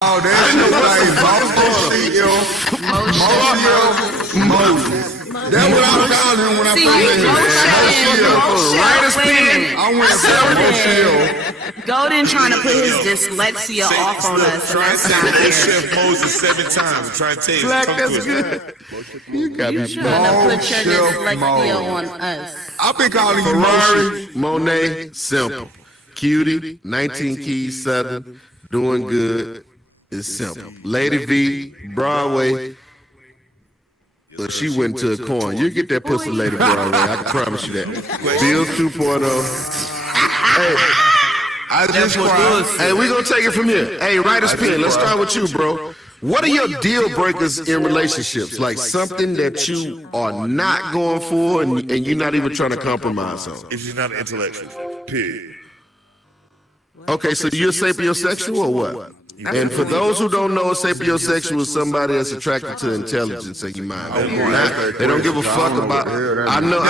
Oh, that shit like Moses. That's what I was calling him when I first met him. Golden trying to put his dyslexia off on us. That's not fair. Chef Moses 7 times. I'm trying to tell you. Black, that's good. You got me trying to put your dyslexia on us. I've been calling you Ferrari, Monet, simple. Cutie, 19 keys, Southern, doing good. It's simple. Lady V, Broadway. Well, she went to a coin. You get that pussy, Lady Broadway. I can promise you that. Bills 2.0. Hey, I just cried. Hey, we gonna take it from here. Hey, writer's pen. Let's start with you, bro. What are your deal breakers in relationships? Like something that you are not going for and you're not even trying to compromise on. If you're not intellectual, period. Okay, so you're sapiosexual or what? And for those who don't know, a sapiosexual is somebody that's attracted to intelligence and your mind. They don't give a fuck about. I know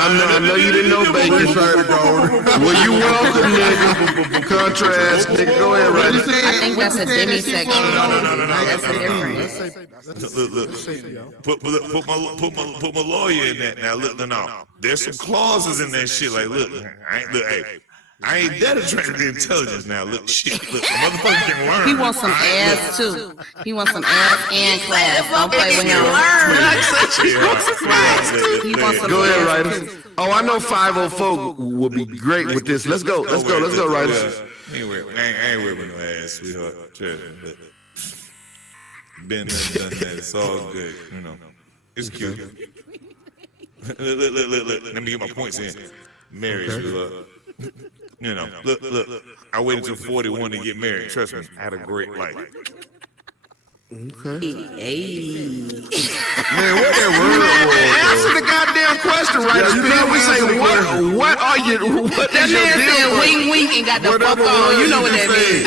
you didn't know, Bacon. Well, you welcome, nigga. Contrast, nigga. Go ahead, right? I think that's a demisexual. No. That's a difference. Put my lawyer in that now. Look, no. There's some clauses in that shit. Like, look, I ain't that attracted to intelligence now. Look, shit. Look, the motherfucker can learn. He wants some ass too. He wants some ass and class. Don't play with him. Go ahead, Ryder. Oh, I know 504 will be great with this. Let's go, Ryder. I ain't worried with no ass, sweetheart. Been there, done that. It's all good, you know. It's cute. Look. Let me get my points in. Marriage, sweetheart. You know, look. I waited till 41 to get married. Trust me, I had a great life. Okay. Man, what that word was? Answer the goddamn question, right? We say, what are you? What that is your man said deal? wink, wink, and got the fuck on. You know what that means.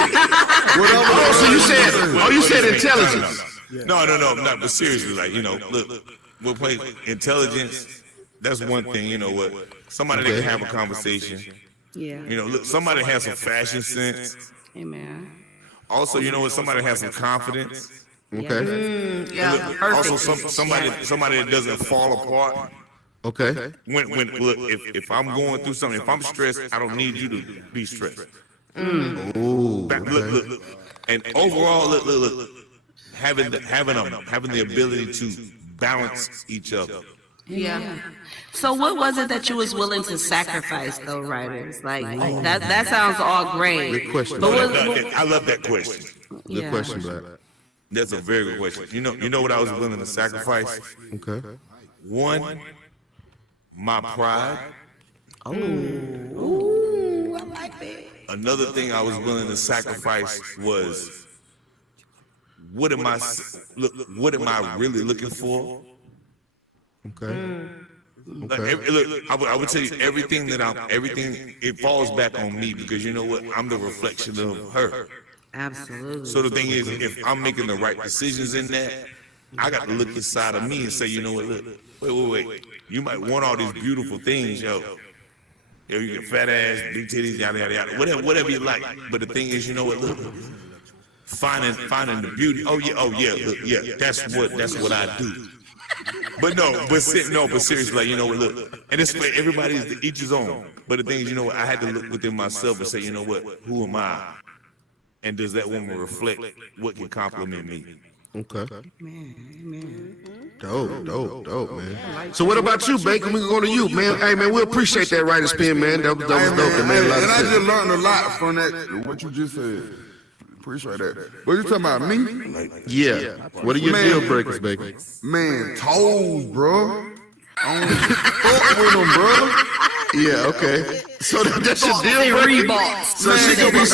You said intelligence. No. But seriously, like, you know, look, we'll play intelligence. That's one thing. You know what? Somebody that can have a conversation. Yeah. You know, look, somebody has some fashion sense. Amen. Also, you know what? Somebody has some confidence. Okay. Yeah. Also, somebody that doesn't fall apart. Okay. When look, if I'm going through something, if I'm stressed, I don't need you to be stressed. Ooh. Look. And overall, look. Having the ability to balance each other. Yeah. So what was it that you was willing to sacrifice, though, writers? Like that sounds all great. Good question. But I love that question. Good question, Black. That's a very good question. You know what I was willing to sacrifice? Okay. One, my pride. Ooh, I like that. Another thing I was willing to sacrifice was what am I really looking for? Okay. Like, I would tell you everything it falls back on me because you know what? I'm the reflection of her. Absolutely. So the thing is, if I'm making the right decisions in that, I got to look inside of me and say, you know what? Look, wait. You might want all these beautiful things, yo. You get fat ass, big titties, yada yada yada, whatever you like. But the thing is, you know what? Look, finding the beauty. Oh yeah. Look, yeah. That's what I do. But seriously, like, you know what, look, and it's for everybody, each his own. But the thing is, you know what, I had to look within myself and say, you know what, who am I? And does that woman reflect what can compliment me? Okay. Man. Dope, man. So what about you, Bacon? We can go to you, man. Hey, man, we appreciate that writer's pen, man. That was dope. That made a lot of And I sense. just learned a lot from that, what you just said. Appreciate that. What you talking about, me? Yeah. What are your deal breakers, Bacon? Man, toes, bro. I don't fuck with them, bro. Yeah, okay. So that's your deal breaker? Reeboks. So she can be a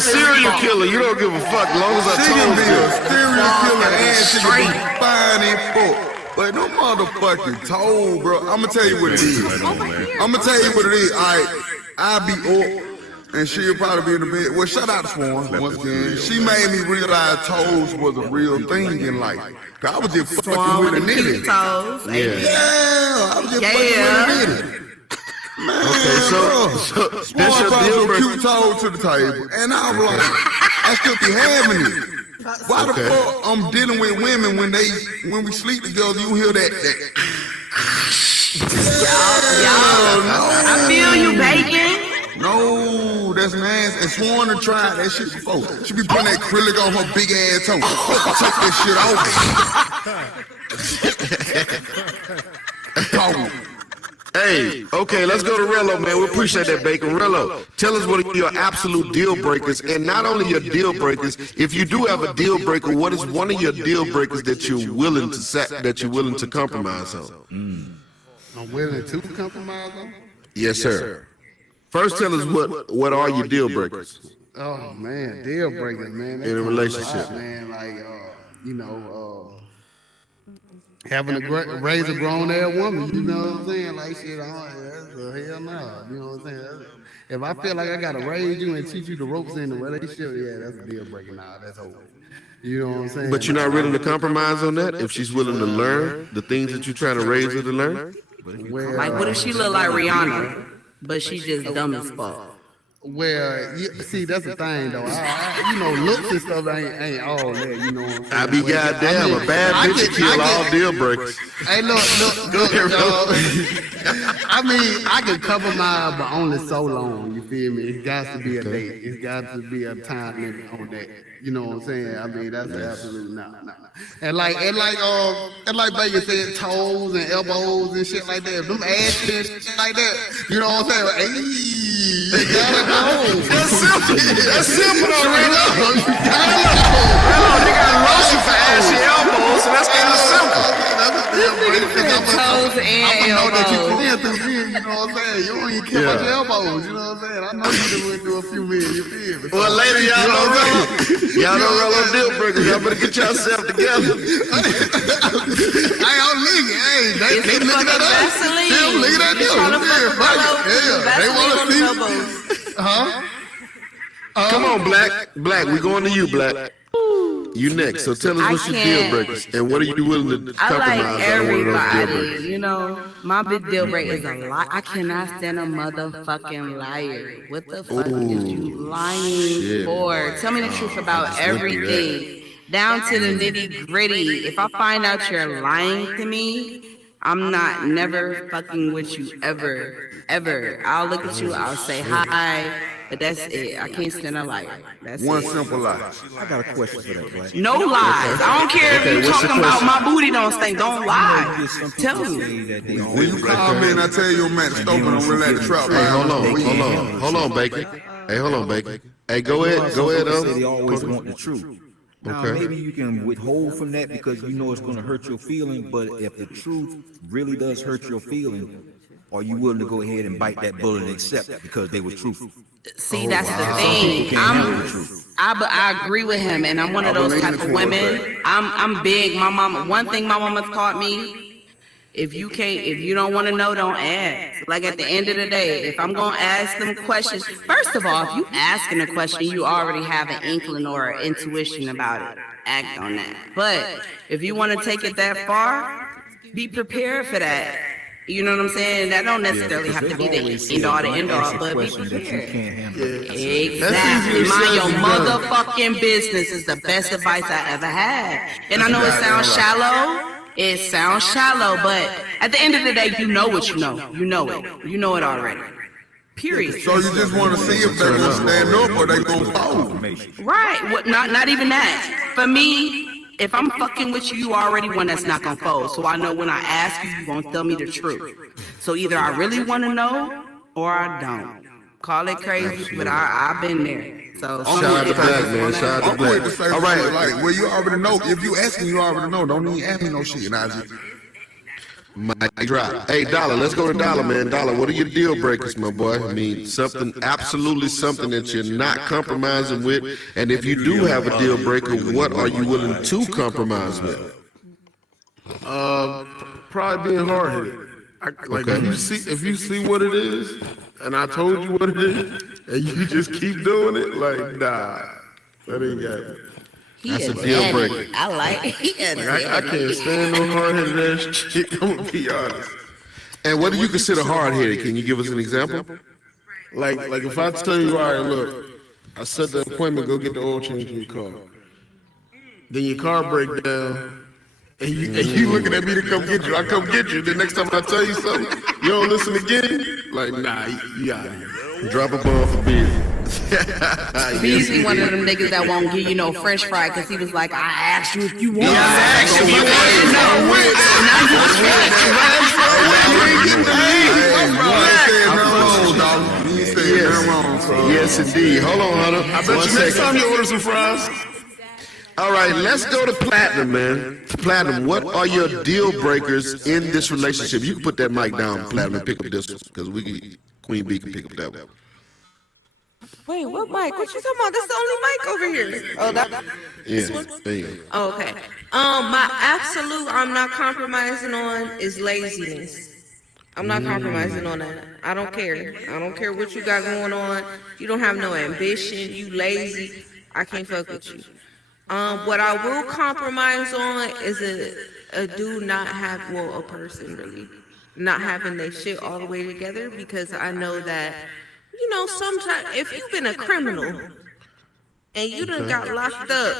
serial killer. You don't give a fuck as long as She can be a I serial killer and she can be fine and fuck. But no motherfucking toe, bro. I'm gonna tell you what it is. I'm gonna tell you what it is. I be up and she'll probably be in the bed. Well, shout out to Swan once again. She made me realize toes was a real thing in life. I was just fucking with a nitty. Yeah, I was just fucking with a nitty. Man, Okay, so that's your deal breaker. cute toes to the table, and I was like, I still be having it. Why the fuck I'm dealing with women when we sleep together? You hear that? Y'all, I feel you, Bacon. No, that's nasty. And Sworn to try that shit before. She be putting that acrylic on her big ass toe. Take that shit off. Hey, okay, let's go to Rello, man. We appreciate that, Bacon. Rello, tell us what are your absolute deal breakers, and not only your deal breakers. If you do have a deal breaker, what is one of your deal breakers that you're willing to compromise on? I'm willing to compromise on. Yes, sir. First, tell us what are your deal breakers? Oh man, deal breakers, man. In a relationship, man. Like having raise a grown ass woman. You know what I'm saying? Like shit, that's a hell no. You know what I'm saying? If I feel like I gotta raise you and teach you the ropes in the relationship, yeah, that's a deal breaker. Nah, that's over. You know what I'm saying? But you're not willing to compromise on that if she's willing to learn the things that you're trying to raise her to learn? Well, Like, what if she look like Rihanna, but she just dumb as fuck? Well, see, that's the thing, though. Looks and stuff ain't all that, you know what I'm saying? I be goddamn, a bad bitch kill all deal breakers. Hey, look, dog. I mean, I can compromise, but only so long, you feel me? It's got to be a date. It's got to be a time limit on that. You know what I'm saying? I mean, that's absolutely nah. And like Bacon said, toes and elbows and shit like that. Them ass and shit like that. You know what I'm saying? Hey, you gotta go. That's simple already. They got lotion for ass and elbows, so that's kind of simple. Toes and know that you elbows. through here, you know what I'm saying? You don't even care about your elbows, you know what I'm saying? I know you done went through a few men, you feel me? Well, later, y'all know Rello deal breakers. Y'all better get yourself together. Hey, I'm leaving. Hey, they It's looking at us. Vaseline. They looking at You you. tryna fuck Yeah, with fuck Rello, it. Yeah, they Vaseline want on to his see. elbows. Come on, Black, we going to you, Black. You next. So tell us what's your deal breakers and what are you willing to I compromise like on one of those deal everybody, breakers? you know. My big deal breaker is a lie. I cannot stand a motherfucking liar. What the fuck is you lying for? Tell me the truth about everything, down to the nitty gritty. If I find out you're lying to me, I'm not never fucking with you ever. I'll look at you, I'll say hi, but that's it. I can't stand a liar. That's One it. simple lie. I got a question for that, Black. No lies. I don't care if you what's the talking about my booty don't stink. Don't lie. Tell me. When you call me and I tell you I'm at the stove and I'm really at the trap, Hey, hold on, Bacon. Hey, go ahead. Say they always want the truth. Now, Okay. maybe you can withhold from that because you know it's going to hurt your feeling, but if the truth really does hurt your feeling, are you willing to go ahead and bite that bullet and accept it because they were truthful? See, that's the thing. I agree with him, and I'm one of those type of women. I'm big. My mama. One thing my mama taught me: if you don't want to know, don't ask. Like at the end of the day, if I'm gonna ask them questions, first of all, if you asking a question, you already have an inkling or an intuition about it. Act on that. But if you want to take it that far, be prepared for that. You know what I'm saying? That don't necessarily have to be the end all, but be prepared. Exactly. Mind your motherfucking business is the best advice I ever had. And I know it sounds shallow. It sounds shallow, but at the end of the day, you know what you know. You know it. You know it already. Period. So you just want to see if they're gonna stand up or they gonna fold. Right. What? Not even that. For me, if I'm fucking with you, you already one that's not gonna fold. So I know when I ask you, you gonna tell me the truth. So either I really want to know or I don't. Call it crazy, but I've been there. So Shout out to Black, man. Shout out to I'm quick to Black. say All right. like, well, you already know. If you asking, you already know. Don't even ask me no shit. Nah, just Mic drop. Hey, Dollar, let's go to Dollar, man. Dollar, what are your deal breakers, my boy? I mean, absolutely something that you're not compromising with. And if you do have a deal breaker, what are you willing to compromise with? Probably being hard-headed. Okay. if you see what it is, and I told you what it is, and you just keep doing it, like, nah, that ain't got it. That's a deal breaker. I like it. I can't stand no hard-headed ass shit, I'm gonna be honest. And what do you consider hard-headed? Can you give us an example? Like if I tell you, all right, look, I set the appointment, go get the oil change in your car. then your car break down, and you looking at me to come get you. I come get you. The next time I tell you something, you don't listen again. Like, nah, you out of here. Drop a bomb for Beasley. Beasley one of them niggas that won't give you no French fry because he was like, I asked you if you want. Yeah, I asked you if you Yes, indeed. Hold on, Hunter. I bet you next time you order some fries. All right, let's go to Platinum, man. Platinum, what are your deal breakers in this relationship? You can put that mic down, Platinum, and pick up this one, because Queen B can pick up that one. Wait, what mic? What you talking about? That's the only mic over here. Oh, that. Yeah, there you go. Oh, okay. My absolute I'm not compromising on is laziness. I'm not compromising on that. I don't care. I don't care what you got going on. You don't have no ambition. You lazy. I can't fuck with you. What I will compromise on is a dude not have, well, a person really, not having their shit all the way together, because I know that, you know, sometimes if you've been a criminal and you done got locked up,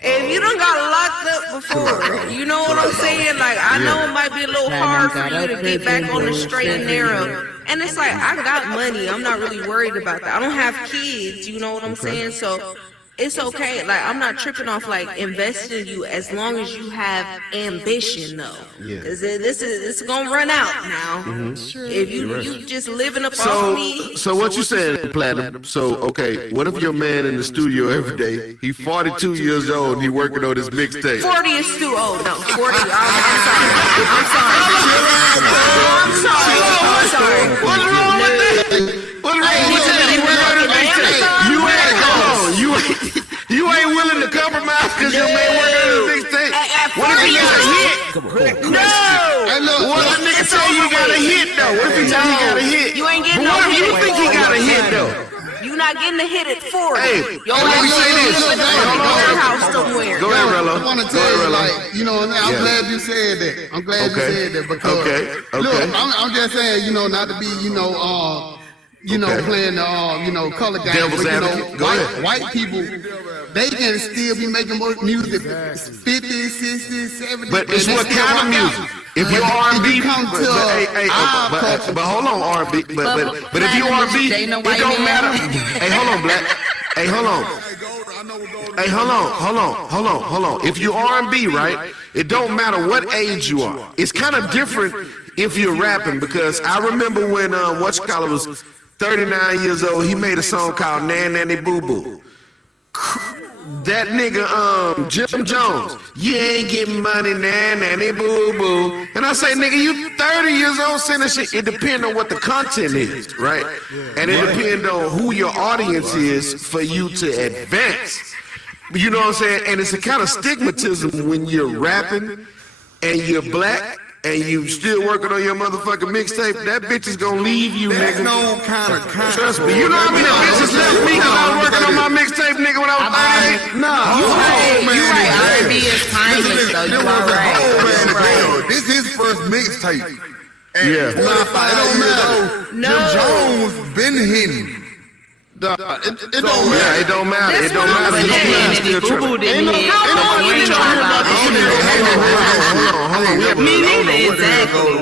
if you done got locked up before, you know what I'm saying? Like, I know it might be a little hard for you to get back on the straight and narrow. And it's like, I got money. I'm not really worried about that. I don't have kids, you know what I'm saying? So it's okay. Like, I'm not tripping off, like, investing in you as long as you have ambition, though. Yeah. Because this is going to run out now. If you just living up off me. So what you saying, Platinum? So, okay, what if your man in the studio every day, he 42 years old, and he working on his mixtape? 40 is too old. No, 40. I'm sorry. What's wrong with that? What's wrong with that? He working on his mixtape. You ain't willing to compromise because your man working on his mixtape. What if he got a hit? No! Hey, look, what if a nigga say you got a hit, though? What if he tell you got a hit? You ain't getting no no hit. What if you think he got a hit, though? You not getting a hit at 40. Hey, Yo, let me say this. in a warehouse somewhere. Go ahead, Rello. I want to tell you, like, you know, I'm glad you said that. I'm glad you said that because, look, I'm just saying, you know, not to be, playing the, color game. Devil's but, advocate. White people, they can still be making more music, 50, 60, 70. But it's what kind of music? If you R&B, but hold on, R&B. But if you R&B, it don't matter. Hey, hold on, Black. Hey, hold on. Hey, hold on. If you R&B, right, it don't matter what age you are. It's kind of different if you're rapping, because I remember when whatchamacallit was 39 years old, he made a song called Nan Nanny Boo Boo. That nigga, Jim Jones, you ain't getting money, Nan Nanny Boo Boo. And I say, nigga, you 30 years old saying that shit. It depends on what the content is, right? And it depends on who your audience is for you to advance. You know what I'm saying? And it's a kind of stigmatism when you're rapping and you're black and you still working on your motherfucking mixtape. That bitch is gonna leave you, That's nigga. no kind of Trust me. You know how many bitches left me because I was working on my mixtape, nigga, when I was 30? Nah. You right. R&B is timeless, though. You are right. This is his first mixtape. And Yeah. it don't matter. No. Jim Jones been hitting. It don't matter. Yeah, it don't matter. That's It don't what I'm matter. saying. Boo-boo didn't hit. How long you talking about Hold on. Me neither, exactly.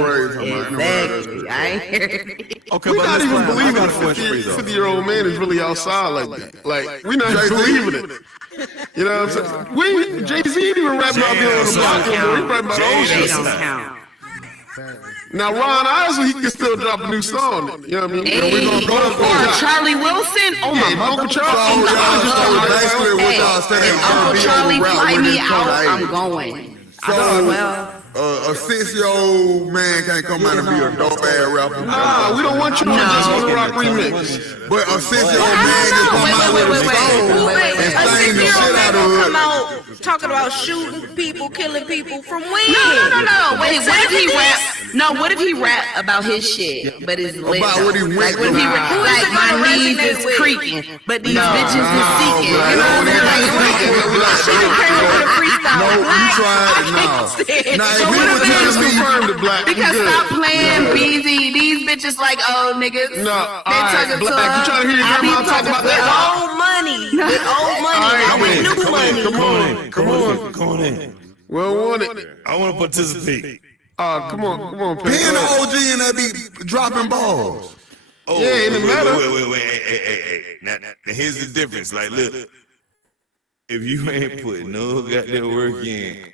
I ain't hear. Okay, We're but not let's even find- I believing got a a question for you, though. 50-year-old man is really outside like that. Like, we're not even believing it. You know what I'm saying? Jay-Z ain't even rapping out there on the block anymore. He rapping about old They shit. don't count. Now, Ron Isley, he can still drop a new song. You know what I mean? Hey, or Charlie Wilson. Oh my Uncle God. Charlie. Basically, what y'all saying? Uncle Charlie fly me out. I'm going. So, a 6-year-old man can't come out and be a dope ass rapper. Nah, we don't want you on just on the rock remix. But a 6-year-old man can come out with a song and A sing the 6-year-old shit man out gonna of come it. out talking about shooting people, killing people from when? No. Wait, what if he rap? No, what if he rap about his shit, but it's lit? About what he went Like, what if he through. rap, Who is like it my gonna knees resonate is with? creaking, but these bitches is seeking. Black, You know what I'm saying? Like, I shouldn't care what a freestyle Now, So if what you if were it telling is me, confirmed the black. we Because good. stop playing BZ. These bitches like old niggas. No, all They right, talking to Black, you her. trying to hear your I be grandma talk about With that? old money. With old money. All right, Not with new money. Come on. Come on in. We don't want it. I want to participate. Come on, Penn. being an OG and that be dropping balls. Oh, Yeah, in the matter. Wait. Hey. Now, here's the difference. Like, look, if you ain't put no goddamn work in,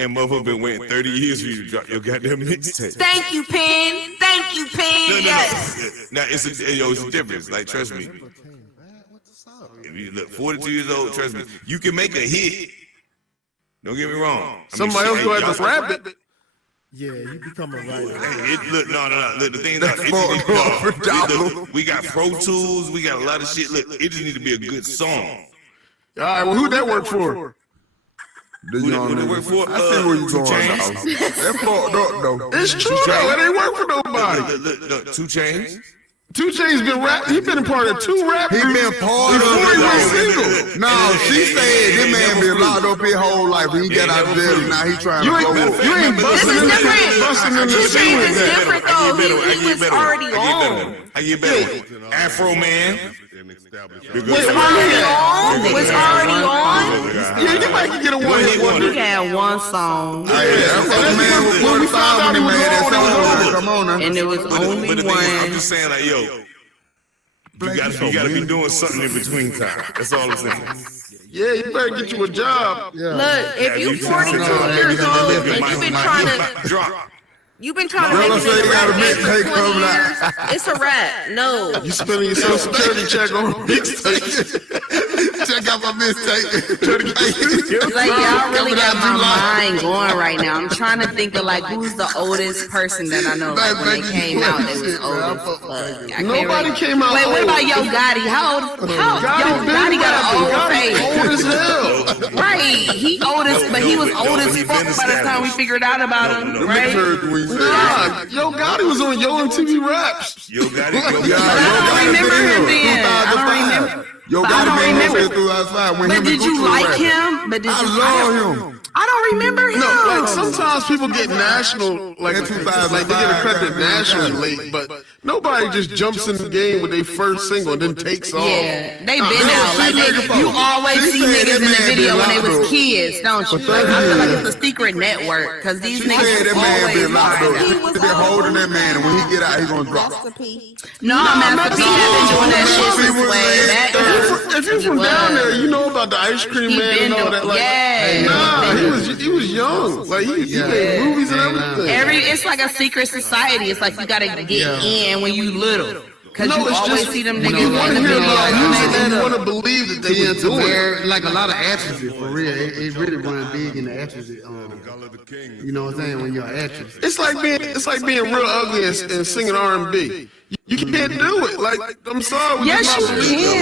and motherfucker been waiting 30 years for you to drop your goddamn mixtape. Thank you, Penn. Thank you, Penn. Yes. Now, it's a difference. Like, trust me. If you look 42 years old, trust me, you can make a hit. Don't get me wrong. Somebody else go have to rap it. Yeah, you become a writer. Look, no. Look, the thing is, look, we got Pro Tools, we got a lot of shit. Look, it just need to be a good song. All right, well, who'd that work for? Who they work for? I see where you 2 going, Chainz. dog. That fucked up, though. It's true, though. It ain't work for nobody. Look, 2 Chainz. 2 Chainz been rapping. He been a part of 2 rap He groups been part of before he went it. single. No, she said this man been locked up his whole life. He got out of jail. Now he trying You to ain't, go. you ain't This busting is in different. busting in the 2 scene Chainz with is that. different though. He was already on. I get better. Afro Man. Was already on. Was already on. Yeah, you might get a one-hit wonder. He had one song, Hey, that's what the man was When we found out he was made that on, it was song. over. Come on now. and it was But the only thing is, I'm one. just saying, like, yo, you gotta be doing something in between time. That's all I'm saying. Yeah, you better get you a job. Look, if you you 42 years old and you've been trying to Girl, make I it say in they the got a rap game for mixtape 20 coming years, out. it's a wrap. No. You spending your social security check on mixtape. Check out my mistake. Like y'all really got my mind going right now. I'm trying to think of like who's the oldest person that I know. Like when they came out, they was old as fuck. I can't Nobody really- came out Wait, what old. about Yo Gotti? How old? Yo Gotti got an old face. Old as hell. Right, he oldest, but he was old as fuck by the time we figured out about him, right? Nah, Yo Gotti was on Yo MTV Raps. Yo, got it. But I don't remember him then. I don't remember. Yo, But I gotta don't be remember. here through outside when But him did and you Gucci like rapping. him? But did I you? love him. I don't remember him. No, like sometimes people get national, like In 2005, like they get accredited yeah. nationally late, but nobody just jumps in the game with their first single and then takes off. Yeah, they been never out. Like seen they, nigga you before. always She see said niggas that in the man video been when they locked was up. kids, don't you? Like, I feel like it's a secret network because these She niggas said that man always been locked find up. out. He been holding that man, and when he get out, he gonna drop. No, Master P had been doing that shit since way back. If you're from down there, you know about the ice cream He man been and all doing, that. Like, yeah. nah, he was young. Like he made movies and everything. It's like a secret society. It's like you gotta get in when you little. Cause No, you it's always just see them when niggas you want in to the hear video. about and music, they and you little. want to believe that they He was into doing it. where, like a lot of actresses for real. It really run big in the actresses. You know what I'm saying? When you're an actress. It's like being real ugly and singing R&B. You can't do it. Like I'm sorry. Yes, you can.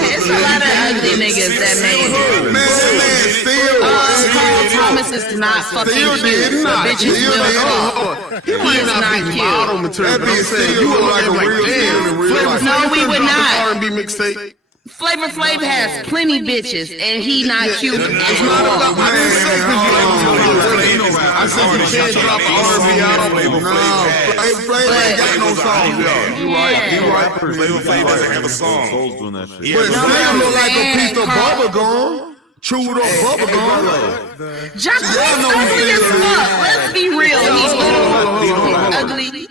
It's a lot of ugly niggas that made it. Man, that man still. Carl Thomas is not fucking Still cute. did The not. bitches Still will did. go. He might is not not be cute. model material, That but I'm bitch saying still you would look like like a like real damn. still in real Flavor life. No, Flav we could've would dropped not. an R&B mixtape. Flavor Flav has plenty bitches, and he not cute at It's not about all. I didn't say I said you can't drop an R&B album. No, Flavor ain't got no songs, y'all. You right. You right. Flavor Flav doesn't have a song. He But has a Flavor look like a man, piece of Carl. bubble gum. Chewed up bubble gum. Jock Y'all know ugly as who fuck. Let's be real. He's ugly.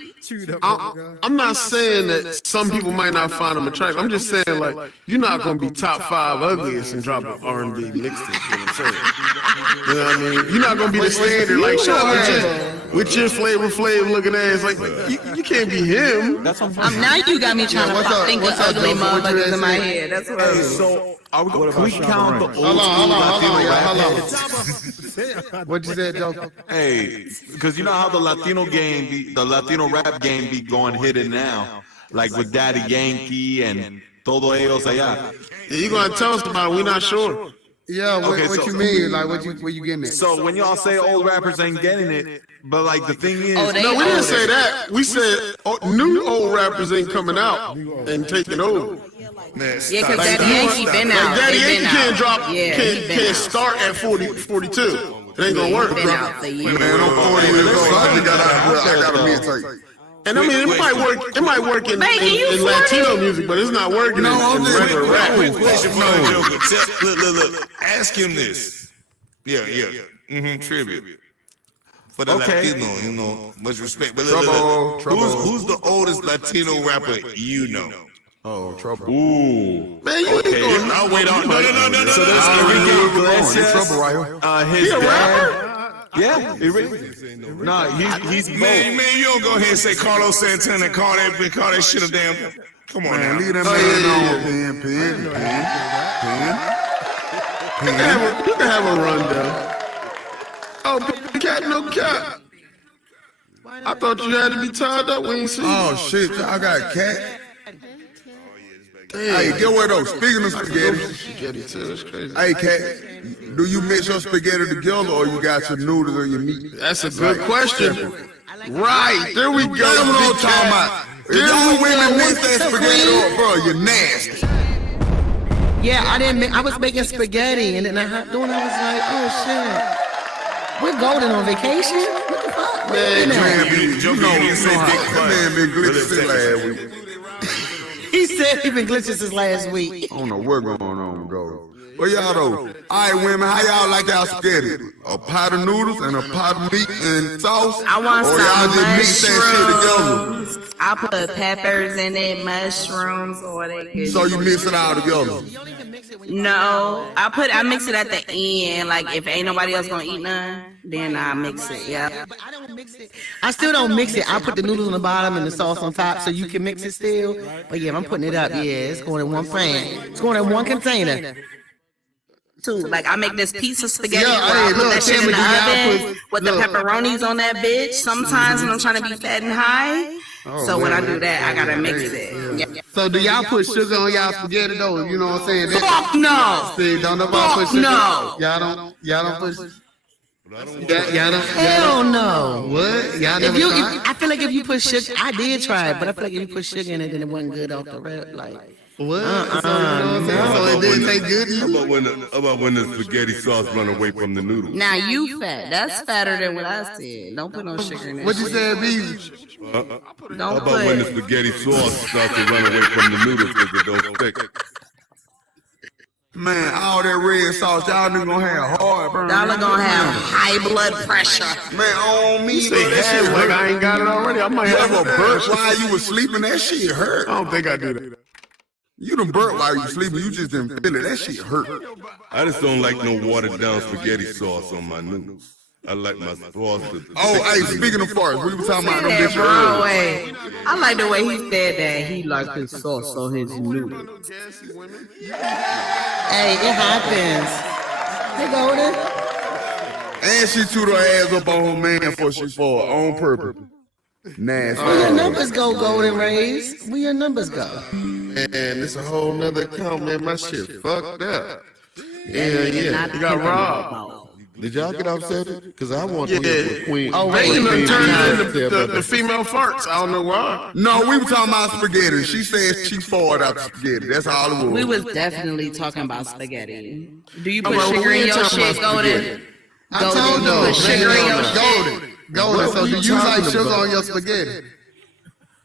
I'm not saying that some people might not find him attractive. I'm just saying like you're not gonna be top 5 ugliest and drop an R&B mixtape. You know what I'm saying? You know what I mean? You're not gonna be the standard. Like show up with your Flavor Flav looking ass. Like you can't be him. Now you got me trying what's to up? think of What's up, ugly Joe? What you motherfuckers in my saying? head. That's what I'm So are we going? Can we count the old Hold school Latino on, rap y'all. heads? Hold on. What you said, Joe? Hey, because you know how the Latino game, the Latino rap game be going hidden now, like with Daddy Yankee and Todo Ellos Allá. Yeah, you gonna tell us about it? We not sure. Yeah, Okay, what so- you mean? Like, where you getting at? So when y'all say old rappers ain't getting it, but like the thing is, Oh, they No, we didn't older. say that. We said new old rappers ain't coming out and taking over. Man, Yeah, stop. because Daddy Yankee been out. Like Daddy They Yankee been can't out. drop, Yeah, he been can't out. start at 40, 42. It ain't gonna work. Been out for years. Man, I'm 40 years old. I just got out. I got a mixtape. And I mean, it might work. It might work in Latino music, but it's not working in regular rap. Quick question for the Joker. Look. Ask him this. Yeah. Tribute. For the Latino, you know, much respect. But look. Who's the oldest Latino rapper you know? Oh, Trouble. Ooh. Man, you ain't going. I'll wait on. No. So that's Enrique Iglesias. Trouble right here. His a dad. Yeah, nah, he's Man, you don't go ahead and say Carlos Santana and call that shit a damn. Come on now. Leave that man alone. Pen. You can have a rundown. Oh, cat, no cat. I thought you had to be tied up when you see. Oh shit, I got cat. Hey, get what though? Speaking of spaghetti, Spaghetti too. It's crazy. hey cat, do you mix your spaghetti together or you got your noodles or your meat? That's a good question. Right, there we go. That's what I'm talking about. If y'all women mix that spaghetti up, bro, you're nasty. Yeah, I was making spaghetti, and then I was like, oh shit, we're golden on vacation. What the fuck? Man, That man been glitching last week. He said he been glitching since last week. I don't know what's going on with Gold. But y'all though, all right, women, how y'all like y'all spaghetti? A pot of noodles and a pot of meat and sauce? I want or y'all just mix that mushrooms. I put peppers in it, mushrooms, or they shit together? So you mix it all together? No, I mix it at the end. Like if ain't nobody else gonna eat none, then I mix it. Yeah. But I don't mix it. I still don't mix it. I put the noodles on the bottom and the sauce on top, so you can mix it still. But yeah, I'm putting it up. Yeah, it's going in one pan. It's going in one container. Too. Like I make this piece of spaghetti, Yeah, where I hey, put look, that shit in the Tammy, do y'all oven put- with the look. pepperonis on that bitch. Sometimes when I'm trying to be fat and high, so when I do that, I gotta mix it. Yeah. So do y'all put sugar on y'all spaghetti though? You know what I'm saying? Fuck no. See, don't nobody put Fuck sugar. no. Y'all don't put. Y'all don't. Hell no. What? Y'all never tried? I feel like if you put sugar, I did try it, but I feel like if you put sugar in it, then it wasn't good off the rip. Like, What? So, you know what I'm saying? So it didn't taste good to you? About when the spaghetti sauce run away from the noodles? Now you fat. That's fatter than what I said. Don't put no sugar in it. What you said, B? Don't About when the put. spaghetti sauce starts to run away from the noodles because it don't stick? Man, all that red sauce, y'all niggas gonna have hard burn. Y'all are gonna have high blood pressure. Man, on me, bro, that shit Like hurt. I ain't got it already. I might You have ever it. burp while you was sleeping? That shit hurt. I don't think I did it. You done burp while you was sleeping. You just didn't feel it. That shit hurt. I just don't like no watered down spaghetti sauce on my noodles. I like my sauce to. Oh, hey, speaking of farts, we were talking about them That bitches wrong earlier. way. I like the way he said that. He liked his sauce on his noodles. hey, it happens. Hey, golden. And she chewed her ass up on her man before she fall on purpose. Nasty. Where your numbers go, Golden Rays? Where your numbers go? Man, it's a whole nother account, man. My shit fucked up. Yeah. You got robbed. Did y'all get upset? Because I want to hear what Queen. Oh, They wait. done turned into Yeah, the female farts. I don't know why. No, we were talking about spaghetti. She said she farted out the spaghetti. That's all it was. We was definitely talking about spaghetti. Do you put well, sugar we in ain't your talking shit, about Golden? I told you you. put sugar in your shit? Golden. So What do we you like talking sugar about? on your spaghetti?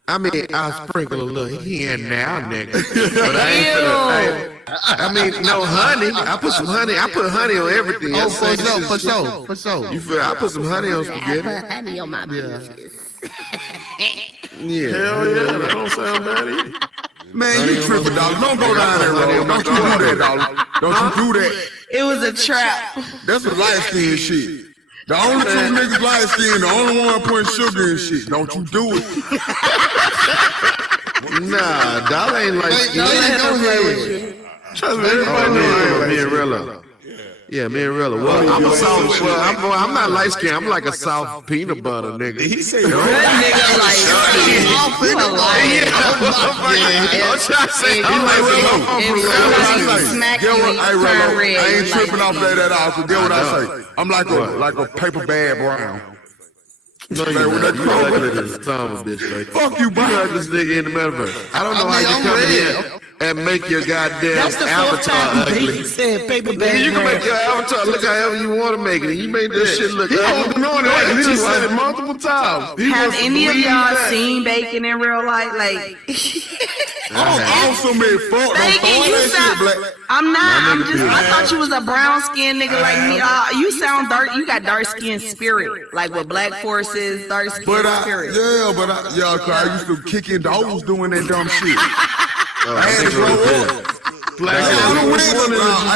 I mean, I sprinkle a little here and now, nigga. But I ain't finna, I mean, no honey. I put some honey. I put honey on everything. Oh, That's the same for shit. sure. You feel? I put some honey on I spaghetti. put honey on my bitches. Yeah. Hell yeah, that don't sound bad either. Man, you tripping, dog. Don't go down that road. Don't you do that, dog. Don't you do that. It was a trap. That's some light skin shit. The only two niggas light skin, the only one putting sugar in shit. Don't you do it. Nah, Dollar ain't like. Go ahead. Trust me, everybody know. Me and Rilla. Yeah, me and Rilla. Well, I'm a South. Well, I'm not light skinned. I'm like a South peanut butter nigga. He said, That nigga like, you a liar. I'm trying to say, I'm like If somebody smack Get you, what? you Hey, turn Rolo, red. I ain't You tripping like off that at all. So get what I I say. I'm like a paper bag brown. No, Like, you're when not. they You call ugly it- as a son of a bitch, like. Fuck you, You bro. heard this nigga in the metaverse. I don't know how I'm you coming red. in. and make your goddamn That's the fourth avatar time ugly. he said paper Nigga, bag. you can make your avatar look however you want to make it. You made this shit look He holding on to that. He just said it ugly. multiple times. He Have wants to any of believe y'all that. seen Bacon in real life? Like, I'm so many fuck. Bacon, you sound. I'm not. I'm just. I thought you was a brown skinned nigga like me. You sound dark. You got dark skin spirit, like what Black Forces, dark skin But spirit. y'all, cause I used to kick in dogs doing that dumb shit. I had to grow up.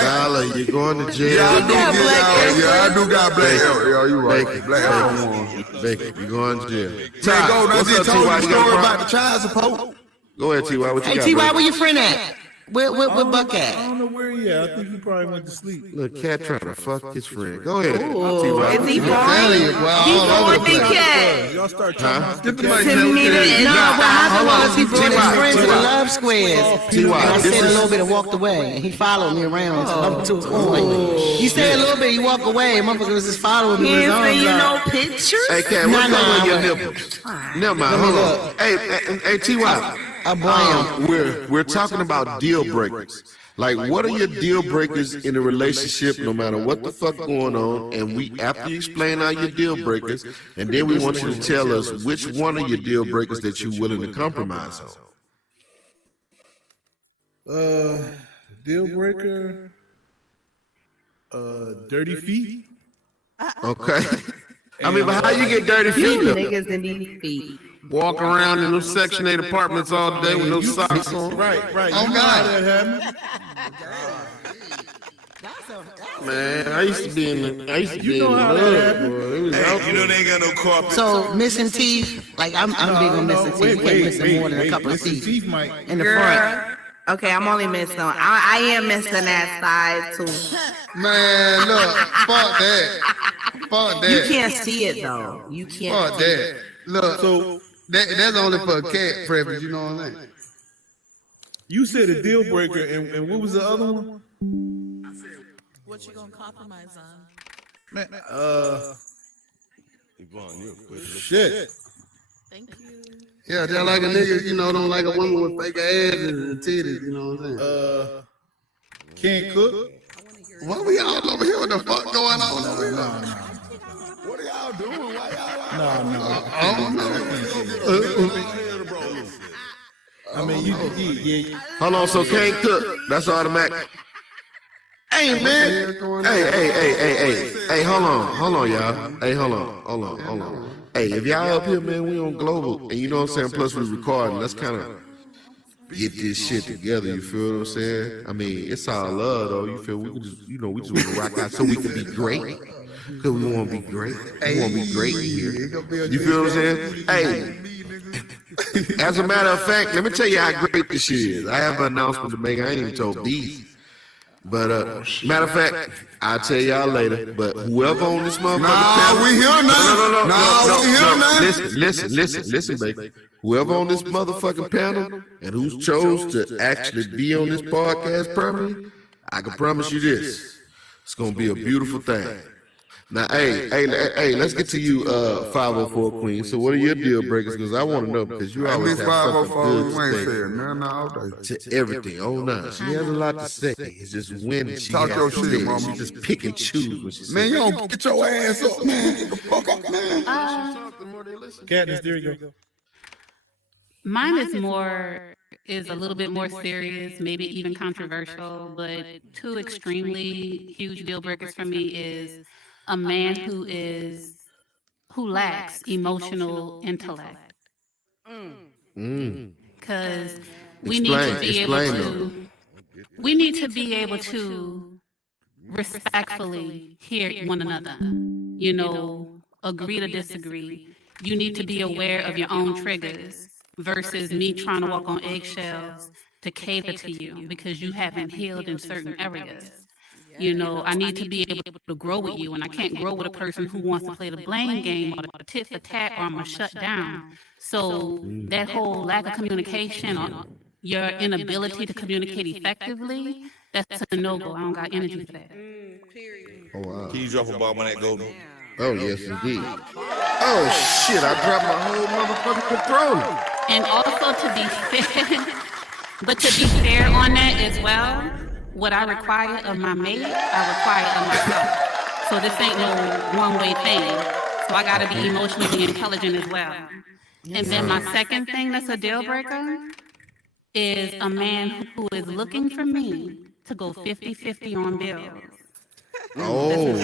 Dollar, you're going to jail. I do got black. Yeah, you right. Bacon, you're going to jail. Man, go. I What's just up, told you T.Y.? the You got a story problem? about the child support. Go ahead, T.Y. What you Hey, got? T.Y., baby? where your friend at? Where Buck I at? don't know where he at. I think he probably went to sleep. Look, cat trying to fuck his friend. Go ahead, Ooh, T.Y. is he I'm telling you, fine? boy, He all over the going place. big cat. Y'all start Huh? talking Get the about mic, the man. Timid. No, what happened was he brought his T.Y., friend to the T.Y. Love Squares. T.Y., And I this said a is- little bit and walked away. And he followed me around up to his corner. You said a little bit, you walk away. Motherfucker was just following me He with his ain't arms send you no out. pictures? Hey, Cat, what's Nah, going on nah, your nah. nipples? Never mind, hold on. Hey, T.Y. We're talking about deal breakers. Like, what are your deal breakers in a relationship, no matter what the fuck going on? And we, after you explain all your deal breakers, and then we want you to tell us which one of your deal breakers that you're willing to compromise on. deal breaker. Dirty feet. Okay. I mean, but how you get dirty feet? You though? niggas in these feet. Walk around in those Section 8 apartments all day with no socks on. Right. Oh, You know how that happened. Man, I used to be in love, happened. boy. It was out Hey, you know they ain't got no carpet. So missing teeth, like I'm big on missing teeth. You can't miss more than a couple of Missing teeth teeth might. in the front. Girl. Okay, I'm only missing. I am missing that side too. Man, look, fuck that. Fuck that. You can't see it though. You can't. Fuck that. Look, So that's only for cat preference, you know what I'm saying? you said a deal breaker, and what was the other one? What you gonna compromise on? Man, Yvonne, you're a quick shit. Thank you. Yeah, just like a nigga, you know, don't like a woman with fake ass and titties, you know what I'm saying? Can't cook. What we all over here? What the fuck going on over here? What are y'all doing? Why y'all I mean, you can eat. Yeah. Hold on, so can't cook. That's automatic. Hey, man. Hey, hold on, y'all. Hey, hold on. Hey, if y'all up here, man, we on global, and you know what I'm saying, plus we recording, let's kind of get this shit together, you feel what I'm saying? I mean, it's all love, though, you feel, we can just, you know, we just want to rock out so we can be great, because we want to be great. We want to be great here. You feel what I'm saying? Hey, as a matter of fact, let me tell you how great this shit is. I have an announcement to make. I ain't even told these. But matter of fact, I'll tell y'all later. But whoever on this motherfucker panel, we here now. no, we here now. listen, baby. Whoever on this motherfucking panel and who chose to actually be on this podcast permanently, I can promise you this: it's gonna be a beautiful thing. Now, hey, let's get to you, 504 Queen. So, what are your deal breakers? Because I want to know, because you always have something good to say to everything. Oh, no, she has a lot to say. It's just when she Talk has your to shit, say it. mama. She just pick and choose when she says Man, you it. don't get your ass up, man. Get the fuck up, man. Katniss, there you go. Mine is a little bit more serious, maybe even controversial, but two extremely huge deal breakers for me is a man who lacks emotional intellect. Because we need to be able to respectfully hear one another. You know, agree to disagree. You need to be aware of your own triggers versus me trying to walk on eggshells to cater to you because you haven't healed in certain areas. You know, I need to be able to grow with you, and I can't grow with a person who wants to play the blame game or the tit for tat, or I'm going to shut down. So that whole lack of communication or your inability to communicate effectively, that's a no-go. I don't got energy for that. Oh, wow. Can you drop a bomb on that golden? Oh, yes, indeed. Oh, shit, I dropped my whole motherfucking controller. And also, to be fair, But to be fair on that as well, what I require of my mate, I require of myself. So this ain't no one-way thing. So I gotta be emotionally intelligent as well. And then my second thing that's a deal breaker is a man who is looking for me to go 50-50 on bills. Oh,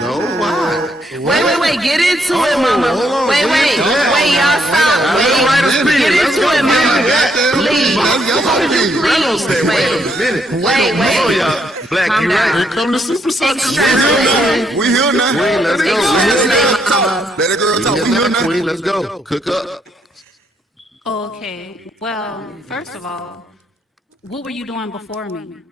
no, why? Wait, get into it, mama. Wait, y'all stop. Get into it, mama. Please. Wait. Black, you right. Here come the super sucker. We here now. Let's go. Let the girl talk. We here now. Queen, let's go. Cook up. Okay, well, first of all, what were you doing before me?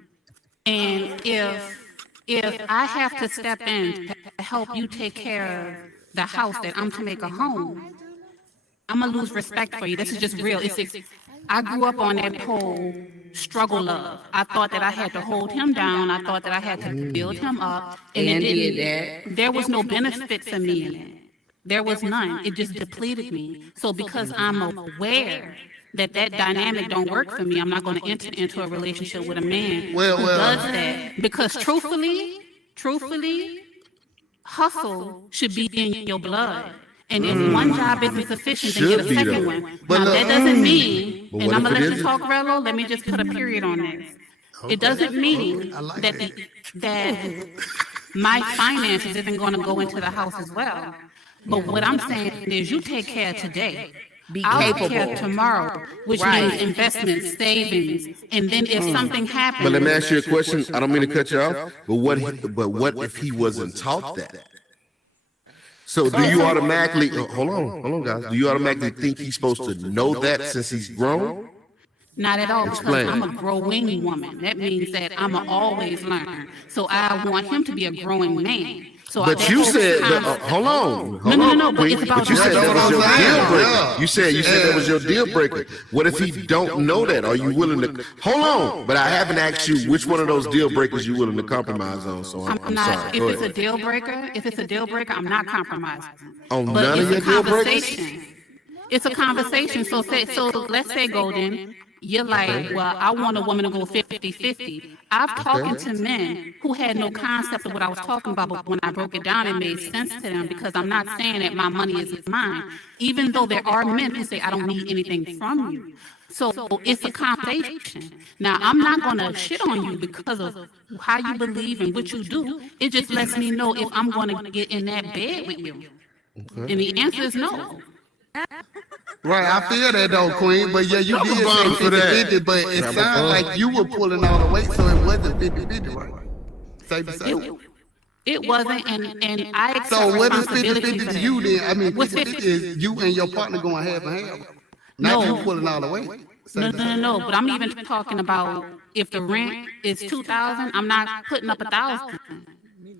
And if I have to step in to help you take care of the house that I'm to make a home, I'm gonna lose respect for you. This is just real. I grew up on that whole struggle love. I thought that I had to hold him down. I thought that I had to build him up. And there was no benefit to me in it. There was none. It just depleted me. So because I'm aware that dynamic don't work for me, I'm not going to enter into a relationship with a man who does that. Because truthfully, hustle should be in your blood. And if one job isn't sufficient, then get a second one. Now, that doesn't mean, and I'm going to let you talk, Rello, let me just put a period on this. It doesn't mean that my finances isn't going to go into the house as well. But what I'm saying is you take care today. I'll take care tomorrow, which means investments, savings, and then if something happens. But let me ask you a question. I don't mean to cut you off, but what if he wasn't taught that? So do you automatically hold on, guys? Do you automatically think he's supposed to know that since he's grown? Not at all, because I'm a growing woman. That means that I'm always learn. So I want him to be a growing man. So but you said, hold on. No, but it's about. But you said that was your deal breaker. You said that was your deal breaker. What if he don't know that? Are you willing to? Hold on. But I haven't asked you which one of those deal breakers you willing to compromise on. So I'm sorry. If it's a deal breaker, I'm not compromising. On none of your deal breakers. It's a conversation. So let's say, Golden, you're like, well, I want a woman to go 50-50. I've talked to men who had no concept of what I was talking about, but when I broke it down, it made sense to them because I'm not saying that my money is mine, even though there are men who say, I don't need anything from you. So it's a conversation. Now, I'm not going to shit on you because of how you believe and what you do. It just lets me know if I'm going to get in that bed with you. And the answer is no. Right, I feel that though, Queen. But yeah, you did say 50-50, but it sounded like you were pulling all the weight, so it wasn't 50-50, right? Safe to say. It wasn't, and I accept so what is responsibility 50-50 for to that. you then? I mean, 50-50 is you and your partner going half and half. Not you pulling all the weight. No, but I'm even talking about if the rent is $2,000, I'm not putting up $1,000.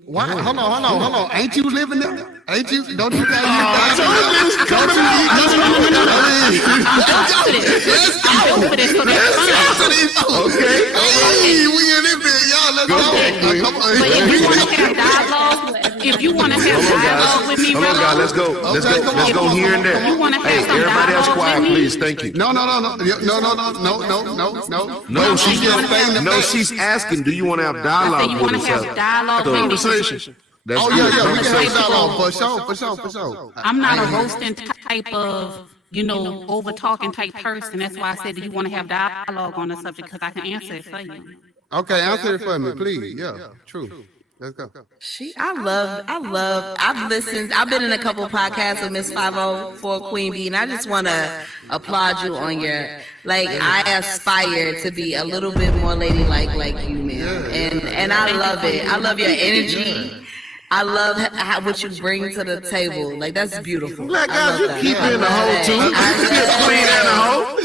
Why? Hold on. Ain't you living there? Ain't you? Don't you guys? Don't you eat? I'm doing it, so that's fine. Okay. Hey, we in it, man. Y'all, let's go. Come on. But if you want to have dialogue, if you want to have dialogue with me, hold on, guys. Let's go here and there. You want to have some everybody else dialogue quiet, with me? please. Thank you. No. No, she's asking, do you want to have dialogue You with want us? to have dialogue with me? That's oh, good. yeah, we can Conversation. have dialogue, for sure. I'm not a roasting type of, over talking type person. That's why I said, do you want to have dialogue on the subject? Because I can answer it for you. Okay, answer it for me, please. Yeah, true. Let's go. I've listened. I've been in a couple podcasts with Miss 504 Queen Bee, and I just want to applaud you on your, I aspire to be a little bit more ladylike like you, man. And I love it. I love your energy. I love what you bring to the table. That's beautiful. Black guys, you keep in the hole too. You get Queen in the hole.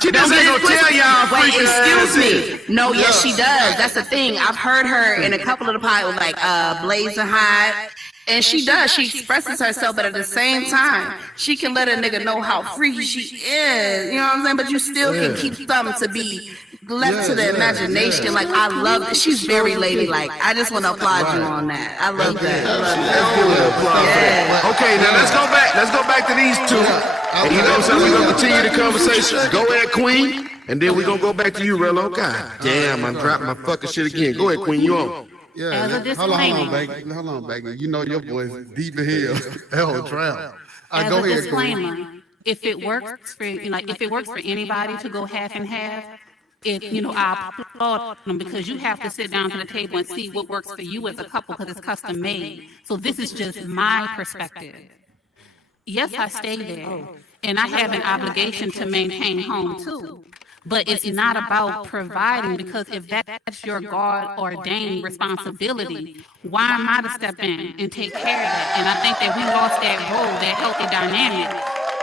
She doesn't go tell y'all. Wait, excuse me. No, yes, she does. That's the thing. I've heard her in a couple of the podcasts, Blazing Hot. And she does. She expresses herself, but at the same time, she can let a nigga know how free she is. You know what I'm saying? But you still can keep something to be left to the imagination. Like, I love it. She's very ladylike. I just want to applaud you on that. I love that. Okay, now let's go back. Let's go back to these two. And you know what I'm saying? We're gonna continue the conversation. Go ahead, Queen. And then we're gonna go back to you, Rello. God damn, I'm dropping my fucking shit again. Go ahead, Queen, you on. Yeah, hold on, baby. You know your voice deep in here. Hell, trap. As Go a ahead, disclaimer, Queen. if it works for if it works for anybody to go half and half, I applaud them because you have to sit down to the table and see what works for you as a couple because it's custom made. So this is just my perspective. Yes, I stay there, and I have an obligation to maintain home too. But it's not about providing because if that's your God-ordained responsibility, why am I to step in and take care of that? And I think that we lost that role, that healthy dynamic.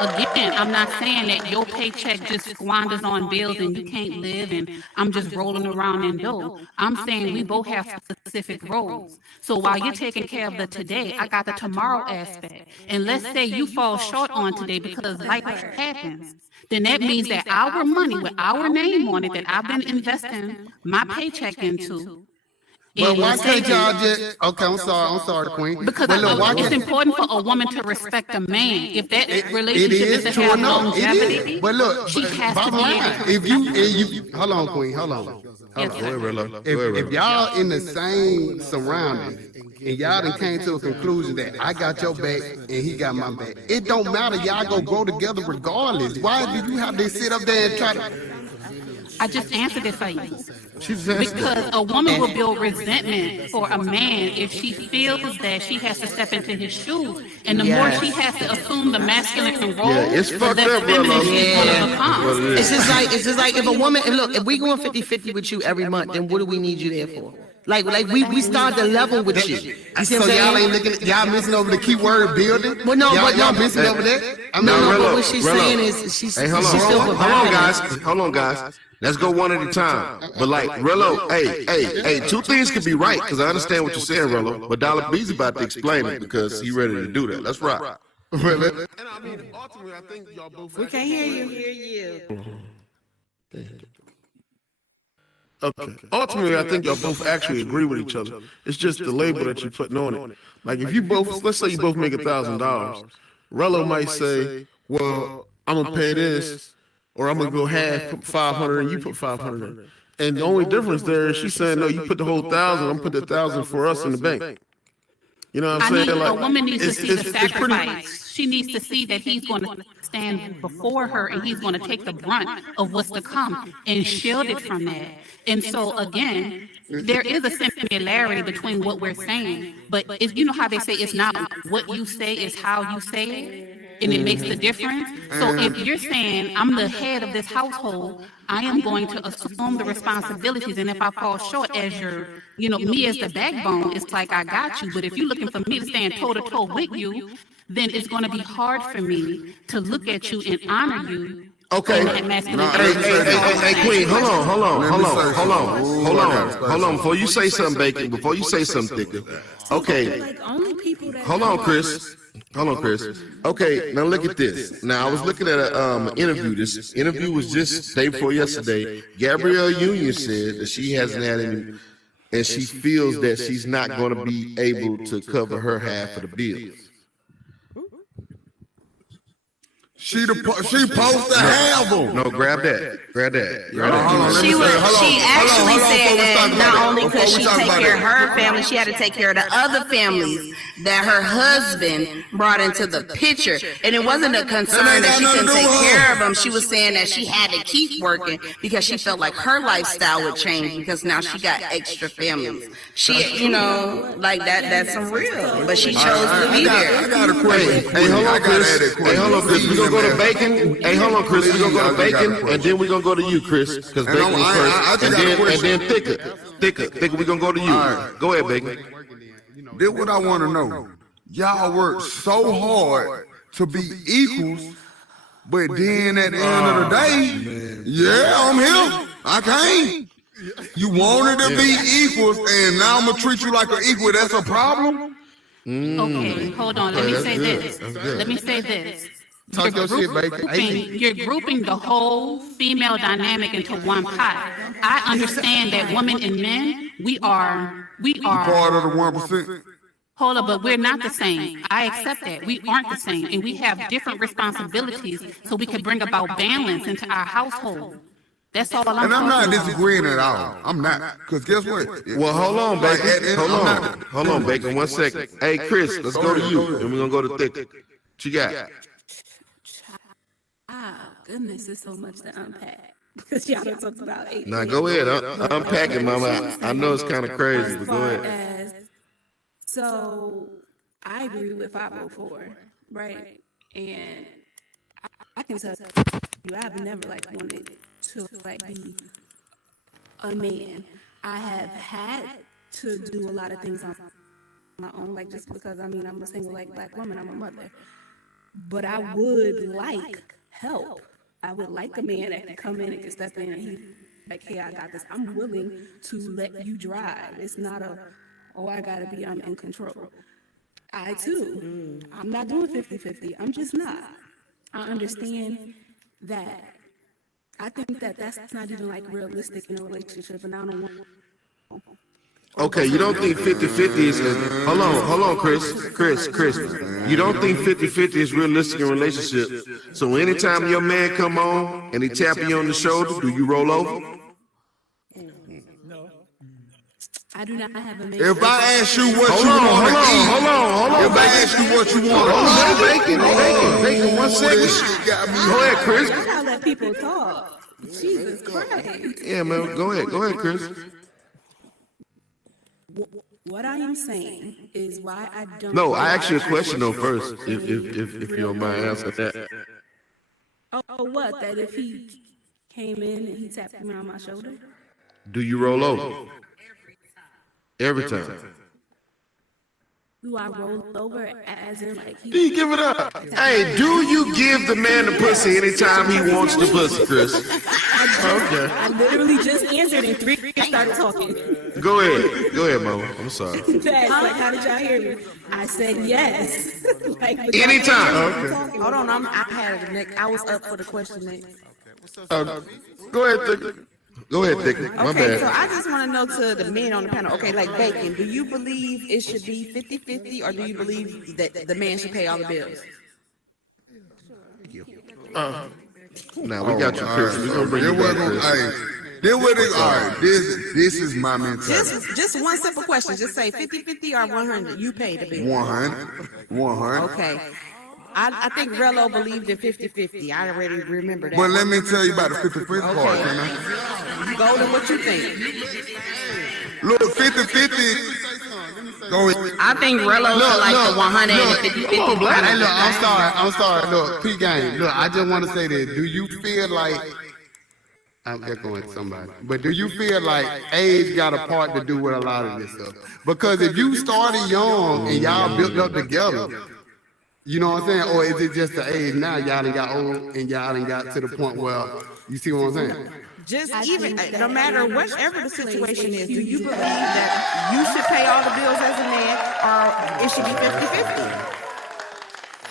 Again, I'm not saying that your paycheck just squanders on bills and you can't live and I'm just rolling around in dough. I'm saying we both have specific roles. So while you're taking care of the today, I got the tomorrow aspect. And let's say you fall short on today because life happens. Then that means that our money with our name on it that I've been investing my paycheck into. But why can't y'all just? Okay, I'm sorry, Queen. Because it's important for a woman to respect a man. If that relationship is to have longevity, but look, she has to bottom be line, able if you hold on, Queen, hold on. If y'all in the same surroundings and y'all done came to a conclusion that I got your back and he got my back, it don't matter. Y'all go grow together regardless. Why do you have to sit up there and try to? I just answered it for you. Because a woman will build resentment for a man if she feels that she has to step into his shoes. And the more she has to assume the masculine role, it's the fucked less up, feminine bro. she's going to become. It's just like if a woman, and look, if we going 50-50 with you every month, then what do we need you there for? Like we start the level with you. You see So what I'm y'all saying? ain't looking, y'all missing over the key word building. Well, no, y'all missing over that. I mean, but what she's saying is she's Hey, hold still on, providing. hold on, guys. Let's go one at a time. But like, Rello, hey, two things could be right, because I understand what you're saying, Rello. But Dollar B's about to explain it because he's ready to do that. Let's rock. And I mean, ultimately, I think y'all both. We can't hear you. Okay. Ultimately, I think y'all both actually agree with each other. It's just the label that you're putting on it. Like if you both, let's say you both make $1,000, Rello might say, "Well, I'm gonna pay this, or I'm gonna go half, put 500, and you put 500 in." And the only difference there is she's saying, "No, you put the whole 1,000. I'm put the 1,000 for us in the bank." You know what I'm saying? A woman needs to see the sacrifice. She needs to see that he's going to stand before her and he's going to take the brunt of what's to come and shield it from that. And so, again, there is a similarity between what we're saying, but you know how they say it's not what you say, it's how you say it. And it makes the difference. So if you're saying, I'm the head of this household, I am going to assume the responsibilities. And if I fall short as me as the backbone, it's like I got you. But if you're looking for me to stand toe to toe with you, then it's going to be hard for me to look at you and honor you. Okay. Hey, Queen, hold on. Before you say something, Bacon, before you say something, Thicker. Okay. Hold on, Chris. Okay, now look at this. Now, I was looking at an interview. This interview was just day before yesterday. Gabrielle Union said that she hasn't had any, and she feels that she's not going to be able to cover her half of the bills. She supposed to have them. No, grab that. She actually said that not only could she take care of her family, she had to take care of the other families that her husband brought into the picture. And it wasn't a concern that she couldn't take care of them. She was saying that she had to keep working because she felt like her lifestyle would change because now she got extra families. She, like that's some real. But she chose to be there. I got a question. Hey, hold on, Chris. We're going to go to Bacon. Hey, hold on, Chris. We're going to go to Bacon, and then we're going to go to you, Chris, because Bacon was first. And then Thicker, we're going to go to you. Go ahead, Bacon. This is what I want to know. Y'all work so hard to be equals, but then at the end of the day, yeah, I'm here. I can't. You wanted to be equals, and now I'm going to treat you like an equal. That's a problem? Okay, hold on. Let me say this. Talk your shit, baby. You're grouping the whole female dynamic into one pot. I understand that women and men, we are Part of the 1%. Hold up, but we're not the same. I accept that. We aren't the same, and we have different responsibilities so we can bring about balance into our household. That's all I'm And I'm not talking about. disagreeing at all. I'm not. Because guess what? Well, hold on, Like, Bacon. Hold on, Bacon. 1 second. Hey, Chris, let's go to you, and we're gonna go to Thick. What you got? Ah, goodness, there's so much to unpack. Because y'all don't talk about 8. Now go ahead. Unpack it, Mama. I know it's kind of crazy, but go ahead. So I agree with 504, right? And I can tell you, I've never wanted to be a man. I have had to do a lot of things on my own, just because I'm a single black woman, I'm a mother. But I would like help. I would like a man that can come in and can step in and he's like, hey, I got this. I'm willing to let you drive. It's not I gotta be, I'm in control. I too, I'm not doing 50-50. I'm just not. I understand that. I think that's not even realistic in a relationship, and I don't want. Okay, you don't think 50-50 is... Hold on, Chris. You don't think 50-50 is realistic in a relationship. So anytime your man come on and he tap you on the shoulder, do you roll over? I do not have a man. If I ask you what you want to eat, hold on. If I ask you what you want to eat, Bacon, 1 second. Go ahead, Chris. I gotta let people talk. Jesus Christ. Yeah, man, go ahead, Chris. What I am saying is why I don't. No, I asked you a question though first, if you don't mind answering that. Oh, what? That if he came in and he tapped me on my shoulder? Do you roll over? Every time. Do I roll over as in Do you give it up? Hey, do you give the man the pussy anytime he wants the pussy, Chris? Okay. I literally just answered and 3 started talking. Go ahead, Mama. I'm sorry. How did y'all hear me? I said yes. Anytime. Hold on, I was up for the question next. Go ahead, Thick. My Okay, so bad. I just want to know to the men on the panel. Okay, Bacon, do you believe it should be 50-50, or do you believe that the man should pay all the bills? Now we got you, Chris. We're gonna bring you back, Chris. All right, this is my mentality. Just one simple question. Just say 50-50 or 100. You pay the bill. 100. Okay. I think Rello believed in 50-50. I already remember that. But let me tell you about the 50-50 part, can I? Golden, what you think? Look, 50-50. I think Rello the 100 and 50-50. Hey, look, I'm sorry. Look, P-Game. Look, I just want to say this. Do you feel like... I'm echoing somebody. But do you feel like age got a part to do with a lot of this stuff? Because if you started young and y'all built up together... You know what I'm saying? Or is it just the age now? Y'all done got old and y'all done got to the point where, you see what I'm saying? Just even, no matter whatever the situation is, do you believe that you should pay all the bills as a man, or it should be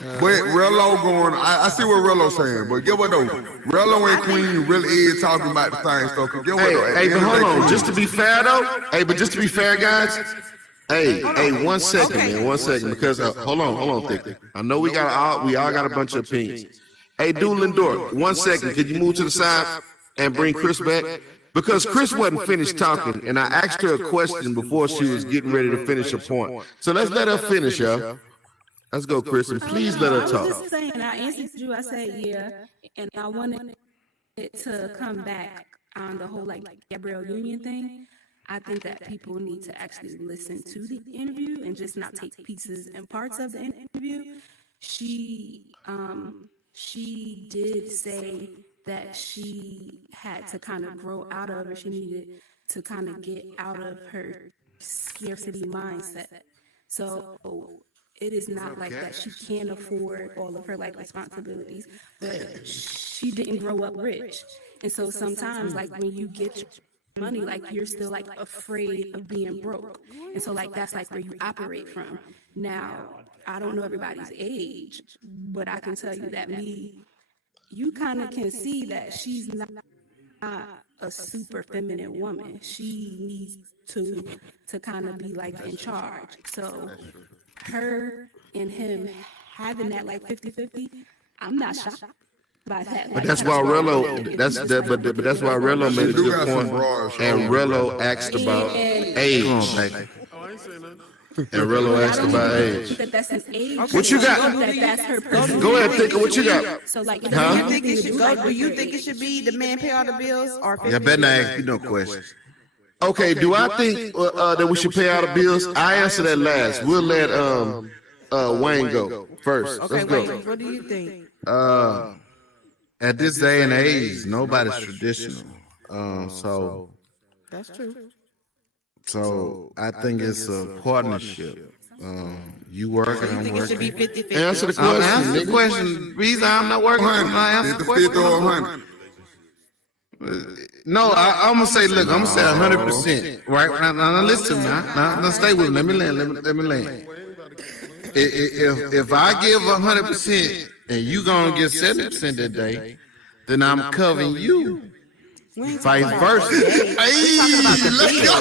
50-50? But Rello going, I see what Rello's saying, but get what though? Rello and Queen really is talking about the same stuff. Get what though? Hey, but hold on. Just to be fair though. Hey, but just to be fair, guys. Hey, 1 second, man. 1 second, because hold on, Thick. I know we all got a bunch of opinions. Hey, Doolin Dork, 1 second. Could you move to the side and bring Chris back? Because Chris wasn't finished talking, and I asked her a question before she was getting ready to finish her point. So let's let her finish, y'all. Let's go, Chris, and please let her I was talk. just saying, I answered you, I said yeah, and I wanted it to come back on the whole Gabrielle Union thing. I think that people need to actually listen to the interview and just not take pieces and parts of the interview. She did say that she had to kind of grow out of, or she needed to kind of get out of her scarcity mindset. So it is not like that she can't afford all of her responsibilities, but she didn't grow up rich. And so sometimes when you get money, like you're still like afraid of being broke. And so like that's like where you operate from. Now, I don't know everybody's age, but I can tell you that you kind of can see that she's not a super feminine woman. She needs to kind of be like in charge. So her and him having that like 50-50, I'm not shocked by that. But that's why Rello. But that's why Rello made a good point. And Rello asked about age. And Rello asked about age. That's his age. What you got? That's her Go ahead, think of what you got. So like, Do you think it should go? Do you think it should be the man pay all the bills or? I better not ask you no questions. Okay, do I think that we should pay all the bills? I answer that last. We'll let Wayne go first. Okay, Let's go. Wayne, what do you think? At this day and age, nobody's traditional. So That's true. I think it's a partnership. You work and I'm think it should be working. 50-50? Answer the question. Answer the question. Reason I'm not working, I answer the question. 50 or 100. No, I'm gonna say, look, I'm gonna say 100%. Right now, listen to me. Now, stay with me. Let me land. If I give 100% and you gonna get 70% that day, then I'm covering you. Vice versa. Hey, let's go.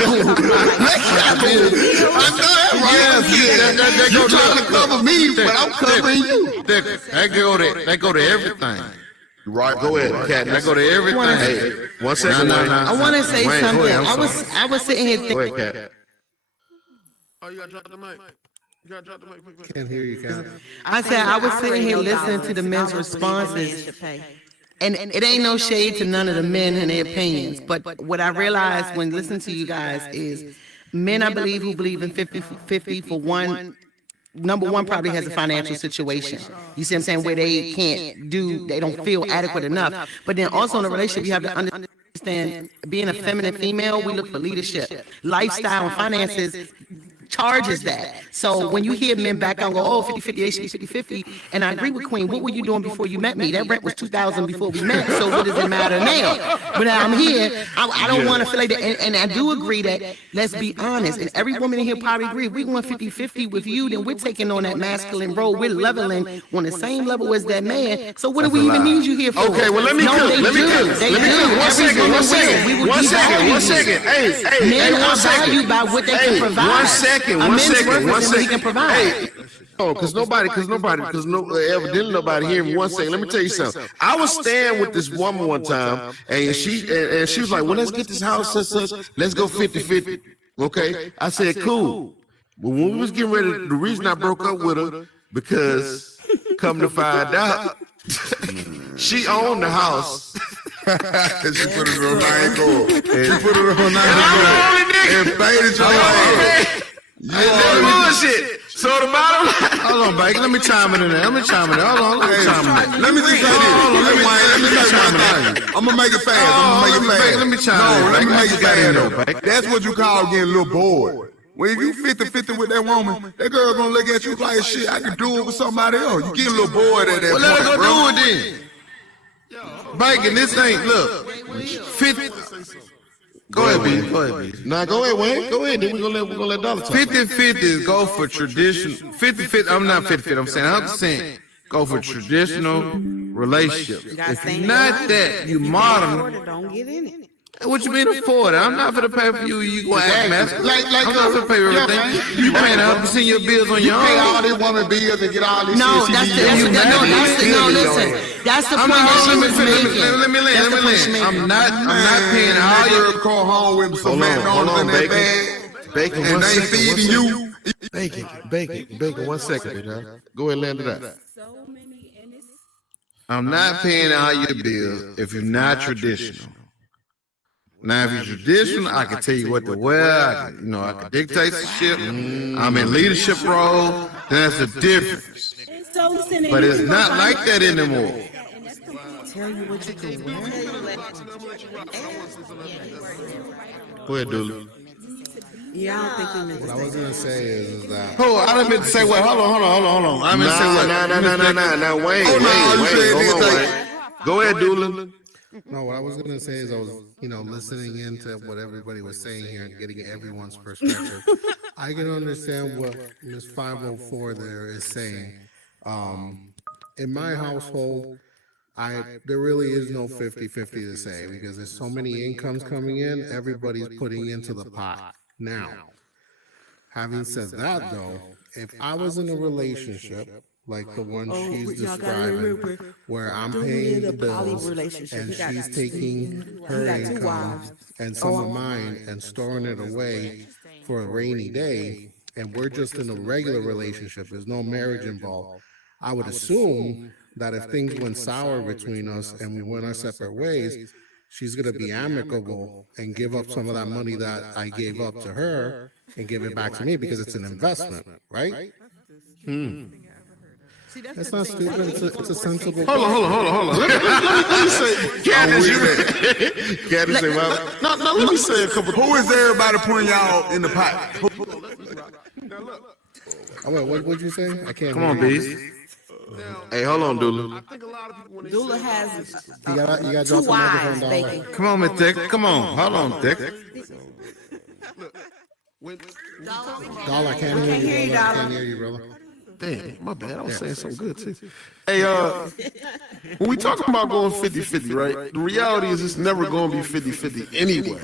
You're trying to cover me, but I'm covering you. That go to everything. Right, go ahead, Cat. That go to everything. Hey, 1 second. I want to say Wayne, something. go ahead, I was sitting here Go thinking. ahead, Cat. Oh, you gotta drop the mic. You gotta drop the mic. Quick. Can't hear you, Cal. I said I was sitting here listening to the men's responses, and it ain't no shade to none of the men and their opinions. But what I realized when listening to you guys is men, I believe, who believe in 50-50 for one. Number one probably has a financial situation. You see what I'm saying? Where they they don't feel adequate enough. But then also in a relationship, you have to understand, being a feminine female, we look for leadership. Lifestyle and finances charges that. So when you hear men back out and go, oh, 50-50, they should be 50-50, and I agree with Queen, what were you doing before you met me? That rent was $2,000 before we met, so what does it matter now? But now I'm here, I don't want to feel like that, and I do agree that, let's be honest, and every woman in here probably agree, if we want 50-50 with you, then we're taking on that masculine role, we're leveling on the same level as that man, so what do we even need you here for? Okay, well, let me cook. One second. Hey, men are valued by what they can provide. 1 second. Hey, evidently nobody hear me. 1 second. Let me tell you something. I was staying with this woman one time, and she was like, well, let's get this house, such. Let's go 50-50. Okay? I said, cool. But when we was getting ready, the reason I broke up with her, because come to find out, she owned the house. She put it on 9 gold. She put it on 9 gold. And faded your ass. Bullshit. So the bottom line. Hold on, Bacon. Let me chime in there. Hold on. Let me just say this. I'm gonna make it fast. Let me chime in. Let me make it fast. That's what you call getting a little bored. When you 50-50 with that woman, that girl gonna look at you like, shit, I can do it with somebody else. You get a little bored at that point, let her go bro. do it then. Bacon, this ain't, look, 50. Go ahead, B. Nah, go ahead, Wayne. Go ahead. Then we're gonna let Dollar talk. 50-50 go for traditional. 50-50. I'm not 50-50. I'm saying 100% go for traditional relationship. If you're not that, you modern. Don't get in it. What you mean afford it? I'm not gonna pay for you. You gonna act master. I'm not gonna pay for everything. You paying 100% your bills on your own. You pay all these woman bills and get all this Listen, shit. that's the point that she was making. Let me land. I'm not paying all your. Call home with some McDonald's in that bag. Bacon, and they feeding you. Bacon, 1 second, man. Go ahead and land it out. I'm not paying all your bills if you're not traditional. Now, if you're traditional, I can tell you what to wear. I can dictate some shit. I'm in leadership role. Then that's a difference. But it's not like that anymore. Tell you what you can wear. Go ahead, Dooley. Yeah, I don't think he meant to What I was gonna say is that. Oh, I didn't mean to say what? Hold on. I meant to say what? Nah, Wayne. Go ahead, Dooley. No, what I was gonna say is I was, listening into what everybody was saying here and getting everyone's perspective. I can understand what Ms. 504 there is saying. In my household, there really is no 50-50 to say because there's so many incomes coming in, everybody's putting into the pot. Now, having said that though, if I was in a relationship like the one she's describing, where I'm paying the bills and she's taking her income and some of mine and storing it away for a rainy day, and we're just in a regular relationship, there's no marriage involved, I would assume that if things went sour between us and we went our separate ways, she's going to be amicable and give up some of that money that I gave up to her and give it back to me because it's an investment, right? That's not stupid. It's a sensible. Hold on. Let me say, Candace say, well, no, let me say a couple. Who is everybody putting y'all in the pot? Oh, wait, what'd you say? I can't. Come on, Beast. Hey, hold on, Dula. Dula has You got two wives, baby. Come on, Miss Dick. Come on. Hold on, Dick. Doll, I can't hear you. I can't hear you, brother. Damn, my bad. I was saying something good too. Hey, when we talking about going 50-50, right? The reality is it's never going to be 50-50 anyway.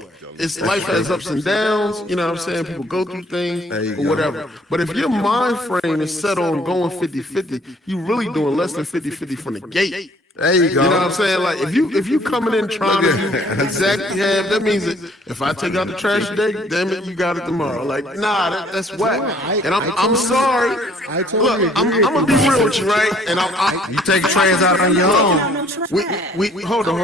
Life has ups and downs, you know what I'm saying? People go through things or whatever. But if your mind frame is set on going 50-50, you really doing less than 50-50 from the gate. There you go. You know what I'm saying? Like if you coming in trying to do exactly half, that means that if I take out the trash today, damn it, you got it tomorrow. Like that's whack. And I'm sorry. Look, I'm gonna be real with you, right? And you take trash out on your own. We hold on.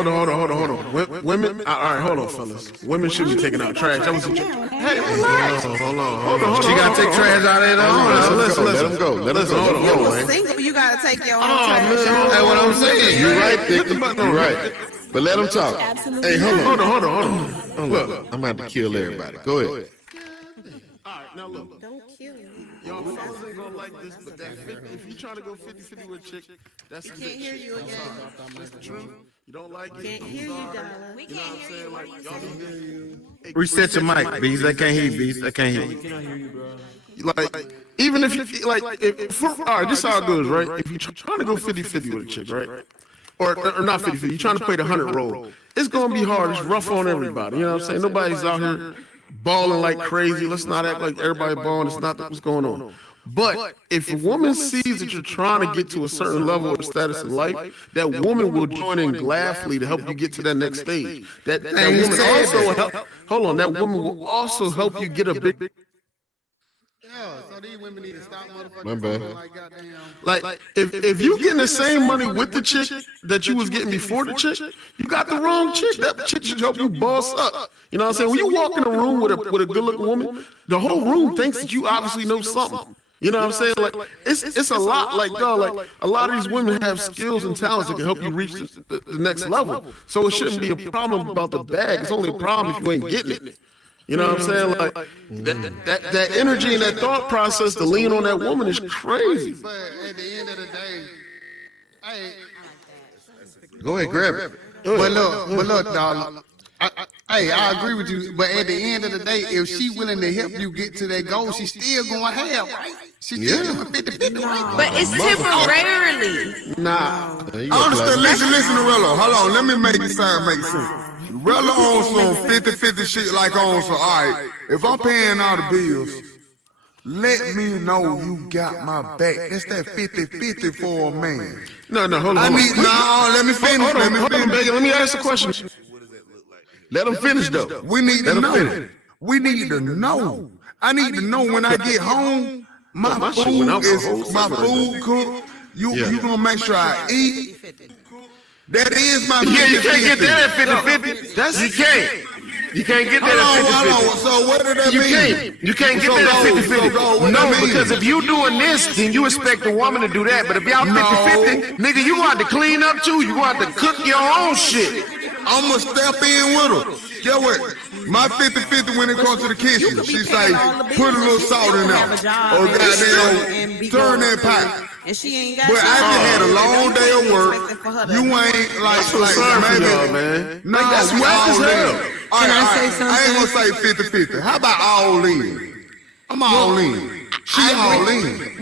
Women, all right, hold on, fellas. Women shouldn't be taking out trash. That was a joke. Hey, relax. Hold on. She gotta take trash out of there. Let them go. Let us If you go. were single, you gotta take your own man. trash. That's what I'm saying. You're right, Dickie. You're right. But let them talk. Hey, hold on. Look, I'm about to kill everybody. Go ahead. All right, now look. Don't kill me. Y'all fellas ain't gonna like this, but if you trying to go 50-50 with a chick, that's a Can't bitch. hear you again. That's the truth. You don't like it. Can't hear you, darling. You know what I'm saying? Like, y'all don't hear you. Reset your mic, Beast. I can't hear you, Beast. I can't hear you. Like, even if you, like, all right, this is how it goes, right? If you're trying to go 50-50 with a chick, right? Or not 50-50, you're trying to play the 100 role. It's going to be hard. It's rough on everybody. You know what I'm saying? Nobody's out here balling like crazy. Let's not act like everybody balling. It's not what's going on. But if a woman sees that you're trying to get to a certain level of status in life, that woman will join in gladly to help you get to that next stage. That woman also help. Hold on, that woman will also help you get a big. So these women need to stop motherfucking. My bad. Like if you getting the same money with the chick that you was getting before the chick, you got the wrong chick. That chick should help you boss up. You know what I'm saying? When you walk in a room with a good looking woman, the whole room thinks that you obviously know something. You know what I'm saying? Like it's a lot. Like a lot of these women have skills and talents that can help you reach the next level. So it shouldn't be a problem about the bag. It's only a problem if you ain't getting it. You know what I'm saying? Like that energy and that thought process to lean on that woman is crazy. But at the end of the day, Go ahead, grab it. but look, dog. I agree with you. But at the end of the day, if she willing to help you get to that goal, she's still gonna have, right? She's still doing 50-50, right? But it's temporarily. Nah. Understand? Listen to Rello. Hold on. Let me make it sound make sense. Rello on some 50-50 shit like on some, all right, if I'm paying all the bills, let me know you got my back. That's that 50-50 for a man. No, hold on. Let me finish. Let me ask a question. Let them finish, though. We need to know. We need to know. I need to know when I get home, my food cooked. You gonna make sure I eat. That is my 50-50. Yeah, you can't get there at 50-50. You can't get there at 50-50. So what did that mean? You can't get there at 50-50. No, because if you doing this, then you expect the woman to do that. But if y'all 50-50, nigga, you gonna have to clean up too. You gonna have to cook your own shit. I'ma step in with her. Get what? My 50-50 when it comes to the kitchen, she say, put a little salt in there. Or goddamn, turn that pot. and she ain't got. But I just had a long day of work. You ain't like maybe. Man. No, that's we whack as all hell. in. Can I say something? I ain't gonna say 50-50. How about all in? I'm all in. She all in.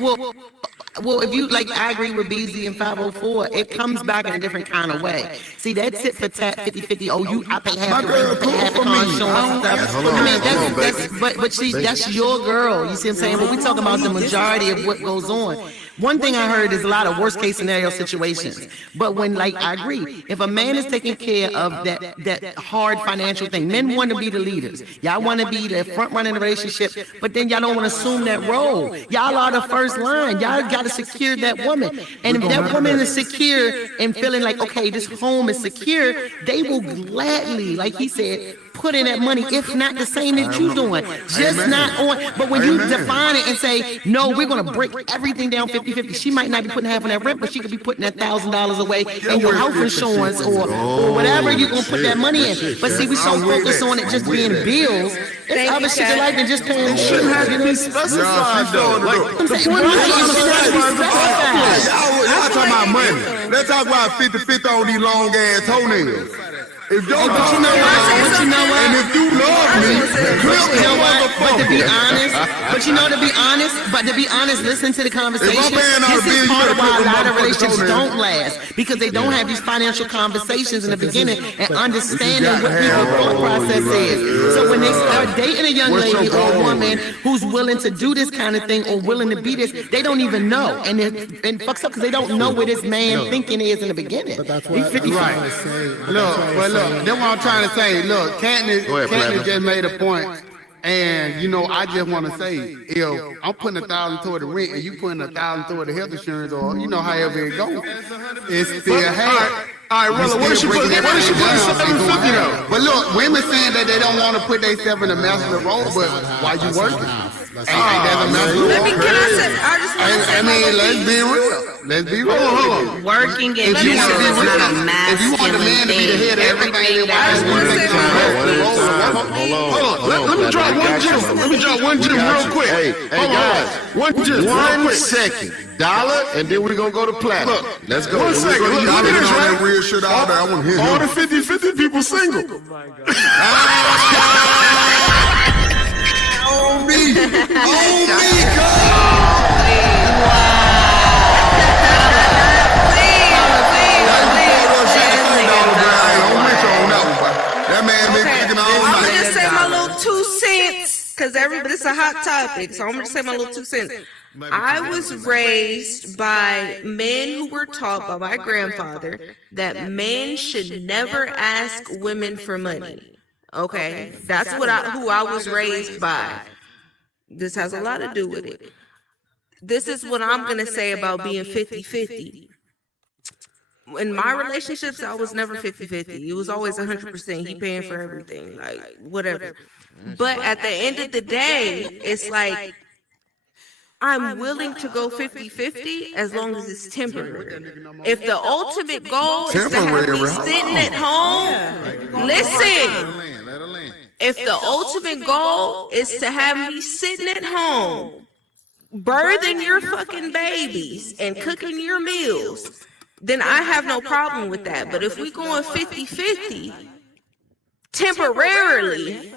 Well, if you like, I agree with BZ and 504. It comes back in a different kind of way. See, that's tit for tat, 50-50. Oh, I pay half the rent, pay half the car insurance stuff. I mean, but see, that's your girl. You see what I'm saying? But we talk about the majority of what goes on. One thing I heard is a lot of worst case scenario situations. But when, like, I agree, if a man is taking care of that hard financial thing, men want to be the leaders. Y'all want to be the front runner in the relationship, but then y'all don't want to assume that role. Y'all are the first line. Y'all got to secure that woman. And if that woman is secure and feeling like, okay, this home is secure, they will gladly, like he said, put in that money, if not the same that you doing. Just not on, but when you define it and say, no, we're going to break everything down 50-50, she might not be putting half on that rent, but she could be putting that $1,000 away in your health insurance or whatever you're going to put that money in. But see, we so focused on it just being bills. It's other shit in life than just paying. It shouldn't have to be specified, though. The point is, y'all talking about money. Let's talk about 50-50 on these long ass toenails. If you know what? And if you love me, but to be honest, listen to the conversation. This is part of why a lot of relationships don't last, because they don't have these financial conversations in the beginning and understanding what people's thought process is. So when they start dating a young lady or a woman who's willing to do this kind of thing or willing to be this, they don't even know, and it fucks up because they don't know what this man thinking is in the beginning. But that's what Look, that's what I'm trying to say. Look, Katniss just made a point, and you know, I just want to say, if I'm putting 1,000 toward the rent and you putting 1,000 toward the health insurance, or you know, however it goes, it's still half. All right, Rella, what is she putting 750 though? But look, women saying that they don't want to put themselves in a master role, but why you working? Ain't that a master role? I mean, let's be real. Let's be real. Hold on. Working and is not a masculine if you want the man to be the head of everything, hold on. Let me drop one gem. Let me drop one gem real quick. Hey, guys, one gem. 1 second. Dollar, and then we're gonna go to platinum. Let's go. 1 second. Look at this, right? Real shit out there. I want to hear all the 50-50 people single. On me, go! I'm gonna just say my little 2 cents, because it's a hot topic, so I'm gonna say my little 2 cents. I was raised by men who were taught by my grandfather that men should never ask women for money. Okay, that's who I was raised by. This has a lot to do with it. This is what I'm gonna say about being 50-50. In my relationships, I was never 50-50. It was always 100%. He paying for everything, like whatever. But at the end of the day, it's like, I'm willing to go 50-50 as long as it's temporary. If the ultimate goal is to have me sitting at home, listen. If the ultimate goal is to have me sitting at home, birthing your fucking babies and cooking your meals, then I have no problem with that. But if we going 50-50 temporarily,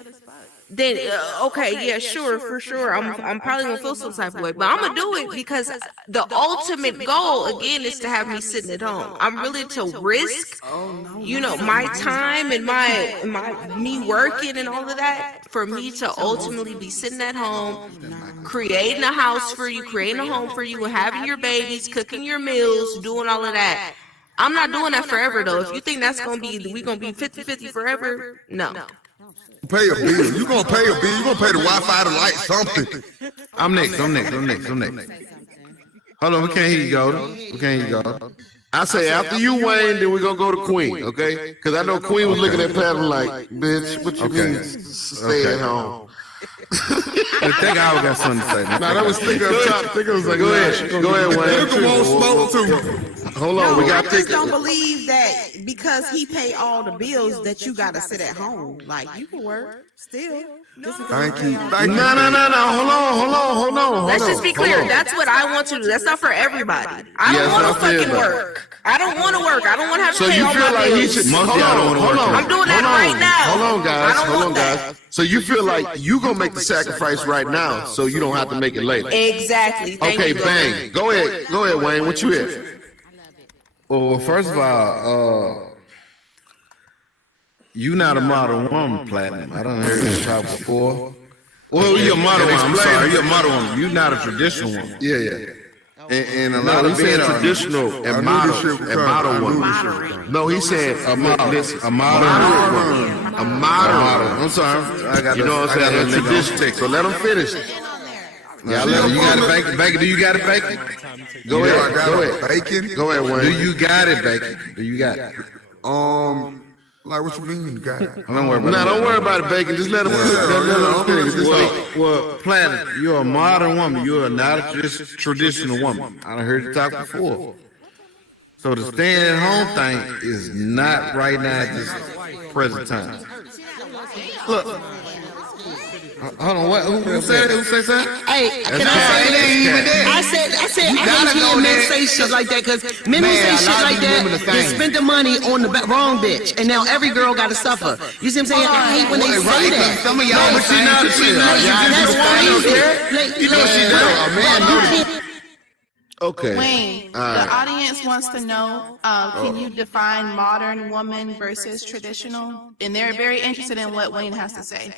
then okay, yeah, sure, for sure, I'm probably gonna feel some type of way, but I'm gonna do it because the ultimate goal again is to have me sitting at home. I'm willing to risk, you know, my time and my me working and all of that for me to ultimately be sitting at home, creating a house for you, creating a home for you, having your babies, cooking your meals, doing all of that. I'm not doing that forever though. If you think that's gonna be, we gonna be 50-50 forever, no. Pay a bill. You gonna pay a bill. You gonna pay the Wi-Fi, the light, something. I'm next. Hold on, we can't hear you, go. I say after you, Wayne, then we're gonna go to Queen, okay? Because I know Queen was looking at Pat like, bitch, what you mean stay at home? I think I got something to say. Nah, that was Thicker up top. Thicker was like, go ahead, Wayne. Thicker won't smoke too. Hold on, we got I just don't believe that because he pay all the bills that you gotta sit at home. Like, you can work still. Thank you. No. Hold on. Let's just be clear. That's what I want to do. That's not for everybody. I don't want to fucking work. I don't want to work. I don't want to have to So pay you all feel my like he bills. should? Most Hold y'all don't on, wanna hold work. on. I'm doing that right now. Hold on, I guys. don't Hold on, want that. guys. So you feel like you gonna make the sacrifice right now, so you don't have to make it later. Exactly. Thank Okay, you, brother. bang. Go ahead, Wayne. What you at? Well, first of all, you not a modern woman, Platinum. I don't heard you talk before. Well, you're a modern woman. I'm sorry, you're a modern woman. You're not a traditional woman. Yeah. And a lot No, of he said men are traditional and modern woman. No, he said a modern. a modern. A modern. I'm sorry. I got You know what I'm saying? A traditional. So let him finish. Yeah, you got it, Bacon. Do you got it, Bacon? Go ahead. Bacon? Go ahead, Wayne. Do you got it, Bacon? Do you got it? Like what you mean, you got it? Don't worry about it. No, don't worry about it, Bacon. Just let him finish. Well, Planet, you're a modern woman. You're not a traditional woman. I done heard you talk before. So the staying at home thing is not right now at this present time. Look. Hold on, what? Who said that? Who said that? Hey, can I say that? I said, I hate when men say shit like that, because men who say shit like that, they spend the money on the wrong bitch, and now every girl got to suffer. You see what I'm saying? I hate when they say that. Some of y'all, but she's not a That's crazy. You know she does. Okay. Wayne, the audience wants to know, can you define modern woman versus traditional? And they're very interested in what Wayne has to say.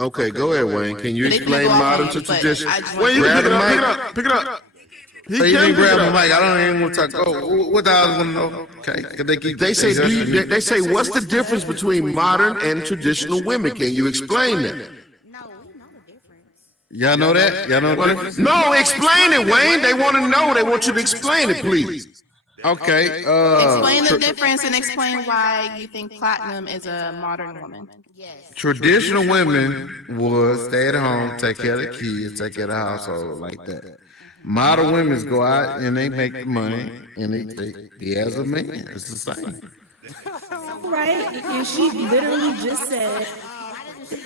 Okay, go ahead, Wayne. Can you They can explain go off modern on to you, but traditional? I just Wayne, you Grab can the pick it mic. up. Pick it up. He can grab the mic. I don't even want to talk. Oh, what the hell want to know? Okay, because they keep. They say, they say, what's the difference between modern and traditional women? Can you explain that? Y'all know that? Y'all know that? No, explain it, Wayne. They want to know. They want you to explain it, please. Okay. Explain the difference and explain why you think Platinum is a modern woman. Traditional women would stay at home, take care of the kids, take care of the household, like that. Modern women go out and they make money, and they as a man, it's the same. Right, and she literally just said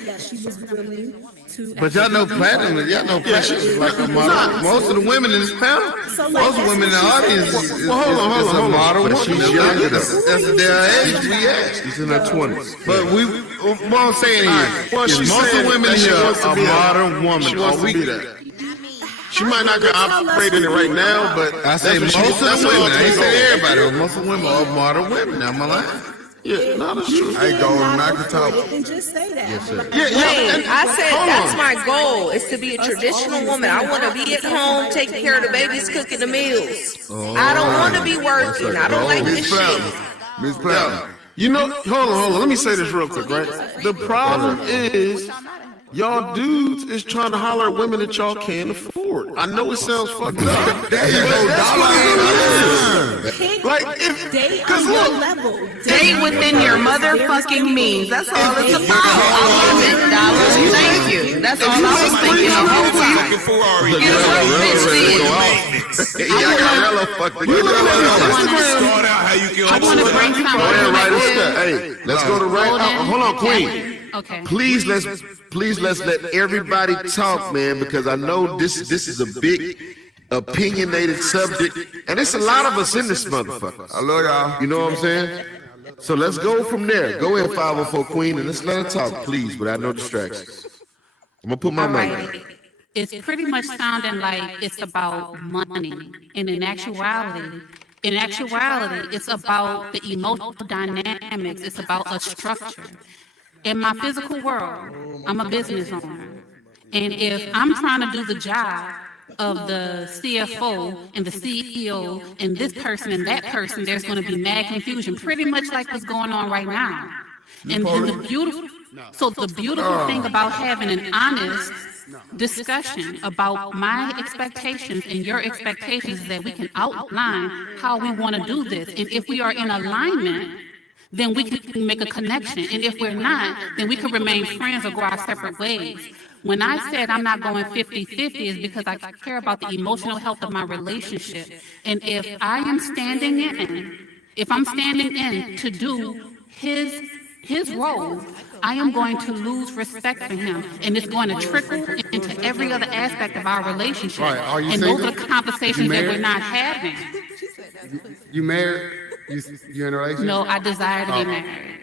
that she was willing to. But y'all know Platinum is like a model. Most of the women in this panel, most of the women in the audience is a model woman. She's younger. That's their age we asked. She's in her 20s. But what I'm saying here, Well, is she's most of saying the women that she here wants to are be modern woman. She wants to be that. She might not be operating it right now, but I say most of the women. I ain't say everybody, but most of the women are modern women. Am I lying? Yeah, no, that's true. I go knock the top. And just say that. Yes, sir. Wayne, I said that's my goal, is to be a traditional woman. I want to be at home, taking care of the babies, cooking the meals. I don't want to be working. I don't like this shit. Miss Platinum. You know, hold on. Let me say this real quick, right? The problem is, y'all dudes is trying to holler at women that y'all can't afford. I know it sounds fucked up. There you go, Like, Date because on your look, level. Date within your motherfucking means. That's all it's about. I love it, dollars. Thank you. That's all I was thinking the whole time. Looking for Ari. Get a bitch then. Start out how you can. I want to bring something Hey, let's go to right. Hold on, Queen. Okay. Please let's let everybody talk, man, because I know this is a big opinionated subject, and it's a lot of us in this motherfucker. I love y'all. You know what I'm saying? So let's go from there. Go ahead, 504 Queen, and let's let her talk, please, without no distractions. I'm gonna put my mic on. It's pretty much sounding like it's about money, and in actuality, it's about the emotional dynamics. It's about a structure. In my physical world, I'm a business owner, and if I'm trying to do the job of the CFO and the CEO and this person and that person, there's going to be mad confusion, pretty much like what's going on right now. And the beautiful thing about having an honest discussion about my expectations and your expectations is that we can outline how we want to do this. And if we are in alignment, then we can make a connection. And if we're not, then we can remain friends or go our separate ways. When I said I'm not going 50-50 is because I care about the emotional health of my relationship. And if I'm standing in to do his his role, I am going to lose respect for him, and it's going to trickle into every other aspect of our relationship. Right. Are you and single? those are the conversations that we're not having. You married? You in a relationship? No, I desire to be married.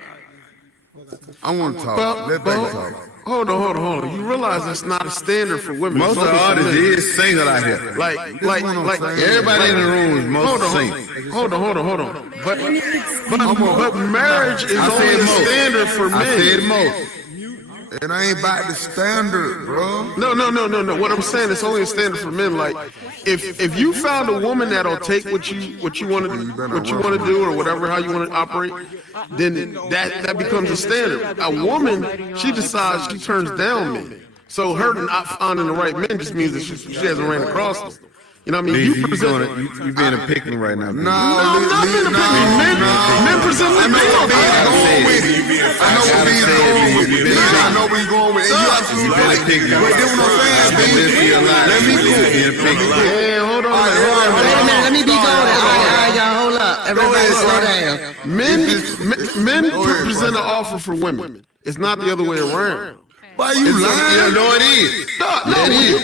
I want to talk. Let Baby talk. Hold on. You realize that's not a standard for women. Most of the artists is single out here. Like Everybody in the room is most single. Hold on. But marriage is only a standard for men. I said most. It ain't about the standard, bro. No. What I'm saying, it's only a standard for men. Like, if you found a woman that'll take what you want to do or whatever, how you want to operate, then that becomes a standard. A woman, she decides she turns down men. So her not finding the right men just means that she hasn't ran across them. You know what I mean? You being a pick me right now. No, I'm not being a pick me. Men present the deal. I know where he's going with it. I know where he's going with it. You absolutely right. Wait, that's what I'm saying, let me go. Yeah, hold on. Wait a minute, let me be going. All right, y'all, hold up. Everybody slow down. Men present an offer for women. It's not the other way around. Why you lying? No, it is. No,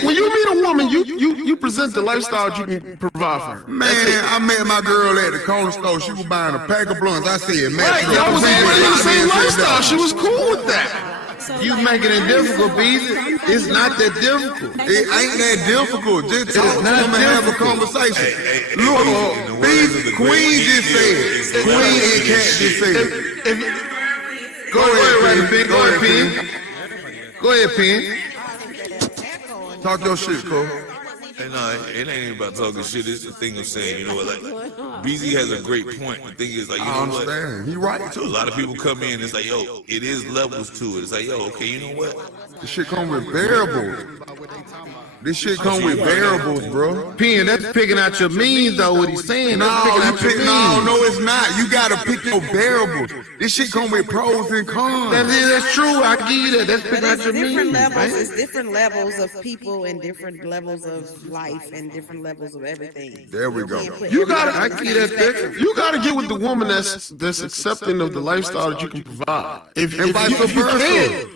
when you meet a woman, you present the lifestyle you can provide for her. Man, I met my girl at the corner store. She was buying a pack of blunts. I said, man, y'all was in the same lifestyle. She was cool with that. You making it difficult, Beezy. It's not that difficult. It ain't that difficult. Just talk to them and have a conversation. Look, Queen just said. Queen and Cat just said. Go ahead, Pin. Go ahead, Pin. Go ahead, Pin. Talk your shit, Cole. And it ain't even about talking shit. It's the thing of saying, you know what, like, BZ has a great point. The thing is, like, you know I understand. He right, too. A lot of people come in, it's like, yo, it is levels to it. It's like, yo, okay, you know what? This shit come with variables. This shit come with variables, bro. Pin, that's picking out your means, though, what he's saying. No, it's not. You gotta pick your variables. This shit come with pros and cons. That's true. I give you that. That's picking out your means. It's different levels of people and different levels of life and different levels of everything. There we go. You gotta get with the woman that's accepting of the lifestyle that you can provide. If vice versa.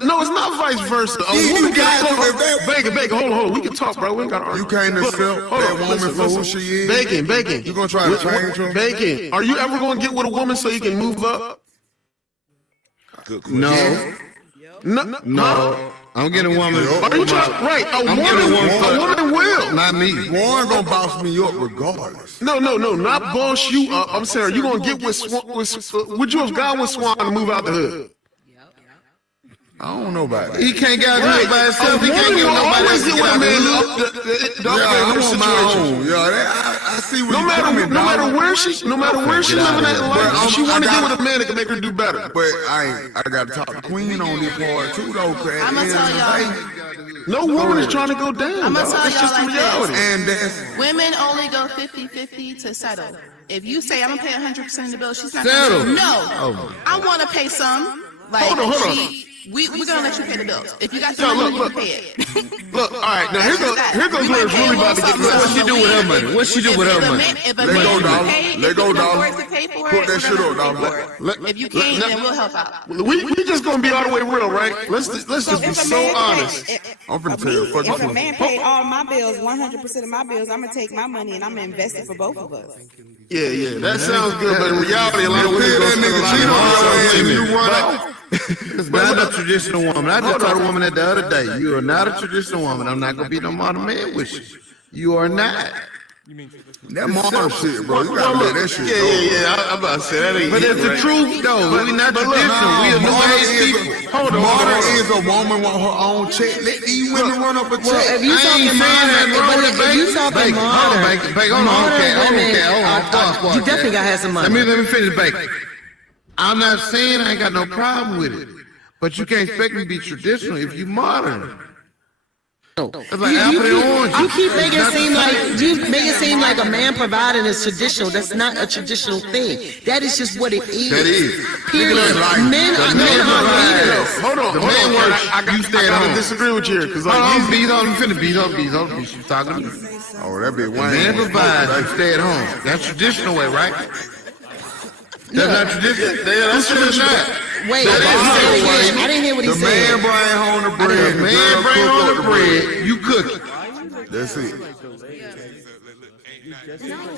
No, it's not vice versa. A woman Bacon, hold on. We can talk, bro. We ain't got to argue. You can't accept that woman for who she is. Bacon. You gonna try to change her? Bacon, are you ever gonna get with a woman so you can move up? No. I'm getting a woman. Are you trying? Right. A woman will. Not me. Warren gonna boss me up regardless. No. Not boss you up. I'm saying, are you gonna get with would you have gone with Swan to move out the hood? I don't know about that. He can't get out by himself. He can't get nobody else to get out I see what no matter where she living at in life, she want to get with a man that can make her do better. But I got to talk to Queen on this part too, though. I'm gonna tell y'all. No woman is trying to go down. I'm gonna tell y'all like reality. this. Women only go 50-50 to settle. If you say I'm gonna pay 100% of the bill, she's not settle. Gonna no, I want to pay some. Like, hold on. We're gonna let you pay the bills. If you got the money, you can pay it. Look, all right, now here goes where it's really about to get. What she do with her money? What she do with her money? Let go, dog. Put that shit up, dog. If you can't, then we'll help out. We just gonna be all the way real, right? Let's just be so honest. I'm finna tell you. If a man paid all my bills, 100% of my bills, I'm gonna take my money and I'm gonna invest it for both of us. Yeah, that sounds good, but in reality, a lot of women gonna It's not a traditional woman. I just told a woman that the other day. You are not a traditional woman. I'm not gonna be no modern man with you. You are not. That modern shit, bro. You gotta let that shit go. Yeah. I'm about to say that ain't. But it's the truth, though. We not traditional. We are new age people. Hold on. Modern is a woman want her own check. Let these women run up a check. Well, if you talking modern, if you talking modern, you definitely gotta have some money. Let me finish, Bacon. I'm not saying I ain't got no problem with it, but you can't expect me to be traditional if you modern. It's like apple and orange. You keep making it seem like a man providing is traditional. That's not a traditional thing. That is just what it is. That is. Period. Men are leaders. Hold on. I gotta disagree with you here because I'm beat on. She's talking to me. Oh, that be Wayne. Man provides. You stay at home. That's traditional way, right? That's not traditional. That's traditional. Wait, I didn't hear what he The said. man bring home the bread. The man bring home the bread, you cook it. That's it.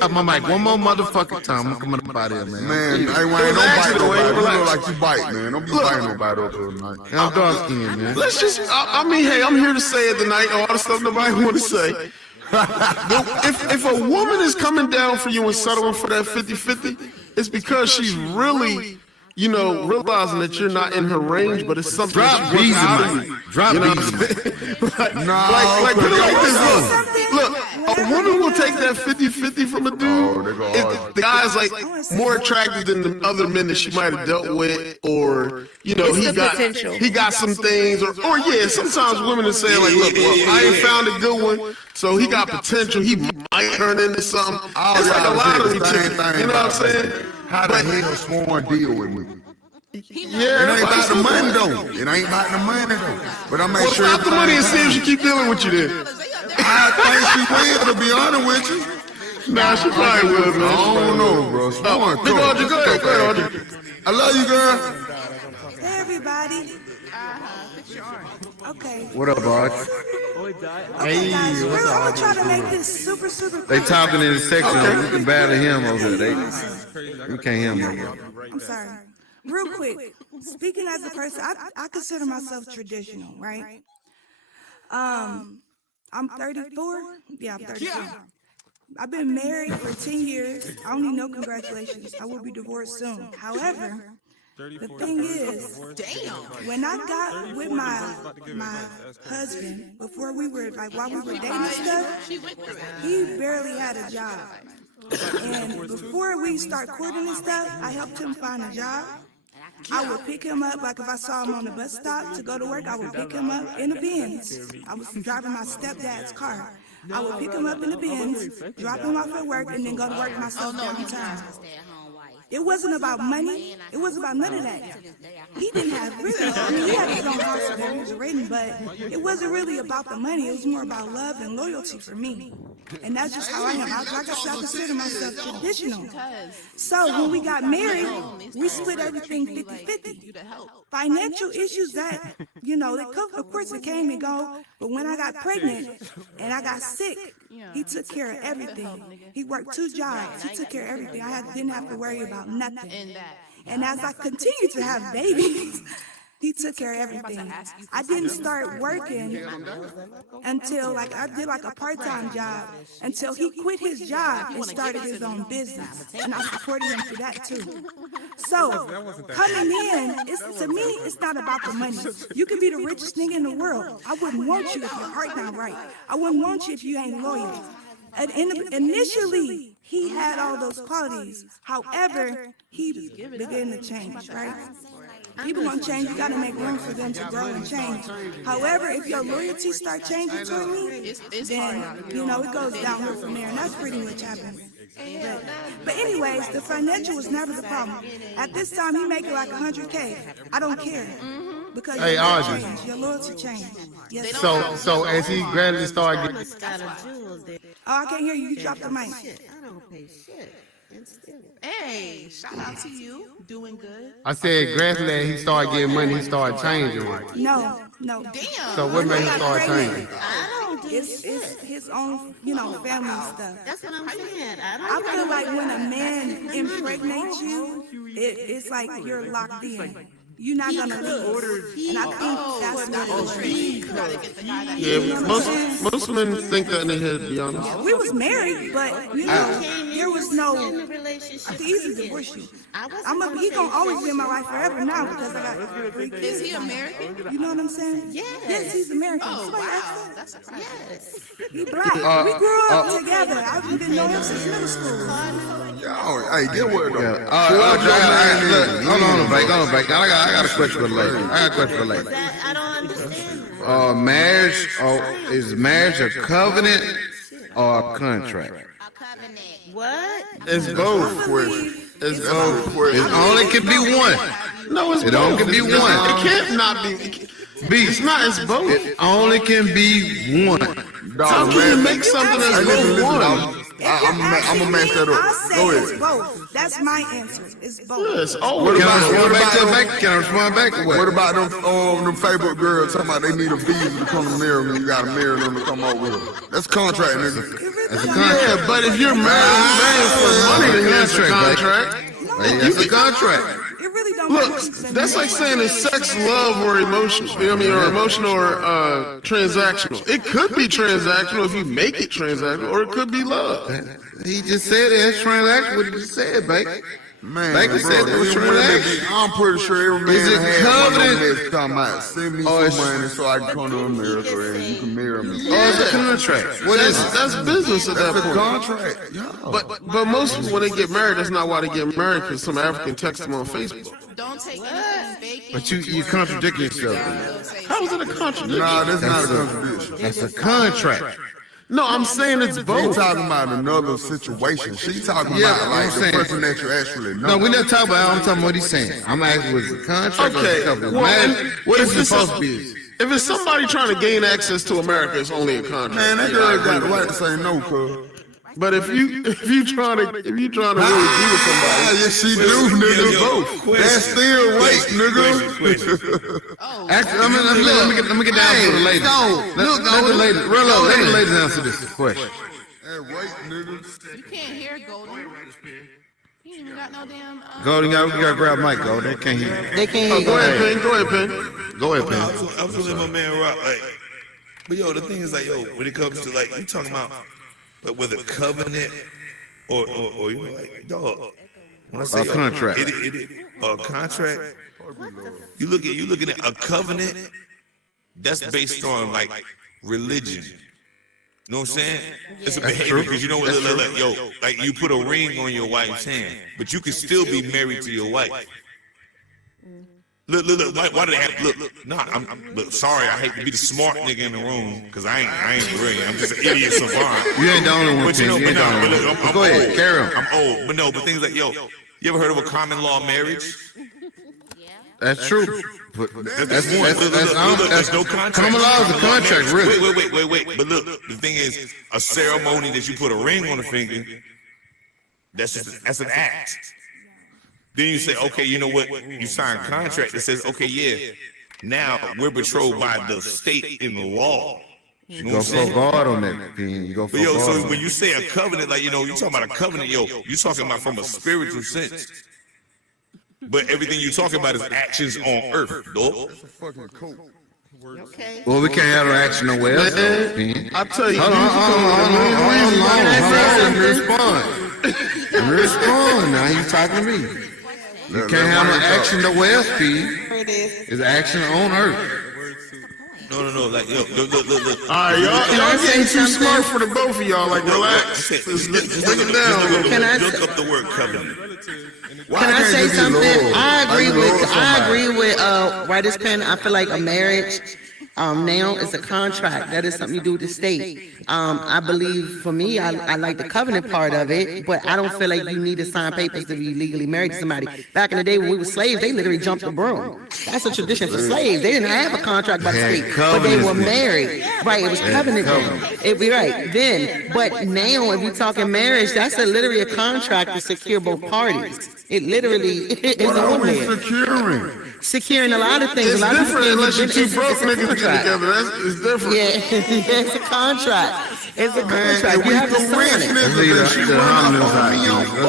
Got my mic one more motherfucking time. I'm coming up out here, man. Man, I ain't don't bite nobody. You look like you bite, man. Don't be biting nobody up here tonight. I'm dark skinned, man. Let's just, I mean, hey, I'm here to say it tonight. All the stuff nobody want to say. If a woman is coming down for you and settling for that 50-50, it's because she's really, you know, realizing that you're not in her range, but it's something. Drop that she easy, wants out of man. you. Drop You know what easy, I'm man. saying? like put it like this. Look, a woman will take that 50-50 from a dude if the guy's like more attractive than the other men that she might have dealt with, or you know, he got some things, or yeah, sometimes women are saying like, look, well, I ain't found a good one, so he got potential. He might turn into something. It's like a lottery ticket. You know what I'm saying? How the hell Sworn deal with me? Yeah, it ain't about the money though. It ain't about the money though. But I make sure. Stop the money and see if she keep dealing with you then. I think she will, to be honest with you. Nah, she probably will, man. I don't know, bro. Sworn, Big Audrey, go ahead, Audrey. I love you, girl. Hey, everybody. Okay. What up, Arch? Okay, guys, I'm gonna try to make this super They quick. talking in the section. We can battle him over there. We can't hear him over there. I'm sorry. Real quick, speaking as a person, I consider myself traditional, right? I'm 34. Yeah, I'm 34. I've been married for 10 years. I don't need no congratulations. I will be divorced soon. However, the thing is, when I got with my husband, before we were, like, while we were dating and stuff, he barely had a job. And before we start courting and stuff, I helped him find a job. I would pick him up, like if I saw him on the bus stop to go to work, I would pick him up in a Benz. I was driving my stepdad's car. I would pick him up in the Benz, drop him off at work, and then go to work myself downtown. It wasn't about money. It wasn't about none of that. He didn't have really, I mean, he had his own house where he was written, but it wasn't really about the money. It was more about love and loyalty for me. And that's just how I am. Like I said, I consider myself traditional. So when we got married, we split everything 50-50. Financial issues that, you know, of course it came and go, but when I got pregnant and I got sick, he took care of everything. He worked 2 jobs. He took care of everything. I didn't have to worry about nothing. And as I continued to have babies, he took care of everything. I didn't start working until, like, I did like a part-time job until he quit his job and started his own business. And I supported him through that too. So coming in, to me, it's not about the money. You can be the richest nigga in the world. I wouldn't want you if your heart not right. I wouldn't want you if you ain't loyal. And initially, he had all those qualities. However, he began to change, right? People want to change, you got to make room for them to grow and change. However, if your loyalty start changing toward me, then, you know, it goes downhill from there, and that's pretty much happened. But anyways, the financial was never the problem. At this time, he making like 100K. I don't care. Because Hey, Audrey. your loyalty changed. Yes, So as he gradually started getting, Oh, I can't hear you. You dropped the mic. Hey, shout out to you. Doing good. I said gradually as he started getting money, he started changing, right? No. Damn. So what made him start changing? It's his own, you know, family stuff. That's what I'm saying. I feel like when a man impregnates you, it's like you're locked in. You're not gonna leave. And I think that's what it is. Yeah, most men think that in their head, to be honest. We was married, but you know, there was no. I think he's divorced you. He gonna always be in my life forever now because I got 3 kids. Is he American? You know what I'm saying? Yes, he's American. Oh, Somebody wow. asked that? That's surprising. Yes. He black. We grew up together. I've been knowing him since middle school. Yo, hey, get with them. Hold on, break. I got a question for the lady. I don't understand. Marriage, is marriage a covenant or a contract? What? It's both. It's both. It only can be one. No, it's It both. only can be one. It can't not be. It's not. It's both. It only can be one. How can you make something that's both one? I'm gonna match that I'll up. say Go it's ahead. both. That's my answer. It's both. Yes. What Can I about respond back to the them? back? Can I respond back or what? What about them Facebook girls talking about they need a visa to come to marry me? You gotta marry them to come over here. That's contract, nigga. That's a contract. Yeah, but if you're married for money, then that's a contract. That's a contract. It really don't matter. Look, that's like saying is sex, love, or emotional. You know what I mean, or emotional or transactional. It could be transactional if you make it transactional, or it could be love. He just said that's transaction. What he just said, babe. Man, Like I said, that was transaction. I'm pretty sure every man Is it has covenant? one that's talking about send me Oh, some money so I can come to America and you can marry me. Oh, it's a contract. What is it? That's business at that That's a point. contract. Yeah. But most people, when they get married, that's not why they get married, because some African text them on Facebook. Don't take anything vacant. But you contradict yourself. How is it a contradiction? Nah, that's not a contradiction. That's a contract. No, I'm saying it's He both. talking about another situation. She talking Yeah, about I'm like the saying- person that you actually know. No, we're not talking about. I'm talking about what he's saying. I'm asking, was it a contract or Okay, a covenant? well, Man, what is if it it's supposed a- to be? If it's somebody trying to gain access to America, it's only a contract. Man, that girl got the right to say no, cuz. But if you trying to really be with somebody, Yes, she do, nigga. That's still rape, nigga. Actually, let me get down to the ladies. Let the ladies, real low, let the ladies answer this question. That rape, nigga. You can't hear Golden. He ain't even got no damn. Golden, you gotta grab Mike, Golden. They can't hear you. They can't oh, hear go ahead, you. Penn. Go ahead, Penn. Go ahead, I Penn. was feeling my man Rock, like, but yo, the thing is like, yo, when it comes to like, you talking about, like, whether covenant or you know, like, dog. When I say A contract. A contract. You looking at a covenant. That's based on like religion. You know what I'm saying? It's a behavior because you know what? Look, yo, like you put a ring on your wife's hand, but you can still be married to your wife. Look, why did they have, look, nah, look, sorry, I hate to be the smart nigga in the room, because I ain't brilliant, I'm just an idiot savant. You ain't the only one, But you know, Penn. You but ain't the no, only but one. look, I'm Go ahead, old. carry on. I'm old, but no, but things like, yo, you ever heard of a common law marriage? That's true. But That's one. There's no contract. Common law is a contract, really. Wait. But look, the thing is, a ceremony that you put a ring on the finger, that's an act. Then you say, okay, you know what? You sign a contract that says, okay, yeah, now we're betrothed by the state in the law. You know Go what I'm for saying? God on that, Penn. You go for But yo, God. so on when you say a covenant, like, you know, you talking about a covenant, yo, you talking about from a spiritual sense. But everything you talking about is actions on earth, dog. Well, we can't have no action nowhere else, though, Penn. I tell you, Hold on. Let me respond. Now you talking to me. You can't have no action nowhere else, Penn. It's action on earth. No, like, yo, look. all right, y'all getting too smart for the both of y'all. Like, relax. Just look it down. Can I Look up the word covenant. Can I say something? I agree with Writer's Pen. I feel like a marriage now is a contract. That is something you do with the state. I believe for me, I like the covenant part of it, but I don't feel like you need to sign papers to be legally married to somebody. Back in the day when we were slaves, they literally jumped the broom. That's a tradition for slaves. They didn't have a contract by the state, but they were married. Right, it was covenant then. It'd be right then. But now, if you're talking marriage, that's literally a contract to secure both parties. It literally is What a are we woman. securing? A lot of things. It's a lot different of unless you two it's broke a niggas get contract. together. It's different. Yeah, it's a contract. It's a contract. if You we have to sign it. Let's leave the homonyms out. Let's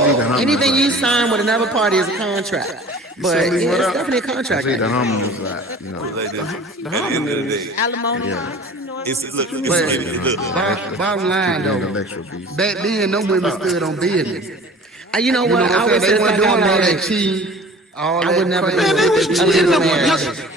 leave the homonyms Anything you out. sign with another party is a contract. But it's definitely a contract. Let's leave the homonyms out. You know. Like this. At the end of the day, Alimony. look. Bottom line though, Intellectual beast. back then, them women stood on business. You know You know what? I what I'm would saying? say They if I weren't doing got all that married. cheating. All I that would never crazy. Man, they was cheating.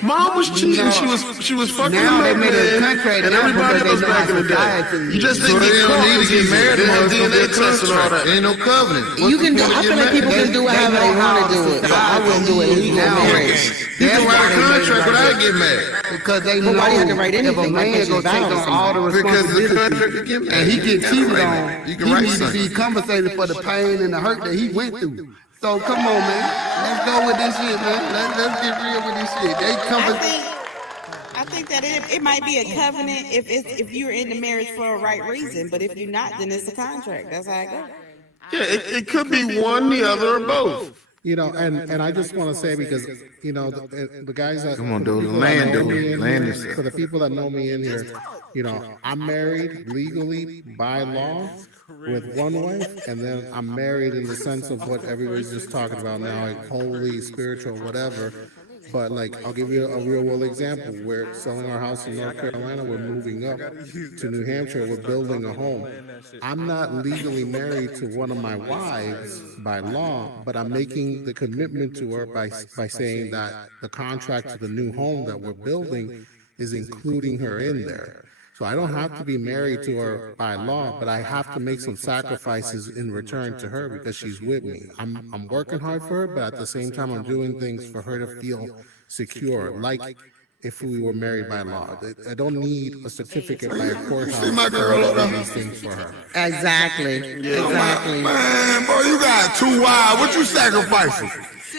Mom was cheating. No. She was fucking Now they him made a up, contract and now everybody because else they know back in the day. society- You just So didn't they get don't caught. need to get married. They They had don't DNA get tests and all that. Ain't no covenant. You can do. I feel like people can do however they want to do it. But I wouldn't do it legal Now, marriage. You can write a contract without getting married. Because they But know why do you have to write if a anything like man that? You gonna take vow on all the Because the responsibility contract you get married. and he get cheated on, You can he write needs to something. be compensated for the pain and the hurt that he went through. So come on, man, let's go with this shit, man. Let's get real with this shit. They I compensate. think think that it might be a covenant if you're in the marriage for a right reason, but if you're not, then it's a contract. That's how it goes. Yeah, it could be one, the other, or both. You know, and I just want to say, because you know the guys that Come on, dude. Land this. for the people that know me in here, you know, I'm married legally by law with one wife, and then I'm married in the sense of what everybody's just talking about now, like holy, spiritual, whatever. But like, I'll give you a real world example. We're selling our house in North Carolina. We're moving up to New Hampshire. We're building a home. I'm not legally married to one of my wives by law, but I'm making the commitment to her by saying that the contract to the new home that we're building is including her in there. So I don't have to be married to her by law, but I have to make some sacrifices in return to her because she's with me. I'm working hard for her, but at the same time, I'm doing things for her to feel secure, like if we were married by law. I don't need a certificate by a courthouse to do these things for her. Exactly. Exactly. Man, boy, you got too wild. What you sacrificing?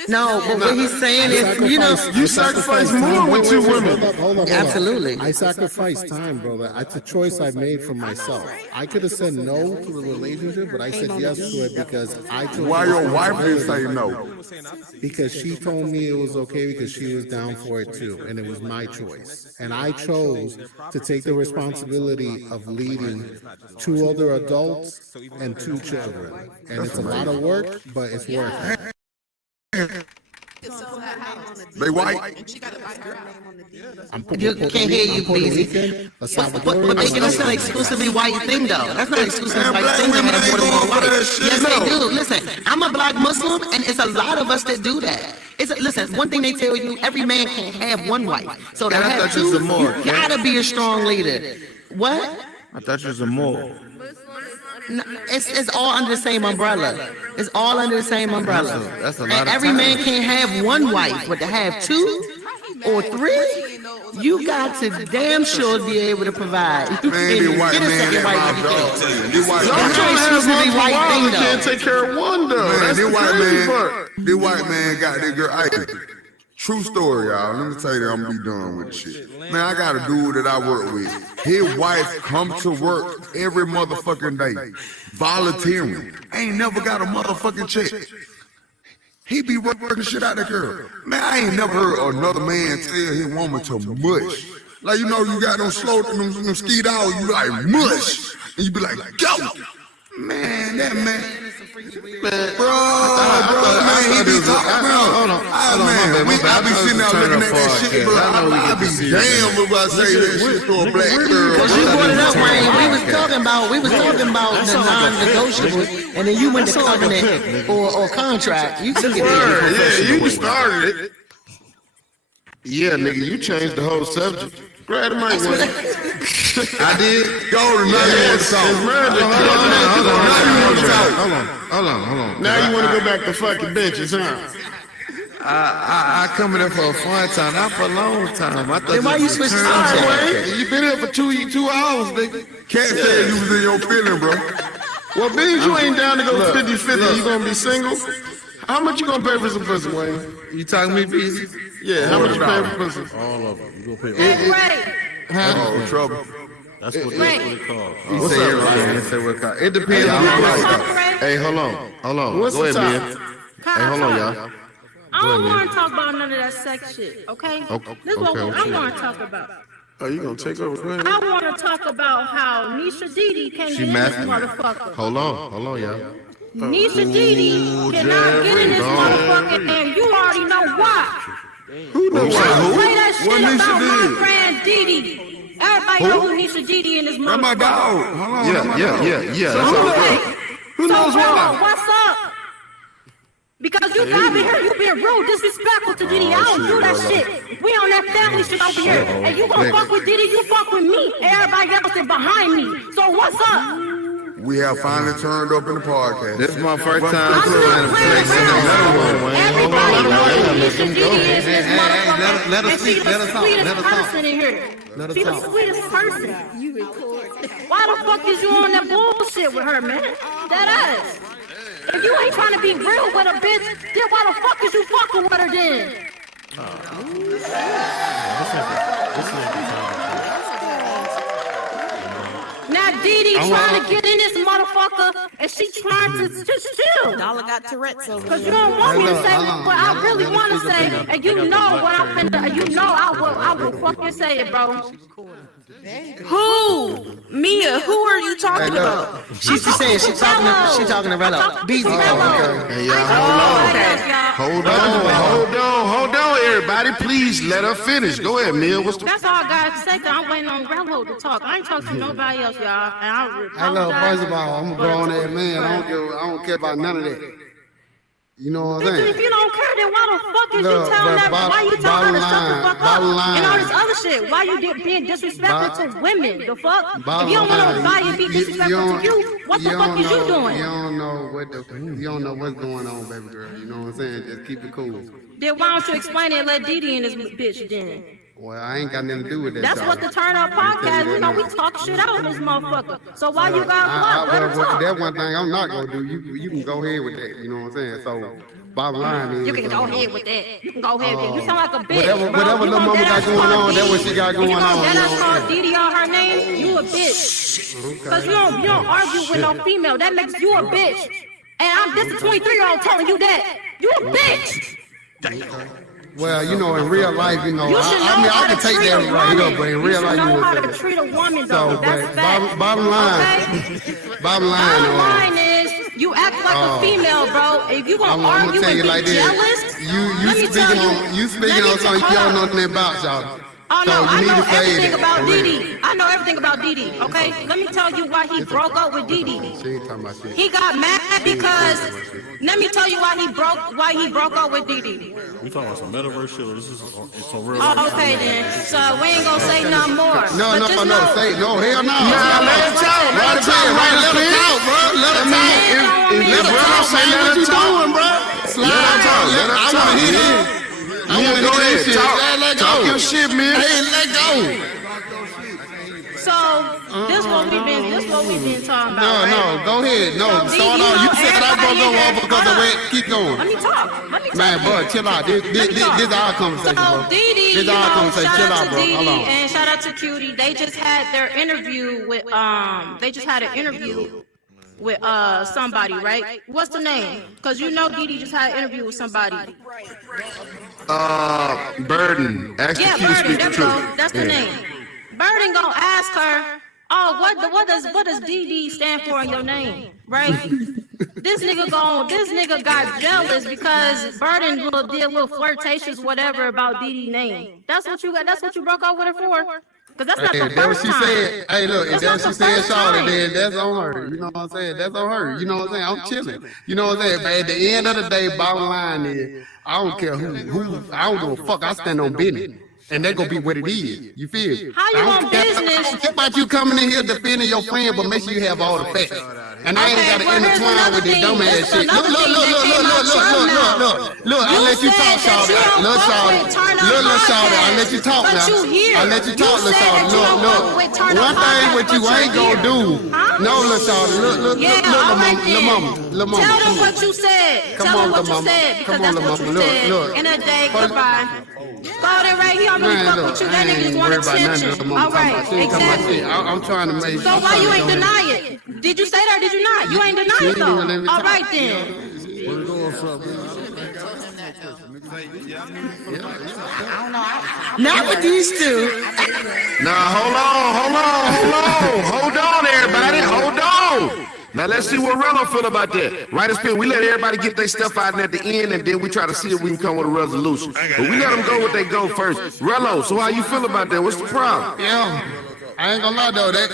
No, but what he's saying is, you know, you sacrifice more with two women. Hold up. Absolutely. I sacrifice time, brother. It's a choice I made for myself. I could have said no to the relationship, but I said yes to it because I chose. Why your wife didn't say no? Because she told me it was okay because she was down for it too, and it was my choice. And I chose to take the responsibility of leading 2 older adults and 2 children. And it's a lot of work, but it's worth it. They white. You can't hear you, please. But that's not exclusively white thing, though. That's not exclusively white thing to have more than one wife. Yes, they do. Listen, I'm a black Muslim, and it's a lot of us that do that. Listen, one thing they tell you, every man can't have one wife. So to have 2, you gotta be a strong leader. What? I thought you was a moral. No, it's all under the same umbrella. It's all under the same umbrella. That's a lot of every time. man can't have one wife, but to have 2 or 3, you got to damn sure be able to provide. You Man, the can't white get a man second got wife my if you dog. can't. This white Don't man, try to exclusively white thing, though. Can't take care of one, though. man, That's this the white crazy man, part. this white man got that girl. Hey, true story, y'all. Let me tell you that I'm gonna be done with the shit. Man, I got a dude that I work with. His wife come to work every motherfucking day, volunteering. Ain't never got a motherfucking check. He be working shit out that girl. Man, I ain't never heard another man tell his woman to mush. Like, you know, you got them slow, them ski dogs, you like mush. And you be like, go. Man, that man. Bro, man, he be talking, Hold on, I be sitting there looking at that shit, bro. I be damn if I say that shit to a black girl. Because you brought it up, Wayne. We was talking about the non-negotiables, and then you went to covenant or contract. You took it there. Yeah, you started it. Yeah, nigga, you changed the whole subject. Grab the mic, Wayne. I did. Go to Hold on. Now you want to go back to fucking bitches, huh? I come in there for a fun time, not for a long time. I thought Then why you switch the subject? You been here for 2 hours, nigga. Can't say you was in your feeling, bro. Well, beans, you ain't down to go 50-50. You gonna be single? How much you gonna pay for some pussy, Wayne? You talking me, busy? Yeah, how much you pay for pussy? All of them. You gonna pay Hey, Ray. Oh, trouble. That's what it calls. What's up, everybody? It depends on Hey, hold on. What's Go the ahead, top? man. Hey, hold on, y'all. I don't want to talk about none of that sex shit, okay? Okay, This is what okay, I okay. want to talk about. Oh, you gonna take over? Go ahead. I want to talk about how Nisha Didi can't She get in this masking. motherfucker. Hold on, y'all. Nisha Didi cannot get in this motherfucker, and you already know why. Who knows who? Say that shit What about Nisha my Didi? friend Didi. Everybody know who Nisha Didi in this That's my motherfucker. dog. Hold on. that's my dog. Yeah. So That's all right. Who knows Remo, why? what's up? Because you got me here, you being rude, disrespectful to Diddy. I don't do that shit. We on that family shit over here. And you gonna fuck with Diddy, you fuck with me. And everybody else is behind me. So what's up? We have finally turned up in the podcast. This is my first time I'm not playing around. Everybody knows who Nisha Didi is in this motherfucker. let us And speak, she's let the us talk, sweetest let us talk. person in here. Let us She's the talk. sweetest person. You record. Why the fuck is you on that bullshit with her, man? That ass. If you ain't trying to be real with a bitch, then why the fuck is you fucking with her then? got Didi trying to get in this motherfucker, and she trying to just chill. Dollar got Tourette's over Cause you don't want me to say what I really want to say, and you know what I'm finna. You know I will fucking say it, bro. Who? Mia, who are you talking about? She's talking to Rello. Busy. Hey, y'all, hold on, everybody. Please let her finish. Go ahead, Mia. What's the... That's all I got to say. Cause I'm waiting on Rello to talk. I ain't talking to nobody else, y'all. And I apologize. First of all, I'm a grown ass man. I don't care about none of that. You know what I'm saying? If you don't care, then why the fuck is you telling that? Why you telling her to shut the fuck up? And all this other shit. Why you being disrespectful to women? The fuck? If you don't want nobody to be disrespectful to you, what the fuck is you doing? You don't know what's going on, baby girl. You know what I'm saying? Just keep it cool. Then why don't you explain it and let Didi in this bitch then? Well, I ain't got nothing to do with that. That's what the Turn Up podcast, you know, we talk shit out on this motherfucker. So why you got blocked? Let her talk. That's one thing I'm not gonna do. You can go ahead with that. You know what I'm saying? So bottom line is you can go ahead with that. You can go ahead with it. You sound like a bitch. Whatever little mama got going on, that's what she got going on. If you call Didi on her name, you a bitch. Cause you don't argue with no female. That makes you a bitch. And this is a 23-year-old telling you that. You a bitch. Well, you know, in real life, you know, I can take that right here, but in real life, you know how to treat a woman, though. That's fact. Bottom line is, you act like a female, bro. If you gonna argue and be jealous, you speaking on something you don't know nothing about, y'all. Oh no, I know everything about Didi. I know everything about Didi. Okay, let me tell you why he broke up with Didi. He got mad because. Let me tell you why he broke up with Didi. We talking about some metaverse shit, or this is some real? Oh, okay then. So we ain't gonna say nothing more. No, hell no. Nah, let her talk. Let her talk, bro. Let her talk. Let her say what you doing, bro. Let her talk. I want to hear this. I want to go ahead. Talk your shit, man. Hey, let go. So this what we been talking about. No, go ahead. No, start off. You said I broke up because of it. Keep going. Let me talk. Man, bud, chill out. This our conversation, bro. So Didi, this our conversation. Chill out, bro. Hold on. And shout out to Cutie. They just had their interview with somebody, right? What's the name? Because you know Didi just had an interview with somebody. Burden. Yeah, Burden. That's the name. Burden gonna ask her, oh, what does DD stand for in your name, right? This nigga got jealous because Burden did little flirtations, whatever, about DD name. That's what you broke up with her for? Because that's not the first time. Said, hey, look, if that's what she said, Charlotte, then that's on her. You know what I'm saying? That's on her. You know what I'm saying? I'm chilling. You know what I'm saying? But at the end of the day, bottom line is, I don't care who, I don't give a fuck. I stand on business. And that gonna be what it is. You feel? How you on business? I don't care about you coming in here defending your friend, but make sure you have all the facts. And I ain't gotta intertwine with this dumbass shit. Look. I let you talk, Shawty. Look, Shawty. I let you talk now. I let you talk, Look. One thing what you ain't gonna do. No, look, Shawty. Look, mama. Tell them what you said. Tell them what you said because that's what you said. In a day, goodbye. Go there right here. I'm really fuck with you. That nigga just want attention. All right, exactly. I'm trying to make. So why you ain't deny it? Did you say that or did you not? You ain't deny it though. All right then. Not with these two. Now hold on, everybody. Hold on. Now let's see what Rello feel about that. Right as we let everybody get their stuff out and at the end, and then we try to see if we can come with a resolution. But we let them go what they go first. Rello, so how you feel about that? What's the problem? Yeah. I ain't gonna lie though, that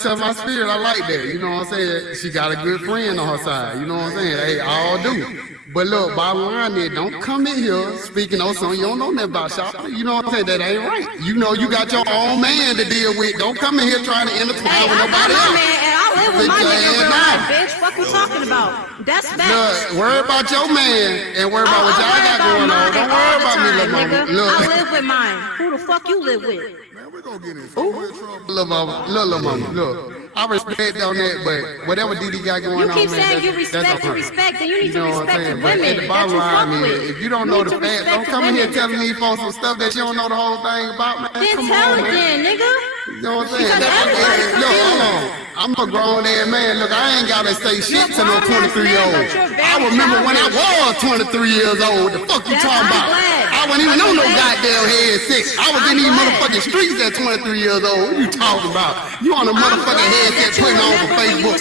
touched my spirit. I like that. You know what I'm saying? She got a good friend on her side. You know what I'm saying? Hey, all do. But look, bottom line is, don't come in here speaking on something you don't know nothing about, y'all. You know what I'm saying? That ain't right. You know you got your own man to deal with. Don't come in here trying to intertwine with nobody else. Man, and I live with my nigga real life, bitch. What you talking about? That's that. Look, worry about your man and worry about what y'all got going on. Don't worry about me, little mama. Look, I live with mine. Who the fuck you live with? we gonna get in so much trouble. Little mama, look. I respect on that, but whatever DD got going You on, keep man, saying you that's respect on and her. respect, and you need You know to what I'm respect the saying? But women at the that bottom you line fuck is, with. if you don't You know need the to facts, respect don't the come in here women. telling these folks some stuff that you don't know the whole thing about, man. Then Come tell on, it man. then, nigga. You know what I'm saying? Because everybody's Look, hold confused. on. I'm a grown ass man. Look, I ain't gotta say shit to no grown-ass 23-year-old. man, but you're very I remember when I childish. was 23 years old. The fuck you talking about? I wasn't even on no goddamn head sick. I was in these motherfucking streets at 23 years old. What you talking about? You on a motherfucking headset putting on for Facebook.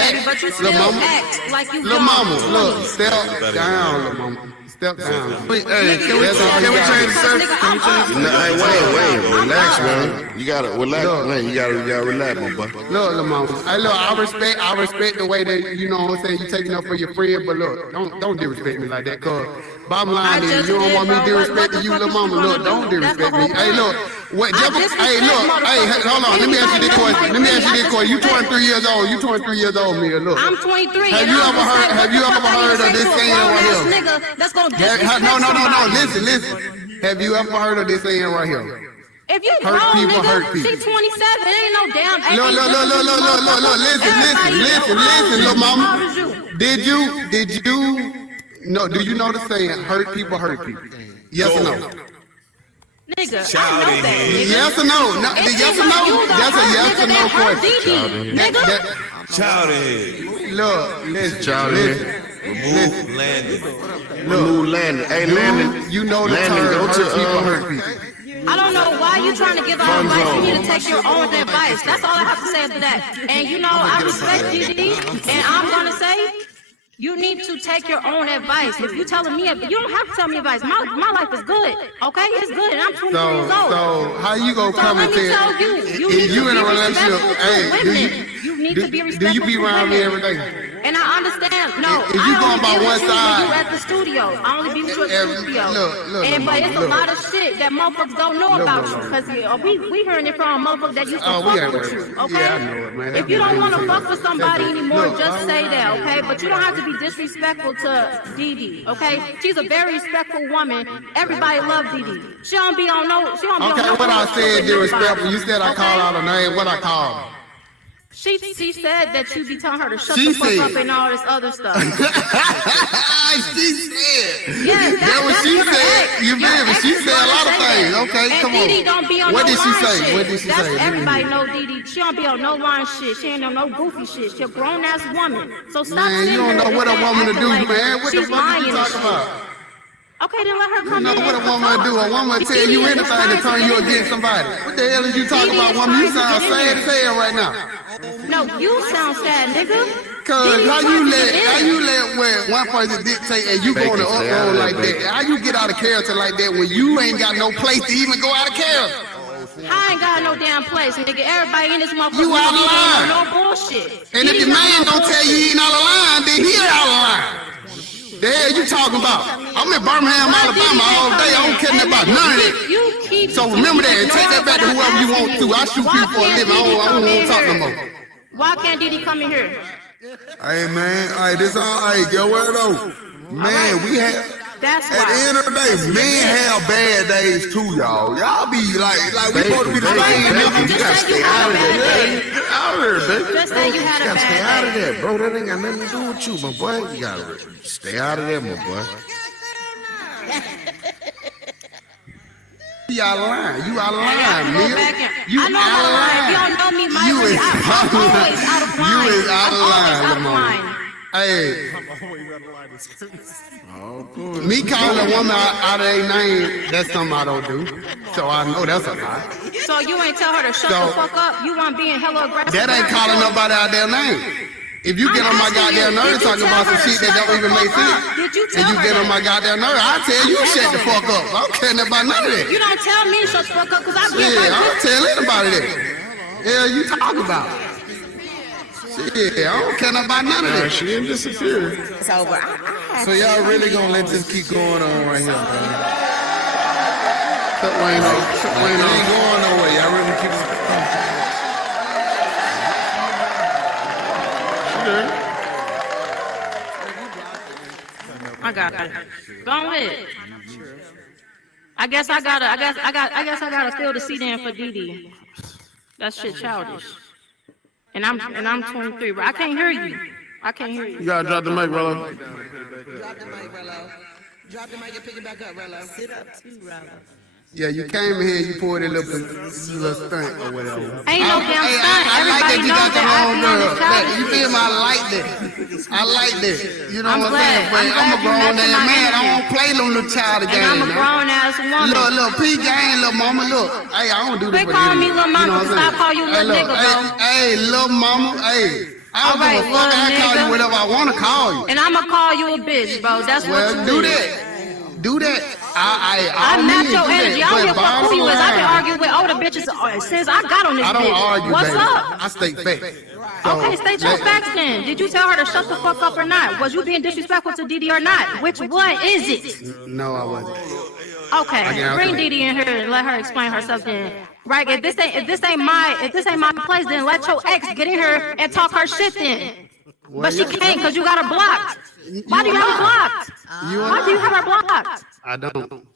Baby, but you still Little mama. act like you Little young. mama, look, step down, little mama. Step down. Hey, can we change the subject? Hey, wait, relax, man. You gotta relax, man. You gotta relax, my boy. Look, little mama. Hey, look, I respect the way that, you know what I'm saying, you taking up for your friend, but look, don't disrespect me like that, cause bottom line is, you don't want me disrespecting you, little mama. Look, don't disrespect me. Hey, look, what, hey, look, hey, hold on, let me ask you this question. You 23 years old, Mia, look. I'm 23. Have you ever heard of this saying right here? Nigga that's gonna No, listen. Have you ever heard of this saying right here? If you Hurt grown, people, nigga, hurt people. she 27. It ain't no damn. Look, listen, little mama. Did you know, do you know the saying, hurt people, hurt people? Yes or no? Nigga, Child I know in that. here. Nigga. Yes or no? Yes or no? That's a yes or no question. Nigga. Child in here. Look, listen, Child in here. Remove Landon. Remove Landon. Hey, Landon. You know the Landon, term, go to, hurt people, hurt people. I don't know why you trying to give out Fun advice. zone. You need to take your own advice. That's all I have to say after that. And you know, I respect DD, and I'm gonna say, you need to take your own advice. If you telling me, you don't have to tell me advice. My life is good, okay? It's good, and I'm 23 years old. So how you gonna come and let me tell tell? you, you Is need you to in be a relationship? respectful to Hey, women. You need to be do respectful you be to around me women. every day? And I understand. No, If you I going only by be one with you when side- you at the studio. I only be with you at the Every- studio. look, But it's a look. lot of shit that motherfuckers don't know about you because we hearing it from a motherfucker that used to Oh, we fuck ain't with worried. you. Okay. Yeah, I know it, man. If you don't want to fuck with somebody anymore, Look, just say that, okay? But you don't have to be disrespectful to Dee, okay? She's a very respectful woman. Everybody loves Dee. She don't be on no. She don't be on Okay, no. what I bullshit said, with disrespectful. nobody, You said I okay? called out a name. What I called? She said that you be telling her to shut She the fuck said. up and all this other stuff. She said. Yes, That what that's she your said. ex. You Your feel me? ex She is said a gonna lot of say things. that. Okay, And come on. Dee don't be on What no did she line say? shit. What did she That's say? everybody know Dee. She don't be on no line shit. She ain't on no goofy shit. She a grown ass woman. So stop Man, sitting you don't here know what a and woman to acting do, like man. What the she's fuck are lying you and talking shit. about? Okay, then let her You come know in. what a and woman talk. do? A woman tell you Dee is anything to trying turn you get in against here. somebody. What the hell is you talking Dee about, is woman? You trying to sound get in sad here. as hell right now. No, you sound sad, nigga. Cause Dee how trying you to let get in. where one person dictate and you Bacon, going to stay out upload of that, like that? bacon. How you get out of character like that when you ain't got no place to even go out of character? I ain't got no damn place, nigga. Everybody in this motherfucker You out of ain't line. no bullshit. And if your man don't tell you he ain't out of line, then he out of line. The hell you talking about? I'm in Birmingham, Alabama all day. I don't care about none of that. You keep So remember that and take that back to whoever you want to. I shoot people for a living. I don't want to talk no more. Why can't Dee come in here? Hey man, hey, this all. Hey, get what though? Man, we have. That's At the end of the day, men have bad days too, y'all. Y'all be like we supposed to be the same. You gotta stay out of that. Get out of there, baby. Just say you had a gotta stay bad out of day. that, bro. That ain't got nothing to do with you, my boy. You gotta stay out of there, my boy. You out of line. You out of I line, go Neil. back in. You I know out I'm of lying. If line. y'all know me, my You is I'm out of always line. out of line. You is out of I'm line, always out of Lamar. line. Hey, me calling a woman out of their name, that's something I don't do. So I know that's a lie. So you ain't tell her to shut So- the fuck up? You want being hella aggressive? That ain't calling nobody out their name. If you get on my goddamn nerves talking about some shit that don't even make sense, Did you and tell you her get on that? my goddamn nerves, I tell you shut the fuck up. I don't care nothing about none of that. You don't tell me to shut the fuck up because I get Yeah, right I don't with tell anybody that. Hell, you talking about? Shit, I don't care nothing about none of that. She didn't disappear. It's over. So y'all really gonna let this keep going on right here, man? Shut Wayne off. Shut It Wayne ain't off. going nowhere. Y'all really keep it going. I got it. Go ahead. I guess I gotta fill the seat in for Didi. That shit childish. And I'm 23, but I can't hear you. I can't hear you. You gotta drop the mic, Rello. Drop the mic, Rello. Drop the mic and pick it back up, Rello. Sit up too, Rello. Yeah, you came in here, you poured a little stunt or whatever. Ain't no damn stunt. I like that Everybody you knows got the that I wrong be on girl. this challenge. You feel me? I like that. I like that. You know I'm what I'm glad. saying? But I'm I'm a glad you grown matching ass my man. I energy. don't play them little child And game. I'm a grown ass woman. Look, P gang, little mama, look. Hey, I don't do this. Quit calling me little mama. Stop calling you little nigga, bro. Hey, little mama. Hey. I don't give a fuck. I call you whatever I want to call you. And I'ma call you a bitch, bro. That's what you do is. that. Do that. I match your energy. I don't give a fuck who you is. I've been arguing with older bitches since I got on this bitch. I don't argue, What's baby. up? I state facts. Okay, state your facts then. Did you tell her to shut the fuck up or not? Was you being disrespectful to Didi or not? Which one is it? No, I wasn't. Okay, bring Didi in here and let her explain herself then. Right? If this ain't my place, then let your ex get in here and talk her shit then. But she can't because you got her blocked. Why do you have her blocked? Why do you have her blocked? I don't.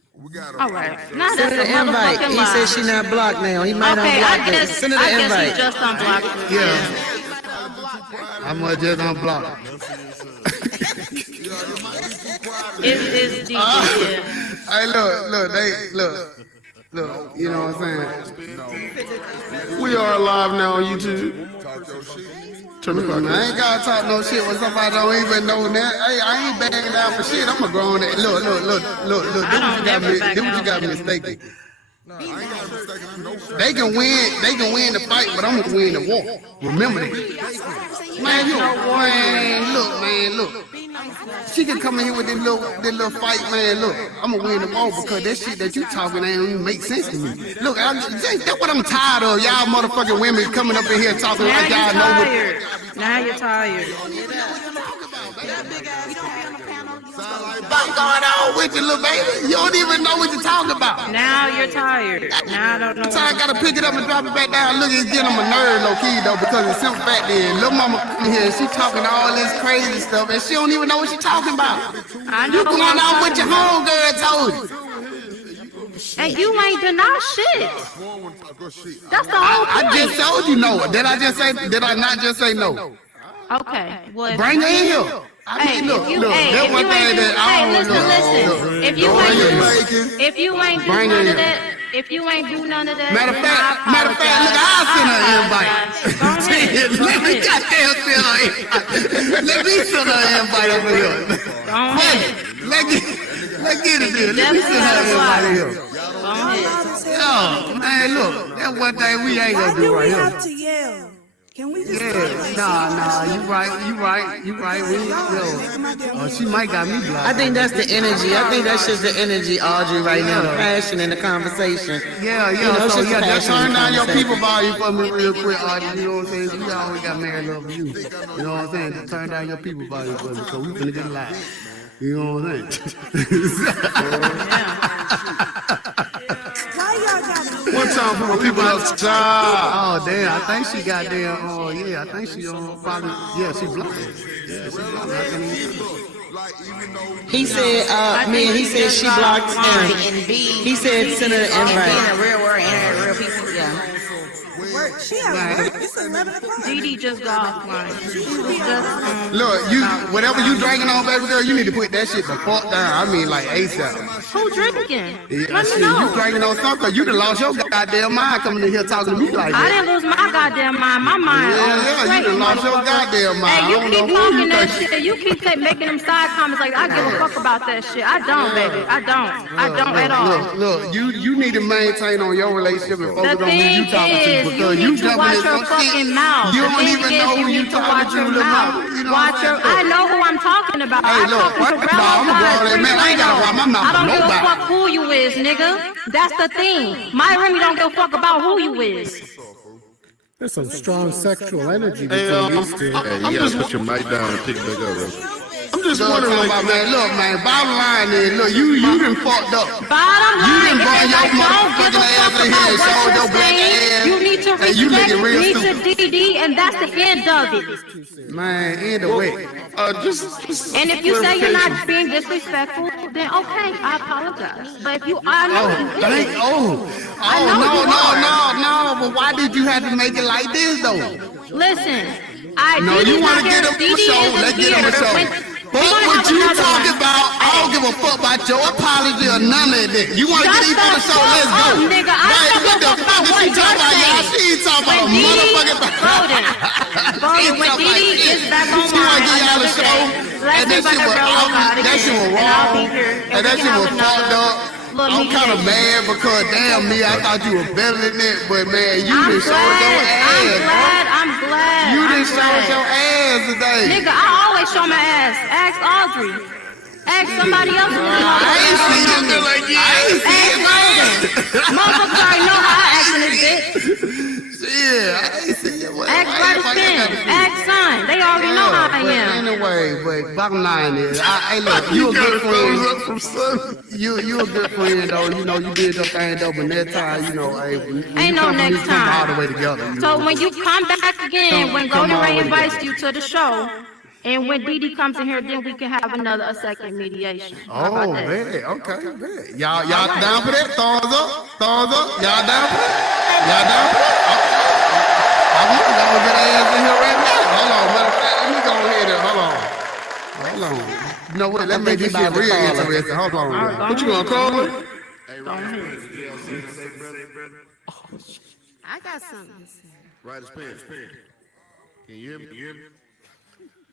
All right. Now Send that's her a the invite. motherfucking He lie. said she not blocked now. He might Okay, unblock I her. guess Send her the he invite. just unblocked her. Yeah. I'm gonna just unblock. It's DJ. Hey, look, you know what I'm saying? We are live now on YouTube. Turn the clock. I ain't gotta talk no shit when somebody don't even know that. Hey, I ain't backing down for shit. I'm a grown ass. Look. Do what you got me mistaken. They can win the fight, but I'm gonna win the war. Remember that. Man, look. She can come in here with this little fight, man. Look, I'm gonna win the war because that shit that you talking ain't even make sense to me. Look, that's what I'm tired of. Y'all motherfucking women coming up in here talking Now like y'all know what. Now you're tired. What's going on with you, little baby? You don't even know what you're talking about. Now you're tired. Now I don't know. So I gotta pick it up and drop it back down. Look, it's getting on my nerve, low key though, because it's simple fact that little mama come here and she talking all this crazy stuff, and she don't even know what she talking about. I know You going on with your homegirl told you. And you ain't deny shit. That's the whole point. I just told you no. Did I not just say no? Okay. Well, Bring her in here. Hey, if you ain't do none of that, if you ain't do none of that, Matter of fact, look, I'll send her an invite. Let me goddamn send her an invite. Let me send her an invite over here. Let's get it there. Let me send her an invite here. Oh, man, look, that's one thing we ain't gonna do right here. Why do we have to yell? Can we just Nah, you right. She might got me blocked. I think that's the energy. I think that's just the energy, Audrey, right now. The passion in the conversation. Yeah. You know, it's So just the just passion in turn the down your conversation. people volume for me real quick, Audrey. You know what I'm saying? We always got married love for you. You know what I'm saying? Just turn down your people volume for me, so we finna get live. You know what I'm saying? Why y'all got One time for my people outside. Oh damn! I think she got there. Oh yeah, I think she probably. Yeah, she blocked it. Yeah, she blocked it. He said, he said she blocked him. He said send her an invite. In the real world and real people, yeah. work? She at work. It's 11 o'clock. Didi just got offline. She was just Look, whatever you drinking on, baby girl, you need to put that shit the fuck down. I mean, like ASAP. Who drinking? Yeah, Let me shit, know. you drinking on something? You done lost your goddamn mind coming in here talking to me like I that. didn't lose my goddamn mind. My mind. Yeah, you done lost your goddamn mind. Hey, you I don't keep know who talking you that think- shit. You keep making them side comments like I give a fuck about that shit. I don't, baby. I don't. I don't at all. Look, you need to maintain on your relationship and focus on who you talking to You because you need to jumping watch in your some fucking shit. mouth. You The don't thing even is, know who you need to watch talking to, your little mouth. mama. You know Watch what your. I'm saying? I know who I'm talking about. Hey, I'm look, talking first to of all, I'm a grown ass man. I ain't gotta run my mouth I don't with give a nobody. fuck who you is, nigga. That's the thing. My Remy don't give a fuck about who you is. There's some strong sexual energy Hey, between these two. you gotta put your mic down and pick it back up, bro. I'm just wondering, like, man, look, man, bottom line is, look, you done fucked up. Bottom You line, done brought if your I don't give a motherfucking fuck ass in here and about showed what your you're black saying, ass. you need to Hey, you respect looking real me stupid. to DD, and that's the end of it. Man, end of it. And if you say you're not being disrespectful, disrespectful, then okay, I apologize. But if you, I know you did. No. But why did you have to make it like this though? Listen, you want to get him a show? Let's get him a show. But what you talking about, I don't give a fuck about your apology or none of that. You want to get him on the show? Let's go. Nigga, I don't give a fuck what you're saying. She ain't talking about a motherfucking. Golden, when Didi gets back online, another day, let's invite Rello God again, that shit was and I'll be wrong. here, And that shit was fucked up. I'm kind of mad because damn me, I thought you were better than that, but man, you done showed your ass. I'm glad. You done showed your ass today. Nigga, I always show my ass. Ask Audrey. Ask somebody else in the I ain't seen nothing like you. I ain't seen it. Motherfuckers already know how I act in this bitch. Yeah, I ain't seen it. Ask Brother Spin. Ask Son. They already know how I am. Anyway, but bottom line is, hey look, you a good friend. You a good friend though. You know you did your thing though, but next time, you know, hey, ain't no next time. All the way together. So when you come back again, when Golden Ray invites you to the show, and when Didi comes in here, then we can have a second mediation. How about that? Man, okay, man. Y'all down for that? Thumbs up. Y'all down for that? Y'all down for that? I want to go get our ass in here right now. Hold on, matter of fact, let me go ahead and hold on. You know what? Let's make this shit real interesting. Hold on. What you gonna call it? I got something to say. Right as pen. Can you hear me?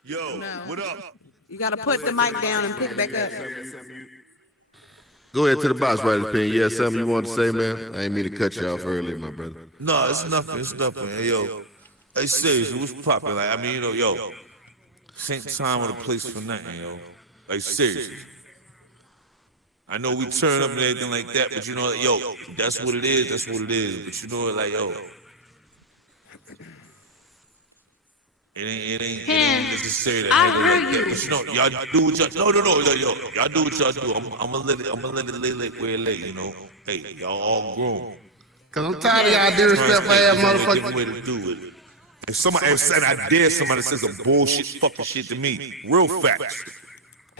Yo, what up? You gotta put the mic down and pick it back up. Go ahead to the box, right as pen. Yeah, something you want to say, man? I ain't mean to cut you off earlier, my brother. No, it's nothing. Hey, yo, hey, seriously, what's poppin'? Like, I mean, you know, yo, same time or the place for nothing, yo. Like, seriously. I know we turn up and everything like that, but you know, yo, that's what it is. But you know, like, yo, it ain't necessary that nigga like that. But you know, y'all do what y'all. No, yo, y'all do what y'all do. I'm gonna let it lay where it lay. You know, hey, y'all all grown. Cause I'm tired of y'all disrespect for ass motherfuckers. Way to do it. If somebody said I dare somebody says some bullshit fucking shit to me, real facts.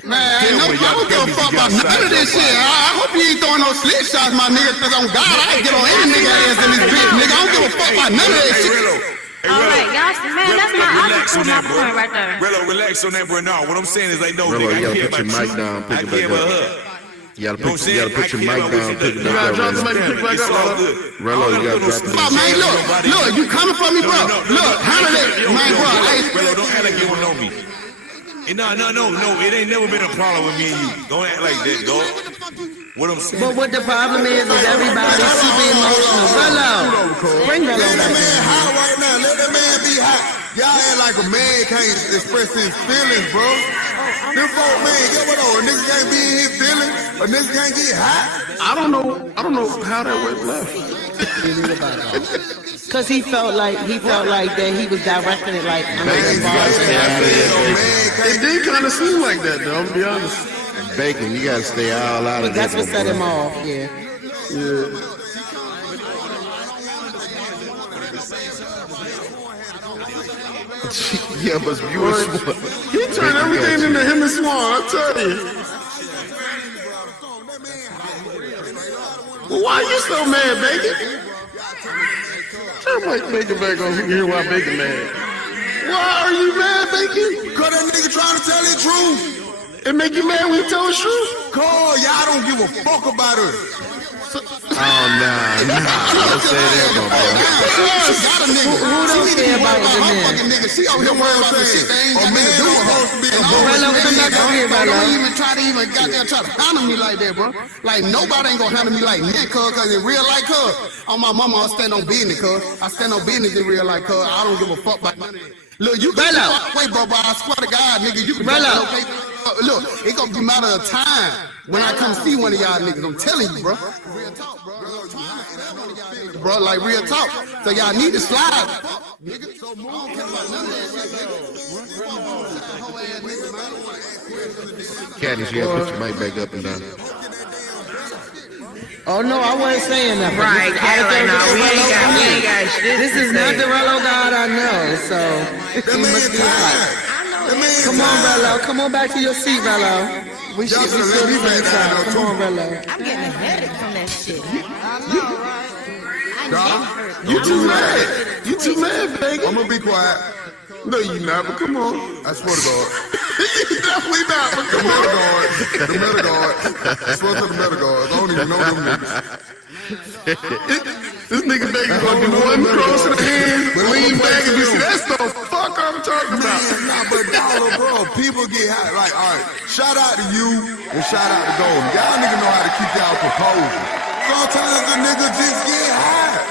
Man, I don't give a fuck about none of this shit. I hope you ain't throwing no slit shots, my nigga, cause on God, I ain't get on any nigga ass in this bitch, nigga. I don't give a fuck about none of that shit. All right, y'all, man, that's my point right there. Rello, relax on that, bro. No, what I'm saying is like, no, Rello, nigga, you gotta put your mic down, pick it back up. You gotta put your mic down, pick it back up. Drop the mic, pick it back up. Rello, you gotta drop the mic. Man, look, you coming for me, bro? Look, handle it, man, bro. Rello, don't act like you don't know me. No, it ain't never been a problem with me and you. Don't act like that, dog. What I'm saying. But what the problem is everybody's super emotional. Rello, bring Rello back. Let that man hot right now. Let that man be hot. Y'all act like a man can't express his feelings, bro. Them folk, man, get what on? A nigga can't be in his feelings. A nigga can't get hot. I don't know how that went left. Cause he felt like that he was directing it like It did kind of seem like that, though. I'm gonna be honest. Bacon, you gotta stay all out of that. That's that. what set him off. Yeah. Yeah, but you were smart. He turned everything into him and Swan, I tell you. Well, why you so mad, Bacon? Turn my Bacon back on so you can hear why Bacon mad. Why are you mad, Bacon? Cause that nigga trying to tell the truth. It make you mad when you tell the truth? Call, y'all don't give a fuck about her. Oh, nah. Don't say that, my boy. Who don't care about the man? She over here worried about the shit they ain't got nothing to do with her. Rello, come back over here, Rello. Don't even try to handle me like that, bro. Like, nobody ain't gonna handle me like that, cuz in real life, cuz. On my mama, I stand on business, cuz. I stand on business in real life, cuz. I don't give a fuck about none of that. Look, you can wait, bro, I swear to God, nigga, you can okay. Look, it gonna be a matter of time when I come see one of y'all niggas. I'm telling you, bro. Real talk, bro. Bro, like real talk. So y'all need to slide. Nigga, so move. Caddies, you gotta put your mic back up and down. Oh no, I wasn't saying that. Right, we ain't got shit. This is not the Rello God I know, so he must be hot. Come on, Rello. Come on back to your seat, Rello. We Y'all should should let me back down there Come on, too. Rello. I'm getting a headache from that shit. Dog, You too mad. You too mad, baby. I'm gonna be quiet. No, you not, but come on. I swear to God. Definitely not, but The come on. metal guard. The metal guard. I swear to the metal guards. I don't even know them niggas. This nigga baby gonna do one cross in the hand, lean back and be see, that's the fuck I'm talking about. Nah, but dollar, bro, people get hot. Like, all right, shout out to you and shout out to Golden. Y'all niggas know how to keep y'all composure. Sometimes a nigga just get hot.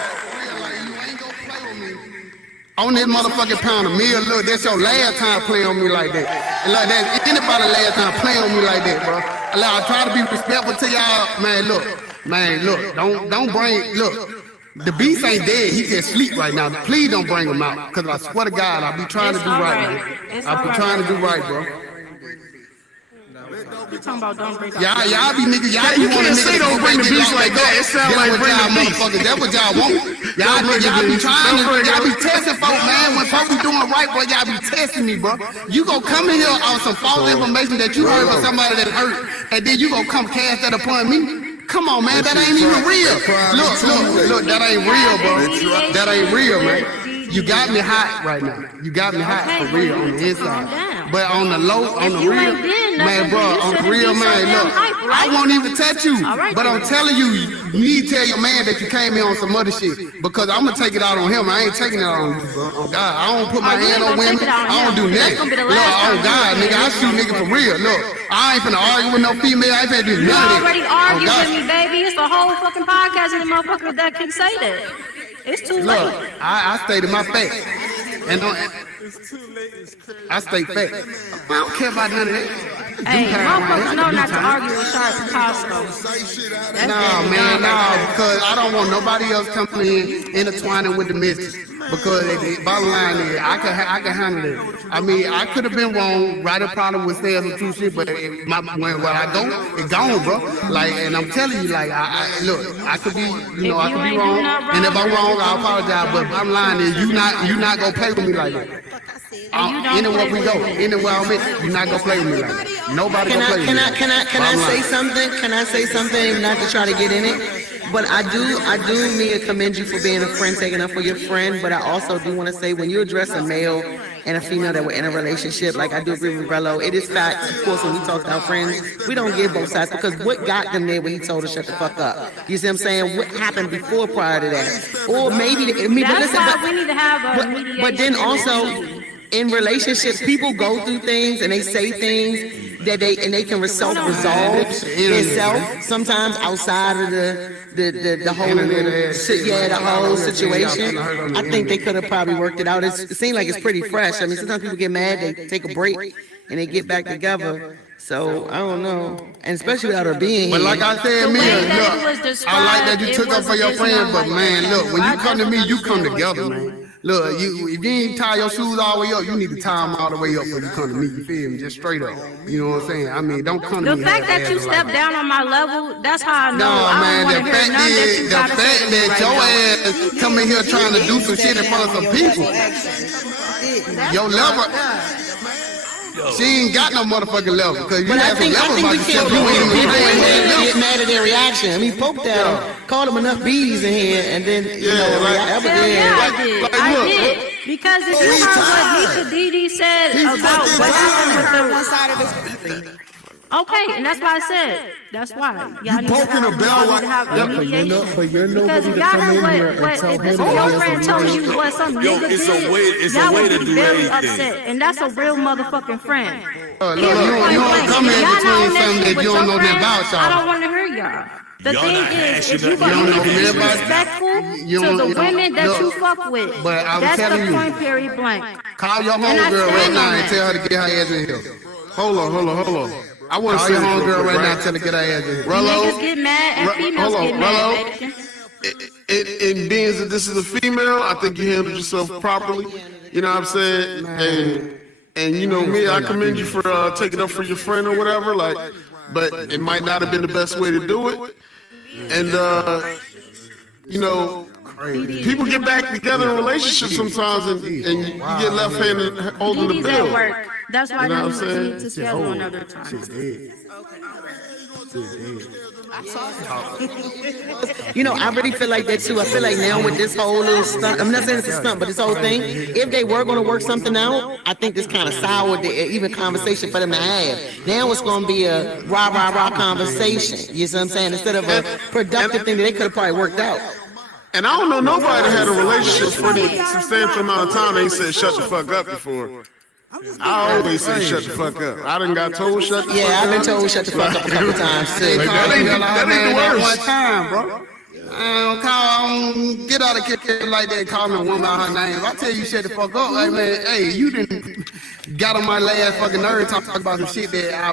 On this motherfucking pound of meal, look, that's your last time playing on me like that. And like that, anybody last time playing on me like that, bro. Like, I try to be respectful to y'all, man. Look, don't bring. Look, the beast ain't dead. He can sleep right now. Please don't bring him out, cause I swear to God, I be trying to do right, man. I be trying to do right, bro. You talking about don't break Y'all be niggas. Y'all You be wanting can't say niggas don't bring the beast like that. It sound like what bring y'all the beast. motherfuckers. That's what y'all want. Y'all be trying to. Y'all be testing folks, man. When folks be doing right, boy, y'all be testing me, bro. You gon' come in here on some false information that you heard from somebody that hurt, and then you gon' come cast that upon me. Come on, man. That ain't even real. Look. That ain't real, bro. That ain't real, man. You got me hot right now. You got me hot for real on the inside. But on the low, on the real, man, bro, on the real, man, look, I won't even touch you. But I'm telling you, you need to tell your man that you came here on some other shit. Because I'm going to take it out on him. I ain't taking it out on you, bro. Oh, God, I don't put my hand on women. I don't do nothing. Look, oh, God, nigga, I shoot nigga for real. Look, I ain't finna argue with no female. I ain't finna do You none of that. already argued Oh, God. with me, baby. It's the whole fucking podcast and the motherfuckers that can say that. It's too Look, late. I stated my facts. And I state facts. I don't care about none of that. Hey, motherfuckers know not to argue with Sharp Picasso. No, man, no, because I don't want nobody else coming in intertwining with the message. Because the bottom line is, I can handle it. I mean, I could have been wrong, right? It probably was saying some true shit, but when I go, it gone, bro. Like, and I'm telling you, like, look, I could be, I could be wrong, and if I'm wrong, I apologize. But bottom line is, you not gonna play with me like that. Anywhere we go, anywhere I'm in, you're not gonna play with me like that. Nobody gonna play with me. Can I say something? Can I say something? Not to try to get in it. But I do need to commend you for being a friend, taking up for your friend. But I also do want to say, when you address a male and a female that were in a relationship, like I do agree with Rello, it is fact. Of course, when we talk to our friends, we don't give both sides, because what got them there when he told her shut the fuck up? You see what I'm saying? What happened before, prior to that? Or maybe, That's why we need to have a mediation. but then also, in relationships, people go through things and they say things that they can resolve themselves sometimes outside of the whole the whole situation. I think they could have probably worked it out. It seems like it's pretty fresh. I mean, sometimes people get mad, they take a break and they get back together. So I don't know, and especially without her being But here. like I said, Mia, look, I like that you took up for your friend, but man, look, when you come to me, you come together, man. Look, if you ain't tie your shoes all the way up, you need to tie them all the way up when you come to me. You feel me? Just straight up. You know what I'm saying? I mean, don't come to The me. fact that you stepped down on my level, that's how I know No, I man, don't the want to hear fact none that is, you the gotta fact say that right your now. ass come in here trying to do some shit in front of some people. Your level, she ain't got no motherfucking level. Because you But I have think some level we about can't yourself. You ain't people even get mad at their reaction. I mean, Pope that called him enough bees in here, and then Hell yeah, I did. I did. Because if you heard what Nisha Didi said about what happened with the... Okay, and that's why I said, that's why. Y'all need to have a mediation. But you're Because nobody if to y'all come in heard here what and tell if him this that he your has friend a told mediation. you what some nigga it's a did, way y'all to would be do very everything. upset. And that's a real motherfucking friend. Look, you don't come in between something that you don't know nothing about, I don't y'all. want to hear y'all. The Y'all thing not is, hashing if you up- gonna You don't be know nothing about- disrespectful You to don't- the you don't- women that look, you fuck with, but I'm that's telling the you. point, period, blank. Call your And I homegirl right stand now on and that. tell her to get her ass in here. Hold on. I want to Call say your this real homegirl quick, right now and tell her to get her ass in here. Niggas get mad and females hold on, get mad, Rello. baby. And being that this is a female, I think you handled yourself properly. You know what I'm saying? And you know me, I commend you for taking up for your friend or whatever. Like, but it might not have been the best way to do it. And you know, People get back together in relationships sometimes, and you get left-handed holding the DD's bill. at work. That's why You know you what I'm need to schedule another time. You know, I really feel like that too. I feel like now with this whole little stunt, I'm not saying it's a stunt, but this whole thing, if they were going to work something out, I think this kind of soured the even conversation for them to have. Now it's going to be a rah conversation. You see what I'm saying? Instead of a productive thing that they could have probably worked out. And I don't know nobody that had a relationship for any substantial amount of time they ain't said shut the fuck up before. I always say shut the fuck up. I done got told shut the fuck up. Yeah, I've been told shut the fuck up a couple times too. That ain't the worst. One time, bro. I don't get out of kick like that calling a woman out her name. If I tell you shut the fuck up, like, man, hey, you didn't got on my last fucking nerve talking about some shit that I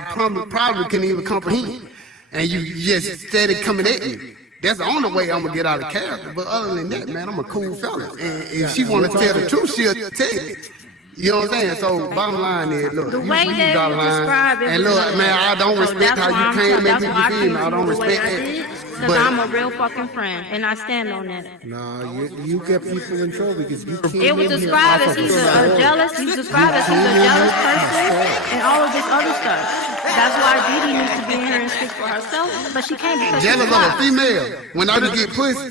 probably couldn't even comprehend. And you just steady coming at me. That's the only way I'm gonna get out of character. But other than that, man, I'm a cool fella. And if she wanna tell the truth, she'll tell it. You know what I'm saying? So bottom line is, look, The way you that got a you line. describe it And was look, like man, I that. don't So respect that's how why you I'm came telling- at that's me. why I You feel me? I don't the way respect I that. did, Because I'm a real fucking friend, and I stand on that. Nah, you get people in trouble because you can't. It was described as he's a jealous, he's described as he's a jealous person, and all of this other stuff. That's why Didi needs to be in here and speak for herself, but she can't because Jealous she's of a black. female when I just get pussy.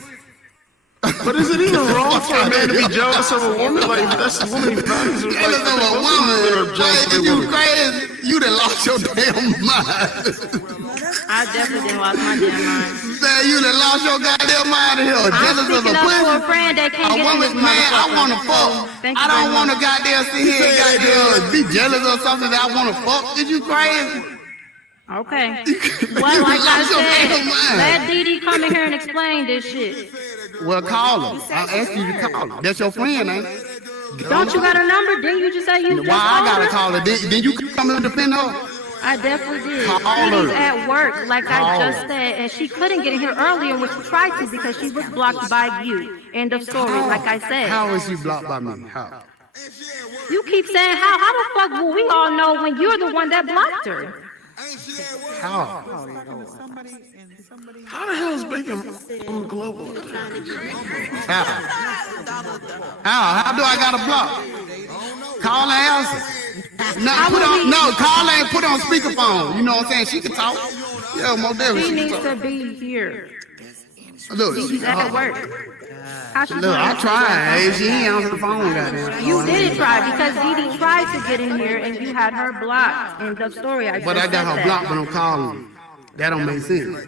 But is it even wrong for a man to be jealous of a woman? Like, that's the woman's values. Like, Jealous of a woman. Like, you crazy? You done lost your damn mind. I definitely didn't lost my damn mind. Man, you done lost your goddamn mind here. I'm Jealous of a speaking up for a pussy. friend that can't A get woman, this man, I motherfucker. want to fuck. Thank you I don't very want to much. goddamn sit here and goddamn be jealous of something that I want to fuck. Is you crazy? Okay. Well, like I lost your damn said, mind. let Didi come in here and explain this shit. Well, call her. I'll ask you to call her. That's your friend, ain't it? Don't you got a number? Didn't you just say you just Why I gotta called her? call her? Then you come and defend her? I definitely did. Call Didi's her. at work, like I Call just her. said, and she couldn't get in here earlier, which she tried to because she was blocked by you. End of story, like I said. How is she blocked by me? How? You keep saying how? How the fuck will we all know when you're the one that blocked her? How? How the hell is Bacon on the global? How do I got a block? Call and answer. No, call her and put her on speakerphone. You know what I'm saying? She can talk. Yeah, most definitely. She She needs can to talk. be here. Look, She's at work. How she look, gonna I answer tried. the phone? She ain't answer the phone, goddamn. You didn't try because Didi tried to get in here and you had her blocked. End of story. I But just I got said her that. blocked, but I'm calling her. That don't make sense.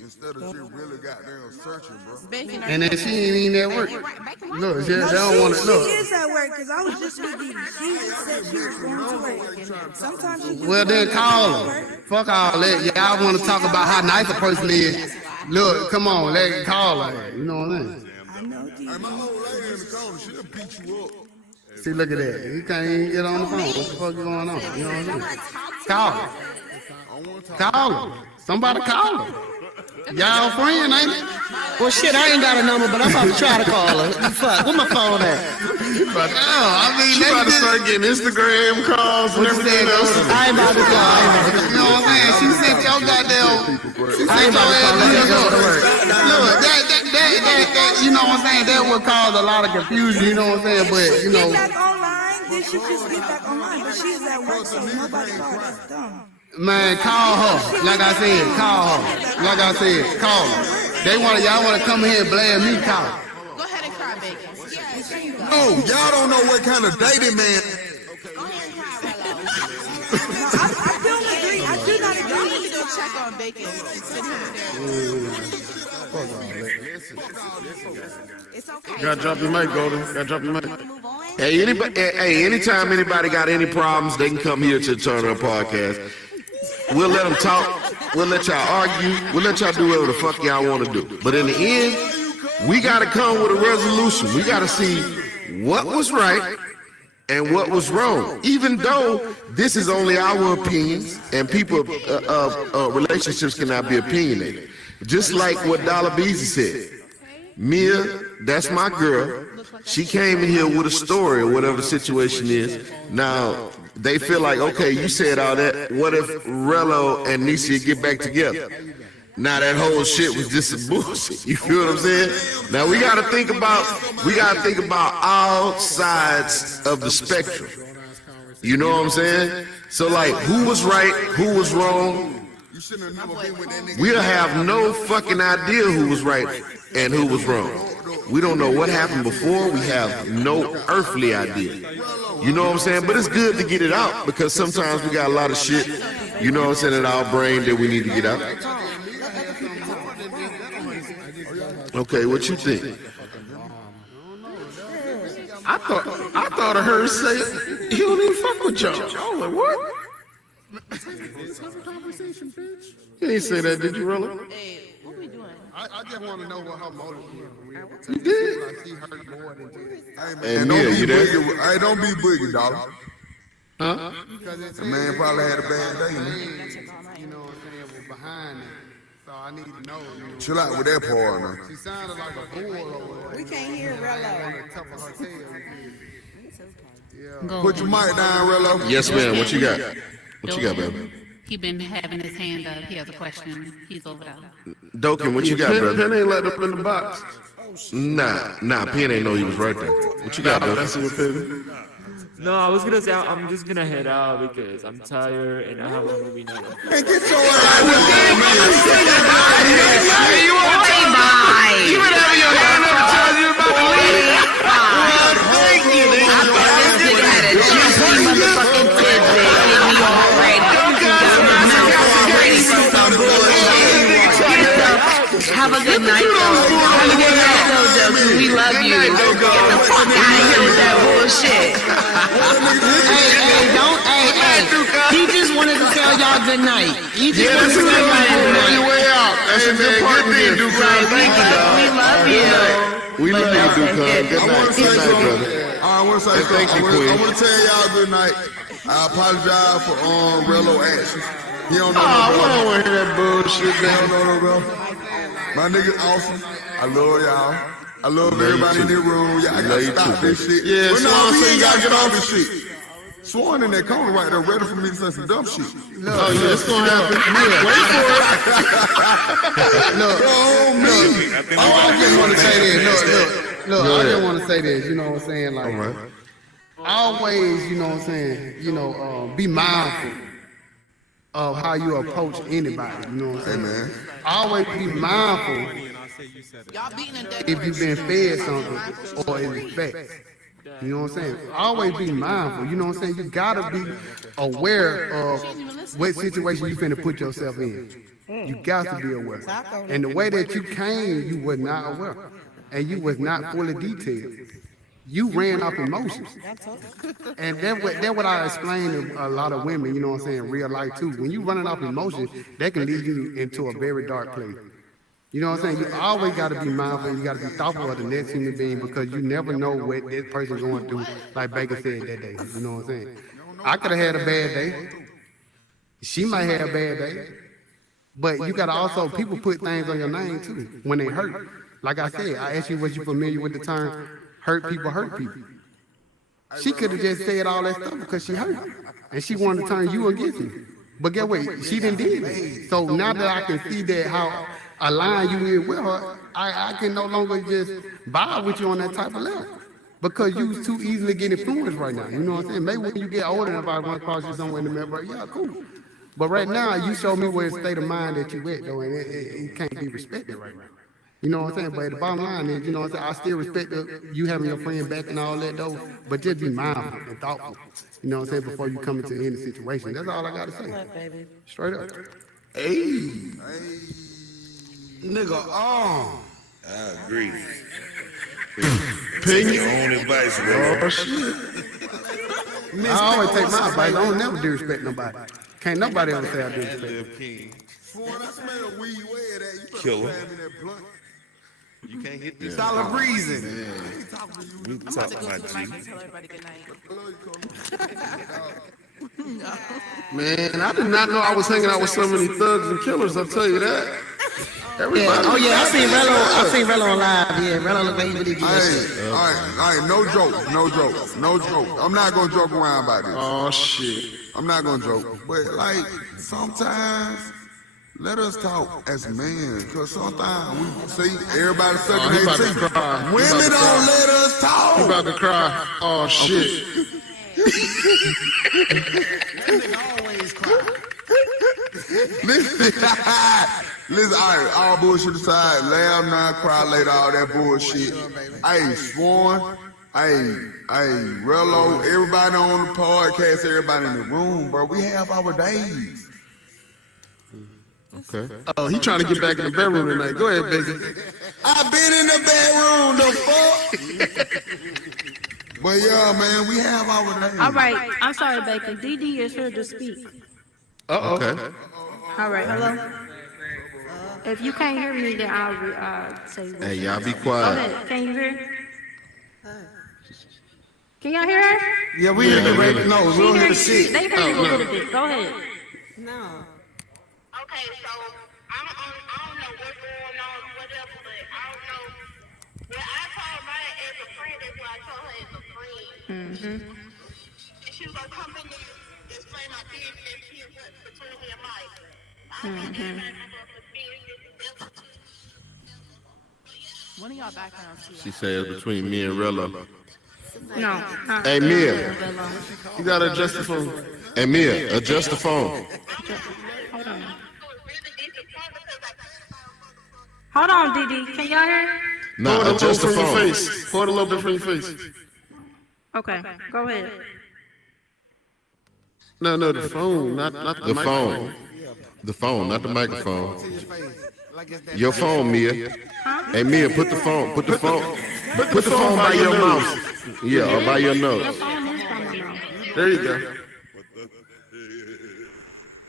Instead of shit really goddamn searching, bro. And then she ain't even at work. Look, they don't want to She look. is at work because I was just with Didi. She just said she was going to work. Sometimes she Well, then call her. Fuck all that. Y'all want to talk about how nice a person is. Look, come on, let call her. You know what I'm saying? I know Didi. Hey, my old lady in the corner, she'll beat you up. See, look at that. You can't even get on the phone. What the fuck is going on? You know what I'm saying? Call her. Call her. Somebody call her. Y'all friend, ain't it? Well, shit, I ain't got a number, but I'm about to try to call her. Fuck, where my phone at? But I mean, She about to start getting Instagram calls and everything else. I ain't about to call. You know what I'm saying? She sent your goddamn. She I ain't sent your about to call. Let her go to work. Look, that, you know what I'm saying? That would cause a lot of confusion. You know what I'm saying? But you know. Get back online, then she just get back online. But she's at work, so nobody called. That's dumb. Man, call her. Like I said, call her. Like I said, call her. Y'all want to come here and blame me, call her. Go ahead and cry, Bacon. No, y'all don't know what kind of dating man. I don't agree. I do not agree. Y'all need to go check on Bacon. It's okay. Gotta drop your mic, Golden. Gotta drop your mic. Hey, anytime anybody got any problems, they can come here to the Turn Up Podcast. We'll let them talk. We'll let y'all argue. We'll let y'all do whatever the fuck y'all want to do. But in the end, we got to come with a resolution. We got to see what was right and what was wrong. Even though this is only our opinions and people, relationships cannot be opinionated. Just like what Dollar Beezy said. Mia, that's my girl. She came in here with a story or whatever the situation is. Now, they feel like, okay, you said all that. What if Rello and Niecy get back together? Now that whole shit was just some bullshit. You feel what I'm saying? Now we gotta think about all sides of the spectrum. You know what I'm saying? So like, who was right, who was wrong? We'll have no fucking idea who was right and who was wrong. We don't know what happened before. We have no earthly idea. You know what I'm saying? But it's good to get it out because sometimes we got a lot of shit, you know what I'm saying, in our brain that we need to get out. Okay, what you think? I thought I heard say he don't even fuck with y'all. I was like, what? You ain't say that, did you, Rilla? I just want to know what her motive was. You did? Like she hurt more than just. Hey, Mia, you there? Hey, don't be boogie, dog. Huh? The man probably had a bad day. You know what I'm saying? Was behind it. So I need to know. Chill out with that part, man. She sounded like a bull over there. We can't hear Rello. Put your mic down, Rello. Yes, ma'am. What you got? What you got, baby? He been having his hand up. He has a question. He's over there. Doken, what you got, Penn brother? ain't let up in the box. Nah, Penn ain't know he was right there. What you got, brother? No, I was gonna say I'm just gonna head out because I'm tired and I have a movie night. Hey, get your ass out. You want to say bye? You been having your hand up and telling you about the leave? Thank you. I thought this nigga had a juicy motherfucking tidbit. Get me all ready. Have a good night, though. Have a good night, though, Doken. We love you. Get the fuck out of here with that bullshit. Hey. He just wanted to tell y'all good night. He just wanted to tell y'all good night. Way out. That's a good part of it. Thank you, dog. We love you. We love you, Dukan. Good night. Good night, brother. I want to say Thank you, Queen. I want to tell y'all good night. I apologize for Rello actions. He don't know no I brother. don't want to hear that bullshit, He man. don't know no brother. My nigga awesome. I love y'all. I love everybody in this room. Y'all gotta stop this shit. Yeah, Well, no, Swan we said ain't you gotta gotta get off this shit. Swan in that corner right there, ready for me to say some dumb shit. Oh, yeah, it's going to happen. Wait for it. I just want to say this. Look, I just want to say this. You know what I'm saying? Like, always, you know what I'm saying? Be mindful of how you approach anybody. You know what I'm saying? Hey, man. Always be mindful if you've been fed something or in respect. You know what I'm saying? Always be mindful. You know what I'm saying? You gotta be aware of what situation you finna put yourself in. You got to be aware. And the way that you came, you was not aware. And you was not fully detailed. You ran off emotions. And that's what I explain to a lot of women, you know what I'm saying, in real life too. When you running off emotions, that can lead you into a very dark place. You know what I'm saying? You always got to be mindful. You got to be thoughtful of the next human being because you never know what this person's going through, like Baker said that day. You know what I'm saying? I could have had a bad day. She might have a bad day. But you got to also, people put things on your name too when they hurt. Like I said, I asked you, was you familiar with the term hurt people hurt people? She could have just said all that stuff because she hurt. And she wanted to turn you against me. But get what? She didn't do it. So now that I can see that how aligned you is with her, I can no longer just vibe with you on that type of level. Because you too easily get influenced right now. You know what I'm saying? Maybe when you get older and if I run across you somewhere in the middle, yeah, cool. But right now, you show me where the state of mind that you at, though, and it can't be respected right now. You know what I'm saying? But the bottom line is, you know what I'm saying? I still respect you having your friend back and all that, though, but just be mindful and thoughtful. You know what I'm saying? Before you come into any situation. That's all I got to say. Straight up. Hey. Nigga, I agree. Ping your own advice, bro. Oh, shit. I always take my advice. I don't never disrespect nobody. Can't nobody ever say I disrespect. Killer. You can't hit this. Dollar breezing. We talk about G. Man, I did not know I was hanging out with so many thugs and killers, I'll tell you that. Everybody. Yeah. Oh yeah, I seen Rello on live. Yeah, Rello look like he really good. All right, no joke. I'm not gonna joke around about this. Oh shit. I'm not gonna joke, but like sometimes Let us talk as men, because sometimes we see everybody sucking he their about to teeth. cry. He Women about to don't cry. let us talk. He about to cry. Oh shit. Listen, all bullshit aside, laugh now, cry later, all that bullshit. Hey, Swan, hey, Rello, everybody on the podcast, everybody in the room, bro, we have our days. Okay. Oh, he trying to get back in the bedroom tonight. Go ahead, Biggie. I've been in the bedroom, the fuck? But yeah, man, we have our days. All right, I'm sorry, Bacon. DD is here to speak. Uh-oh. Okay. All right, hello. If you can't hear me, then I'll say. Hey, y'all be Go quiet. ahead. Can you hear? Can y'all hear her? Yeah, we hear you, baby. No, we don't hear the shit. They hear you a little bit. Go ahead. No. Okay, so I don't know what's going on, whatever, but I don't know. Well, I told Maya as a friend, that's why I told her as a friend. Mm-hmm. And she was gonna come in and explain my business here between me and Mike. Mm-hmm. One of y'all backgrounds too. She says between me and Rello. No. Hey, Mia. You gotta adjust the phone. Hey, Mia, adjust the phone. Hold on. Hold on, DD. Can y'all hear? No, adjust the from your phone. face. Pour it a little bit from your face. Okay, go ahead. No, the phone, not the The microphone. phone. The phone, not the microphone. Your phone, Mia. Hey, Mia, put the phone by your mouth. Yeah, or by your nose. There you go.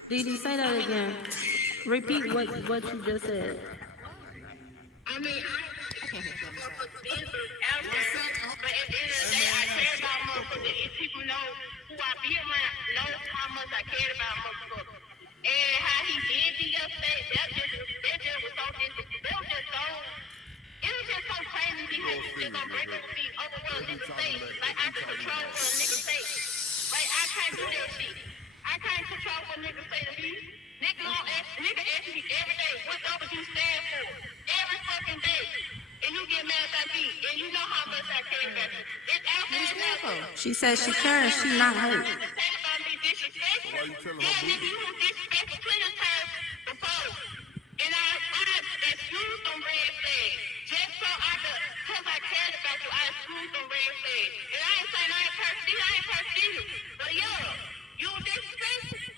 DD, say that again. Repeat what you just said. I mean, I can't hear business out there, but at the end of the day, I care about motherfuckers. If people know who I be around, know how much I care about motherfuckers. And how he did me yesterday, that just was so it was just so crazy because he just gonna break up with me over what a nigga say. Like, I can control what a nigga say. Like, I can't do that shit. I can't control what niggas say to me. Nigga ask me every day, what number you stand for? Every fucking day. And you get mad at me, and you know how much I care about you. It's out there now. She says she cares. She not hurt. Yeah, nigga, you was disrespectful plenty of times before. And I excused them red flags. Just so because I cared about you, I excused them red flags. And I ain't saying I ain't cursing you. But yeah, you was disrespectful.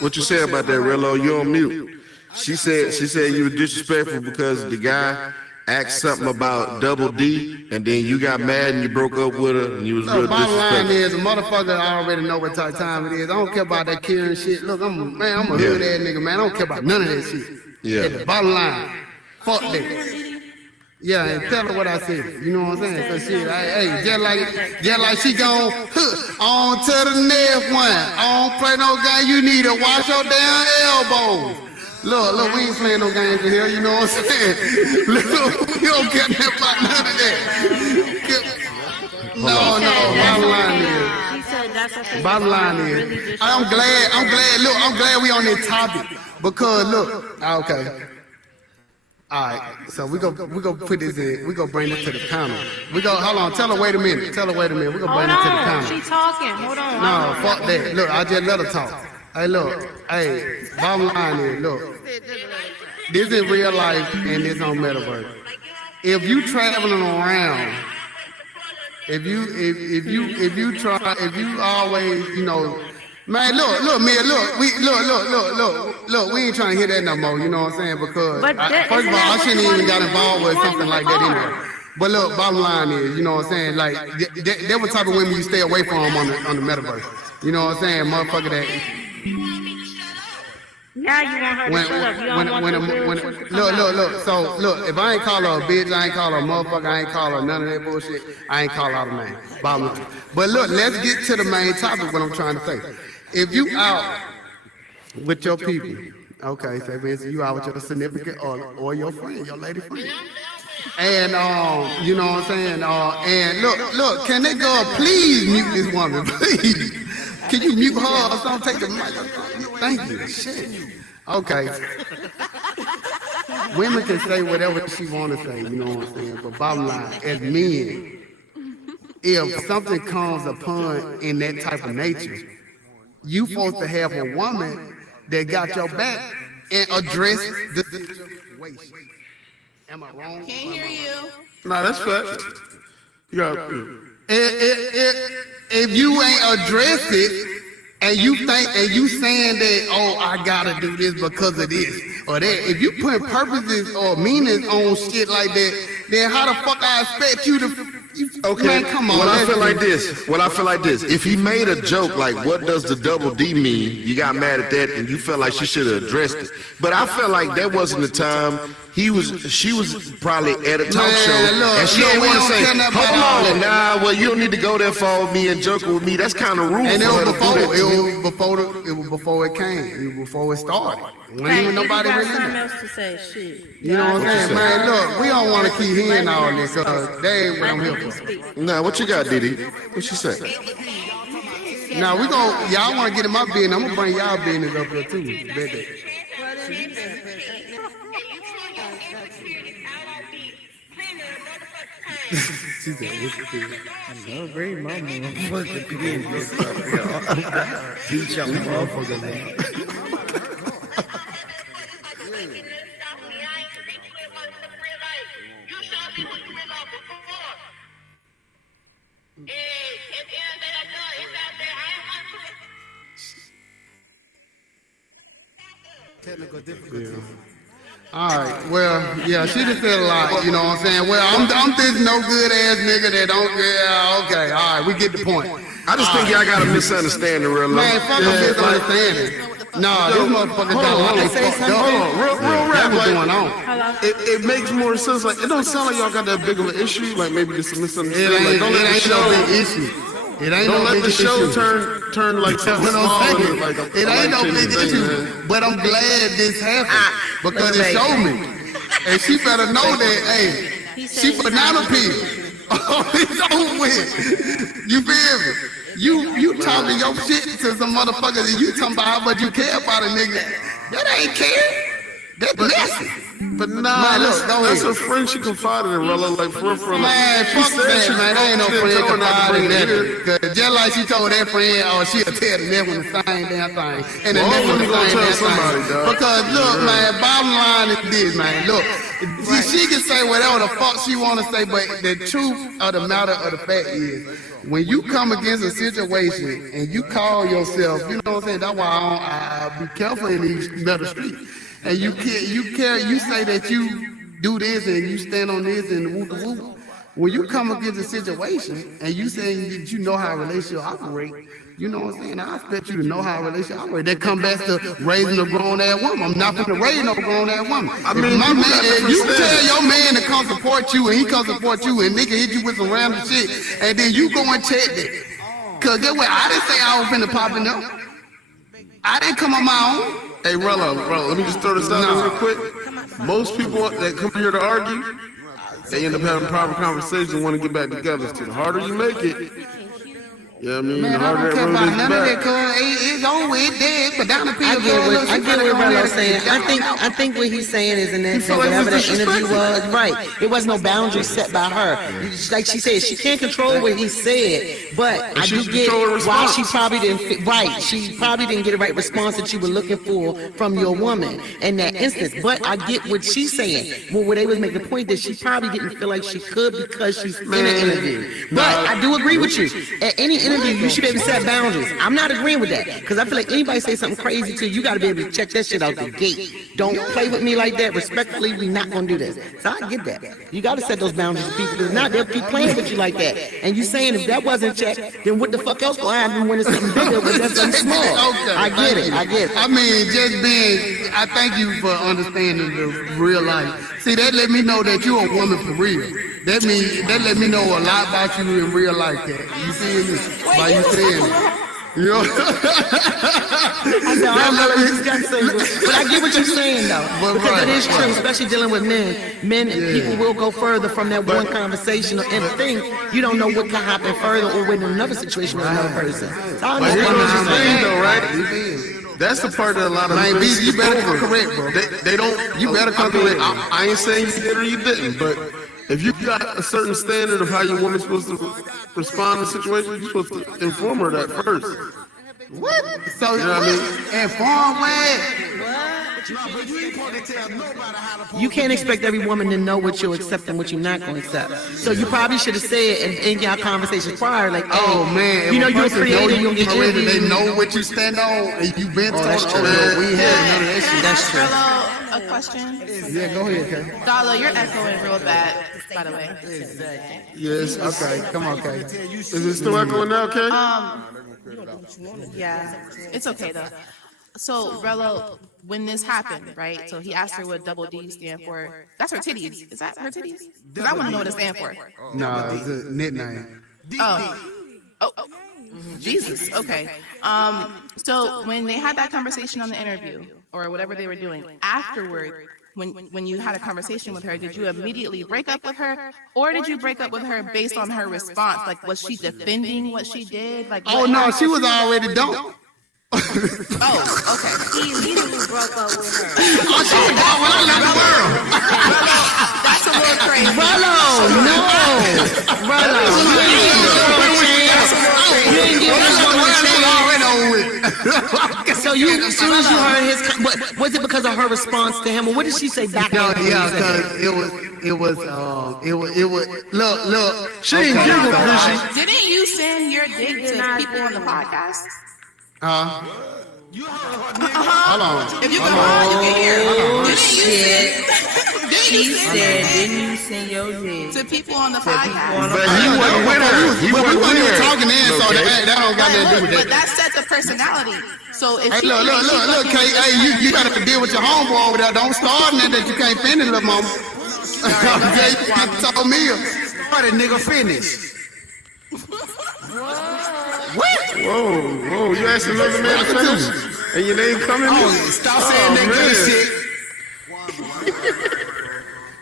What you say about that, Rello? You on mute. She said you were disrespectful because the guy asked something about Double D, and then you got mad and you broke up with her, and you was real Bottom line disrespectful. is, a motherfucker already know what type of time it is. I don't care about that killing shit. Look, I'm a hood ass nigga, man. I don't care about none of that shit. Yeah. At the bottom line, fuck that. Yeah, and tell her what I said. You know what I'm saying? Cause shit, hey, just like she gone on to the next one. I don't play no game. You need to wash your damn elbows. Look, we ain't playing no games in here. You know what I'm saying? Look, we don't care about none of that. No. Bottom line is. She said that's okay. Bottom line is, I'm glad we on this topic because look, okay. All right, so we go put this in. We go bring it to the panel. Hold on. Tell her wait a minute. We gonna bring it to the panel. She talking. Hold on. No, fuck that. Look, I just let her talk. Hey, look. Hey, bottom line is, look. This is real life and this on metaverse. If you traveling around, if you always, you know. Man, look, Mia, look, we ain't trying to hear that no more, you know what I'm saying? Because, first of all, I shouldn't even got involved with something like that anyway. But look, bottom line is, you know what I'm saying? Like, that what type of women you stay away from on the metaverse. You know what I'm saying? Motherfucker that... Now you want her to shut up. You don't want the real truth to come out. Look. So, look, if I ain't call her a bitch, I ain't call her a motherfucker, I ain't call her none of that bullshit, I ain't call her a name. Bottom line. But look, let's get to the main topic, what I'm trying to say. If you out with your people, okay, say for instance, you out with your significant or your friend, your lady friend. And, you know what I'm saying? And look, can that girl please mute this woman, please? Can you mute her or something? Take the mic. Thank you. Shit. Okay. Women can say whatever she want to say, you know what I'm saying? But bottom line, as men, if something comes upon in that type of nature, you supposed to have a woman that got your back and address the situation. Am I wrong? Can't hear you. Nah, that's fact. You got If you ain't addressed it, and you think, and you saying that, oh, I gotta do this because of this or that, if you put purposes or meanings on shit like that, then how the fuck I expect you to? Okay, man, come on. Well, I feel like this. If he made a joke like, what does the double D mean? You got mad at that and you felt like she should have addressed it. But I felt like that wasn't the time. She was probably at a talk show and she didn't want to say, hold on, nah, well, you don't need to go that far with me and joke with me. That's kind of rude. And it was before it came. It was before it started. When even nobody really something knew. else to say. Shit. You know what I'm saying, man? Look, we don't want to keep hearing all this because they ain't what I'm here for. Nah, what you got, Diddy? What she say? Now we gon' y'all want to get in my business. I'm gonna bring y'all business up here too. She said, "No, great, my motherfucker business." Beat your motherfucker. Technical difficulties. All right. Well, yeah, she just said a lot. You know what I'm saying? Well, I'm this no good ass nigga that don't. Yeah. Okay. All right. We get the point. I just think y'all got a misunderstanding, real low. Man, fuck a misunderstanding. Nah, this motherfucker got a fucked up. Hold on, real rap. What's going on? It makes more sense. Like, it don't sound like y'all got that big of an issue. Like, maybe just a misunderstanding. It ain't, Like, don't let the show. no big issue. It ain't Don't no let big the show issue. turn like something small. and, like, It ain't no big issue. man. But I'm glad this happened because it showed me. And she better know that, hey, she banana peel. It's over with. You feel me? You talking your shit to some motherfuckers and you talking about how much you care about a nigga. That ain't care. That's messy. But nah, Man, that's look, her friend. She confided in Rella, like for Man, fuck that, man. There ain't no friend confiding that. Cause just like she told that friend, oh, she'll tell the next one the same damn thing. And the next one the same damn thing. Because look, man, bottom line is this, man. Look, she can say whatever the fuck she want to say, but the truth of the matter of the fact is, when you come against a situation and you call yourself, you know what I'm saying? That's why I be careful in these metal streets. And you say that you do this and you stand on this and whoop whoop. When you come against a situation and you say that you know how a relationship operate, you know what I'm saying? I expect you to know how a relationship operate. That come back to raising a grown ass woman. I'm not gonna raise no grown ass woman. I mean, my man, if you tell your man to come support you and he come support you and nigga hit you with some random shit, and then you go and check that. Cause get what? I didn't say I was finna pop it up. I didn't come on my own. Hey, Rella, let me just throw this out there real quick. Most people that come here to argue, they end up having proper conversations and want to get back together. So the harder you make it, you know what I mean? Man, the I harder don't care it about really none of that, gets cause it's over, it's dead, but down the pill. I get what Rello's saying. I think what he's saying is in that whatever that interview was, right? It was no boundary set by her. Like she said, she can't control what he said, but I do get why she probably didn't right. She probably didn't get the right response that you were looking for from your woman in that instance. But I get what she's saying. Well, where they was making the point that she probably didn't feel like she could because she's in an interview. But I do agree with you. At any interview, you should be able to set boundaries. I'm not agreeing with that because I feel like anybody say something crazy to you, you got to be able to check that shit out the gate. Don't play with me like that. Respectfully, we not gonna do this. So I get that. You got to set those boundaries to people. If not, they'll keep playing with you like that. And you saying if that wasn't checked, then what the fuck else gonna happen when it's something bigger? But that's something small. Okay, I get it. I get it. I mean, just being, I thank you for understanding the real life. See, that let me know that you're a woman for real. That let me know a lot about you in real life. That you feel me? By you saying it. You know? I said, I don't know what you got to say, but I get what you're saying though. Because it is true, especially dealing with men. People will go further from that one conversation and think you don't know what can happen further or in another situation with another person. So I understand what you're saying though, right? That's the part that a lot of men you better come correct, bro. They don't. You better come correct. I ain't saying you did or you didn't, but if you got a certain standard of how your woman's supposed to respond to situations, you're supposed to inform her that first. What? So you know what I mean? Inform what? You can't expect every woman to know what you'll accept and what you're not going to accept. So you probably should have said in your conversations prior, like, oh man, you know you're creative, you'll get ready. interviewed. They know what you stand on, and you've been told. That's true. We had none of that shit. That's true. Hello, a question? Yeah, go ahead, Kay. Dala, you're echoing real bad, by the way. Yes. Okay. Come on, Kay. Is it still echoing now, Kay? Yeah, it's okay though. So, Rello, when this happened, right? So he asked her what double D stand for. That's her titties. Is that her titties? Because I want to know what it stands for. No, it's a nickname. Oh, Jesus. Okay. So when they had that conversation on the interview or whatever they were doing afterward, when you had a conversation with her, did you immediately break up with her, or did you break up with her based on her response? Like, was she defending what she did? Like, oh no, she was already done. Oh, okay. He immediately broke up with her. Oh, she was gone when I left the world. That's a little crazy. Rollo, you ain't give this woman a chance. So as soon as you heard his, but was it because of her response to him, or what did she say back? No, yeah, because it was. Look. She ain't giggle, Chrissy. Didn't you send your dick to people on the podcast? Hold on. If you go on, you can hear. Oh shit! She said, "Didn't you send your dick to people on the podcast?" But he wasn't with her. He wasn't talking in, so that don't got nothing to do with that. But that set the personality. So if hey, look, Kate. Hey, you gotta deal with your homeboy over there. Don't start in that you can't finish, little mama. You told me. Started, nigga, finish. What? Whoa, you asked another man to finish? And your name coming? Stop saying that good shit.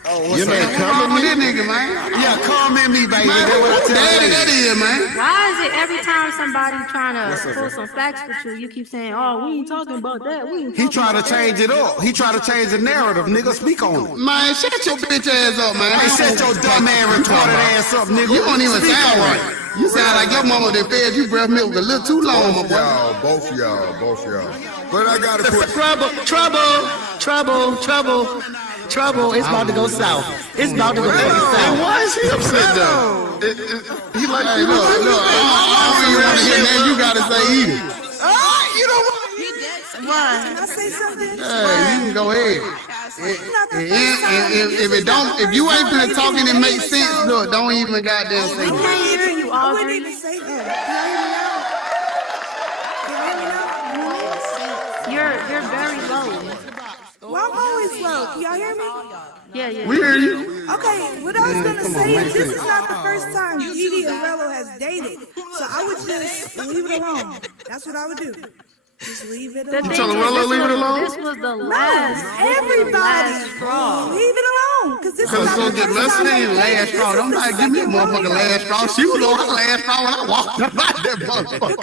Your name coming? That nigga, man. Yeah, comment me, baby. That is, man. Why is it every time somebody trying to pull some facts with you keep saying, "Oh, we ain't talking about that. We ain't." He try to change it up. He try to change the narrative. Nigga, speak on it. Man, shut your bitch ass up, man. Hey, shut your dumb ass, retarded ass up, nigga. You don't even sound right. You sound like your mama that fed you breast milk a little too long, my boy. Both y'all. But I gotta put Trouble. It's about to go south. It's about to go south. Why is he upset though? He like, hey, look. I don't even want to hear that. You gotta say eat it. You know what? Can I say something? Hey, you can go ahead. If you ain't finna talk and it makes sense, look, don't even goddamn say I can't hear you, I wouldn't Audrey. even say that. You're very low. Well, I'm always low. Can y'all hear me? Yeah. we hear you. Okay, what I was gonna say is this is not the first time Didi and Rello has dated. So I would just leave it alone. That's what I would do. Just leave it alone. You telling Rollo leave it alone? This was the last. Everybody, straw. leave it alone. Because this is Cause not it's the gonna get first less time than they the last straw. Don't give me a motherfucking last straw. She was on her last straw when I walked up out that motherfucker.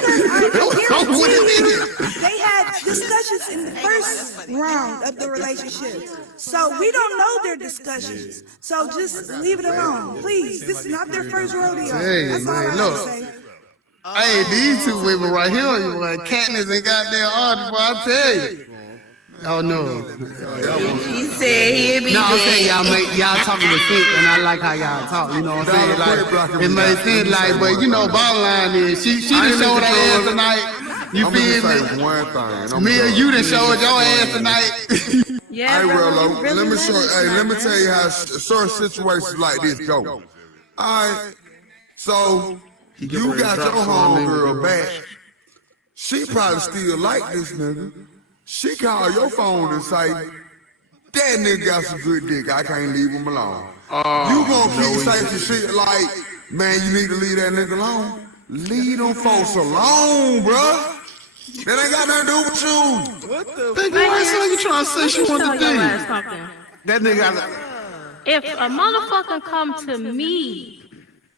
They had discussions in the first round of the relationship. So we don't know their discussions. So just leave it alone. Please. This is not their first rodeo. Hey, That's all I man, have to look. say. Hey, these two women right here, you like Katniss and goddamn Audrey, boy, I tell you. Oh no. He said he'd be No, I'm saying dead. y'all talking with sense, and I like how y'all talk. You know what I'm saying? Like it makes sense. Like, but you know, bottom line is she done showed her ass tonight. You feel me? One thing. Me and you done showed your ass tonight. Yeah, Hey, Rello, Rello, let me tell you how certain situations like this go. All right, so you got your homegirl back. She probably still like this nigga. She call your phone and say, "That nigga got some good dick. I can't leave him alone." You gonna keep saying some shit like, "Man, you need to leave that nigga alone." Leave them folks alone, bruh. That ain't got nothing to do with you. What the? Think why so you trying to say she want to do? That nigga. If a motherfucker come to me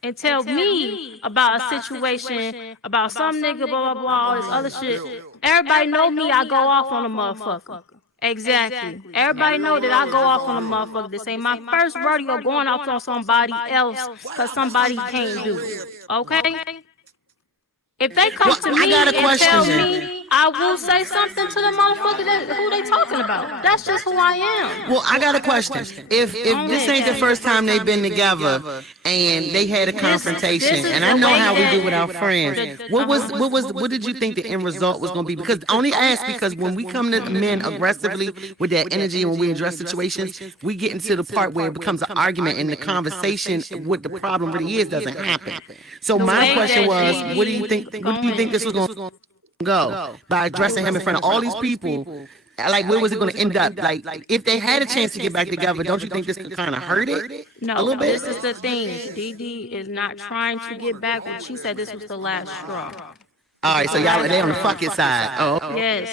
and tell me about a situation, about some nigga, blah, blah, blah, all this other shit, everybody know me, I go off on a motherfucker. Exactly. Everybody know that I go off on a motherfucker. This ain't my first rodeo going off on somebody else because somebody can't do it. Okay? If they come to me and tell me, I will say something to the motherfucker who they talking about. That's just who I am. Well, I got a question. If this ain't the first time they've been together and they had a confrontation, and I know how we do with our friends, what did you think the end result was going to be? Because I only ask because when we come to men aggressively with that energy, when we address situations, we get into the part where it becomes an argument and the conversation, what the problem really is, doesn't happen. So my question was, what do you think this was going to go by addressing him in front of all these people? Like, where was it going to end up? Like, if they had a chance to get back together, don't you think this could kind of hurt it? No, a little bit? This is the thing. DD is not trying to get back. When she said this was the last straw. All right, so y'all they on the fuck it side. Oh, yes.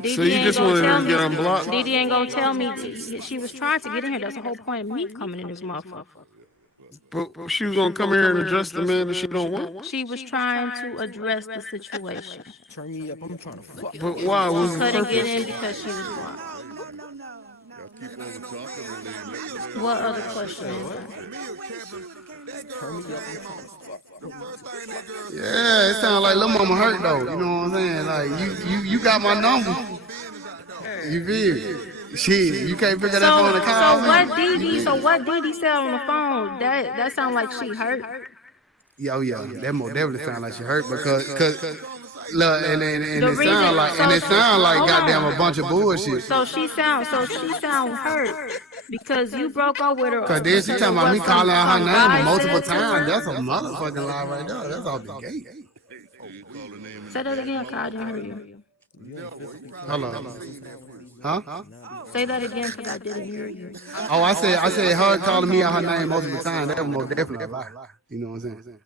DD So you just wanted her to get unblocked? DD ain't gonna tell me she was trying to get in here. That's the whole point of me coming in this motherfucker. But she was gonna come here and address the man that she don't want. She was trying to address the situation. Turn me up. I'm trying to fuck. But why was She the couldn't get purpose? in because she was blind. What other question is there? Yeah, it sounds like Lil Mama hurt though. You know what I'm saying? Like you got my number. You feel me? Shit, you can't figure that on the car. So what DD said on the phone? That sounds like she hurt. Yeah, that more definitely sound like she hurt because look, and it sound like goddamn a bunch of bullshit. So she sound hurt because you broke up with her. Cause then she talking about me calling out her name multiple times. That's a motherfucking lie right there. That's off the gate. Say that again, cause I didn't hear you. Hold on. Huh? Say that again, cause I didn't hear you. Oh, I said her calling me out her name multiple times. That was most definitely a lie. You know what I'm saying?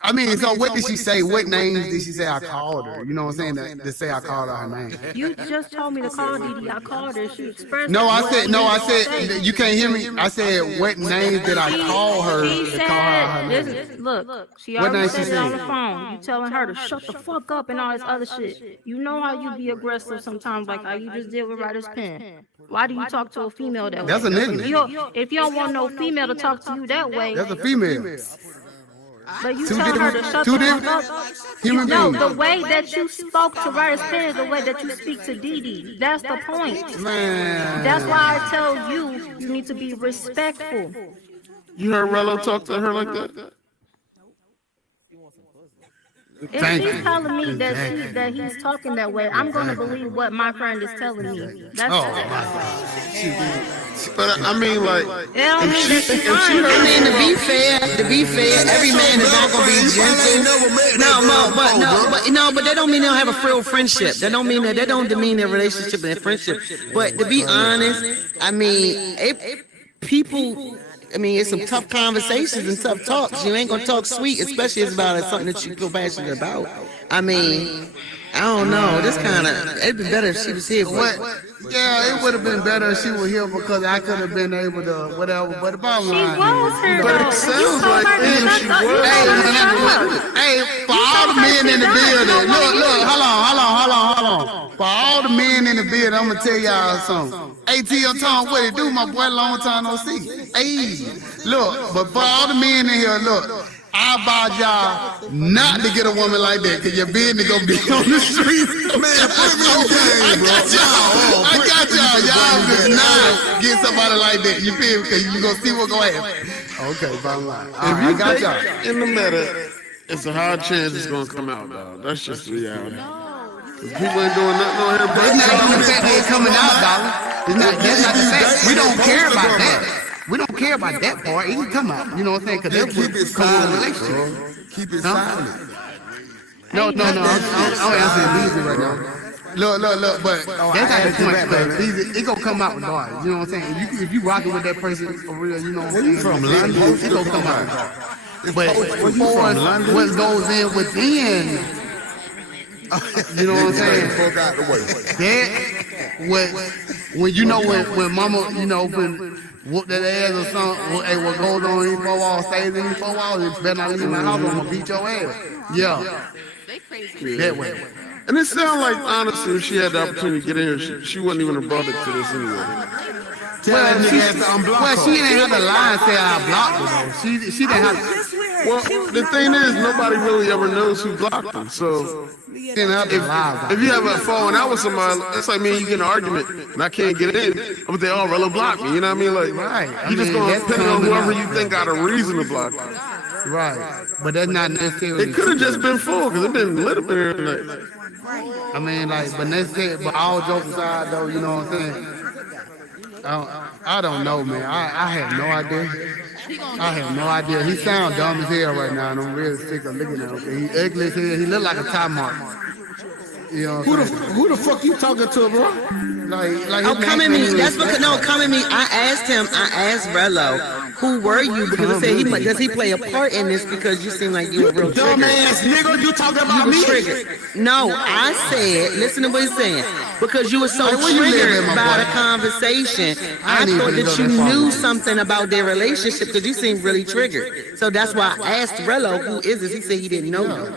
I mean, so what did she say? What names did she say I called her? You know what I'm saying? To say I called her name. You just told me to call DD. I called her. She expressed. No, I said you can't hear me. I said what names did I call her to call her name? Look, she already said it on the phone. You telling her to shut the fuck up and all this other shit. You know how you be aggressive sometimes, like how you just did with Ryder's Pen. Why do you talk to a female that way? That's a nigga. If you don't want no female to talk to you that way, that's a female. But you tell her to shut the fuck up. Human No, beings. the way that you spoke to Ryder's Pen is the way that you speak to DD. That's the point. Man. That's why I tell you need to be respectful. You heard Rello talk to her like that? If she's telling me that he's talking that way, I'm gonna believe what my friend is telling me. That's But I mean, like, to be fair, every man is not gonna be gentle. But that don't mean they don't have a real friendship. That don't demean their relationship and their friendship. But to be honest, I mean, it's some tough conversations and tough talks. You ain't gonna talk sweet, especially if it's about something that you feel passionate about. I mean, I don't know. It'd be better if she was here. Yeah, it would have been better if she was here because I could have been able to whatever. But the bottom line, was here, but it sounds like she was. Hey, for all the men in the building, look, hold on. For all the men in the building, I'm gonna tell y'all something. ATL Tom, what it do, my boy? Long time no see. Hey, look, but for all the men in here, look. I advise y'all not to get a woman like that, cause your business gonna be on the street. Man, I got y'all. Y'all just not get somebody like that. You feel me? Cause you gonna see what gonna happen. Okay, bottom line. If you I got y'all. in the matter, it's a high chance it's gonna come out, dog. That's just reality. People ain't doing nothing on here, but it's not even the fact that it's coming out, dog. That's not the fact. We don't care about that. We don't care about that part. It can come out. You know what I'm saying? Because that's what comes with a relationship. Keep it silent. No. I'm answering Beasley right now. Look, but that's not the point. Because it gonna come out regardless. You know what I'm saying? If you rocking with that person for real, you know what I'm saying? It gonna come out regardless. But as far as what goes in within, you know what I'm saying? Fuck out the way. That when mama, when whoop that ass or something, hey, what goes on in these 4 walls stays in these 4 walls. You better not leave in the house. I'm gonna beat your ass. Yeah. That way. And it sounds like, honestly, if she had the opportunity to get in here, she wouldn't even have brought it to this anyway. Well, she didn't have the line say I blocked her, though. She didn't have to. Well, the thing is, nobody really ever knows who blocked them. So, if you have a falling out with somebody, it's like me and you get in an argument, and I can't get in. I'm gonna say, oh, Rello blocked me. You know what I mean? Like, right. You just gonna depend on whoever you think got a reason to block you. Right. But that's not necessarily. It could have just been full, because it been lit up in here tonight. I mean, but all jokes aside, though, you know what I'm saying? I don't know, man. I have no idea. I have no idea. He sounds dumb as hell right now, and I'm really sick of looking at him. He ugly as hell. He look like a tie mark. You know who the fuck you talking to, bro? Come at me. That's because come at me. I asked Rello, who were you? Because I said does he play a part in this? Because you seem like you were real triggered. Dumbass nigga, you talking about me? Triggered. No, I said, listen to what he's saying. Because you were so triggered by the conversation, I thought that you knew something about their relationship because you seemed really triggered. So that's why I asked Rello, who is this? He said he didn't know you.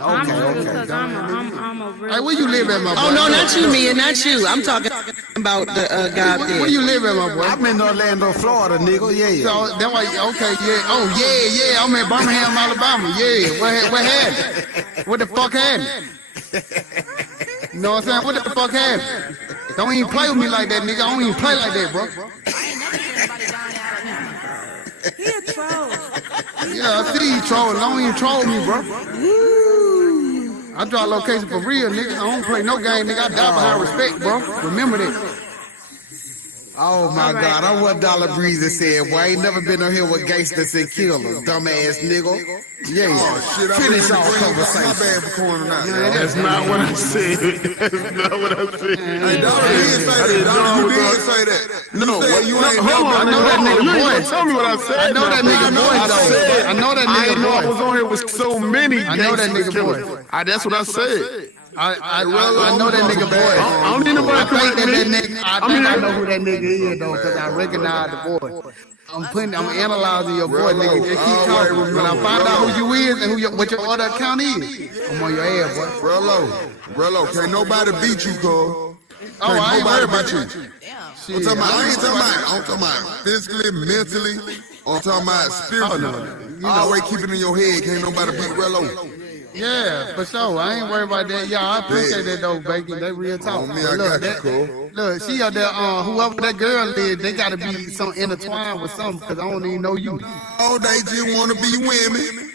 Okay. Because I'm a real. Hey, where you live at, my boy? Oh, no, not you, Mia, not you. I'm talking about the guy there. Where you live at, my boy? I'm in Orlando, Florida, nigga. Yeah. So that's why, okay, yeah. Oh, yeah. I'm in Birmingham, Alabama. Yeah. What happened? What the fuck happened? You know what I'm saying? What the fuck happened? Don't even play with me like that, nigga. I don't even play like that, bro. He a troll. Yeah, I see you trolling. Don't even troll me, bro. I draw location for real, nigga. I don't play no game, nigga. I die behind respect, bro. Remember that. Oh my God, I'm what Dollar Breezy said. Boy, I ain't never been on here with gangsters and killers, dumbass nigga. Yeah, shit, finish our conversation. My bad for calling out. That's not what I said. That's not what I said. Hey, Dollar, you didn't say that. Dollar, you didn't say that. No, you ain't hold on. I know that nigga voice. Tell me what I said. I know that nigga voice, though. I know that nigga voice. I know I was on here with so many I know that nigga killers. voice. That's what I said. I know that nigga voice. I don't need nobody correct me. I know who that nigga is, though, because I recognize the voice. I'm analyzing your voice, nigga. Just keep talking. When I find out who you is and what your other account is, I'm on your ass, boy. Rello, can't nobody beat you, cuz. I ain't worried about you. I'm talking about physically, mentally. I'm talking about spiritually. Always keep it in your head. Can't nobody beat Rello. Yeah, for sure. I ain't worried about that. Yeah, I appreciate that though, Bacon. They real talk. Look, she out there, whoever that girl is, they gotta be some intertwined with something, because I don't even know you. Oh, they just wanna be women.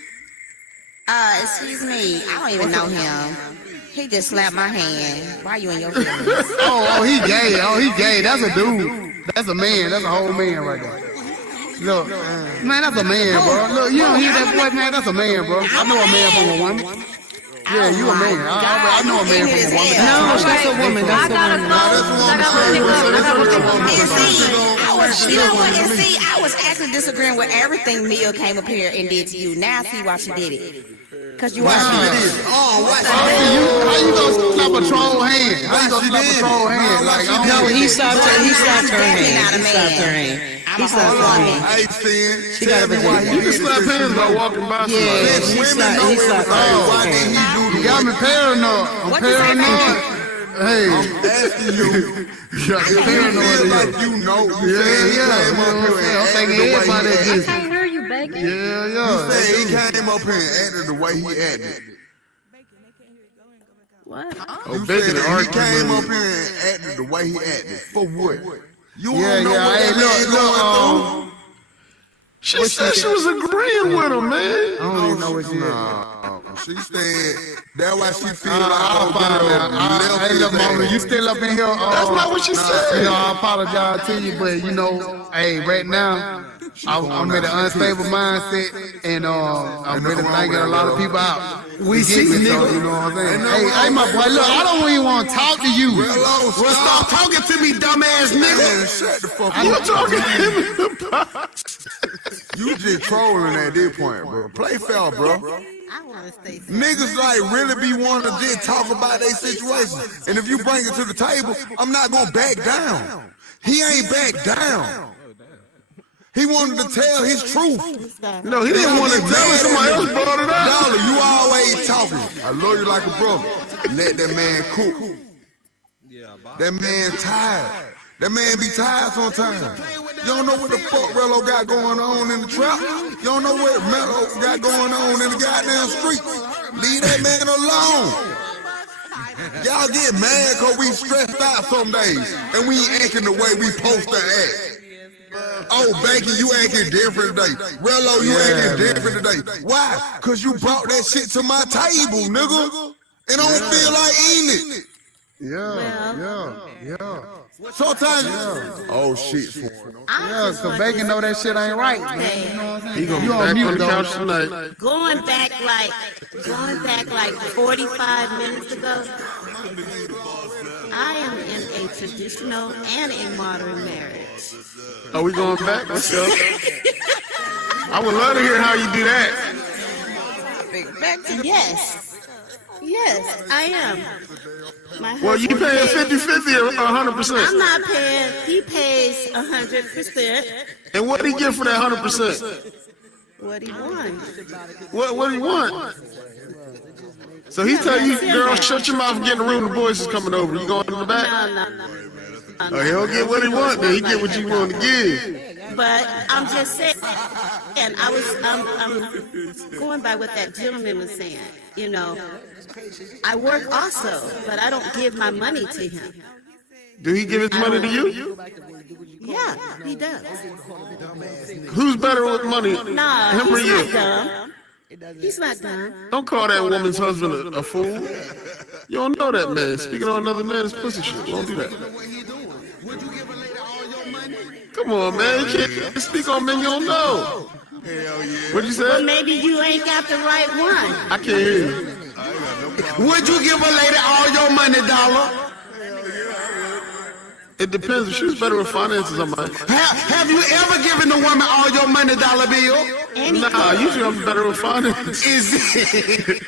Excuse me. I don't even know him. He just slapped my hand. Why you in your feelings? He gay. He gay. That's a dude. That's a man. That's a whole man right there. Look, man, that's a man, bro. Look, you don't hear that voice, man? That's a man, bro. I know a man from a woman. Yeah, you a man. I know a man from a woman. No, that's a woman. That's a woman. I was actually disagreeing with everything Mia came up here and did to you. Now I see why she did it. Because you are. How you gonna slap a troll hand? How you gonna slap a troll hand? No, he slapped her hand. He slapped her hand. Hey, Finn. She got a You can slap hands by walking by somebody. Yeah, he slapped her hand. You got me paranoid. I'm paranoid. Hey, I'm asking you. You got me paranoid. Like you know. I'm thinking everybody is. I can't hear you, Bacon. Yeah. You say he came up here and acted the way he acted. What? You said he came up here and acted the way he acted. For what? You don't know what that man. She said she was agreeing with him, man. I don't even know what she is. She said that's why she feel like hey, look, mama, you still up in here? That's not what she said. I apologize to you, but hey, right now I'm in an unstable mindset, and I'm really thinking a lot of people out. We see, nigga. You know what I'm saying? Hey, my boy, look, I don't even want to talk to you. Well, stop talking to me, dumbass nigga. Shut the fuck up. You talking to him in the box? You just trolling at this point, bro. Play fair, bro. Niggas like really be wanting to just talk about their situation. And if you bring it to the table, I'm not gonna back down. He ain't back down. He wanted to tell his truth. No, he didn't want to tell it. Somebody else brought it up. Dollar, you always talking. I love you like a brother. Let that man cook. That man tired. That man be tired sometimes. You don't know what the fuck Rello got going on in the trap. You don't know what Mello got going on in the goddamn street. Leave that man alone. Y'all get mad cause we stressed out some days and we ain't acting the way we supposed to act. Oh, Banky, you acting different today. Rello, you acting different today. Why? Cause you brought that shit to my table, nigga. And I don't feel like eating it. Yeah. Sometimes oh shit. Yeah, cause Bacon know that shit ain't right, man. You know what I'm saying? He gonna be back on the couch tonight. Going back like 45 minutes ago, I am in a traditional and a modern marriage. Are we going back? Let's go. I would love to hear how you do that. Yes, I am. Well, you paying 50-50 or 100%? I'm not paying. He pays 100%. And what did he get for that 100%? What he won. What do you want? So he tell you, girl, shut your mouth and get in the room. The boys is coming over. You going in the back? No. Oh, he don't get what he want. Then he get what you want to give. But I'm just saying, and I'm going by what that gentleman was saying. You know, I work also, but I don't give my money to him. Do he give his money to you? Yeah, he does. Who's better with money, Nah, him or he's you? not dumb. He's not dumb. Don't call that woman's husband a fool. You don't know that man. Speaking on another man's pussy shit. Don't do that. Come on, man. You can't speak on men you don't know. What'd you say? Well, maybe you ain't got the right one. I can't hear you. Would you give a lady all your money, Dollar? It depends. If she was better with finances, I might. Have you ever given a woman all your money, Dollar Bill? Nah, usually I'm better with finances. Is it?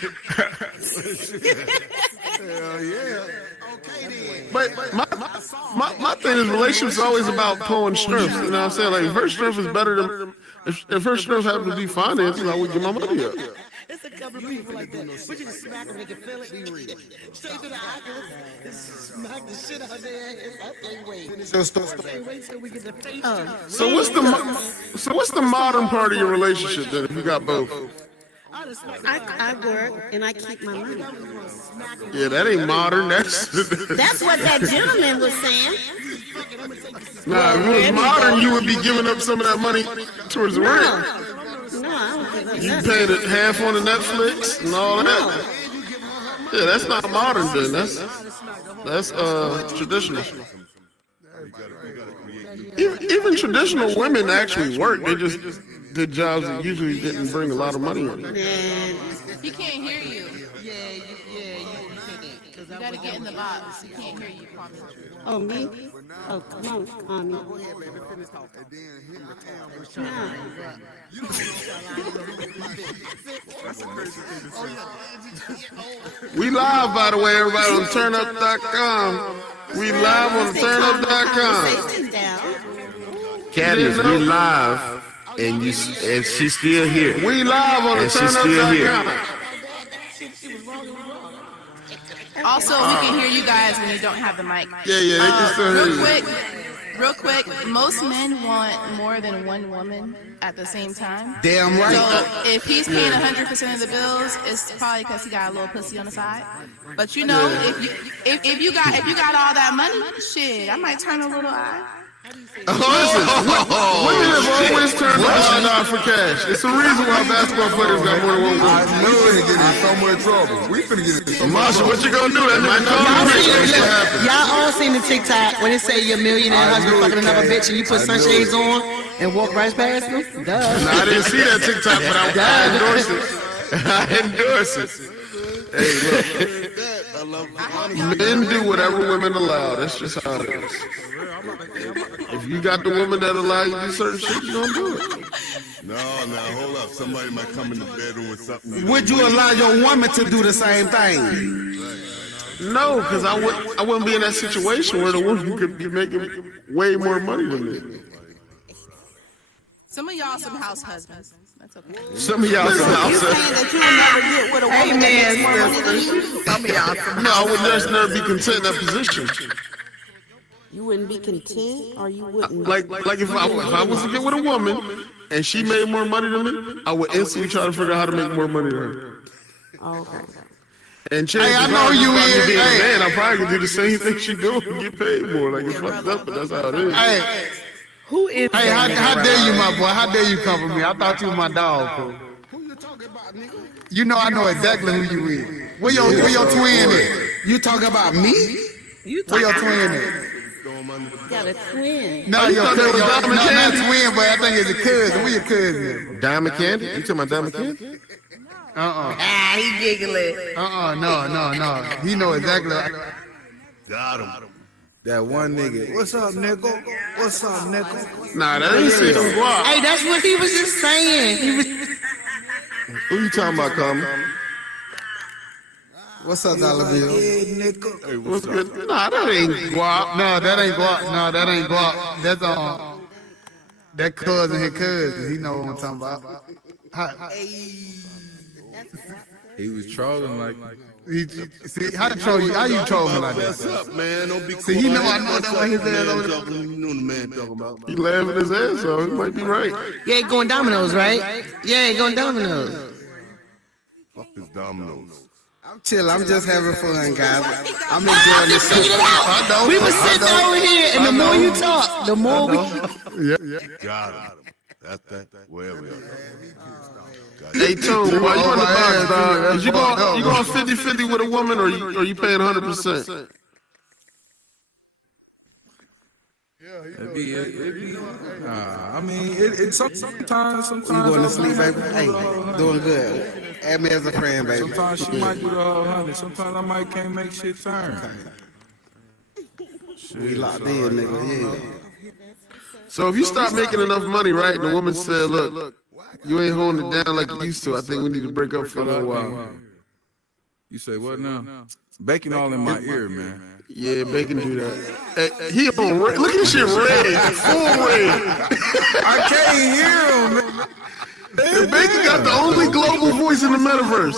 But my thing is, relationships are always about pulling strengths. You know what I'm saying? Like, if her strength is better than, if her strength happens to be finances, I would give my money up. It's a couple of people like that. But you can smack them, they can feel it. Straight to the Oculus, smack the shit out there. I can't wait. Can't wait till we get the face. So what's the modern part of your relationship then? If you got both? I work and I keep my money. Yeah, that ain't modern. That's what that gentleman was saying. Nah, if it was modern, you would be giving up some of that money towards the rent. No, I don't give up You nothing. paid it half on the Netflix and all that. Yeah, that's not modern then. That's traditional. Even traditional women actually work. They just did jobs that usually didn't bring a lot of money in. He can't hear you. You gotta get in the box. He can't hear you. Oh, me? Oh, come on, Tommy. We live, by the way, everybody, on turnup.com. We live on turnup.com. Caddies, we live, and she's still here. We live on the turnup.com. Also, we can hear you guys when you don't have the mic. Yeah, they can still hear you. Real quick, most men want more than one woman at the same time. Damn right. So if he's paying 100% of the bills, it's probably because he got a little pussy on the side. But you know, if you got all that money, shit, I might turn a little eye. Women have always turned the blind eye for cash. It's the reason why basketball players got more than one woman. I knew it get in so much trouble. We finna get in so much Marsha, what you gonna do? Y'all all seen the TikTok when it say your millionaire husband fucking another bitch and you put sunshades on and walk right past them? Duh. No, I didn't see that TikTok, but I endorse it. I endorse it. Hey, look. Men do whatever women allow. That's just how it is. If you got the woman that allow you to do certain shit, you gonna do it. No, hold up. Somebody might come in the bedroom with something. Would you allow your woman to do the same thing? No, because I wouldn't be in that situation where the woman could be making way more money than me. Some of y'all some house husbands. That's okay. Some of y'all some house husbands. That you will never get with a woman that makes more money than you. Some of y'all some No, I would just never be content in that position. You wouldn't be content, or you wouldn't. Like if I was to get with a woman and she made more money than me, I would instantly try to figure out how to make more money than her. Okay. And change I know you is. Being a man, I probably could do the same thing she do and get paid more. Like it's fucked up, but that's how it is. Hey, Who is hey, how dare you, my boy? How dare you cover me? I thought you was my dog, fool. You know I know exactly who you is. Where your twin at? You talking about me? Where your twin at? Got a twin. No, your cousin, not twin, but I think it's a cousin. Where your cousin? Diamond Candy? You talking about Diamond Candy? Ah, he giggling. No. He know exactly. Got him. That one nigga. What's up, nigga? What's up, nigga? Nah, that ain't shit. Hey, that's what he was just saying. He was. Who you talking about, Carmen? What's up, Dollar Bill? Hey, what's good? Nah, that ain't guap. No, that ain't guap. No, that ain't guap. That's that cousin, his cousin. He know what I'm talking about. He was trolling like. See, how you troll me like that? What's up, man? Don't be. See, he know I know that what his ass over there. You know the man talking about. He laughing his ass off. He might be right. Yeah, going Domino's, right? Yeah, going Domino's. Fuck is Domino's. I'm chilling. I'm just having fun, guys. I'm enjoying this. I know. We were sitting over here, and the more you talk, the more we. Yeah. Got him. That's that. Wherever. Hey, Tone, why you on the box, dog? You going 50-50 with a woman, or you paying 100%? I mean, it's sometimes. You going to sleep, baby? Hey, doing good. Add me as a friend, baby. Sometimes she might do the whole 100. Sometimes I can't make shit turn. We locked in, nigga. Yeah. So if you stop making enough money, right, and the woman said, look, you ain't holding it down like you used to, I think we need to break up for a little while. You say what now? Bacon all in my ear, man. Yeah, Bacon do that. Hey, he on red. Look at this shit red. Full red. I can't hear him, man. And Bacon got the only global voice in the metaverse.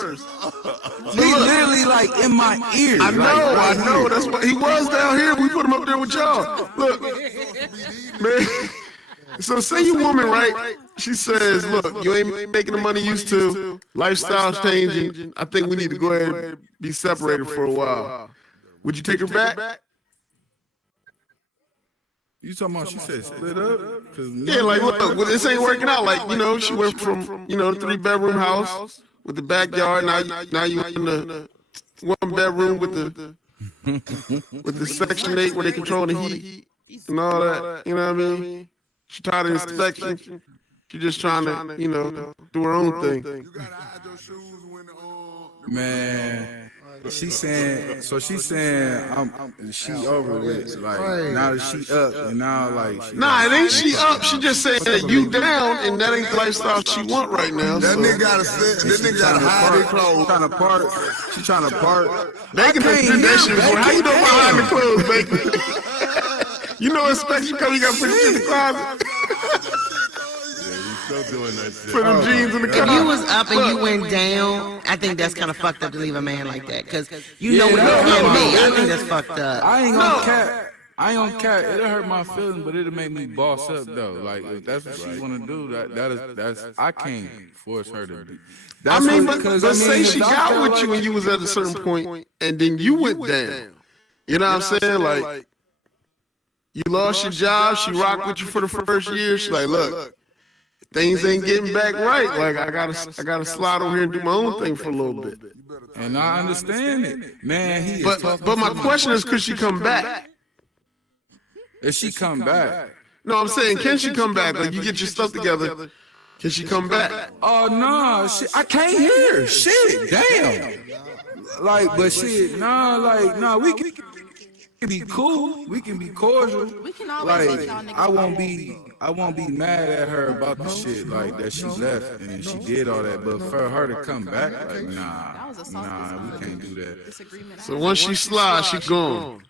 He literally like in my ear. I know. That's why he was down here. We put him up there with y'all. Look, man. So say you woman, right? She says, look, you ain't making the money you used to. Lifestyle's changing. I think we need to go ahead and be separated for a while. Would you take her back? You talking about she said split up? Yeah, like, look, well, this ain't working out. Like, she went from, the 3-bedroom house with the backyard. Now you in the 1-bedroom with the Section 8 where they control the heat and all that. You know what I mean? She tired of inspection. She just trying to, do her own thing. Man, she's saying she over with it. Like now that she up and now like it ain't she up. She just saying that you down and that ain't the lifestyle she want right now. That nigga gotta hide his clothes. She trying to part. Bacon done did that shit before. How you know behind the clothes, Bacon? You know inspection come, you gotta put it in the closet. Still doing that shit. Put them jeans in the car. If you was up and you went down, I think that's kind of fucked up to leave a man like that. Because you know what it can be. I think that's fucked up. I ain't gonna cap. It'll hurt my feelings, but it'll make me boss up though. Like if that's what she wanna do, that's I can't force her to be. But say she got with you and you was at a certain point and then you went down. You know what I'm saying? Like you lost your job, she rocked with you for the first year. She's like, look, things ain't getting back right. Like I gotta slide over here and do my own thing for a little bit. And I understand it, man. But my question is, could she come back? If she come back, no, I'm saying, can she come back? Like you get your stuff together, can she come back? Oh no, I can't hear. Shit, damn. Like, but shit, we can. can be cool. We can be cordial. We can always Like let y'all niggas I won't be mad at her about the shit like that she left and she did all that. But for her to come back, like nah, we can't do that. So once she slides, she gone.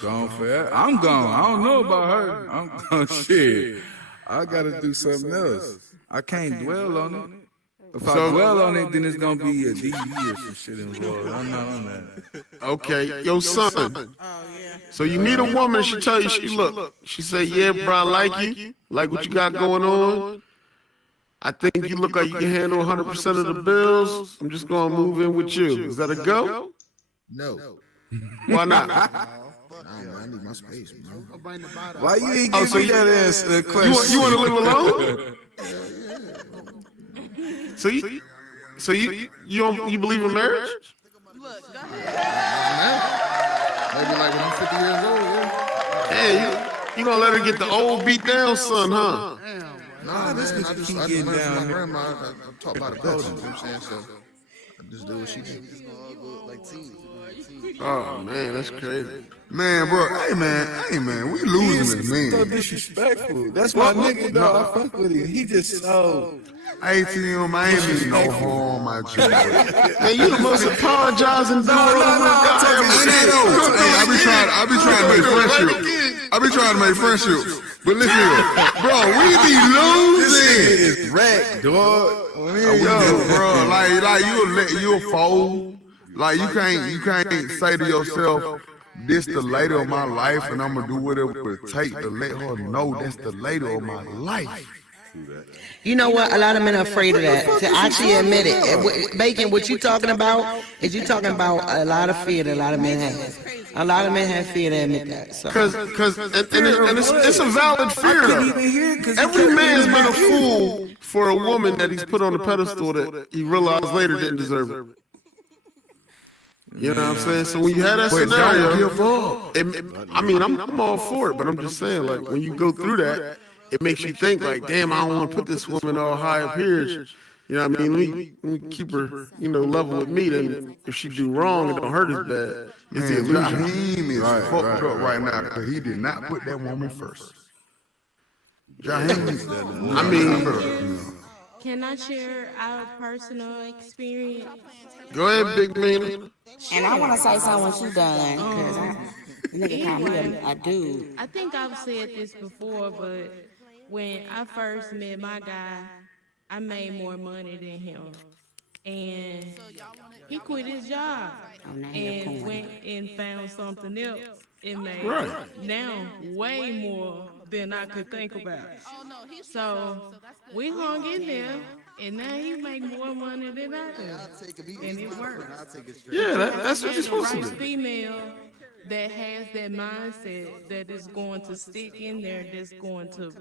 Gone forever. I'm gone. I don't know about her. I'm gone. Shit. I gotta do something else. I can't dwell on it. If I dwell on it, then it's gonna be a DV or some shit involved. I'm not on that. Okay, yo, son. So you meet a woman, she tell you, she say, yeah, bro, I like you, like what you got going on. I think you look like you can handle 100% of the bills. I'm just gonna move in with you. Is that a go? No. Why not? I need my space, bro. Why you ain't give me that answer question? You want to live alone? So you believe in marriage? Look, go Maybe like when I'm 50 years old, yeah. Hey, you gonna let her get the old beat down son, huh? Nah, man, I just learned from my grandma. I taught by the best, you know what I'm saying? So I just do what she did. Oh man, that's crazy. Man, bro, hey man, we losing this man. So disrespectful. That's my nigga, dog. I fuck with him. He just so. ATM, I ain't mean no harm, my G. Man, you the most apologizing dude. I be trying to make friendship. I be trying to make friendship. But listen here, bro, we be losing. It's wreck, dog. Yo, bro, like you'll fold. Like you can't say to yourself, this the lady of my life, and I'm gonna do whatever it takes to let her know that's the lady of my life. You know what? A lot of men are afraid of that, to actually admit it. Bacon, what you talking about is you talking about a lot of fear that a lot of men have. A lot of men have fear to admit that. So. Cause it's a valid fear though. Every man's been a fool for a woman that he's put on a pedestal that he realized later didn't deserve it. You know what I'm saying? So when you have that scenario, I mean, I'm all for it, but I'm just saying, like, when you go through that, it makes you think, like, damn, I don't want to put this woman all high up here. You know what I mean? Let me keep her, level with me. Then if she do wrong, it don't hurt as bad. It's the illusion. Jaheim is fucked up right now because he did not put that woman first. Jaheim, I mean, Can I share our personal experience? Go ahead, big man. And I want to say something when she's done, because the nigga called me a dude. I think I've said this before, but when I first met my guy, I made more money than him. And he quit his job and went and found something else and made now way more than I could think about. So we hung in there, and now he make more money than I do, and it works. Yeah, that's what you're supposed to The do. right female that has that mindset that is going to stick in there, that's going to,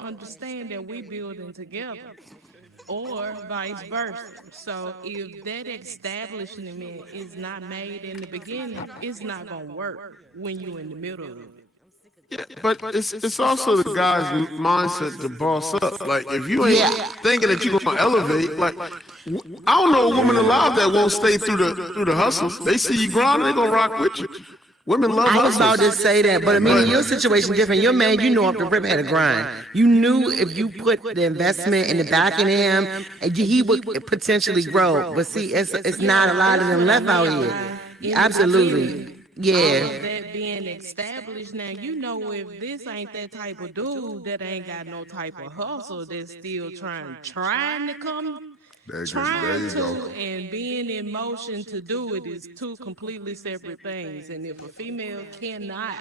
understand that we building together, or vice versa. So if that establishment is not made in the beginning, it's not gonna work when you're in the middle of it. Yeah, but it's also the guy's mindset to boss up. Like, if you ain't thinking that you're gonna elevate, like, I don't know a woman alive that won't stay through the hustle. They see you grinding, they gonna rock with you. Women love I was hustlers. about to say that, but I mean, your situation different. Your man, off the rip had a grind. You knew if you put the investment in the back of him, he would potentially grow. But see, it's not a lot of them left out here. Absolutely. Yeah. That being established now, if this ain't that type of dude that ain't got no type of hustle, that's still trying to come. Trying to and being in motion to do it is two completely separate things. And if a female cannot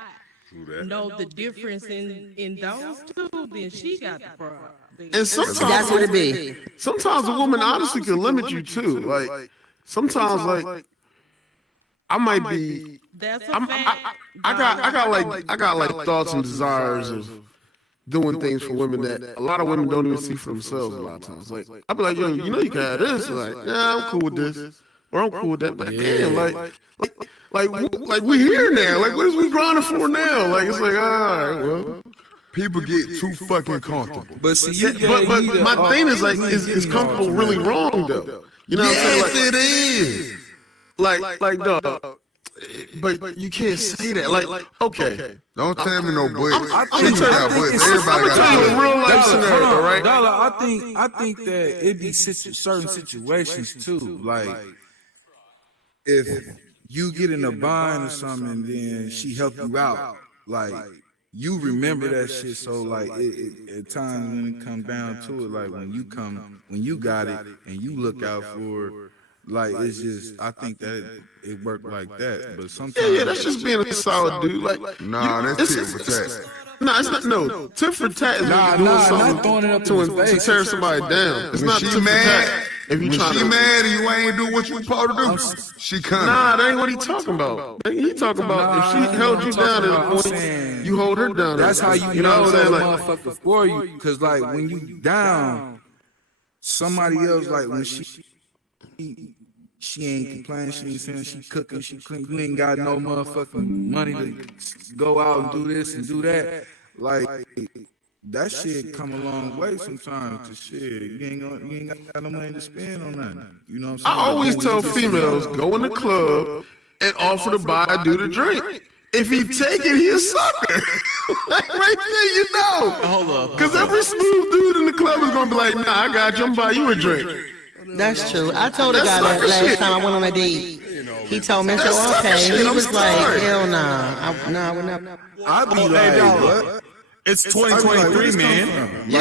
know the difference in those two, then she got the problem. And sometimes that's what it be. Sometimes a woman honestly can limit you too. Like, sometimes, like, I might be. That's I got like thoughts and desires of doing things for women that a lot of women don't even see for themselves a lot of times. Like, I'll be like, yo, you can have this. Like, yeah, I'm cool with this. Or I'm cool with that. But damn, like we here now. Like, what is we grinding for now? Like, it's like, all right, well. People get too fucking comfortable. But see, but my thing is, like, is comfortable really wrong, though? You know what I'm saying? Like, it is. Like, dog. But you can't say that. Like, okay. Don't tell me no butt. I'm She gonna got butt. Everybody got tell you a butt. real life scenario, right? Dollar, I think that it be certain situations too. Like if you get in a bind or something, and then she help you out, like you remember that shit. So like at times when it comes down to it, like when you got it and you look out for it, like it's just I think that it worked like that. But sometimes Yeah, that's just being a solid dude. Like, Nah, that's tit for tat. Nah, it's not. No, tit for tat is Nah, when you're doing not something throwing it up to, in his to face. tear somebody down. It's When not she tit for mad, tat. If you when trying she to, mad and you ain't do what you supposed to do, she coming. nah, that ain't what he talking about. He talking about if she held you down at a point, you hold her down. That's how you know what I'm saying? Like, motherfucker for you. Cause like when you down, somebody else like when she ain't complaining, she ain't saying she cooking, she clean. You ain't got no motherfucking money to go out and do this and do that. Like that shit come a long way sometimes. To shit, you ain't got no money to spend on nothing. You know what I'm saying? I always tell females, go in the club and offer to buy a dude a drink. If he take it, he a sucker. Like right there, you know. Hold up. Because every smooth dude in the club is gonna be like, nah, I got you, I'm buy you a drink. That's true. I told a That's guy that sucker last shit. time I went on a date. He told me, That's so sucker okay. shit. He I'm was like, sorry. hell nah. I would not. I'd be Hey, like, Dollar. what? It's 2023, man. Yeah,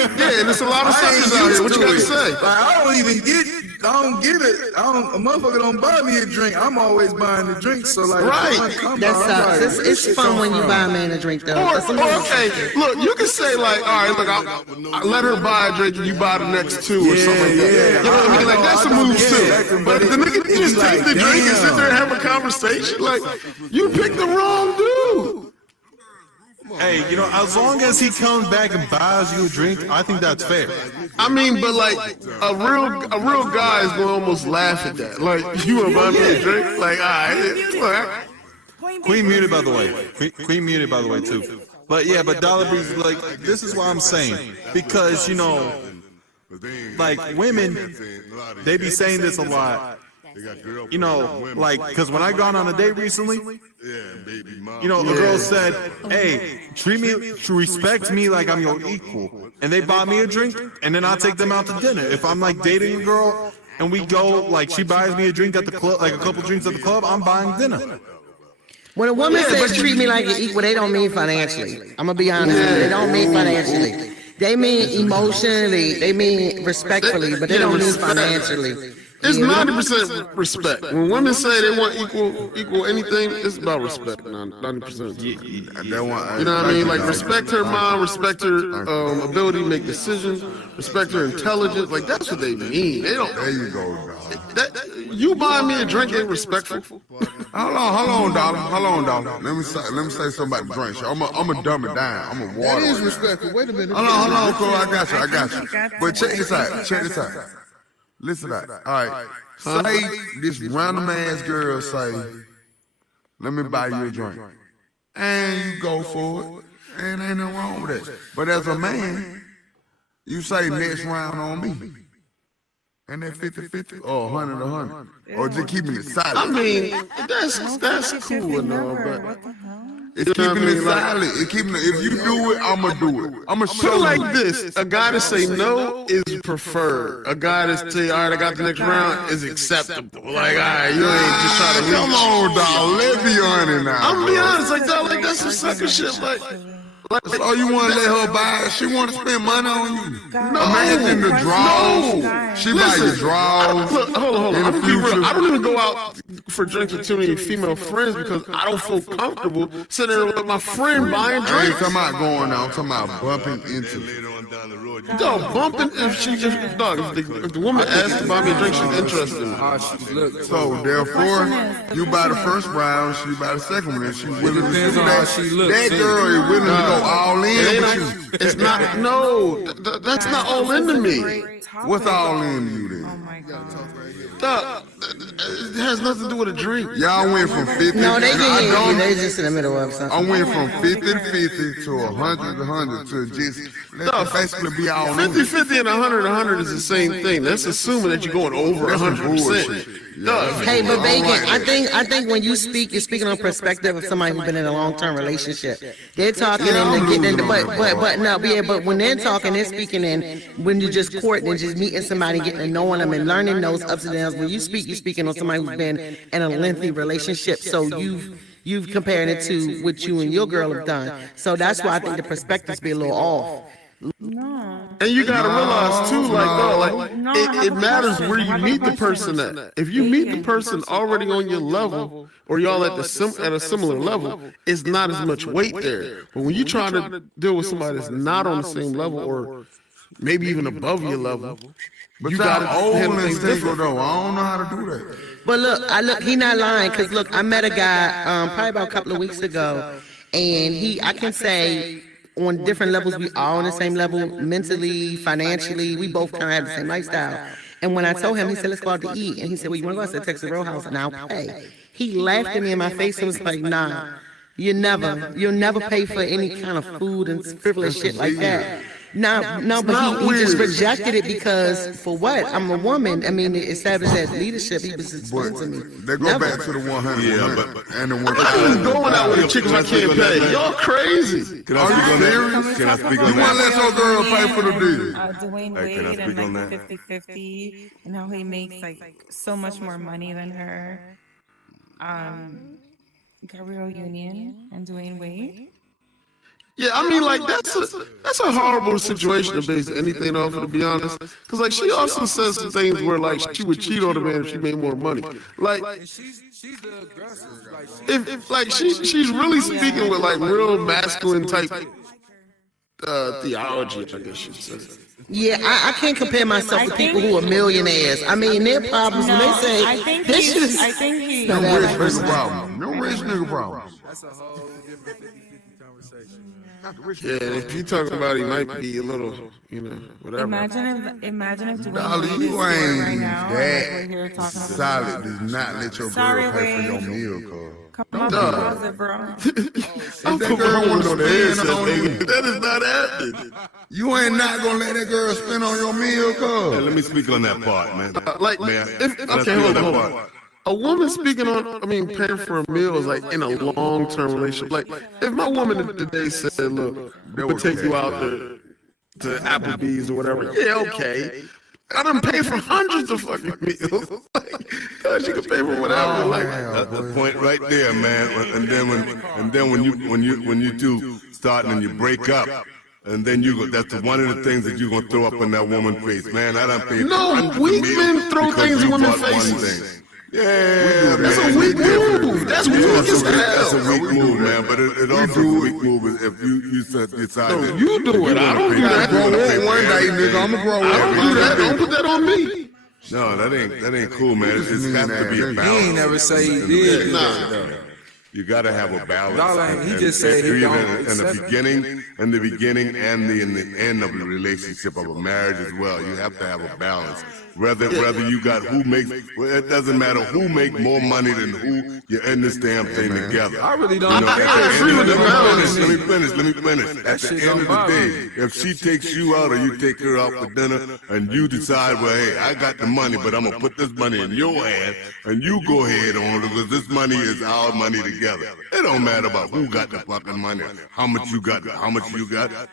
and there's a lot of suckers out here. What you got to say? Like, I don't get it. A motherfucker don't buy me a drink. I'm always buying the drink. So like, Right. That sucks. It's fun when you buy a man a drink though. Or, That's amazing. okay, look, you can say like, all right, look, I let her buy a drink and you buy the next two or something like that. yeah. You know what I mean? Like, that's a move Yeah. too. But if the nigga just take the drink and sit there and have a conversation, like, you picked the wrong dude. Hey, you know, as long as he comes back and buys you a drink, I think that's fair. I mean, but like a real guy is gonna almost laugh at that. Like, you wanna buy me a drink? Like, all right, look. Queen muted, by the way. Queen muted, by the way, too. But yeah, but Dollar Breeze, like, this is what I'm saying. Because, you know, like, women, they be saying this a lot. You know, like, because when I gone on a date recently, you know, a girl said, hey, respect me like I'm your equal. And they buy me a drink, and then I take them out to dinner. If I'm, like, dating a girl, and we go, like, she buys me a drink at the club, like a couple drinks at the club, I'm buying dinner. When a woman says treat me like an equal, they don't mean financially. I'm gonna be honest with you. They don't mean financially. They mean emotionally. They mean respectfully, but they don't mean financially. It's 90% respect. When women say they want equal anything, it's about respect. 90%. You know what I mean? Like, respect her mind, respect her ability to make decisions, respect her intelligence. Like, that's what they mean. They don't. There you go, dog. You buying me a drink ain't respectful. Hold on, dog. Let me say something about the drink. I'm gonna dumb it down. I'm gonna water That is it. respectful. Wait a minute. Hold on, Cole. I got you. But check this out. Listen to that. All right. Say this random ass girl say, let me buy you a drink. And you go for it. And ain't nothing wrong with that. But as a man, you say next round on me. And that 50-50 or 100-100. Or just keeping it silent. I mean, that's cool and all, but it's keeping it silent. It's keeping it. If you do it, I'ma do it. I'ma put show it you. like this: a guy to say no is preferred. A guy to say, all right, I got the next round is acceptable. Like, all right, you ain't just trying to reach. Come on, dog. Let's be honest now. I'm gonna be honest, like that, like that's some sucker shit. Like, oh, you want to let her buy it? She want to spend money on you. No. Imagine the draws. No. She buy your draws. Look, hold on. In the I'm gonna be real. future. I don't even go out for drinks with too many female friends because I don't feel comfortable sitting there with my friend buying I ain't drinks. talking about going out. I'm talking about bumping into it. Dog, bumping if the woman asks to buy me a drink, she's interested in it. So therefore, you buy the first round, she buy the second one, and she willing to do that. That girl is willing to go all in with you. It's not. No, that's not all into me. What's all in you then? Dog, it has nothing to do with a drink. Y'all went from 50. No, they and didn't I hear you. don't- They just in the middle of something. I went from 50 to 50 to 100 to 100 to just let it basically be all 50-50 and 100 is the same thing. That's assuming that you're going over 100%. Hey, but Bacon, I think when you speak, you're speaking on perspective of somebody who's been in a long-term relationship. They're talking and they're getting into, but when they're talking, they're speaking in when you're just courting and just meeting somebody, getting to knowing them and learning those ups and downs. When you speak, you're speaking on somebody who's been in a lengthy relationship. So you've compared it to what you and your girl have done. So that's why I think the perspectives be a little off. And you gotta realize too, it matters where you meet the person at. If you meet the person already on your level, or y'all at a similar level, it's not as much weight there. But when you try to deal with somebody that's not on the same level, or maybe even above your level, But you y'all gotta old handle and things single different. though. I don't know how to do that. But look, he not lying, because look, I met a guy probably about a couple of weeks ago, and I can say on different levels, we are on the same level, mentally, financially, we both kind of have the same lifestyle. And when I told him, he said, let's go out to eat. And he said, well, you want to go? I said, Texas Roadhouse, and I'll pay. He laughed at me in my face and was like, nah, you'll never pay for any kind of food and frivolous shit like that. No, but he just rejected it because, for what? I'm a woman. I mean, it established that leadership. He was explaining to me. They go back to the 100. Yeah, and the 100. I'm going out with a chick if I can't pay. Y'all crazy. Can I speak on that? Can I speak on that? You want to let your girl pay for the deal? Dwayne Hey, can I Wade speak on and that? like the 50-50 and how he makes like so much more money than her. Gabrielle Union and Dwayne Wade. Yeah, I mean, like that's a horrible situation to base anything off of, to be honest. Because like she also says some things where like she would cheat on a man if she made more money. Like she's the aggressor. if like she's really speaking with like real masculine type theology, I guess you'd say. Yeah, I can't compare myself to people who are millionaires. I mean, their problems, when they say, this shit is... No rich nigga problem. No rich nigga problem. That's a whole different 50-50 conversation. Yeah, if you talk about, he might be a little, whatever. Imagine if Dwayne Dolly, Wade is you here right ain't now. Like we're here that talking about solid. Does not let your Sorry, girl pay for your Wade. meal, cuz. Come Don't on, do that. closet, bro. I'm putting my woman on the headset, nigga. That is not happening. You ain't not gonna let that girl spend on your meal, cuz. Let me speak on that part, man. Like, hold on. A woman speaking on, paying for a meal is like in a long-term relationship. Like, if my woman today said, look, we'll take you out to Applebee's or whatever, yeah, okay. I done pay for hundreds of fucking meals. Like, she can pay for whatever. Like, That's the point right there, man. And then when you two start and you break up, and then that's one of the things that you're gonna throw up in that woman's face, man. I done paid. No, weak men throw things in women's faces. Yeah, that's a weak move. That's weak as hell. That's a weak move, man. But it also a weak move if you decide that you do it. I don't do that. Grow up one day, nigga. I'ma grow up. I don't do that. Don't put that on me. No, that ain't cool, man. It's got to be a balance. He ain't never say he did. You gotta have a balance. He just said he don't in the beginning and the in the end of the relationship of a marriage as well. You have to have a balance. Whether you got it doesn't matter who make more money than who. You're in this damn thing together. I really don't Let me finish. At shit the end of the day, if she takes you out or you take her out for dinner and you decide, well, hey, I got the money, but I'm gonna put this money in your hand and you go ahead on it because this money is our money together. It don't matter about who got the fucking money, how much you got,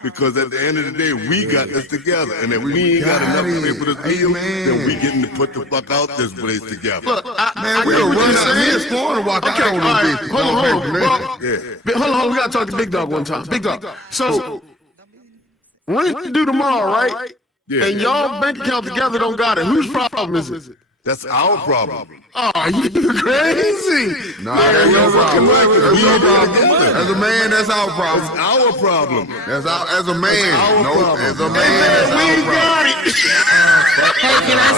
because at the end of the day, we got this together. And if we ain't got enough to pay for this meal, then we getting to put the fuck out this place together. Look, Man, we'll run out here scoring and walk out on all right, this bitch. hold on. Yeah. Hold on, we gotta talk to Big Dog one time. Big Dog. So, rent due tomorrow, right? Yeah. And y'all bank account together don't got it. Whose problem is it? That's our problem. Oh, you crazy? Nah, that's your problem. That's your problem. As a man, that's our problem. It's our problem. As a man. No, as a man, that's We our problem. got it. Can I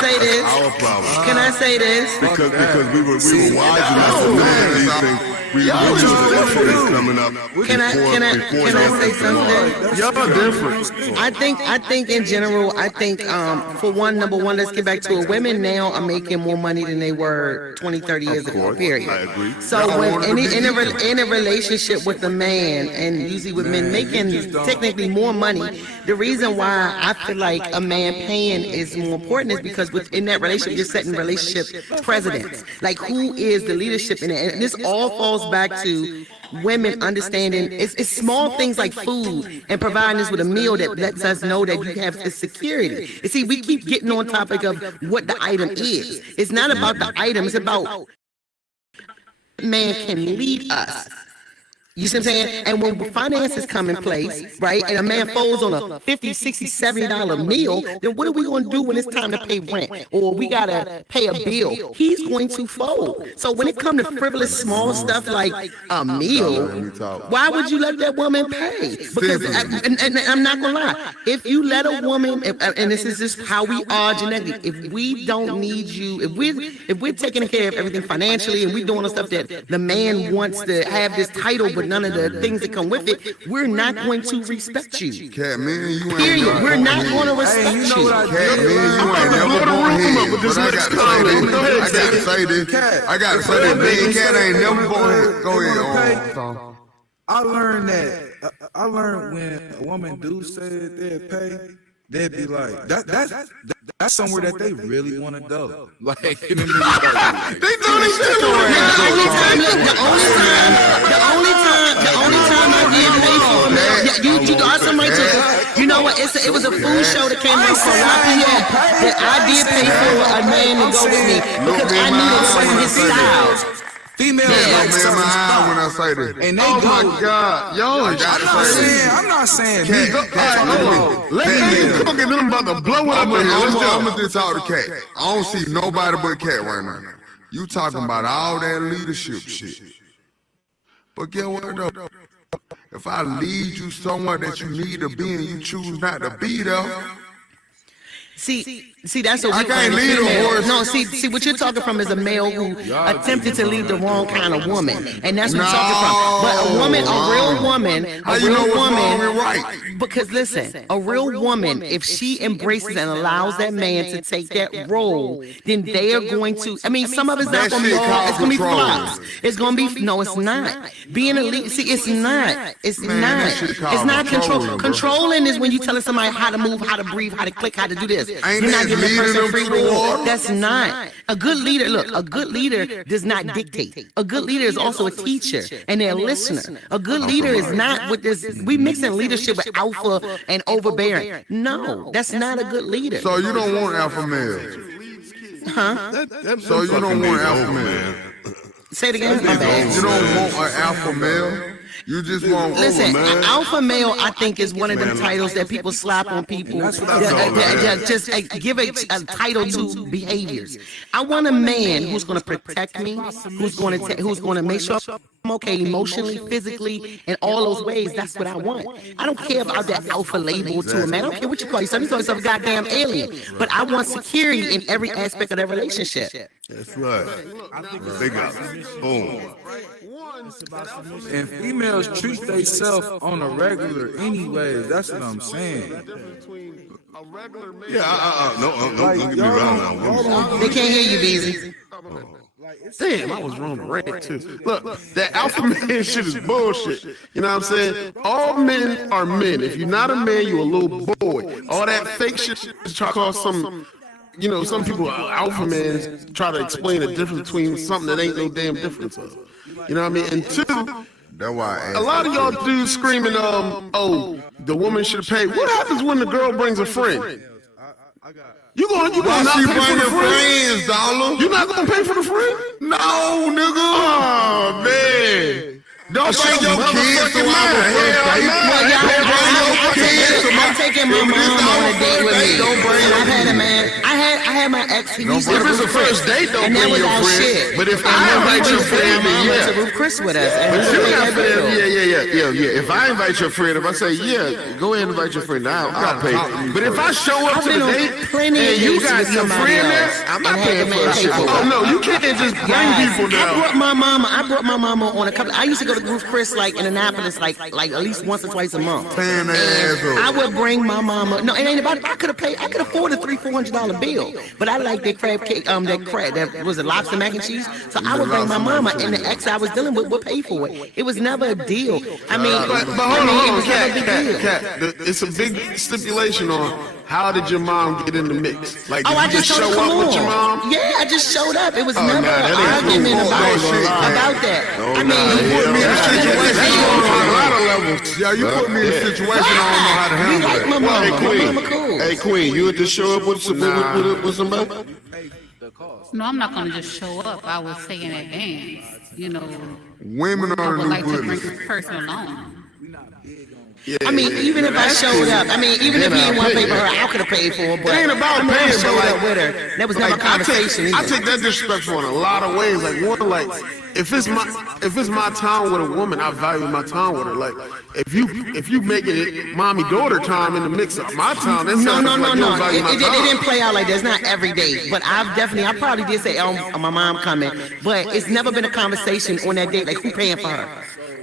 say this? Our problem. Can I say this? Because we were wise enough to know that these things. We coming up. Can I say something? Y'all different. I think in general, for number one, let's get back to it. Women now are making more money than they were 20, 30 years ago, period. I agree. So when in a relationship with a man, and usually with men making technically more money, the reason why I feel like a man paying is more important is because within that relationship, you're setting relationship precedents. Like, who is the leadership in it? And this all falls back to women understanding it's small things like food and providing us with a meal that lets us know that you have the security. You see, we keep getting on topic of what the item is. It's not about the item, it's about man can lead us. You see what I'm saying? And when finances come in place, right, and a man folds on a $50, $60, $70 meal, then what are we going to do when it's time to pay rent or we got to pay a bill? He's going to fold. So when it comes to frivolous small stuff like a meal, why would you let that woman pay? Because, and I'm not going to lie, if you let a woman, and this is just how we are genetically, if we don't need you, if we're taking care of everything financially and we're doing the stuff that the man wants to have this title, but none of the things that come with it, we're not going to respect you. Cat, man, you ain't Period. We're not going to respect you. Cat, man, you ain't never going ahead. But I gotta say this. I gotta say this. Big Cat ain't never going. Go ahead. I learned that. I learned when a woman do say that they'd pay, they'd be like, that's somewhere that they really want to go. Like, they know they The only time I did pay for a meal, you got somebody to, you know what? It was a food show that came out from Lafayette that I did pay for a man to go with me because I needed some of his styles. Females like certain stuff. When I say this. And they Oh go. my God, yo! I'm not saying. Let me cook and then I'm about to blow it up. I'm gonna just talk to Cat. I don't see nobody but Cat right now. You talking about all that leadership shit. But get what though? If I lead you somewhere that you need to be and you choose not to be there. See, that's what we can't lead a horse. No, see, what you're talking from is a male who attempted to lead the wrong kind of woman, and that's what you're talking from. But a woman, right? Because listen, a real woman, if she embraces and allows that man to take that role, then they are going to. I mean, some of it's not going to be all. It's going to be flops. It's going to be no. It's not. Being a lead. See, it's not. It's not. It's not control. Controlling is when you telling somebody how to move, how to breathe, how to click, how to do this. Ain't You're not that giving the leading person them free through the will. water? That's not. A good leader, look, a good leader does not dictate. A good leader is also a teacher and they're a listener. A good leader is not with this. We mixing leadership with alpha and overbearing. No, that's not a good leader. So you don't want alpha males? Huh? So you don't want alpha male? Say it again. My bad. You don't want an alpha male? You just want Listen, an alpha male, I think, is one of them titles that people slap on people. Just give a title to behaviors. I want a man who's going to protect me, who's going to make sure I'm okay emotionally, physically, in all those ways. That's what I want. I don't care about that alpha label to a man. I don't care what you call yourself. You call yourself a goddamn alien. But I want security in every aspect of that relationship. That's right. They got it. Boom. And females treat themselves on a regular anyways. That's what I'm saying. Yeah, don't get me wrong now. They can't hear you, Beezy. Damn, I was wrong to rant too. Look, that alpha man shit is bullshit. You know what I'm saying? All men are men. If you're not a man, you're a little boy. All that fake shit is try to call some. You know, some people, alpha men, try to explain the difference between something that ain't no damn difference of. You know what I mean? And two, that's why a lot of y'all dudes screaming, oh, the woman should pay. What happens when the girl brings a friend? You gonna not pay for the friends, dollar? You not gonna pay for the friend? No, nigga. Oh man. Don't bring your kids to our I'm taking my mom on a date with me. I've had a man. I had my ex. He If used to it's a first date, don't and that bring was your our friend. shit. But if And I then invite we your went to friend, then Mama yeah. to Ruth Chris with us. And But we you paid got that friends, bill. yeah. If I invite your friend, if I say, yeah, go ahead and invite your friend, I'll pay. But if I show up I've to been the on date plenty of and you dates got with your somebody friend there, else I'm not and had paying the for man that pay shit. for it. Oh, no, you can't just bring people I down. brought my mama on a couple. I used to go to Ruth Chris like in Annapolis like at least once or twice a month. Tearing their ass I up. would bring my mama. No, it ain't about it. I could afford a $300-$400 bill, but I like that crab cake. That was a lobster mac and cheese. So I would bring my mama, and the ex I was dealing with would pay for it. It was never a deal. I mean, But hold I mean, on, it was never a big deal. Cat. It's a big stipulation on how did your mom get in the mix? Like, did Oh, I you just just show showed up with your mom? Yeah, I just showed up. It was Oh, never nah, an that ain't argument cool. about that. I mean, You put me in a situation I don't know On a lot how of to levels. Yeah, you put me in a situation I don't know how to we handle like it. my mama. Hey, My Queen. mama cool. Hey, Queen, you would just show up with somebody? No, I'm not gonna just show up. I would say in advance. You know, Women I are would the like new to bring bullies. this person along. I mean, even if I showed up, I mean, even if he didn't want to pay for her, I could have paid for her. But It ain't about I mean, I paying, but showed like, up with her. There was never a conversation. I take that disrespectful in a lot of ways. Like one, like if it's my time with a woman, I value my time with her. Like if you make it mommy daughter time in the mix of my time, that's No. like you don't value my It time. didn't play out like that. It's not every day, but I probably did say, "Oh, my mom coming," but it's never been a conversation on that date like who paying for her.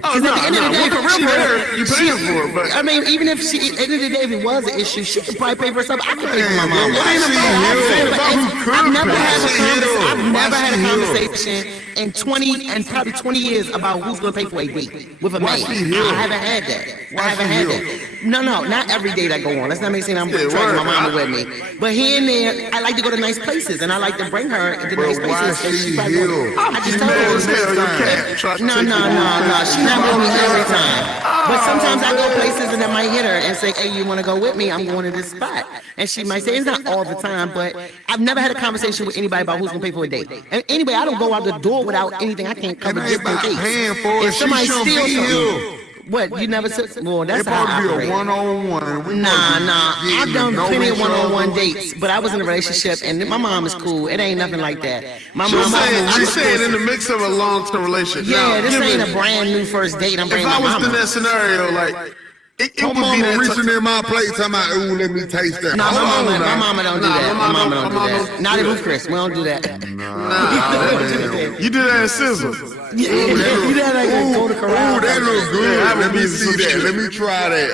Oh, 'Cause no, at the end of the day, no, for real, she there, you she- paying for it, but- I mean, even if she, at the end of the day, if it was an issue, she could probably pay for herself. I could pay for my mom. It ain't about who could I've never pay. had a She hit conversation. her. I've never had a Why she conversation in 20 and probably 20 years about who's gonna pay for a date with a Why man. she hit her? I haven't had that. I haven't had that. No, not every date I go on. Let's not make sense I'm Yeah, dragging my word. mama with me. But here and there, I like to go to nice places, and I like to bring her to But nice why places. and she probably hit won't- her? I just told mad her. as hell, you can't try to No. take She's not with me every time. But sometimes I go places and I might hit her and say, "Hey, you want to go with me? I'm going to this spot." And she might say, "It's not all the time, but I've never had a conversation with anybody about who's gonna pay for a date." And anyway, I don't go out the door without anything. I can't cover It ain't just in about case. paying for it. If She somebody shouldn't steals be something, here. what you never said? Well, that's It's how I supposed to be operate. a one-on-one. Nah. I've done plenty of one-on-one dates. dates, but I was in a relationship, and my mom is cool. It ain't nothing like that. My She's mom. saying in the mix of a long-term relationship. Yeah, Now, this given- ain't a brand new first date. I'm If bringing I my was mama. in that scenario, like it My would be mama that reaching in my plate talking about, ooh, let me taste that. No, Hold on my now. mama don't do that. My mama don't do that. Not at Ruth Chris. We don't do that. You do that in Sizzle. Yeah, you do that like a Golden Corral. Ooh, that look good. Yeah, I Let would me be see some that. shit. Let me try that.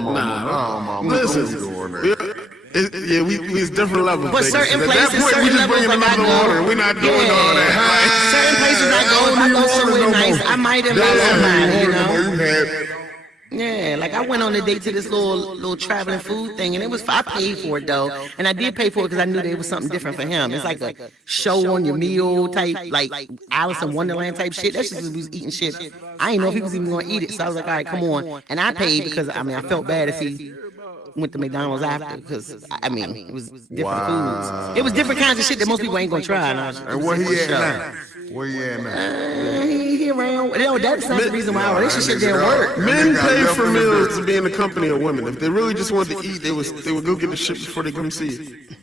Mama. Listen, Don't be doing that. we it's different levels. But baby. certain At places, that point, we certain just levels, bringing like I another go. order. We're not doing all that. Certain places I go somewhere nice. I might invite somebody, you know. Yeah, like I went on a date to this little traveling food thing, and I paid for it though, and I did pay for it because I knew there was something different for him. It's like a show on your meal type, like Alice in Wonderland type shit. That's just was eating shit. I didn't know if he was even going to eat it, so I was like, all right, come on, and I paid because I felt bad if he went to McDonald's after, because it was different foods. It was different kinds of shit that most people ain't gonna try. And where he at now? Where you at now? He around. That's not the reason why our relationship didn't work. Men pay for meals to be in the company of women. If they really just wanted to eat, they would go get the shit before they come see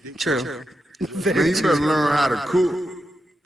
it. True. Man, you better learn how to cook.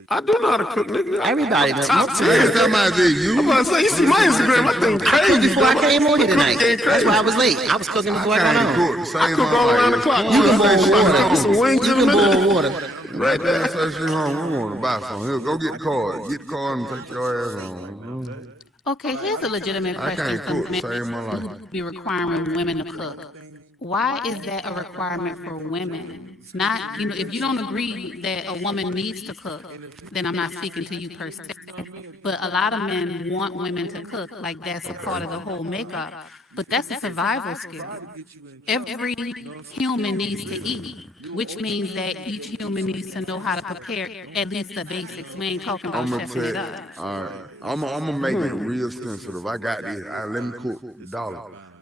I do know how to cook, nigga. Everybody does. Top Hey, tier. that might be you. I'm about to say, you see my Instagram, I think I cooked crazy. before I dog. came on here tonight. Cooking That's crazy. why I was late. I was cooking before I got on. I cook all around the clock. You can boil water. Some wings You in can a minute. boil water. Right there, so she home. We want to buy some. Here, go get the card. Get the card and take your ass home. Okay, here's a legitimate I question can't from cook. men Save my life. who be requiring women to cook. Why is that a requirement for women? It's not, if you don't agree that a woman needs to cook, then I'm not speaking to you per se. But a lot of men want women to cook, like that's a part of the whole makeup. But that's a survival skill. Every human needs to eat, which means that each human needs to know how to prepare at least the basics. We ain't talking about I'm gonna chefing it tell. up. All right, I'm gonna make it real sensitive. I got this. Let me cook. Dollar.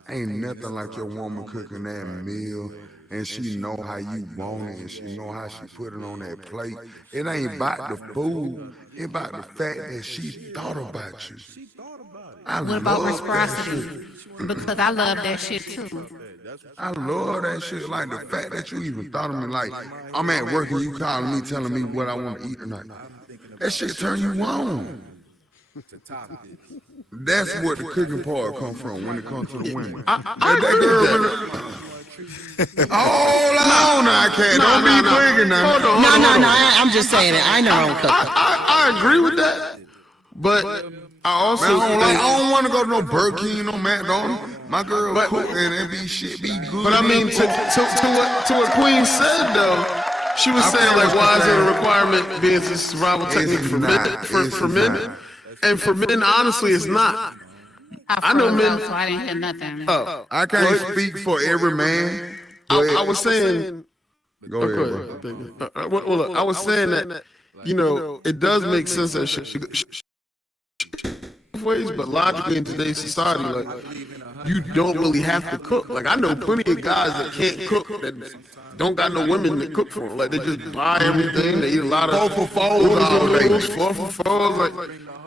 Ain't nothing like your woman cooking that meal, and she know how you want it, and she know how she put it on that plate. It ain't about the food. It's about the fact that she thought about you. What about reciprocity? Because I love that shit too. I love that shit. Like the fact that you even thought of me. Like I'm at work and you calling me, telling me what I want to eat tonight. That shit turn you on. That's what the cooking part come from when it comes to the women. That girl really. Hold on, I can't. Don't be clicking now. No. I'm just saying it. I know I don't cook. I agree with that, but I also I don't want to go to no Burger King, no McDonald's. My girl cook and it be shit, be good. But I mean, to what Queen said though, she was saying like, why is it a requirement being a survival technique for men? For men, and for men, honestly, it's not. I know men. So I didn't hear nothing. I can't speak for every man. I was saying. Go ahead, bro. Well, look, I was saying that it does make sense that ways, but logically in today's society, like you don't really have to cook. Like I know plenty of guys that can't cook that don't got no women that cook for them. Like they just buy everything. They eat a lot of 4 for 4s, like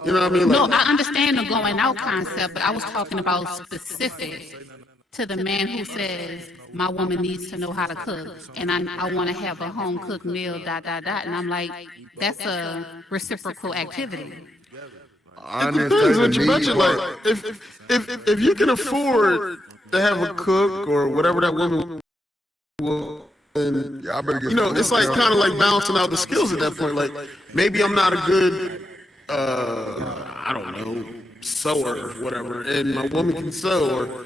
you know what I mean? Like, No, I understand the going out concept, but I was talking about specific to the man who says, my woman needs to know how to cook, and I want to have a home cooked meal, ... And I'm like, that's a reciprocal activity. It depends what you budget. Like if you can afford to have a cook or whatever that woman will, and it's like kind of like balancing out the skills at that point. Like maybe I'm not a good, I don't know, sewer or whatever, and my woman can sew, or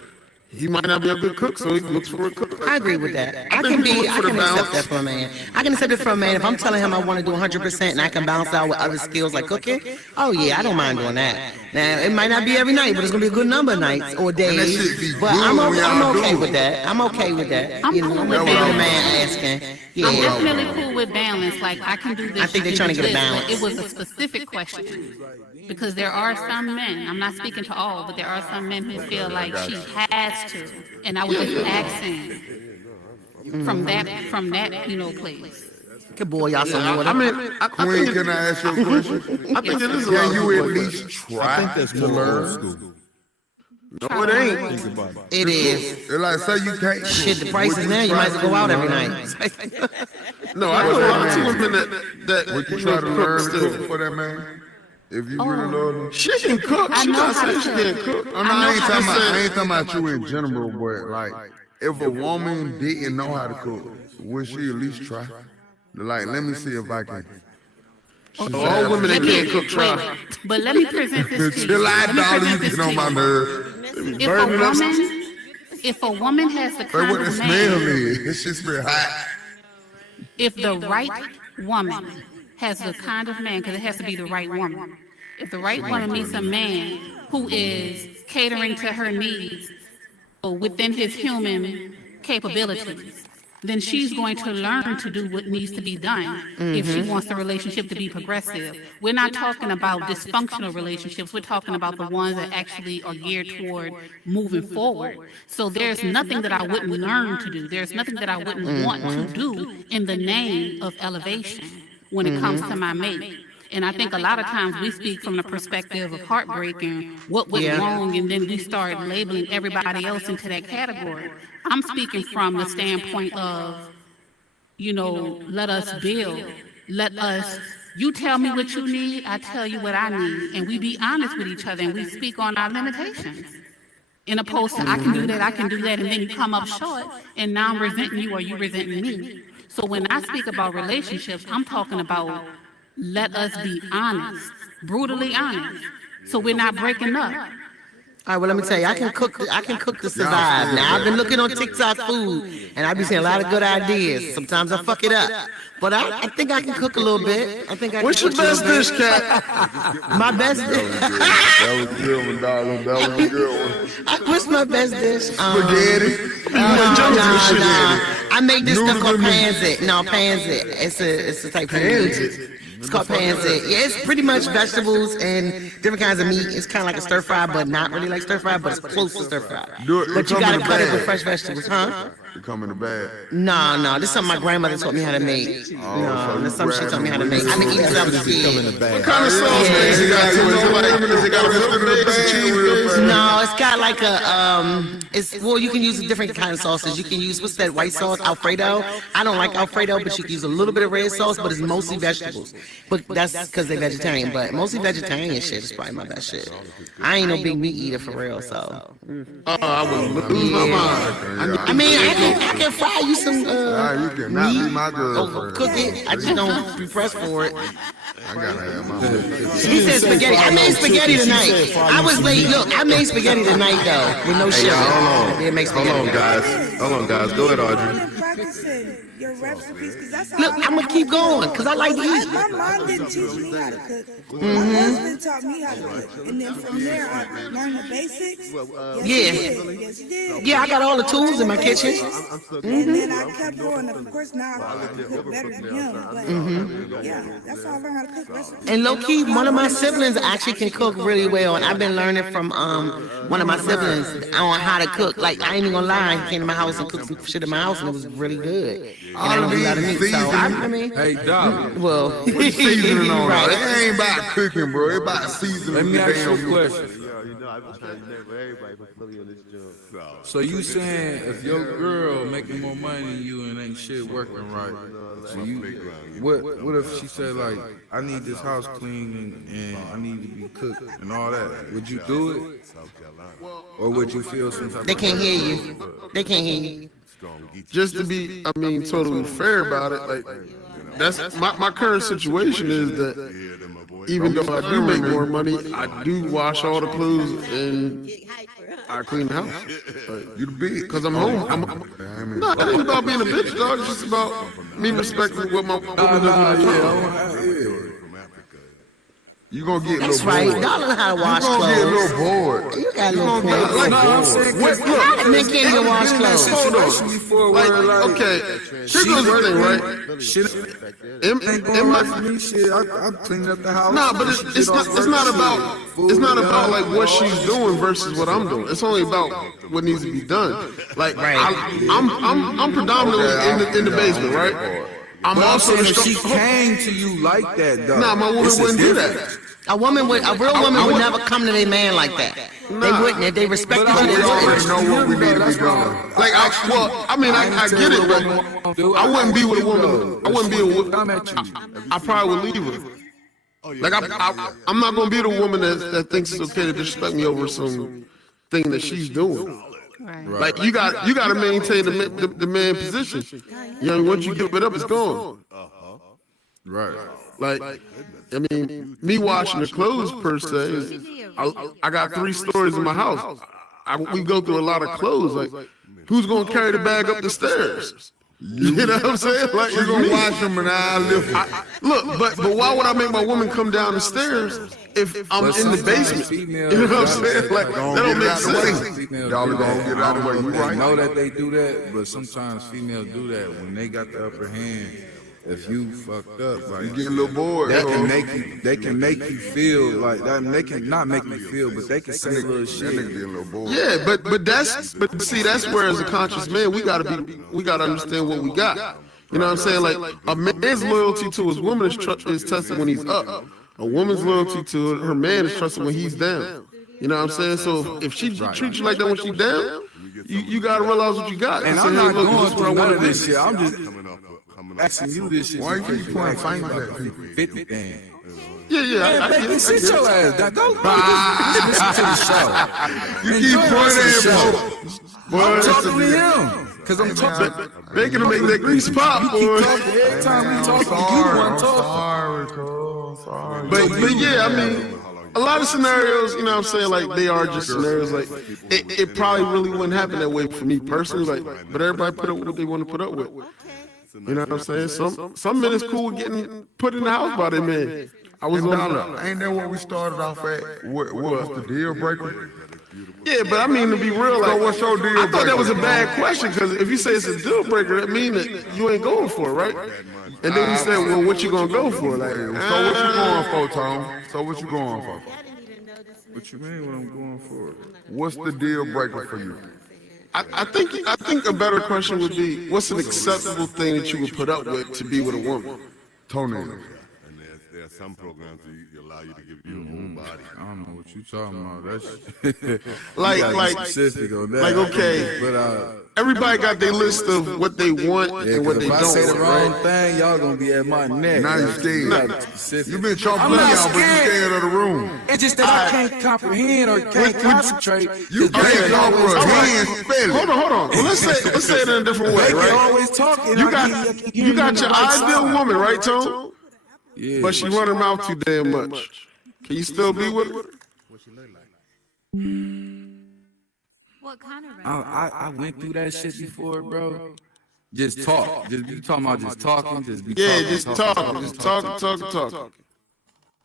he might not be a good cook, so he looks for a cook. I agree with that. I can accept that for a man. I can accept it for a man if I'm telling him I want to do 100% and I can balance out with other skills like cooking. Oh yeah, I don't mind doing that. Now it might not be every night, but it's gonna be a good number of nights or days. But I'm okay with that. I'm okay with that. I'm cool with balance. The man asking. Yeah. I'm definitely cool with balance. Like I can do this. I think they're trying to get a balance. It was a specific question. Because there are some men, I'm not speaking to all, but there are some men who feel like she has to. And I was just asking from that, place. Good boy, y'all some water. I mean, Queen, can I ask you a question? I think it is a Can lot you of at least try to learn? No, it ain't. It is. It's like, say you can't. Shit, the prices now, you might as well go out every night. No, I know a lot of women that would you try to learn to cook for that man? If you really love him. She can cook. She not saying she can't cook. I ain't talking about you in general, but like, if a woman didn't know how to cook, would she at least try? Like, let me see if I can. All women that can't cook try. But let me present this to you. Chill out, darling. You get on my nerves. If a woman has the kind what the of smell man, is. It's just real hot. if the right woman has the kind of man, because it has to be the right woman. If the right woman meets a man who is catering to her needs within his human capabilities, then she's going to learn to do what needs to be done if she wants the relationship to be progressive. We're not talking about dysfunctional relationships. We're talking about the ones that actually are geared toward moving forward. So there's nothing that I wouldn't learn to do. There's nothing that I wouldn't want to do in the name of elevation when it comes to my mate. And I think a lot of times we speak from the perspective of heartbreak and what went wrong, and then we start labeling everybody else into that category. I'm speaking from the standpoint of, let us build. Let us, you tell me what you need, I tell you what I need. And we be honest with each other and we speak on our limitations. In opposed to, I can do that, and then you come up short, and now I'm resenting you or you resenting me. So when I speak about relationships, I'm talking about let us be honest, brutally honest, so we're not breaking up. All right, well, let me tell you, I can cook to survive. Now, I've been looking on TikTok food, and I be seeing a lot of good ideas. Sometimes I fuck it up. But I think I can cook a little bit. What's your best dish, Cat? My best dish? That was good one, darling. That was a good one. What's my best dish? Spaghetti. No. I make this stuff called pansy. No, pansy. It's a type of food. It's called pansy. Yeah, it's pretty much vegetables and different kinds of meat. It's kind of like a stir fry, but not really like stir fry, but it's close to stir fry. But you gotta cut it with fresh vegetables, huh? to come in the bag? No, this is something my grandmother taught me how to make. No, that's something she taught me how to make. I've been eating since I was a kid. What kind of sauce is it got? Is it got a little bit of cheese? No, it's got like well, you can use different kind of sauces. You can use, what's that white sauce, Alfredo? I don't like Alfredo, but you can use a little bit of red sauce, but it's mostly vegetables. But that's because they're vegetarian, but mostly vegetarian shit is probably my best shit. I ain't no big meat eater for real, so. I would lose my mind. I mean, I can fry you some You cannot be my or girlfriend. cook it. I just don't be pressed for it. I gotta have my He said spaghetti. I made spaghetti tonight. I was late. Look, I made spaghetti tonight though, with no sugar. Hold on, guys. Go ahead, Audrey. Practicing your recipes, because that's how Look, I'm gonna keep going, because I like to eat. My mom didn't teach me how to cook. My husband taught me how to cook. And then from there, I learned the basics. Yes, he did. Yeah, I got all the tools in my kitchen. And then I kept going up. Of course, now I can cook better than him. But yeah, that's how I learned how to cook recipes. And low key, one of my siblings actually can cook really well, and I've been learning from one of my siblings on how to cook. Like, I ain't even gonna lie, he came to my house and cooked some shit in my house, and it was really good. And I don't do a lot of meat, so I mean, Hey, Doc. well, Put seasoning on right. it. It ain't about cooking, bro. It's about seasoning. Let me the ask you damn a meat. question. So you saying if your girl making more money than you and ain't shit working right, so you, what if she said like, I need this house clean and I need to be cooked and all that? Would you do it, or would you feel some type? They can't hear you. They can't hear you. Just to be, totally fair about it, like, that's my current situation is that even though I do make more money, I do wash all the clothes and I clean the house. Like, You the big. Cause I'm home. No, it ain't about being a bitch, dog. It's just about me respecting what my woman does when I come. You gonna get a That's little right. bored. Y'all know how to wash You gonna get a clothes. little bored. You got a little gonna get point. no, I'm saying, Wait, look, How the men can't even wash clothes? Hold on. Before Like, where, like, okay, here's the thing, right? shit In ain't going my, right for me. Shit, I cleaned up the house. nah, but it's not about like what she's doing versus what I'm doing. It's only about what needs to be done. Like, I'm predominantly in the basement, right? I'm also if she came to you like that, though. Nah, my woman wouldn't do that. A real woman would never come to their man like that. They wouldn't. If they respected you, they We already wouldn't. know what we need to be doing. Like, I get it, but I wouldn't be with a woman. I wouldn't be with. I probably would leave her. Like, I'm not gonna be the woman that thinks it's okay to disrespect me over some thing that she's doing. Like, you got to maintain the man position. You know, once you give it up, it's gone. Right. Like, I mean, me washing the clothes per se is, I got 3 stories in my house. We go through a lot of clothes. Like, who's gonna carry the bag up the stairs? You know what I'm saying? Like, You gonna wash them and I lift them. look, but why would I make my woman come down the stairs if I'm in the basement? You know what I'm saying? Like, that don't make sense. Y'all gonna get out of the way. You I right. know that they do that, but sometimes females do that when they got the upper hand. If you fucked up, like, You get a little bored. they bro. can make you. They can make you feel like that. They can not make you feel, but they can say little That shit. nigga get a little bored. Yeah, but see, that's where as a conscious man, we gotta understand what we got. You know what I'm saying? Like, a man's loyalty to his woman is tested when he's up. A woman's loyalty to her man is trusted when he's down. You know what I'm saying? So if she treats you like that when she's down, you gotta realize what you got. And say, I'm hey, not look, going this is what I through none want of to this do. shit. I'm just asking you this shit. Why you keep pointing fingers at people? 50 thing. Yeah, I Baby, get sit it. your ass down. Go listen to the show. You keep pointing at Boy, I'm that's talking to him. Because I'm talking. they gonna make that grease pop, You keep boy. talking every time we talk. You want to talk. Sorry. But yeah, I mean, a lot of scenarios, you know what I'm saying, like, they are just scenarios, like, it probably really wouldn't happen that way for me personally, like, but everybody put up with what they want to put up with. You know what I'm saying? Some men is cool with getting put in the house by their man. I was on Ain't that what we started off at? What was the deal breaker? Yeah, but I mean, to be real, like, what's your deal I thought that was a breaker? bad question, because if you say it's a deal breaker, that means that you ain't going for it, right? And then you say, well, what you gonna go for? Like, So what you going for, Tom? So what you going for? What you mean what I'm going for? What's the deal breaker for you? I think a better question would be, what's an acceptable thing that you would put up with to be with a woman? Toenails. And there's some programs that allow you to give you a whole body. I don't know what you talking about. That's okay. But everybody got their list of what they want and what they if I don't say the want. wrong Right? thing, y'all gonna be at my neck. Now you scared. You been chalk I'm money not out, but you scared. scared of the room. It's just that I can't comprehend or can't concentrate. You can't comprehend. Hold on. Well, let's say it in a different way, They right? always talking. You got your ideal woman, right, Tone? Yeah. But she run her mouth too damn much. Can you still be with her? What kind of I went through that shit before, bro. Just talk. Just you talking about just talking. Just be talking.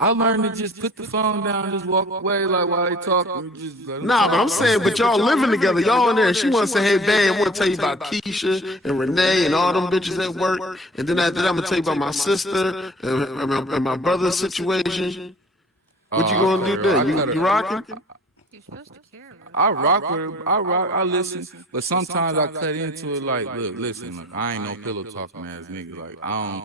I learned to just put the phone down, just walk away like while they talking. Just let them Nah, talk. but I'm saying, but y'all living together, y'all in there, and she want to say, hey, babe, I want to tell you about Keisha and Renee and all them bitches at work, and then after that, I'm going to tell you about my sister and my brother's situation. What you going to do then? You rocking? I rock with her. I listen, but sometimes I cut into it like, look, I ain't no pillow talking ass nigga. Like, I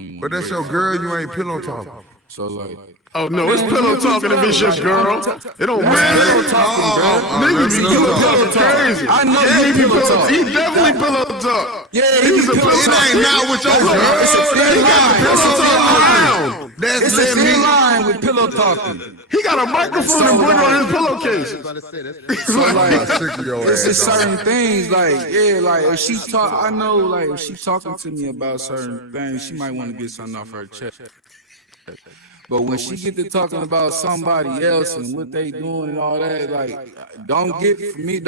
don't. But that's your girl, you ain't pillow talking. So like, oh no, it's pillow talking if it's your girl. It don't matter. Pillow talking, bro. Niggas be pillow crazy. I know he he pillow talk. He definitely pillow talk. Yeah, he's a pillow talk. It ain't not with your girl. He got the pillow talk around. It's a thin line with pillow talking. He got a microphone and put it on his pillowcase. So like, it's just certain things like, like if she talk, I know like if she talking to me about certain things, she might want to get something off her chest. But when she get to talking about somebody else and what they doing and all that, like, don't get me,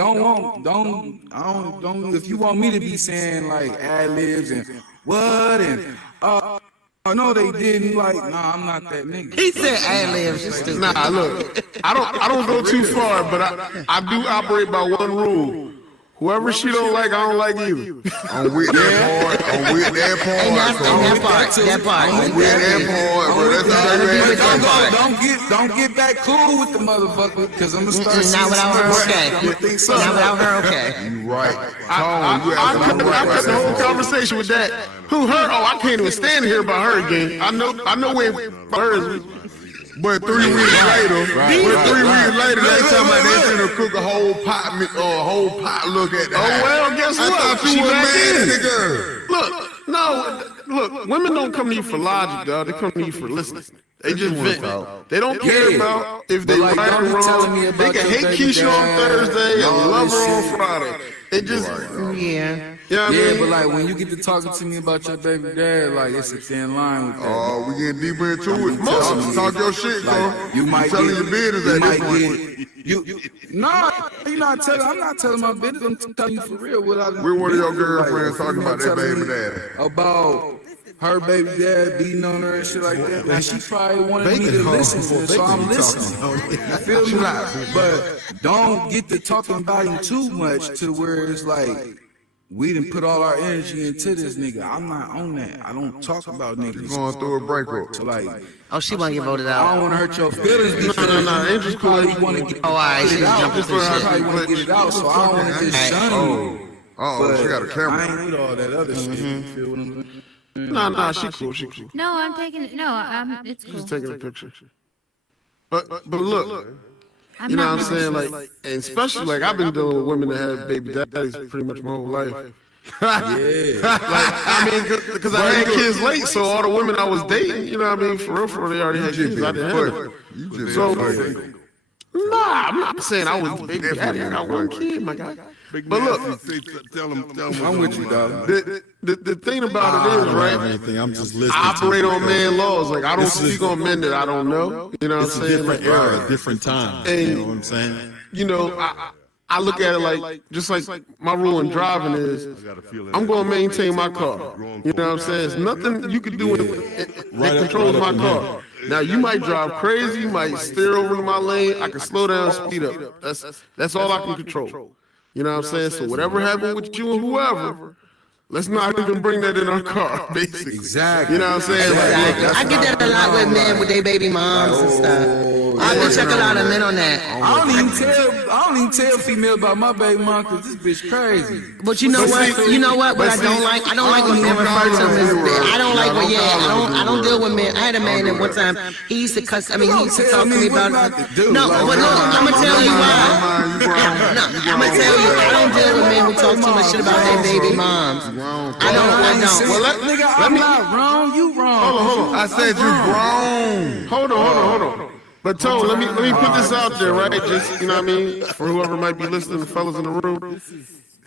if you want me to be saying like ad libs and what and no, they didn't. Like, nah, I'm not that nigga. He said ad-libs. Nah, look, I don't go too far, but I do operate by one rule. Whoever she don't like, I don't like either. I'm with that part. I'm with that part. And that part. I'm with that part, bro. That's how you Don't get back cool with the motherfucker, because I'm gonna start seeing not without her, okay. Not without her, okay. You right. I cut the whole conversation with that. Who her? Oh, I can't even stand to hear about her again. I know where her is. But 3 weeks later, they talking about they finna cook a whole pot look at that. Oh well, guess what? I thought you were mad at the girl. Look, women don't come to you for logic, dog. They come to you for listening. They just vent. They don't care about if they right or wrong. They can hate Keisha on Thursday and love her on Friday. They just Yeah, I mean? but like when you get to talking to me about your baby dad, like it's a thin line with that. Oh, we getting deeper into it. Talk your shit, bro. You might telling get, your business at this point. I'm not telling my business. I'm telling you for real. We're one of your girlfriends talking about that baby dad. About her baby dad beating on her and shit like that. And she probably wanted me to listen, so I'm listening. You feel me? But don't get to talking about him too much to where it's like, we didn't put all our energy into this nigga. I'm not on that. I don't talk about niggas. Going through a breakup. So like, oh, she want to get voted out. I don't want to hurt your feelings. No. Andrew's cool. You want to get all right. it out. I probably want to get it out, so I don't want to just shun you. Oh, she got a camera. I ain't with all that other shit. You feel what I'm saying? Nah, she cool. No, I'm taking it. No, it's cool. Just taking a picture. But look. I'm You know not what I'm saying? Like, and especially like I've been dealing with women that have baby daddies pretty much my whole life. Yeah. I mean, because I had kids late, so all the women I was dating, you know what I mean, for real, they already had kids. I didn't have it. So, nah, I'm not saying I was baby daddy. I got one kid, my guy. But look, tell them. I'm with you, dog. The thing about it is, right? I'm just listening. I operate on man laws. Like I don't speak on men that I don't know. You know what I'm saying? It's a different era, different time. And, you know what I'm saying? You know, I look at it like just like my rule in driving is I'm going to maintain my car. You know what I'm saying? There's nothing you can do that controls my car. Now you might drive crazy, you might steer over to my lane. I can slow down, speed up. That's all I can control. You know what I'm saying? So whatever happened with you and whoever, Let's not even bring that in our car, basically. Exactly. You know what I'm saying? Exactly. Like, I get that a lot with men with their baby moms and stuff. I can check a lot of men on that. I don't even tell female about my baby mom because this bitch crazy. But you know what? You know what? What I don't like? I don't like when men refer to them as bitch. I don't like when I don't deal with men. I had a man that one time he used to cuss. I mean, he used to talk to me about. No, but look, I'm gonna tell you why. No, I'm gonna tell you. I don't deal with men who talk too much shit about their baby moms. I don't. Well, nigga, I'm not wrong. You wrong. Hold on. I said you wrong. Hold on. But Toe, let me put this out there, right? Just, you know what I mean, for whoever might be listening, the fellas in the room.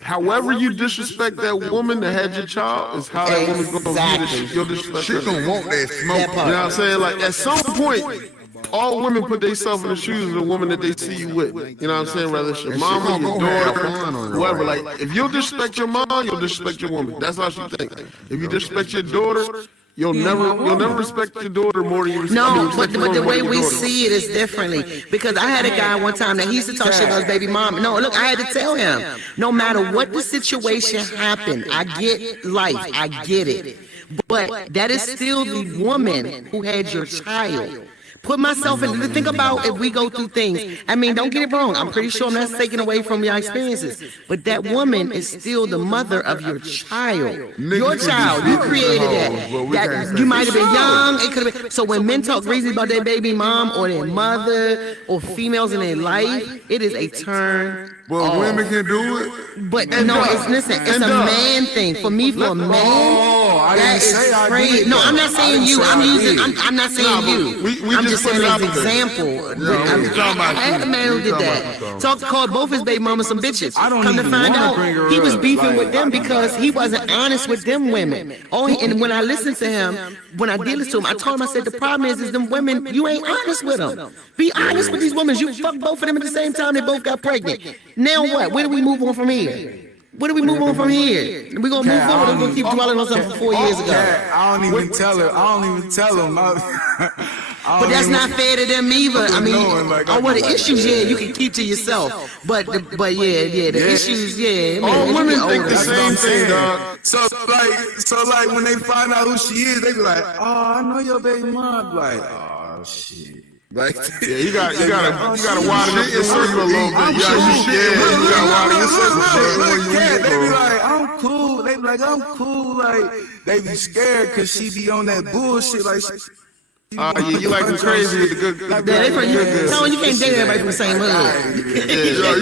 However you disrespect that woman that had your child is how that woman's gonna view your disrespect. She gonna want that smoke. You know what I'm saying? Like at some point, all women put themselves in the shoes of the woman that they see you with. You know what I'm saying? Whether it's your mama, your daughter, whoever. Like if you disrespect your mom, you'll disrespect your woman. That's how she thinks. If you disrespect your daughter, you'll never respect your daughter more than you respect. No, but the way we see it is differently. Because I had a guy one time that he used to talk shit about his baby mom. No, look, I had to tell him, no matter what the situation happened, I get life, I get it. But that is still the woman who had your child. Put myself in, think about if we go through things. I mean, don't get it wrong. I'm pretty sure I'm not taking away from your experiences. But that woman is still the mother of your child. Your child. You created that. You might have been young. It could have been. So when men talk crazy about their baby mom or their mother or females in their life, it is a turn. Well, women can do it. But no, it's a man thing. For me, for a man, that is crazy. No, I'm not saying you. I'm not saying you. I'm just saying as an example. I had a man who did that. Called both his baby mamas some bitches. Come to find out, he was beefing with them because he wasn't honest with them women. And when I listened to him, when I did listen to him, I told him, I said, the problem is them women, you ain't honest with them. Be honest with these women. You fucked both of them at the same time. They both got pregnant. Now what? Where do we move on from here? Where do we move on from here? We're going to move forward. We're going to keep dwelling on something from 4 years ago. I don't even tell them. But that's not fair to them either. I mean, the issues, you can keep to yourself. But the issues, all women think the same thing, dog. So like when they find out who she is, they be like, oh, I know your baby mom. Like, oh shit. Like, you gotta widen up your circle a little bit. You gotta widen your circle. They be like, I'm cool. They be like, I'm cool. Like, they be scared because she be on that bullshit. Like, you like the crazy with the good. No, you can't date everybody from the same hood. You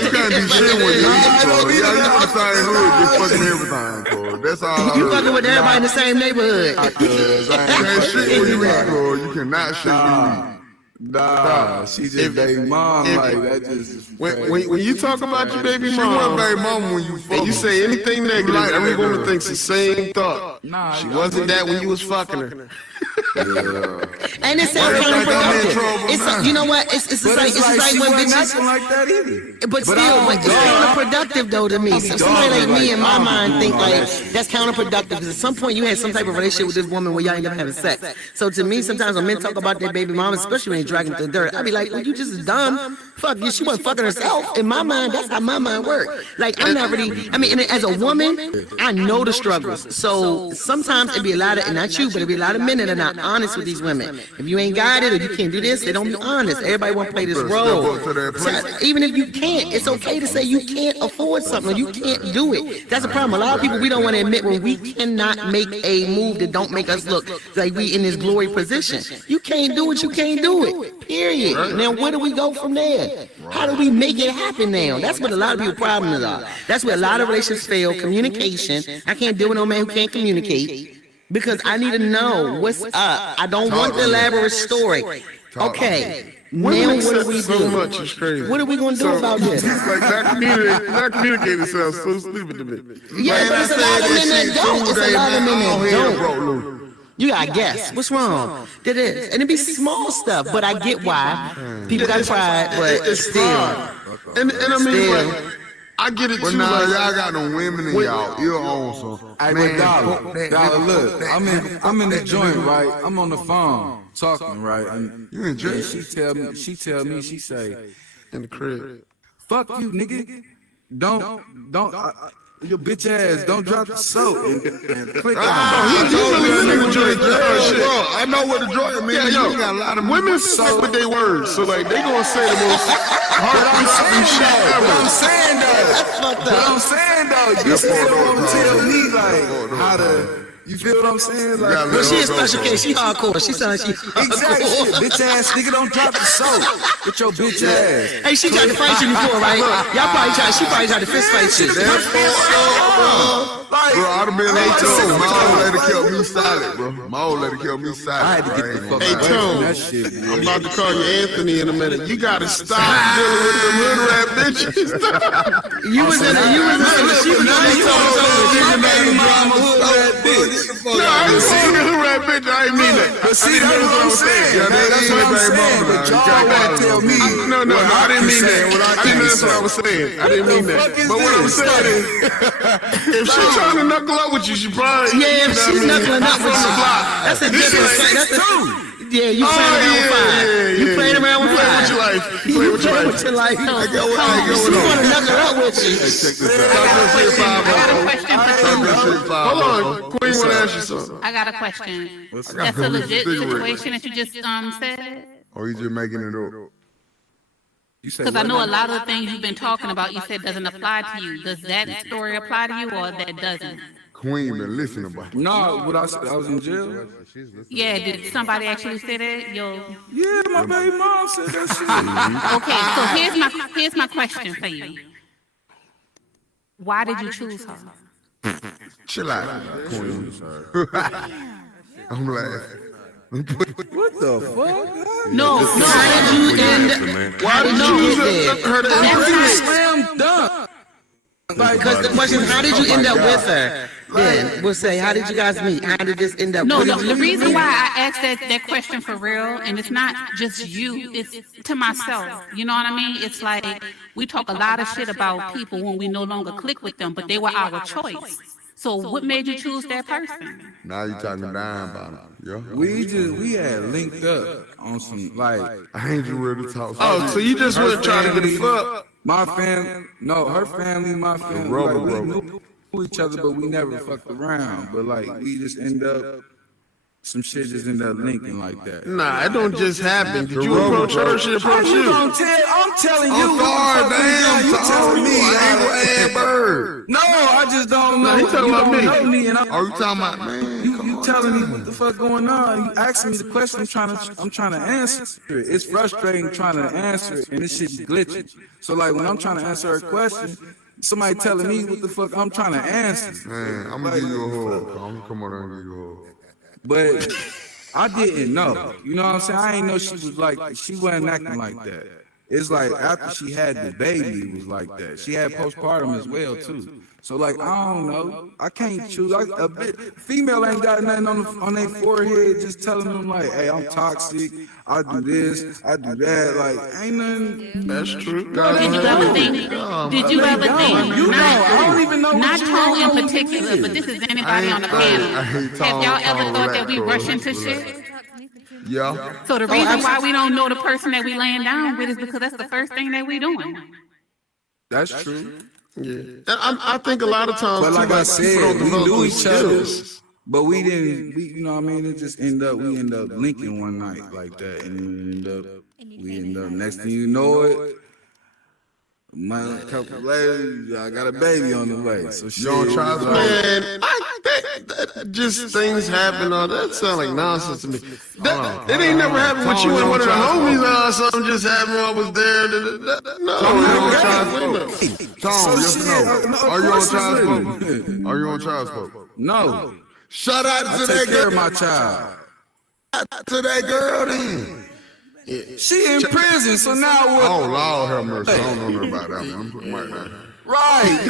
can't do shit with you. You from the same hood, just fucking everything, bro. That's all. You fucking with everybody in the same neighborhood. You can't shit where you at, bro. You cannot shit where you. Nah, she just baby mom like that. Just when you talk about your baby she mom, wasn't baby mom when you fuck. And you say anything negative, Like every that woman girl. thinks the same thought. Nah, She wasn't that when you was fucking her. And it's counterproductive. It's you know what? It's like when bitches. Like that either. But still, it's counterproductive though to me. So somebody like me in my mind think like that's counterproductive because at some point you had some type of relationship with this woman where y'all ain't never having sex. So to me, sometimes when men talk about their baby mom, especially when they drag them through the dirt, I be like, well, you just dumb. Fuck you. She wasn't fucking herself. In my mind, that's how my mind works. Like I'm not really. I mean, and as a woman, I know the struggles. So sometimes it be a lot of, and not you, but it be a lot of men that are not honest with these women. If you ain't got it or you can't do this, they don't be honest. Everybody want to play this role. Even if you can't, it's okay to say you can't afford something or you can't do it. That's a problem. A lot of people, we don't want to admit when we cannot make a move that don't make us look like we in this glory position. You can't do it, you can't do it. Period. Now where do we go from there? How do we make it happen now? That's what a lot of people's problems are. That's where a lot of relationships fail. Communication. I can't deal with no man who can't communicate. Because I need to know what's up. I don't want the elaborate story. Okay. Now what do we do? What are we going to do about this? Like not communicating sounds so stupid to me. Yeah, but it's a lot of men that don't. It's a lot of men that don't. You gotta guess. What's wrong? It is. And it be small stuff, but I get why. People got pride, but it's still. And I mean, like, I get it But too. now Like, y'all got no women in y'all. You're on some. Hey, but Dollar, look, I'm in the joint, right? I'm on the phone talking, right? And You in jail? she tell me, she say, in the crib. "Fuck you, nigga. Don't." Your bitch ass don't drop the soap and click He on really living with Jordan. I know what the Jordan means. Yeah, yo, You got a lot of women stick with their words, so like they gonna say the most heartbreaking shit ever. But I'm saying though, you still want to tell me like how to. You feel what I'm saying? Like, Well, she a special case. She hardcore. She sounds like she hardcore. exactly. Bitch ass nigga, don't drop the soap with your bitch ass. Hey, she tried to fight you before, right? Y'all probably tried. She probably tried to fist fight you. Bro, I'd have been late too. My old lady kept me silent, bro. My old lady kept me silent. I had to get the fuck Hey, away from Tone, that shit. I'm about to call you Anthony in a minute. You gotta stop dealing with them hood rat bitches. You was in a, she was No, I ain't saying the hood rat bitch. I ain't mean that. But see, that's what I'm saying. That's what I'm saying. But y'all gotta tell me. No, I didn't mean that. I didn't know that's what I was saying. I didn't mean that. But what I'm saying is, if she's trying to knuckle up with you, she probably Yeah, if she's knuckling up with you, that's a different thing. That's a yeah, you playing around with fire. You playing around with fire. with your life. You play with your life. She want to knuckle up with you. Hold on, Queen want to ask you something. I got a question. That's a legit situation that you just said? Or you just making it up? Because I know a lot of the things you've been talking about, you said doesn't apply to you. Does that story apply to you or that doesn't? Queen been listening about it. No, what I said, I was in jail. Yeah, did somebody actually say that? Yeah, my baby mom said that shit. Okay, so here's my question for you. Why did you choose her? Chill out, Queen. I'm laughing. What the fuck? No, how did you end? Why did you choose her? That's slam dunk. Because the question is, how did you end up with her? Then we'll say, how did you guys meet? How did this end up? No, the reason why I asked that question for real, and it's not just you, it's to myself. You know what I mean? It's like we talk a lot of shit about people when we no longer click with them, but they were our choice. So what made you choose that person? Now you talking down about it. Yeah. We had linked up on some like. I ain't you ready to talk. Oh, so you just went trying to get a fuck? My family, no, her family, my family. Like, we knew each other, but we never fucked around. But like, we just end up. Some shit just end up linking like that. Nah, it don't just happen. Did you approach her? She approached you. I'm telling you. I'm sorry, damn. You telling me. I ain't Bird. No, I just don't know. He talking about me. Are you talking about man? You telling me what the fuck going on? You asking me the question. I'm trying to answer it. It's frustrating trying to answer it, and this shit be glitching. So like when I'm trying to answer her question, somebody telling me what the fuck I'm trying to answer. Man, I'm gonna give you a hug. I'm gonna come on there and give you a hug. But I didn't know. You know what I'm saying? I didn't know she was like, she wasn't acting like that. It's like after she had the baby, it was like that. She had postpartum as well too. So like I don't know. I can't choose. A female ain't got nothing on their forehead just telling them like, hey, I'm toxic. I do this. I do that. Like ain't nothing. That's true. Did you ever think? You know, I don't even know. Not Tone in particular, but this is anybody on the panel. Have y'all ever thought that we rush into shit? Yeah. So the reason why we don't know the person that we laying down with is because that's the first thing that we doing. That's true. Yeah, I think a lot of times. But like I said, we knew each other, but we didn't. You know what I mean? It just we end up linking one night like that, and we end up. Next thing you know it. A couple later, I got a baby on the way. So shit. Man, I think that just things happen. That sound like nonsense to me. That ain't never happened with you and one of the homies or something just happened while I was there. No, Tom, yes or no? Are you on child support? Are you on child support? No. Shout out to that girl. My child. To that girl then. She in prison, so now what? Oh, Lord have mercy. I don't know nothing about that one. I'm putting my name. Right.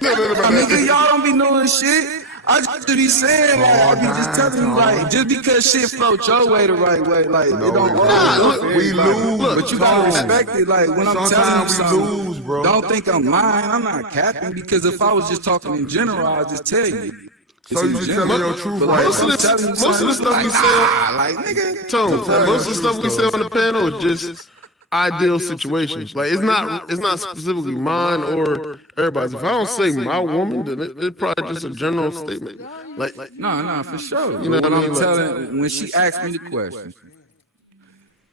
Nigga, y'all don't be knowing shit. I just be saying, like, I be just telling you, like, just because shit float your way the right way, like, it don't look, we lose. But you gotta respect it, like, when I'm telling you something, lose, bro. Don't think I'm lying. I'm not capping, because if I was just talking in general, I'd just tell you. So you just tell me your truth, right? Most of the stuff we say, like nigga, Tone, most of the stuff we say on the panel is just ideal situations. Like it's not specifically mine or everybody's. If I don't say my woman, then it's probably just a general statement. Like no, for sure. You know what I mean? I'm telling, when she asked me the question,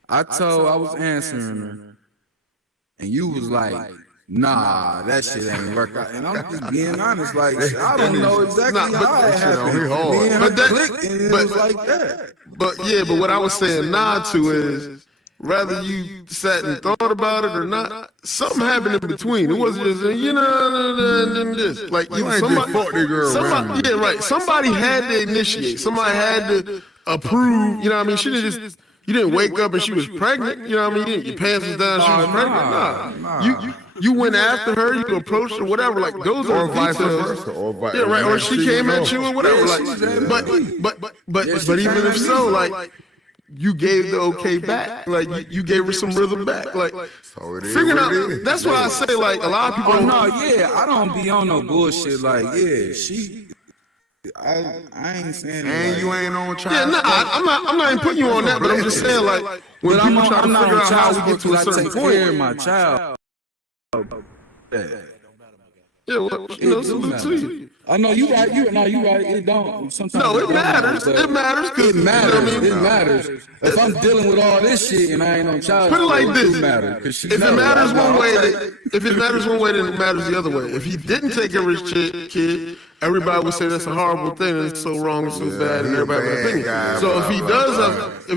I was answering her, and you was like, nah, that shit ain't work out. And I'm just being honest, like, I don't know exactly how it happened. But it was like that. But what I was saying to is, whether you sat and thought about it or not, something happened in between. It wasn't just, and then this. Like, somebody, yeah, right. Somebody had to initiate. Somebody had to approve. You know what I mean? She didn't just, you didn't wake up and she was pregnant. You know what I mean? Your pants was down, she was pregnant. Nah. You went after her, you approached her, whatever. Like, those are vice versa. Yeah, right. Or she came at you or whatever. Like, but even if so, like, you gave the okay back. Like, you gave her some rhythm back. Like, figuring out. That's why I say, like, a lot of people. I don't be on no bullshit. Like, I ain't saying. And you ain't on child. Yeah, I'm not even putting you on that. But I'm just saying, like, when people try to figure out how we get to a certain point. Care of my child. Yeah, well, salute to you. I know you right. You right. It don't. Sometimes it matters. It matters. It matters. It matters. If I'm dealing with all this shit and I ain't on child, put it like this: it matters. If it matters one way, then it matters the other way. If he didn't take care of his kid, everybody would say that's a horrible thing and it's so wrong and so bad, and everybody would opinion. So if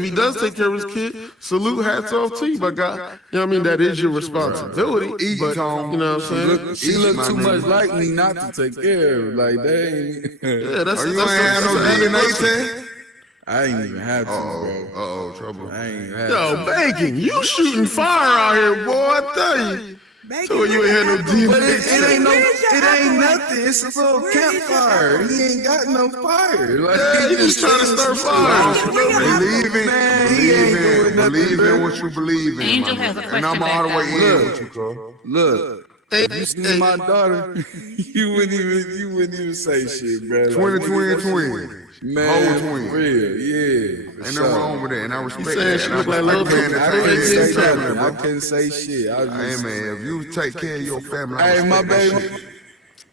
he does take care of his kid, salute, hats off to you, my guy. You know what I mean? That is your responsibility. But you know what I'm saying? She look too much like me not to take care of. Like they. Yeah, that's. Are you ain't had no DNA test? I ain't even had to, bro. Trouble. I ain't had Yo, Bacon, you shooting fire out here, boy. I tell you. So you ain't had no DNA. But it ain't nothing. It's a little campfire. He ain't got no fire. Like, he just trying to start fire. Believe in what you believe in. Angel has a question. And I'm all the way in with you, cuz. Look. You see my daughter, you wouldn't even say shit, bro. Twin. Man, whole twin. Real, yeah. Ain't nothing wrong with that, and I respect that. She look like little I couldn't say shit. Hey man, if you take care of your family, hey, my baby,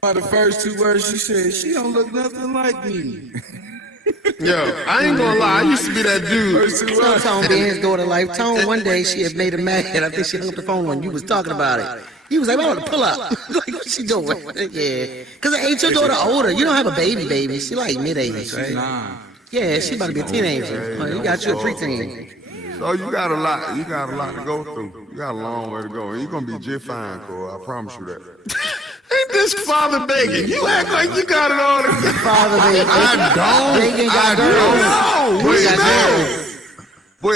the first 2 words she said, she don't look nothing like me. Yo, I ain't gonna lie, I used to be that dude. Tone being his daughter life. Tone one day she had made him mad. I think she hung up the phone when you was talking about it. He was like, I want to pull up. Like, what's she doing? Yeah. Because ain't your daughter older? You don't have a baby. She like mid-80s, right? Nah. Yeah, she about to be a teenager. You got you a preteen. So you got a lot to go through. You got a long way to go. And you're gonna be just fine, Cole. I promise you that. Ain't this Father Bacon? You act like you got it all together. Father Bacon. I don't. Wait,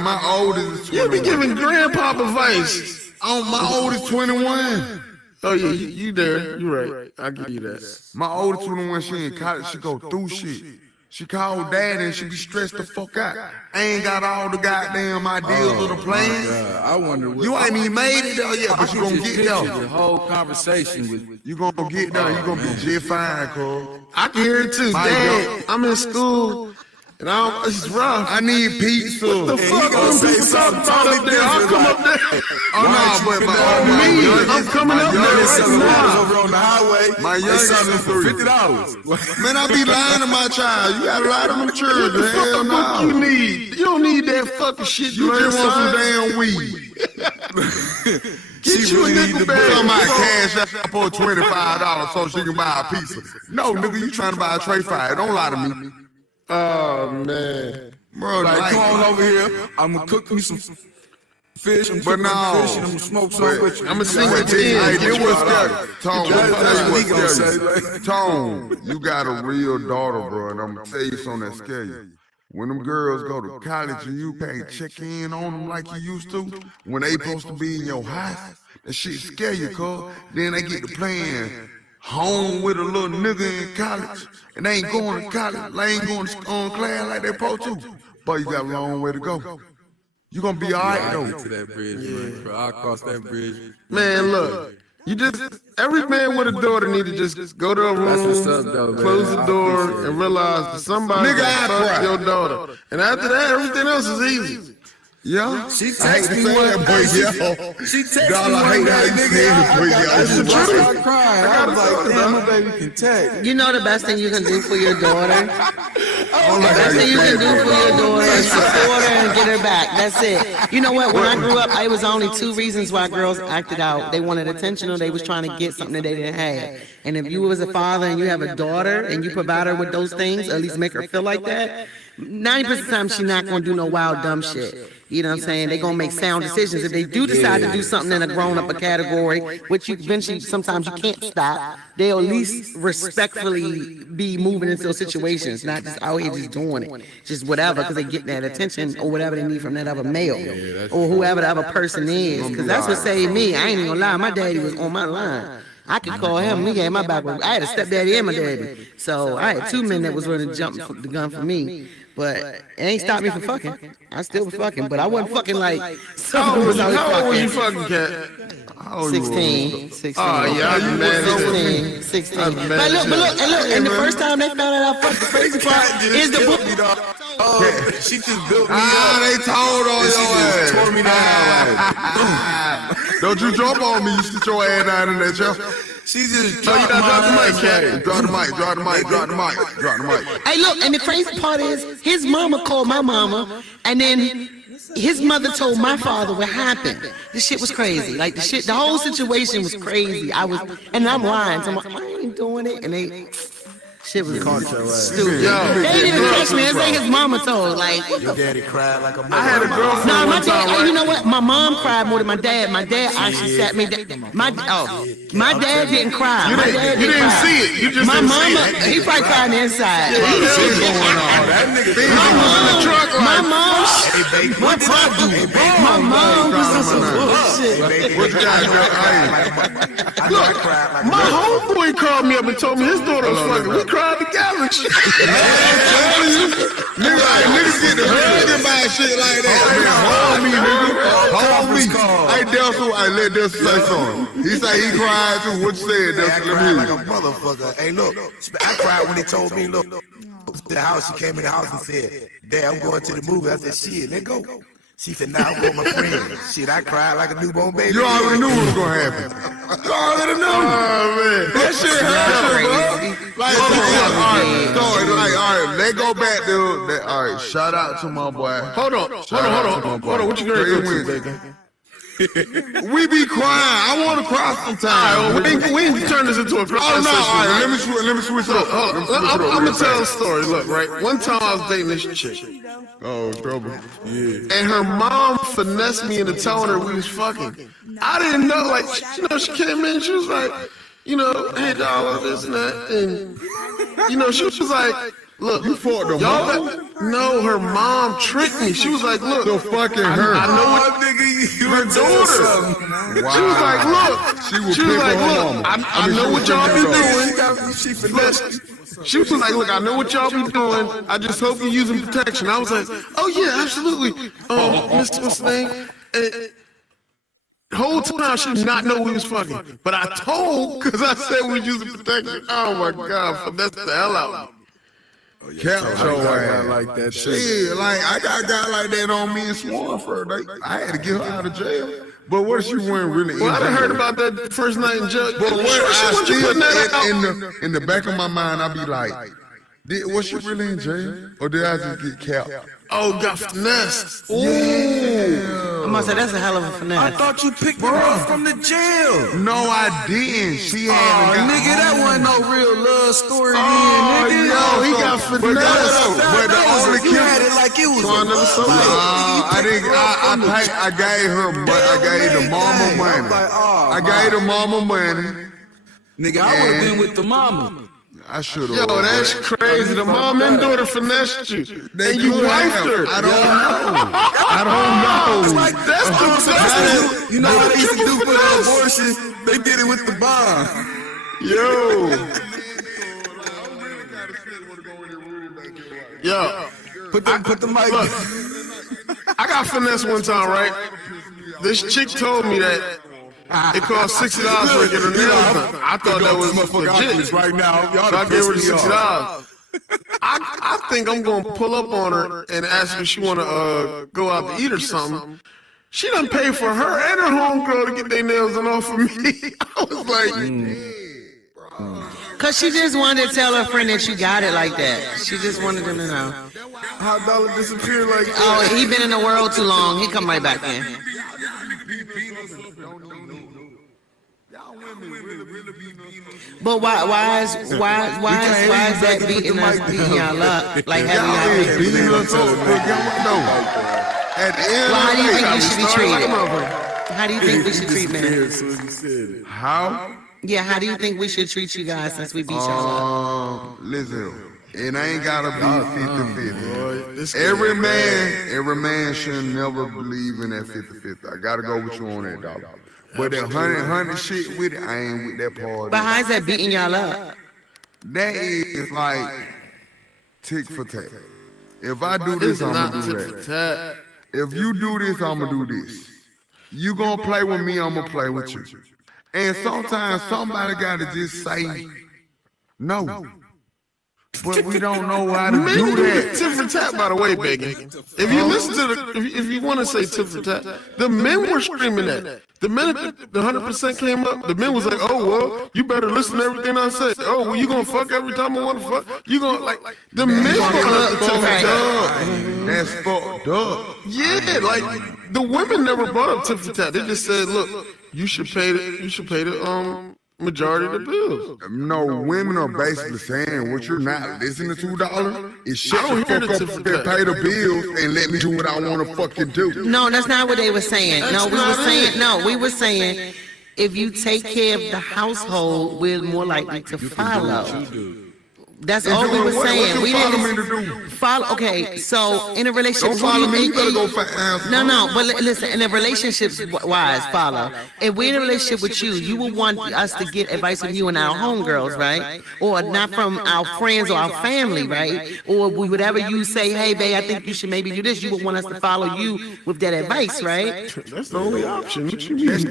my oldest is 21. You be giving grandpa advice. My oldest 21. Oh yeah, you there? You right. I give you that. My oldest 21, she in college. She go through shit. She called dad and she be stressed the fuck out. I ain't got all the goddamn ideas of the plans. I wonder what you ain't even made it there yet, but you gonna get there. The whole conversation with you gonna get there. You gonna be just fine, Cole. I can hear it too. Dad, I'm in school. And it's rough. I need pizza. What the fuck? Them people talking about up there. I'll come up there. I'm coming up there right now. Over on the highway. My youngest is $50. Man, I be lying to my child. You gotta lie to my children. What the fuck you need? You don't need that fucking shit. You just want some damn weed. Get you a nickel bag. Come out cash out for $25 so she can buy a pizza. No, nigga, you trying to buy a tray fire. Don't lie to me. Oh man, bro! Like, come on over here. I'm gonna cook me some fish. I'm but no, fish and I'm gonna smoke some with you. I'm gonna sing it to you. It was scary. Tone, you got a real daughter, bro, and I'm gonna tell you something that scare you. When them girls go to college and you can't check in on them like you used to, when they supposed to be in your house, that shit scare you, cuz. Then they get to playing home with a little nigga in college, and they ain't going to college, they ain't going on class like they supposed to. But you got a long way to go. You gonna be all right though. I'll get to that bridge, man, bro. I'll cross that bridge. Man, look, every man with a daughter need to just go to a room, close the door, and realize that somebody fucked your daughter. And after that, everything else is easy. Yeah, She I hate to texted me say one that, day. but She texted dog, me I one hate day, how you nigga. say it, but yeah, I it's the just truth. started crying. I was like, damn, my baby can text. You know the best thing you can do for your daughter? I don't like The how best thing you say can it, do for your bro. daughter is support her and get her back. That's it. You know what? When I grew up, it was only 2 reasons why girls acted out. They wanted attention or they was trying to get something that they didn't have. And if you was a father and you have a daughter and you provide her with those things, or at least make her feel like that, 90% of the time she's not going to do no wild dumb shit. You know what I'm saying? They're going to make sound decisions. If they do decide to do something in a grown-up category, which you eventually, sometimes you can't stop, they'll at least respectfully be moving into those situations, not just out here just doing it. Just whatever, because they're getting that attention or whatever they need from that other male or whoever the other person is. Because that's what saved me. I ain't even going to lie. My daddy was on my line. I could call him. He had my back. I had a stepdaddy and my daddy. So I had 2 men that was ready to jump the gun for me. But it ain't stopped me from fucking. I still was fucking, but I wasn't fucking like. How old was you fucking, Cat? 16. 16. Oh, yeah, you mad 16. But look, and the first time they found out I fucked, the crazy part is the book. She just built me Ah, up. they told on your ass. Tore me down. Don't you jump on me, you sit your ass down in that chair. She just No, you dropped gotta drop the my mic, ass. Cat. Drop the mic, drop the mic, drop the mic, drop the mic. Hey, look, and the crazy part is his mama called my mama, and then his mother told my father what happened. This shit was crazy. Like the whole situation was crazy. And I'm lying. So I'm like, I ain't doing it, and they. Shit was stupid. Yo, They didn't even catch me. It's like his mama told. Like, Your daddy cried like a mother. I had a girlfriend nah, my one time, dad. right? You know what? My mom cried more than my dad. My dad actually sat me down. My dad didn't cry. You My didn't- dad you didn't cry. see it. You just my didn't see mama. it. He probably cried on the inside. My mom was on some bullshit. What you got, Look, my homeboy called me up and told me his daughter was fucking. We cried together. Niggas get the hugging by shit like that. Man, hold me, nigga. Hold me. Hey, Delson, I let Delson say something. He say he cried too. What you said, I Delson? cried Let like me a motherfucker. Hey, look, I cried when they told me, look, the house, she came in the house and said, Dad, I'm going to the movie. I said, shit, let go. She said, now I'm going with my friend. Shit, I cried like a newborn baby. You already knew what was gonna happen. You already knew. Oh, man. That shit hurt, bro. Like, all right, let's go back to that. All right, shout out to my boy. Hold on. What you gonna do, Bacon? We be crying. I want to cry sometimes. We ain't turn this into a cry Oh no! session, All right, right? let me switch up. I'm gonna tell a story. Look, right. One time I was dating this chick. Oh, trouble. And her mom finessed me into telling her we was fucking. I didn't know, like, she came in, she was like, hey, dog, this and that. And, she was like, look, You fought the y'all mom? no, her mom tricked me. She was like, look, The fucking her. I know what her daughter. She was like, look. She was like, her look, mama. I know what y'all be doing. doing. She was like, look, I know what y'all be doing. I just hope you're using protection. I was like, oh yeah, absolutely. Miss what's the name? The whole time she did not know we was fucking. But I told, because I said we was using protection. Oh my God, that's the hell out. Capture your ass. Like that shit. Shit, like I got a guy like that on me and Swan for a day. I had to get her out of jail. But what if she wasn't really? Well, I done in heard jail? about that first night in jail. But what She I wasn't putting that out. still in the back of my mind, I be like, was she really in jail, or did I just get capped? Oh, got finessed. I must say that's a hell of a finesse. I thought you picked her up from the jail. No, I didn't. She had. Oh, nigga, that wasn't no real love story. Oh, nigga. yo, he got finessed. But the only You had it like it was I didn't. I gave her. I gave the mama money. I gave the mama money. Nigga, I would have been with the mama. I should have. Yo, that's crazy. The mom and daughter finessed you. And you could wifed have. her. I don't know. Like, that's the You know what they used to do for the abortion? They did it with the bomb. Yo, Put the mic. I got finessed one time, right? This chick told me that it cost $60 to get her nails done. I thought that was legit. right now. Y'all So I gave her pissed me $60. I think I'm gonna pull up on her and ask her if she wanna go out to eat or something. She done paid for her and her homegirl to get their nails done off for me. I was like, Cause she just wanted to tell her friend that you got it like that. She just wanted them to know. How Dollar disappeared like that? Oh, he been in the world too long. He come right back in. But why is that beating y'all up? Like having y'all beating us up. At the end Well, how do you of think the we day, should be treated? How do you think we should treat men? how? Yeah, how do you think we should treat you guys since we beat y'all up? Listen, it ain't gotta be 50-50. Every man should never believe in that 50-50. I gotta go with you on that, dog. But that 100 shit with it, I ain't with that part. But how is that beating y'all up? That is like tick for tack. If I do this, I'm gonna do that. If you do this, I'm gonna do this. You gonna play with me, I'm gonna play with you. And sometimes somebody gotta just say no. But we don't know how to do that. Tit for tat, by the way, Begging. If you listen to if you want to say tit for tat, the men were screaming that. The minute the 100% came up, the men was like, "Oh well, you better listen to everything I say." Oh, well, you gonna fuck every time I want to fuck? You gonna like the men were up tit for tat. That's fucked up. Yeah, like the women never brought up tit for tat. They just said, "Look, you should pay the majority of the bills." No, women are basically saying what you're not listening to, dollar, is shut the fuck up and pay the bills and let me do what I want to fucking do. No, that's not what they were saying. We were saying if you take care of the household, we're more likely to follow. That's all we were saying. We didn't follow. Okay, so in a relationship, don't follow me. You better go fast. No. But listen, in a relationship wise, follow. If we're in a relationship with you, you will want us to get advice from you and our homegirls, right? Or not from our friends or our family, right? Or whatever you say, hey, babe, I think you should maybe do this. You would want us to follow you with that advice, right? That's the only option. What you mean?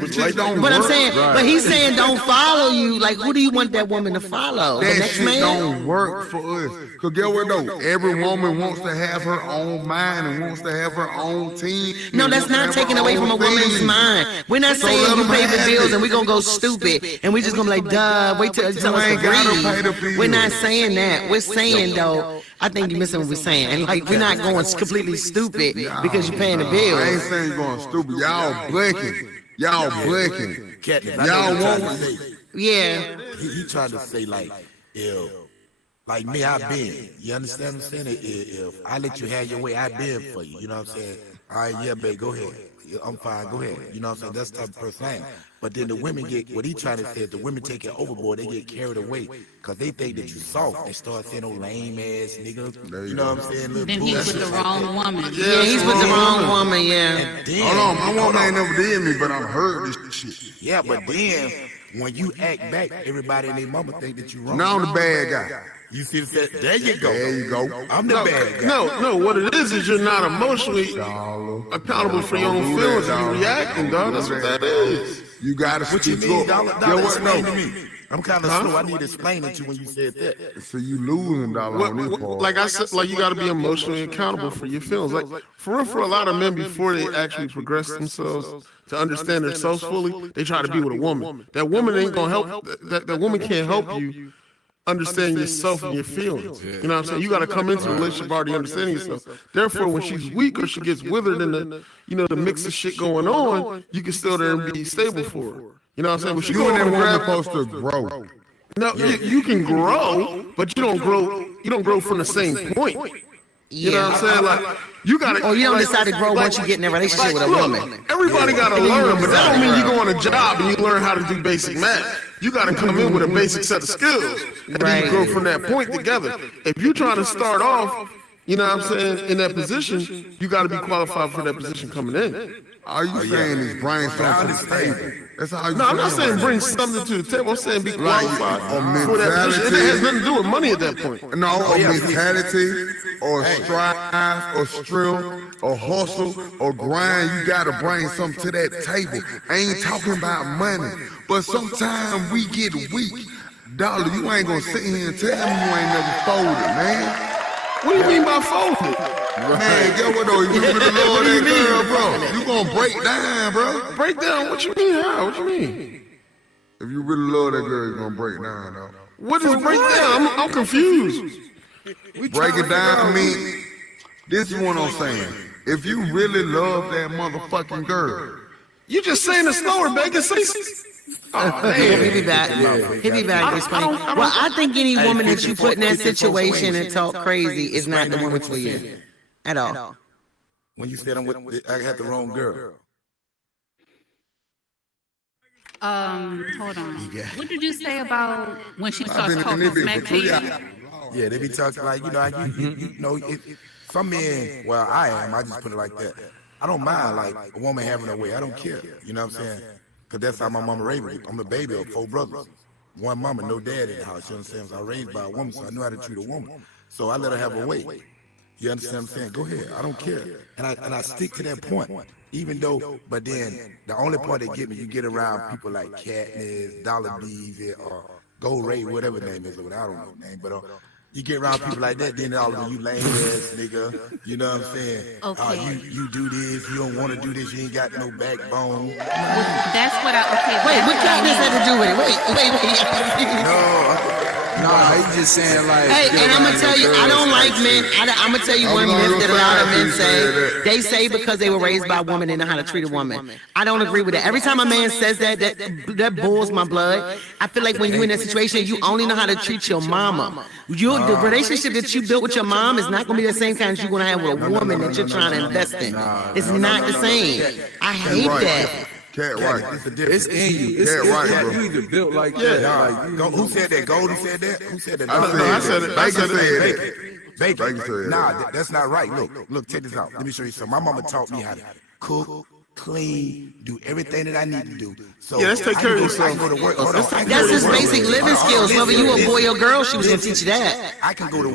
But I'm saying, but he's saying don't follow you. Like, who do you want that woman to follow? The That next shit man? don't work for us. Cause get what though? Every woman wants to have her own mind and wants to have her own team. No, that's not taken away from a woman's mind. We're not saying you pay the bills and we're gonna go stupid and we're just gonna be like, duh, wait till us to breathe. We're not saying that. We're saying though, I think you're missing what we're saying. Like, we're not going completely stupid because you're paying the bills. I ain't saying you're going stupid. Y'all blinking. Y'all blinking. Y'all want Yeah. He tried to say like me, I've been. You understand what I'm saying? If I let you have your way, I've been for you. You know what I'm saying? All right, yeah, babe, go ahead. I'm fine, go ahead. You know what I'm saying? That's the type of person I am. But then the women get, what he trying to say is the women take it overboard. They get carried away because they think that you soft. They start saying, oh, lame ass niggas. You know what I'm saying? Then he's with the wrong woman. Yeah, he's with the wrong woman, yeah. Hold on, my woman ain't never did me, but I've heard this shit. Yeah, but then when you act back, everybody and their mama think that you wrong. Now I'm the bad guy. You see that? There you go. There you go. I'm the bad guy. No. What it is you're not emotionally accountable for your own feelings. You reacting, dog. That's what that is. You gotta What you speak mean, up. dollar explain to me. I'm kind of slow. I need to explain it to you when you said that. So you losing, dollar, on this part. Like I said, like you got to be emotionally accountable for your feelings. Like for a lot of men, before they actually progress themselves to understand themselves fully, they try to be with a woman. That woman ain't gonna help. That woman can't help you understand yourself and your feelings. You know what I'm saying? You got to come into a relationship already understanding yourself. Therefore, when she's weak or she gets withered in the mix of shit going on, you can still there and be stable for her. You know what I'm saying? But You and that woman supposed to grow. No, you can grow, but you don't grow. You don't grow from the same point. You know what I'm saying? Like you got to. Or you don't decide to grow once you get in a relationship with a woman. Everybody got to learn, but that don't mean you go on a job and you learn how to do basic math. You got to come in with a basic set of skills, and then you grow from that point together. If you're trying to start off, you know what I'm saying, in that position, you got to be qualified for that position coming in. All you saying is bring something to the table. That's how you. No, I'm not saying bring something to the table. I'm saying be qualified for that position. It has nothing to do with money at that point. No, or mentality, or strive, or strength, or hustle, or grind. You gotta bring something to that table. I ain't talking about money, but sometimes we get weak. Dollar, you ain't gonna sit here and tell me you ain't never folded, man. What do you mean by folded? Man, get what though? You really love that girl, bro. You gonna break down, bro. Break down? What you mean? How? What you mean? If you really love that girl, you gonna break down, though. What is break down? I'm confused. Break it down to me. This is what I'm saying. If you really love that motherfucking girl, you just saying it slower, Baker. Say. He'll be back. He'll be back to explain. Well, I think any woman that you put in that situation and talk crazy is not the woman for you at all. When you said I had the wrong girl. Hold on. What did you say about when she starts talking smack to you? Yeah, they be talking like, you know, if some men, well, I just put it like that. I don't mind like a woman having her way. I don't care. You know what I'm saying? Because that's how my mama raised me. I'm the baby of 4 brothers. One mama, no dad in the house. You understand? So I was raised by a woman, so I knew how to treat a woman. So I let her have her way. You understand what I'm saying? Go ahead. I don't care. And I stick to that point. Even though, but then the only part they get me, you get around people like Katniss, Dollar Bees, or Gold Ray, whatever the name is, or I don't know the name, but you get around people like that, then all of them, you lame ass nigga, you know what I'm saying? Okay. You do this, you don't want to do this, you ain't got no backbone. That's what okay. Wait, what Katniss had to do with it? Wait. No, he's just saying like. Hey, and I'm gonna tell you, I don't like men. I'm gonna tell you one myth that a lot of men say. They say because they were raised by a woman, they know how to treat a woman. I don't agree with that. Every time a man says that boils my blood. I feel like when you're in that situation, you only know how to treat your mama. The relationship that you built with your mom is not gonna be the same kind as you're gonna have with a woman that you're trying to invest in. It's not the same. I hate that. Cat right. It's in you. It's right, you bro. either built like that. Who said that? Goldie said that? Who said that? I said it. Baker said it. Bacon. Nah, that's not right. Look, check this out. Let me show you something. My mama taught me how to cook, clean, do everything that I need to do. So yeah, let's take care of yourself. I can go to work. That's his basic living skills. Whether you a boy or girl, she was gonna teach you that. I can go to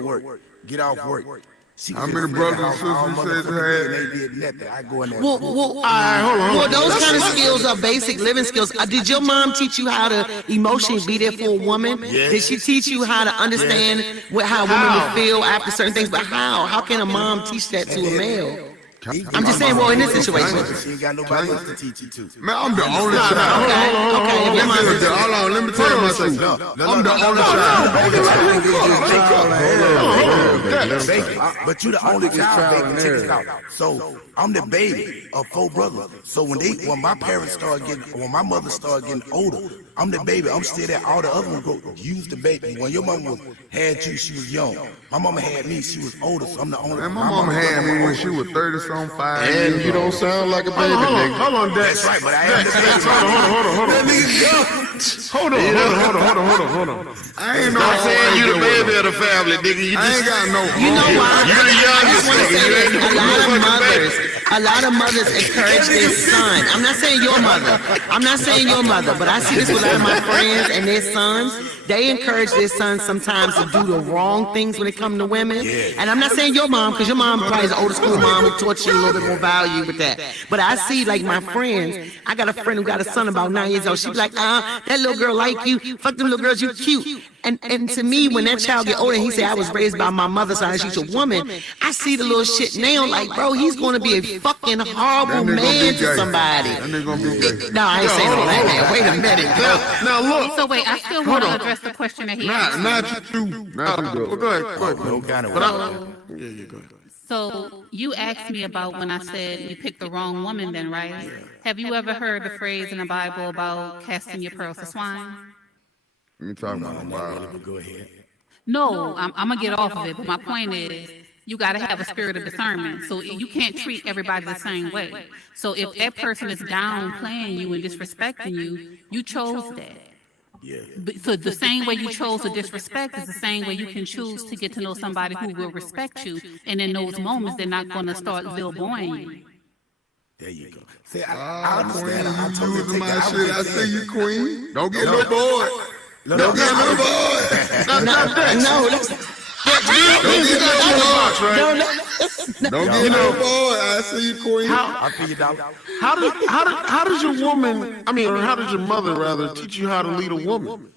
work. Get off work. How many brothers and sisters said you had? They did nothing. I go in there. Well, hold on. Well, those kind of skills are basic living skills. Did your mom teach you how to emotionally be there for a woman? Yes. Did she teach you how to understand how a woman would feel after certain things? But how? How can a mom teach that to a male? I'm just saying, well, in this situation. She ain't got nobody else to teach you to. Man, I'm the only child. Okay. Hold on, let me tell you my truth. I'm the only child. But you the only child, baby. Check this out. So I'm the baby of 4 brothers. So when my mother started getting older, I'm the baby. I'm still there. All the other ones go use the baby. When your mama had you, she was young. My mama had me, she was older. So I'm the only. And my mama had me when she was 30-some 5 years And you don't sound like a baby, nigga. Hold on, that's right, but I am the baby. Hold on. I ain't no I'm saying you the baby of the family, nigga. I ain't got no. You know why? You're the youngest, nigga. You ain't the motherfucking baby. A lot of mothers encourage their son. I'm not saying your mother, but I see this with a lot of my friends and their sons. They encourage their sons sometimes to do the wrong things when it comes to women. And I'm not saying your mom, because your mom probably is an older school mom who taught you a little bit more value with that. But I see, like, my friends, I got a friend who got a son about 9 years old. She be like, that little girl like you. Fuck them little girls, you cute. And to me, when that child get older, he said, I was raised by my mother, so she's a woman. I see the little shit now, like, bro, he's going to be a fucking horrible man to somebody. No, I ain't saying all that, man. Wait a minute. Now look. So wait, I still want to address the question that he asked. Not you. Go ahead. No kind of go ahead. So you asked me about when I said you picked the wrong woman then, right? Have you ever heard the phrase in the Bible about casting your pearls to swine? Let me talk about Go ahead. No, I'm going to get off of it, but my point is you got to have a spirit of discernment. So you can't treat everybody the same way. So if that person is downplaying you and disrespecting you, you chose that. Yeah. So the same way you chose to disrespect is the same way you can choose to get to know somebody who will respect you. And in those moments, they're not going to start billboying you. There you go. See, I understand. I totally using take my that. shit. I see you, queen. Don't get no boy. No, Don't get no boy. No, Don't get no boy. I see you, Queen. I figured out. How does your woman, I mean, or how does your mother rather teach you how to lead a woman?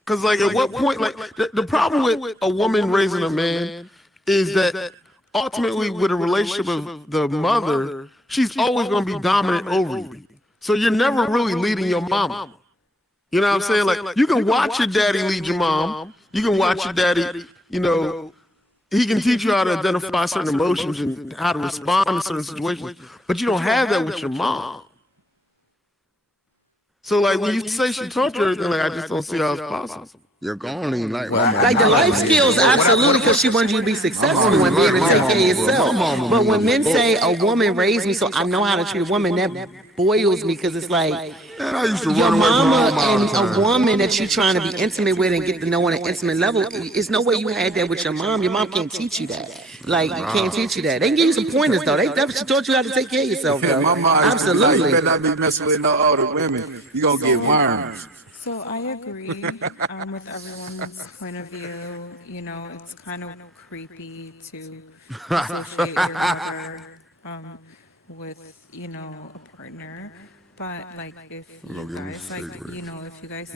Because like at what point, like the problem with a woman raising a man is that ultimately with a relationship of the mother, she's always going to be dominant over you. So you're never really leading your mama. You know what I'm saying? Like you can watch your daddy lead your mom. You can watch your daddy, you know, he can teach you how to identify certain emotions and how to respond to certain situations, but you don't have that with your mom. So like when you say she taught you everything, like I just don't see how it's possible. You're going like the life skills, absolutely, because she wants you to be successful and be able to take care of yourself. But when men say a woman raised me, so I know how to treat a woman, that boils me because it's like your mama and a woman that you're trying to be intimate with and get to know on an intimate level. It's no way you had that with your mom. Your mom can't teach you that. Like, can't teach you that. They can give you some pointers though. They definitely taught you how to take care of yourself. Though. My mom Absolutely. You better not be messing with no older women. You gonna get worms. So I agree with everyone's point of view. You know, it's kind of creepy to associate your mother with, you know, a partner. But like, if you guys, like, you know, if you guys,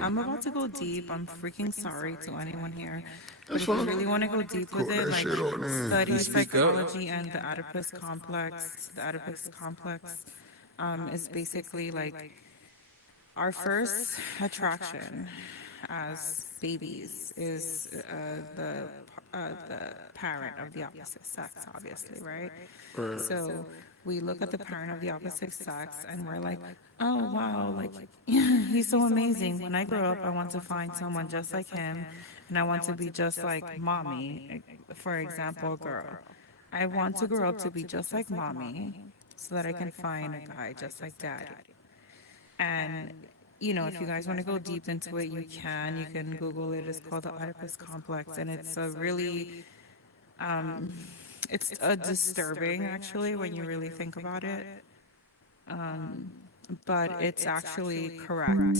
I'm about to go deep. I'm freaking sorry to anyone here. But if you really want to go deep with it, like, study psychology and the Oedipus complex. The Oedipus complex is basically like our first attraction as babies is the parent of the opposite sex, obviously, right? So we look at the parent of the opposite sex and we're like, oh wow, like he's so amazing. When I grow up, I want to find someone just like him, and I want to be just like mommy. For example, girl, I want to grow up to be just like mommy, so that I can find a guy just like daddy. And, you know, if you guys want to go deep into it, you can. You can Google it. It's called the Oedipus complex, and it's a really, it's a disturbing, actually, when you really think about it. But it's actually correct.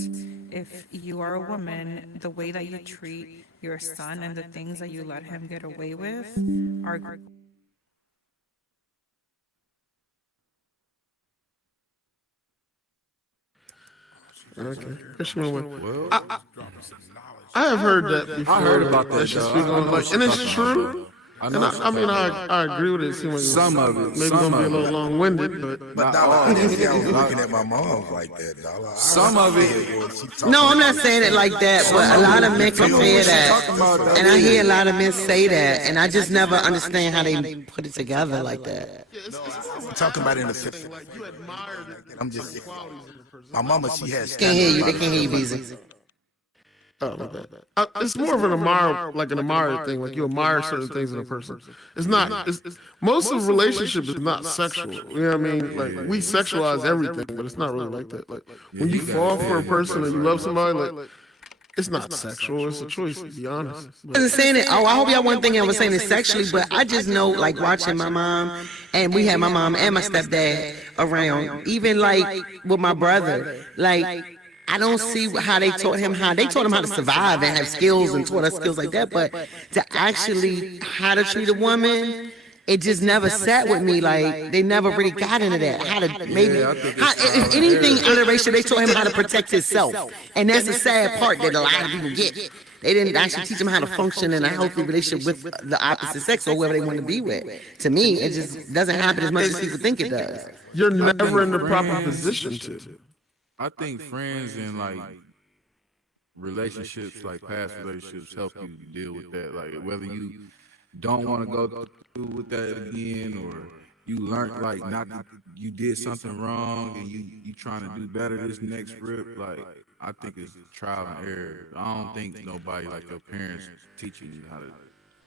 If you are a woman, the way that you treat your son and the things that you let him get away with are Okay. I have heard that before. I heard about that. And it's true. And I agree with it. It seems like some of it. Maybe gonna be a little long-winded, but I was looking at my mom like that. Some of it. No, I'm not saying it like that, but a lot of men compare that, and I hear a lot of men say that, and I just never understand how they put it together like that. I'm talking about in the. I'm just. My mama, she has. Can't hear you. They can't hear you, Beezy. Oh, it's more of an admire thing. Like you admire certain things in a person. It's not. Most of relationships is not sexual. You know what I mean? Like we sexualize everything, but it's not really like that. Like when you fall for a person and you love somebody, like it's not sexual. It's a choice. To be honest. I wasn't saying it. Oh, I hope y'all wasn't thinking I was saying it sexually, but I just know, like watching my mom, and we had my mom and my stepdad around. Even like with my brother, like. I don't see how they taught him how to survive and have skills and taught us skills like that. But to actually how to treat a woman, it just never sat with me. Like they never really got into that. How to if anything interracial, they taught him how to protect himself, and that's the sad part that a lot of people get. They didn't actually teach him how to function in a healthy relationship with the opposite sex or whoever they want to be with. To me, it just doesn't happen as much as people think it does. You're never in the proper position to. I think friends and like relationships, like past relationships, help you deal with that. Like whether you don't want to go through with that again, or you learned like not you did something wrong and you trying to do better this next trip. Like I think it's trial and error. I don't think nobody like your parents teaching you how to.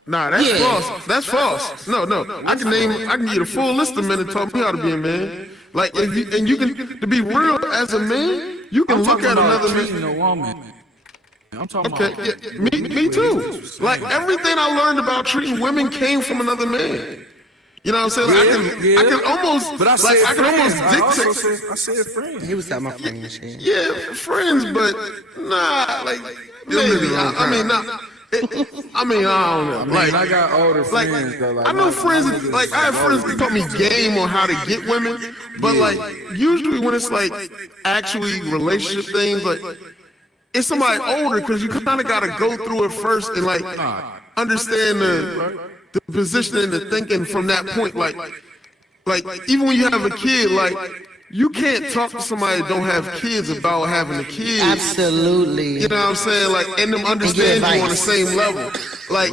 Nah, that's false. That's false. No. I can give you the full list of men that taught me how to be a man. Like, you can, to be real as a man, you can look at another man. I'm talking about. Me too. Like everything I learned about treating women came from another man. You know what I'm saying? Like, I can almost, I can almost dictate. I said friends. He was talking about friends. Yeah, friends, but nah, like maybe. I mean, nah. I mean, I don't know. I mean, Like, I got older friends though. Like, I know friends. Like, I have friends that taught me game on how to get women, but like, usually when it's like actually relationship things, like, it's somebody older because you kind of got to go through it first and like understand the position and the thinking from that point. Like even when you have a kid, like. You can't talk to somebody that don't have kids about having a kid. Absolutely. You know what I'm saying? Like, and them understand you on the same level. Like,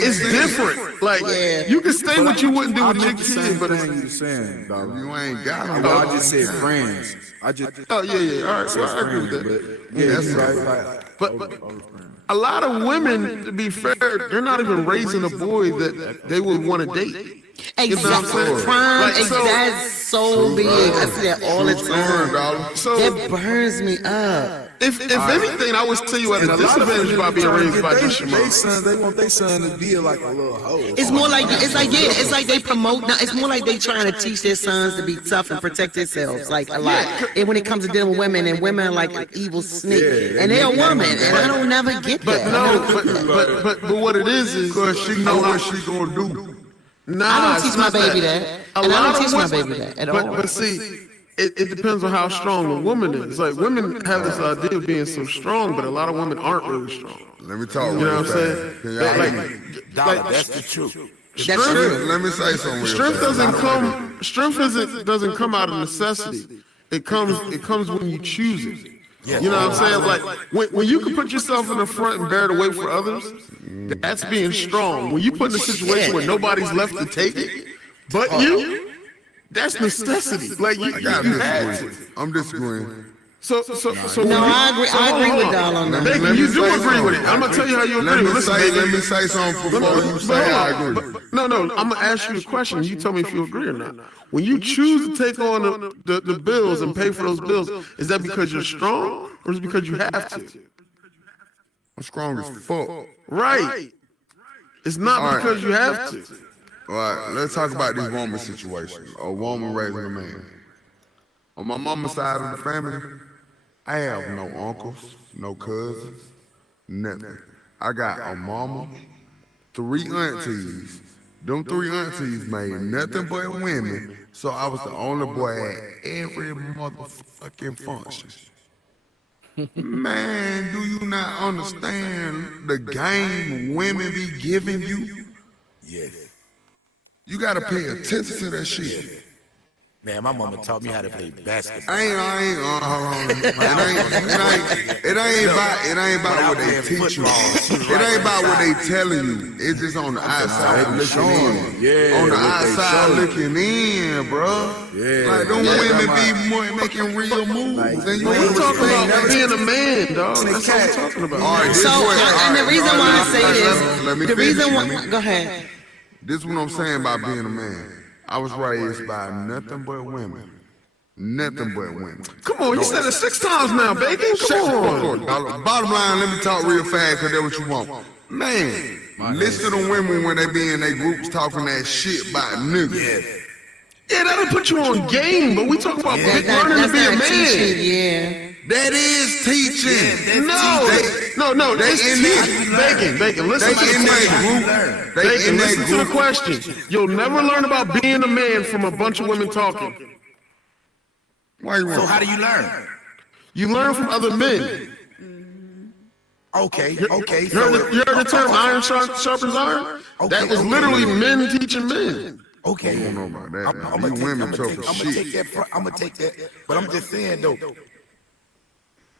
it's different. Like, you can say what you wouldn't do with your kid, but it's you saying, dog. You ain't got them. I just said friends. Oh yeah. All right, so I agree with that. Yeah, That's right. But a lot of women, to be fair, they're not even raising a boy that they would want to date. Exactly. You know what I'm saying? Prime, Like, that's so big. I see that all the time. So it burns me up. If anything, I would say you at a disadvantage by being raised by this your mom. They want their son to be like a little hoe. It's more like it's like they promote. Now, it's more like they trying to teach their sons to be tough and protect themselves, like a lot. And when it comes to dealing with women, and women are like an evil snake, and they're a woman, and I don't never get that. But what it is because she know what she gonna do. Nah, I don't teach my baby that. I don't teach my baby that at all. But see, it depends on how strong the woman is. Like, women have this idea of being so strong, but a lot of women aren't really strong. Let me talk. You know what I'm saying? That's the truth. Let me say something. Strength doesn't come out of necessity. It comes when you choose it. You know what I'm saying? Like, when you can put yourself in the front and bear the weight for others, that's being strong. When you put in a situation where nobody's left to take it but you, that's necessity. Like, you had to. I'm disagreeing. So no, I agree with Doll on that. Bacon, you do agree with it. I'm gonna tell you how you agree. Let me say something before you say I agree. No, I'm gonna ask you the question. You tell me if you agree or not. When you choose to take on the bills and pay for those bills, is that because you're strong or is it because you have to? I'm strong as fuck. Right. It's not because you have to. All right, let's talk about this woman situation. A woman raising a man. On my mama's side of the family, I have no uncles, no cousins, nothing. I got a mama, 3 aunties. Them 3 aunties made nothing but women, so I was the only boy at every motherfucking function. Man, do you not understand the game women be giving you? Yes. You gotta pay attention to that shit. Man, my mama taught me how to play basketball. It ain't about what they teach you. It ain't about what they telling you. It's just on the outside looking in. Yeah, on the outside looking in, bro. Yeah. Like, them women be more making real moves. And you ain't talking about being a man, dog. That's what I'm talking about. All right, So, and the reason why I say this, the reason why, go ahead. This is what I'm saying about being a man. I was raised by nothing but women. Nothing but women. Come on, you said it 6 times now, Bacon. Come on. Bottom line, let me talk real fast because that's what you want. Man, listen to the women when they be in their groups talking that shit about niggas. Yeah, that'll put you on game, but we talk about learning to be a man. That is teaching. No, they in there. Bacon, listen to the question. You'll never learn about being a man from a bunch of women talking. So how do you learn? You learn from other men. Okay. You heard the term iron sharpens iron? That was literally men teaching men. Okay. I don't know about that. I'm gonna take that. But I'm just saying though.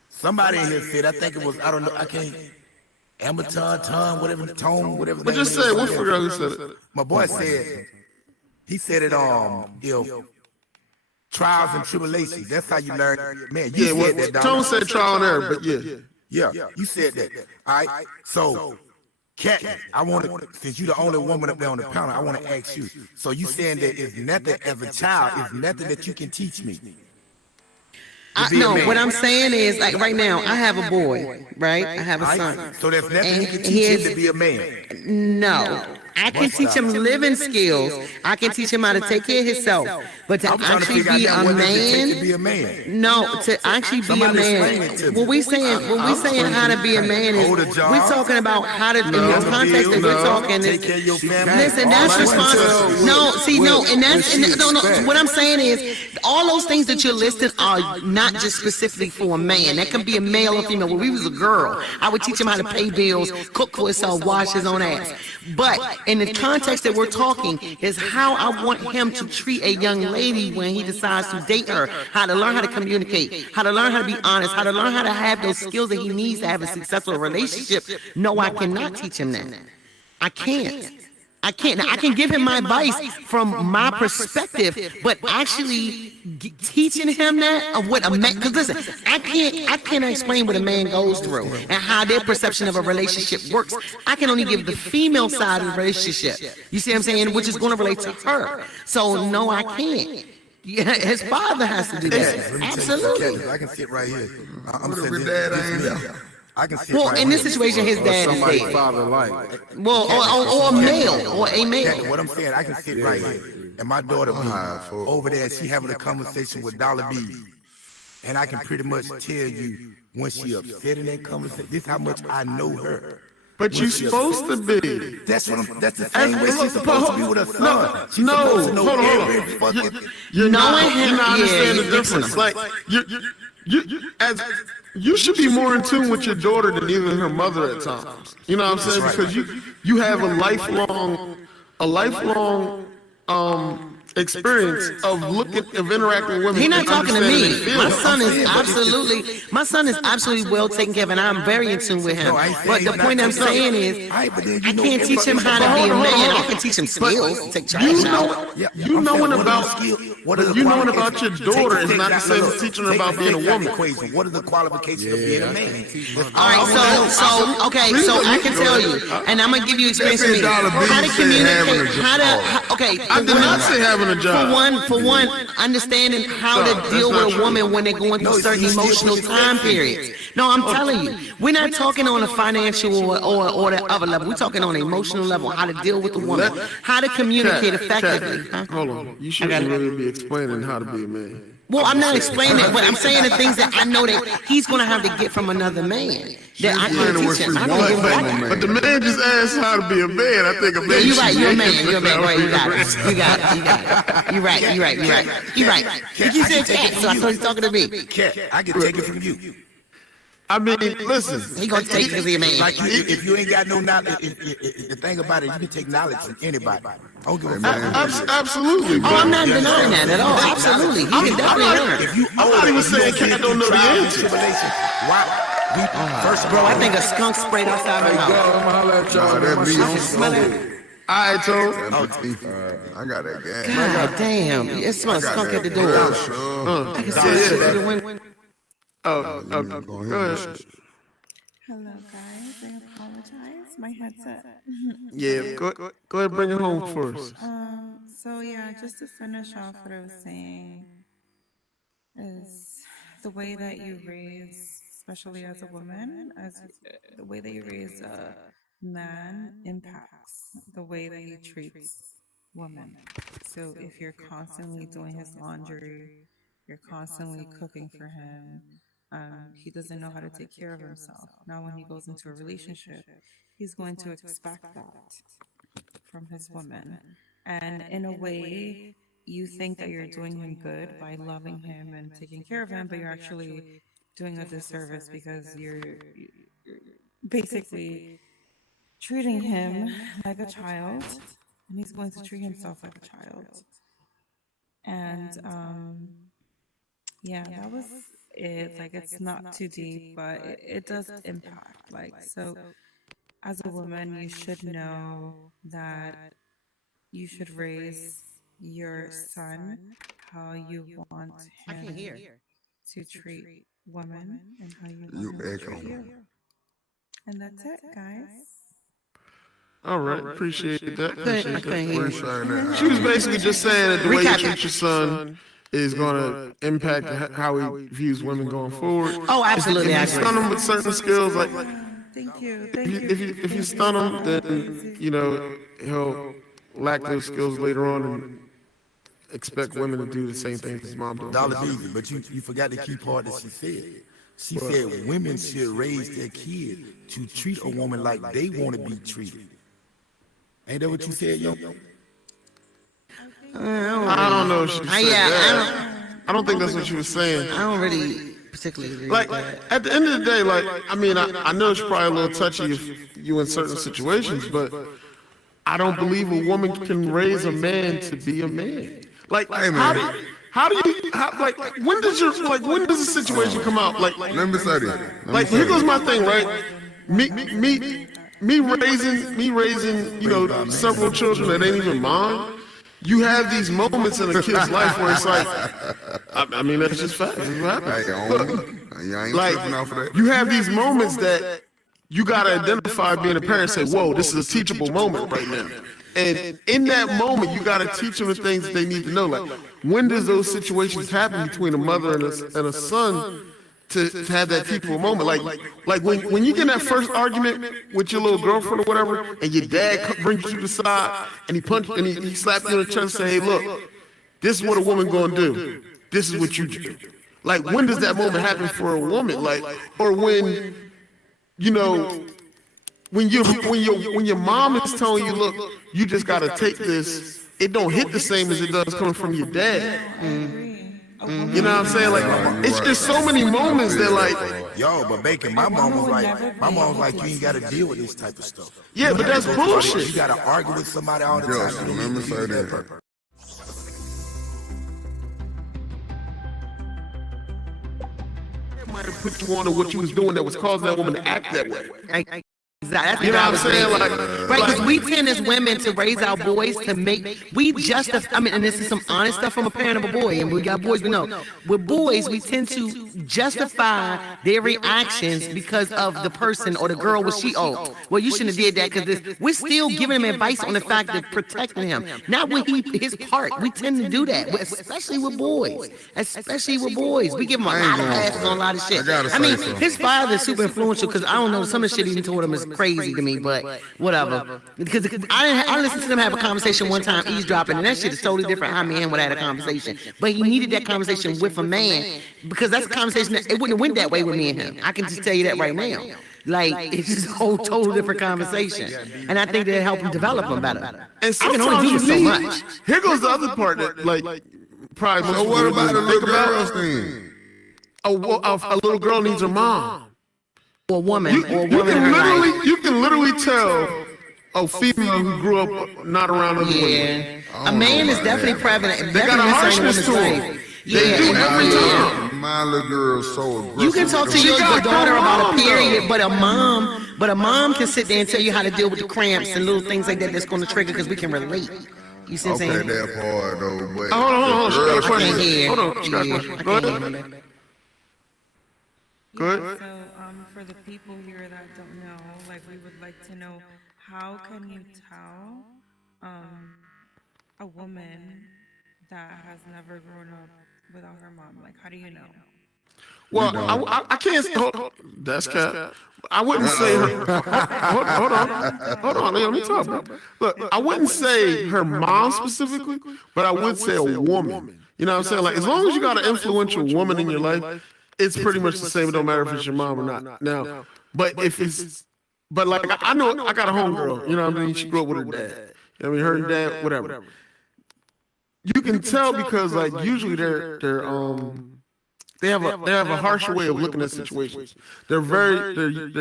Somebody in here said, I think it was, I don't know, I can't, Amaton, whatever. But just say, what figure who said it? My boy said, he said it, trials and tribulations. That's how you learn. Man, you said that, dog. Tone said trial and error, but yeah. Yeah, you said that. All right, so, Kat, I want to, since you're the only woman up there on the panel, I want to ask you. So you saying that it's nothing, as a child, it's nothing that you can teach me? No, what I'm saying is, like, right now, I have a boy, right? I have a son. So there's nothing you can teach him to be a man? No. I can teach him living skills. I can teach him how to take care of himself. But to actually be a man, no, to actually be a man. When we saying how to be a man is we're talking about how to in the context that we're talking is listen, that's responsible. No, see, no, and that's no. What I'm saying is all those things that you're listing are not just specifically for a man. That can be a male or female. When we was a girl, I would teach him how to pay bills, cook for himself, wash his own ass. But in the context that we're talking is how I want him to treat a young lady when he decides to date her, how to learn how to communicate, how to learn how to be honest, how to learn how to have those skills that he needs to have a successful relationship. No, I cannot teach him that. I can't. I can't. Now, I can give him my advice from my perspective, but actually teaching him that of what a man, because listen, I can't explain what a man goes through and how their perception of a relationship works. I can only give the female side of the relationship. You see what I'm saying? Which is going to relate to her. So no, I can't. Yeah, his father has to do that. Absolutely. I can sit right here. I'm saying this. I can sit well, in this situation, his dad is dead. Father like. Well, or a male, or a male. What I'm saying, I can sit right here, and my daughter over there, she having a conversation with Dollar B, and I can pretty much tell you when she upset in that conversation. This is how much I know her. But you're supposed to be. That's the same way she's supposed to be with her son. She's no, supposed to know hold on. every fucking. You're not understand the difference. Like you should be more in tune with your daughter than even her mother at times. You know what I'm saying? Because you have a lifelong experience of interacting with women. He's not talking to me. My son is absolutely well taken care of, and I'm very in tune with him. But the point I'm saying is, I can't teach him how to be a man. I can teach him skills. Take trash out. You knowing about your daughter is not the same as teaching her about being a woman. What are the qualifications of being a man? All right, so I can tell you, and I'm gonna give you experience with me. How to communicate? I did not say having a job. For one, understanding how to deal with a woman when they're going through certain emotional time periods. No, I'm telling you, we're not talking on a financial or the other level. We're talking on an emotional level, how to deal with a woman, how to communicate effectively. Hold on, you shouldn't really be explaining how to be a man. Well, I'm not explaining it, but I'm saying the things that I know that he's going to have to get from another man. That I can teach him. But the man just asked how to be a man. I think a man. Yeah, you're right. You're a man. You're a man. Right, you got it. You're right. You said cat, so I thought he's talking to me. Cat, I can take it from you. I mean, listen. He gonna take it because he's a man. Like if you ain't got no knowledge, the thing about it, you can take knowledge from anybody. I don't give a fuck. Absolutely. Oh, I'm not denying that at all. Absolutely. He can definitely learn. I'm not even saying Cat don't know the answer. Why? First, bro, I think a skunk sprayed outside my house. That me on smoke. I told. I got that gas. God damn! It smells skunk at the door. I can see it through the window. Oh, okay. Go ahead. Hello, guys. I apologize. My headset. Yeah, go ahead and bring it home first. So yeah, just to finish off what I was saying is the way that you raise, especially as a woman, the way that you raise a man impacts the way that he treats women. So if you're constantly doing his laundry, you're constantly cooking for him, he doesn't know how to take care of himself. Now when he goes into a relationship, he's going to expect that from his woman. And in a way, you think that you're doing him good by loving him and taking care of him, but you're actually doing a disservice because you're basically treating him like a child, and he's going to treat himself like a child. And yeah, that was it. Like, it's not too deep, but it does impact. Like, so as a woman, you should know that you should raise your son how you want him to treat women and how you want him to treat you. And that's it, guys. All right, appreciate that. Okay. She was basically just saying that the way you treat your son is going to impact how he views women going forward. Oh, absolutely. Stun him with certain skills, like Thank you. If you stun him, then he'll lack those skills later on and expect women to do the same thing his mom does. Dollar Beezy, but you forgot the key part that she said. She said women should raise their kid to treat a woman like they want to be treated. Ain't that what you said, yo? I don't know if she said that. I don't think that's what she was saying. I don't really particularly agree Like, with that. at the end of the day, like, I mean, I know it's probably a little touchy if you in certain situations, but I don't believe a woman can raise a man to be a man. Like, how do you, when does the situation come out? Like, let me say this. Here goes my thing, right? Me raising, several children that ain't even mine. You have these moments in a kid's life where it's like, I mean, that's just fact. That's what happens. Like, you have these moments that you gotta identify being a parent and say, whoa, this is a teachable moment right now. And in that moment, you gotta teach them the things that they need to know. Like, when does those situations happen between a mother and a son to have that teachable moment? Like when you get in that first argument with your little girlfriend or whatever, and your dad brings you to the side and he slaps you in the chest and say, hey, look, this is what a woman gonna do. This is what you do. Like, when does that moment happen for a woman? Like, or when, when your mom is telling you, look, you just gotta take this, it don't hit the same as it does coming from your dad. You know what I'm saying? Like, it's just so many moments that, like, yo, but Bacon, my mom was like, you ain't got to deal with this type of stuff. Yeah, but that's bullshit. You got to argue with somebody all the time. Let me say that. Might have put you on to what you was doing that was causing that woman to act that way. Exactly. You know what I'm saying? Right, because we tend as women to raise our boys to and this is some honest stuff from a parent of a boy, and we got boys we know. With boys, we tend to justify their reactions because of the person or the girl what she owed. Well, you shouldn't have did that because we're still giving him advice on the fact of protecting him. Not when his part. We tend to do that, especially with boys. Especially with boys. We give him a lot of passes on a lot of shit. I mean, his father's super influential because I don't know, some of the shit he told him is crazy to me, but whatever. Because I listened to them have a conversation one time, eavesdropping, and that shit is totally different how me and him would have had a conversation. But he needed that conversation with a man because that's a conversation that it wouldn't have went that way with me and him. I can just tell you that right now. Like, it's just a whole total different conversation. And I think that helped him develop him better. And I can only do so much. Here goes the other part that, like, probably. So what about the little girls thing? A little girl needs her mom. Or a woman. You can literally tell a female who grew up not around other women. A man is definitely prevalent. They got a harshness to them. They do every time. My little girl's so aggressive. You can talk to your daughter about a period, but a mom can sit there and tell you how to deal with the cramps and little things like that that's going to trigger because we can relate. You see what I'm saying? Okay, that part though, but hold on. I can't hear. Hold on. Go ahead. So, for the people here that don't know, like, we would like to know, how can you tell a woman that has never grown up without her mom? Like, how do you know? Well, I can't. That's cap. I wouldn't say her. Hold on. Let me talk, bro. Look, I wouldn't say her mom specifically, but I would say a woman. You know what I'm saying? Like, as long as you got an influential woman in your life, it's pretty much the same. It don't matter if it's your mom or not. Now, but like, I know I got a homegirl. You know what I mean? She grew up with her dad. You know what I mean? Her dad, whatever. You can tell because, like, usually they have a harsher way of looking at situations. They're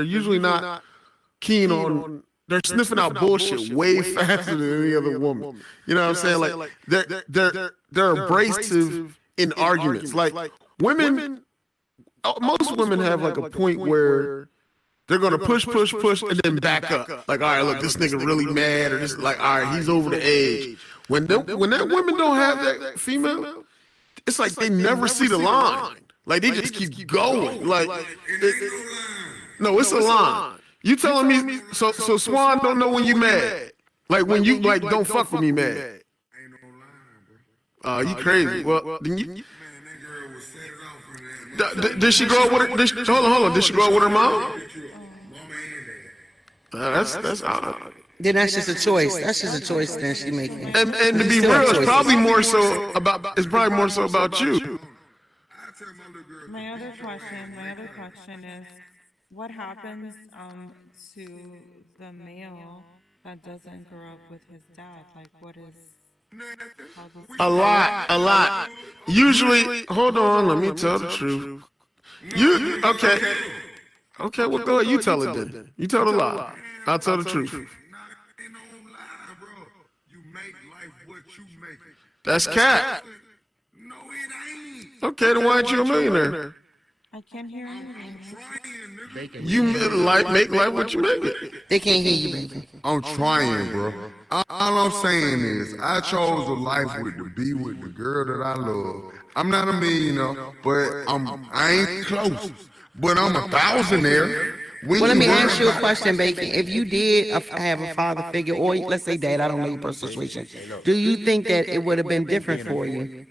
usually not keen on. They're sniffing out bullshit way faster than any other woman. You know what I'm saying? Like, they're abrasive in arguments. Like, women. Most women have like a point where they're gonna push, and then back up. Like, all right, look, this nigga really mad, or this, like, all right, he's over the age. When that women don't have that female, it's like they never see the line. Like, they just keep going. Like, no, it's a line. You telling me? So Swan don't know when you mad. Like, when you like don't fuck with me mad. You crazy? Well, then you. Did she grow up with her? Hold on. Did she grow up with her mom? That's odd. Then that's just a choice. That's just a choice that she making. And to be real, it's probably more so about you. My other question is, what happens to the male that doesn't grow up with his dad? Like, what is? A lot. Usually, hold on, let me tell the truth. Okay, well, go ahead, you tell it then. You tell the lie. I'll tell the truth. That's cat. Okay, then why aren't you a millionaire? I can't hear anything. You make life what you make it. They can't hear you, baby. I'm trying, bro. All I'm saying is, I chose a life to be with the girl that I love. I'm not a millionaire, but I ain't close. But I'm a thousandaire. Well, let me ask you a question, Bacon. If you did have a father figure, or let's say dad, I don't know your personal situation, do you think that it would have been different for you?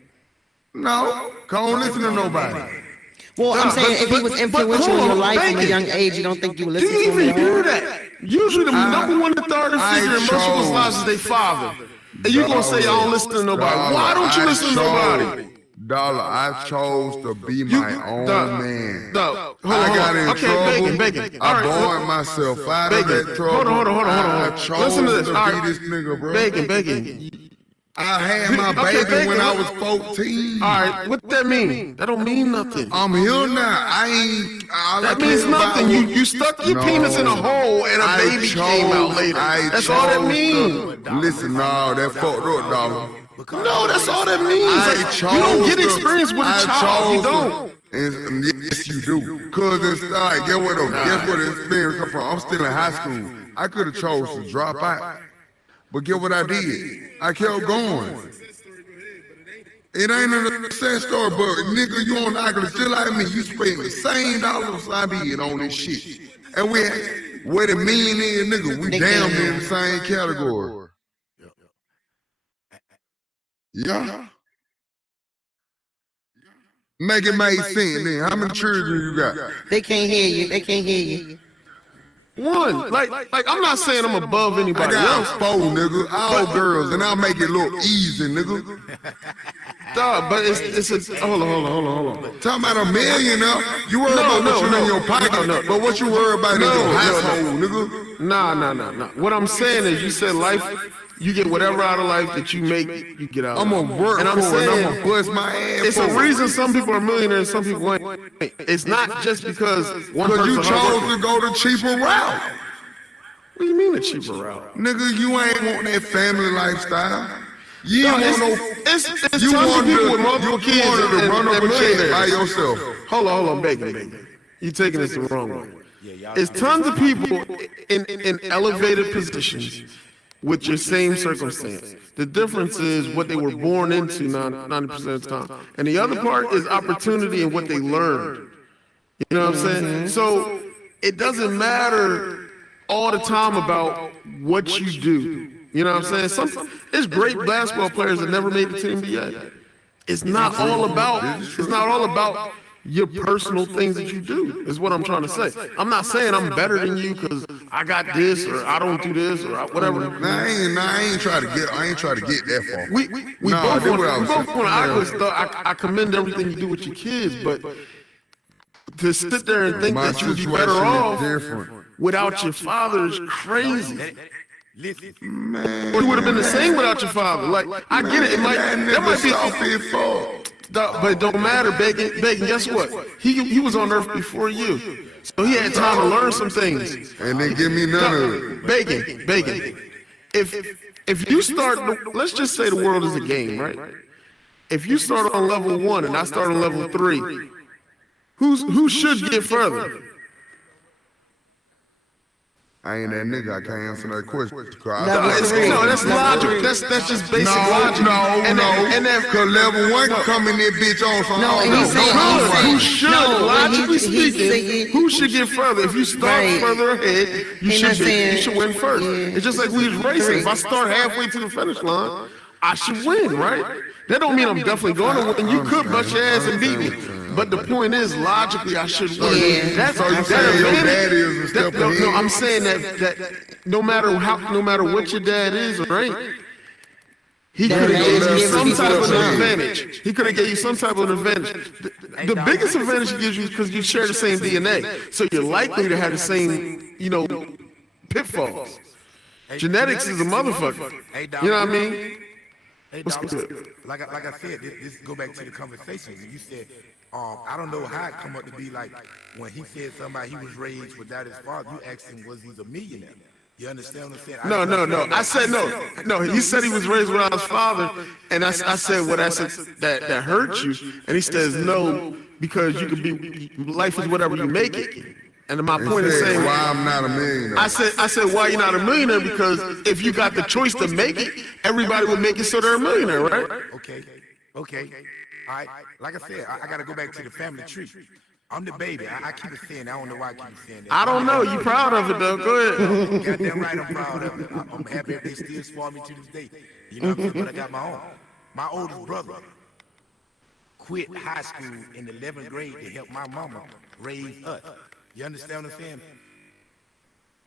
No, don't listen to nobody. Well, I'm saying if he was influential in your life from a young age, you don't think you would listen to him? Do you even hear that? Usually the number one authority figure in most people's lives is their father. And you gonna say I don't listen to nobody. Why don't you listen to nobody? Dollar, I chose to be my own man. I got in trouble. Bacon. I bought myself out of that trouble. Hold on. I chose Listen to this. to be this nigga, bro. Bacon. I had my baby when I was 14. All right, what that mean? That don't mean nothing. I'm here now. I ain't. That means nothing. You stuck your penis in a hole and a baby came out later. That's all that means. Listen, no, that fucked up, dog. No, that's all that means. You don't get experience with a child. You don't. And yes, you do. Cause it's like, guess where the experience come from? I'm still in high school. I could have chose to drop out, but get what I did? I kept going. It ain't a success story, but nigga, you on Oculus just like me. You spend the same dollars I did on this shit, and where the millionaire nigga, we damn near in the same category. Yeah. Make it make sense then. How many children you got? They can't hear you. One. Like I'm not saying I'm above anybody else. I got 4, nigga. All girls, and I'll make it look easy, nigga. Dog, but it's a hold on. Talking about $1 million now. You worry about what you in your pocket, but what you worry about in your household, nigga. Nah. What I'm saying is, you said life. You get whatever out of life that you make, you get out. I'm gonna work and I'm for it. saying, I'm gonna bust my ass. It's a reason some people are millionaires, some people ain't. It's not just because one person. You chose to go the cheaper route. What do you mean the cheaper route? Nigga, you ain't want that family lifestyle. You want it's you want people with multiple kids to run up a check by yourself. Hold on, Bacon. You taking this the wrong way. It's tons of people in elevated positions with your same circumstance. The difference is what they were born into 90% of the time. And the other part is opportunity and what they learned. You know what I'm saying? So it doesn't matter all the time about what you do. You know what I'm saying? There's great basketball players that never made it to the NBA. It's not all about your personal things that you do, is what I'm trying to say. I'm not saying I'm better than you because I got this or I don't do this or whatever. I ain't trying to get that far. We both want to. I commend everything you do with your kids, but to sit there and think that you would be better off without your father is crazy. Man. Or you would have been the same without your father. Like, I get it. That might be fault. But it don't matter, Bacon. Guess what? He was on Earth before you, so he had time to learn some things. And then give me none of it. Bacon. If you start, let's just say the world is a game, right? If you start on level 1 and I start on level 3, who should get further? I ain't that nigga. I can't answer that question. No, that's logic. That's just basic logic. No. Cause level 1 come in that bitch on. Who should, logically speaking, who should get further? If you start further ahead, you should win first. It's just like we was racing. If I start halfway to the finish line, I should win, right? That don't mean I'm definitely going to win. You could bust your ass and beat me. But the point is, logically, I should win. Yeah. That's So you that saying your advantage- daddy is a step no, ahead? I'm saying that no matter what your dad is or ain't, he That could have advantage gave you gives some people type of a an chance. advantage. He could have gave you some type of an advantage. The biggest advantage he gives you is because you share the same DNA, so you're likely to have the same, pitfalls. Genetics is a motherfucker. You know what I mean? Hey, What's dog, good? like I said, this go back to the conversation. You said, I don't know how it come up to be like when he said somebody he was raised without his father. You asked him, was he a millionaire? You understand what I'm saying? No. I said no. He said he was raised without his father, and I said what I said that hurt you, and he says no because you could be life is whatever you make it. And my point is saying why I'm not a millionaire. I said why you're not a millionaire, because if you got the choice to make it, everybody would make it so they're a millionaire, right? Okay. All right. Like I said, I got to go back to the family tree. I'm the baby. I keep it saying that. I don't know why I keep it saying that. I don't know. You proud of it though? Go ahead. Goddamn right, I'm proud of it. I'm happy if they still spoil me to this day. You know what I'm saying? But I got my own. My oldest brother quit high school in the 11th grade to help my mama raise us. You understand what I'm saying?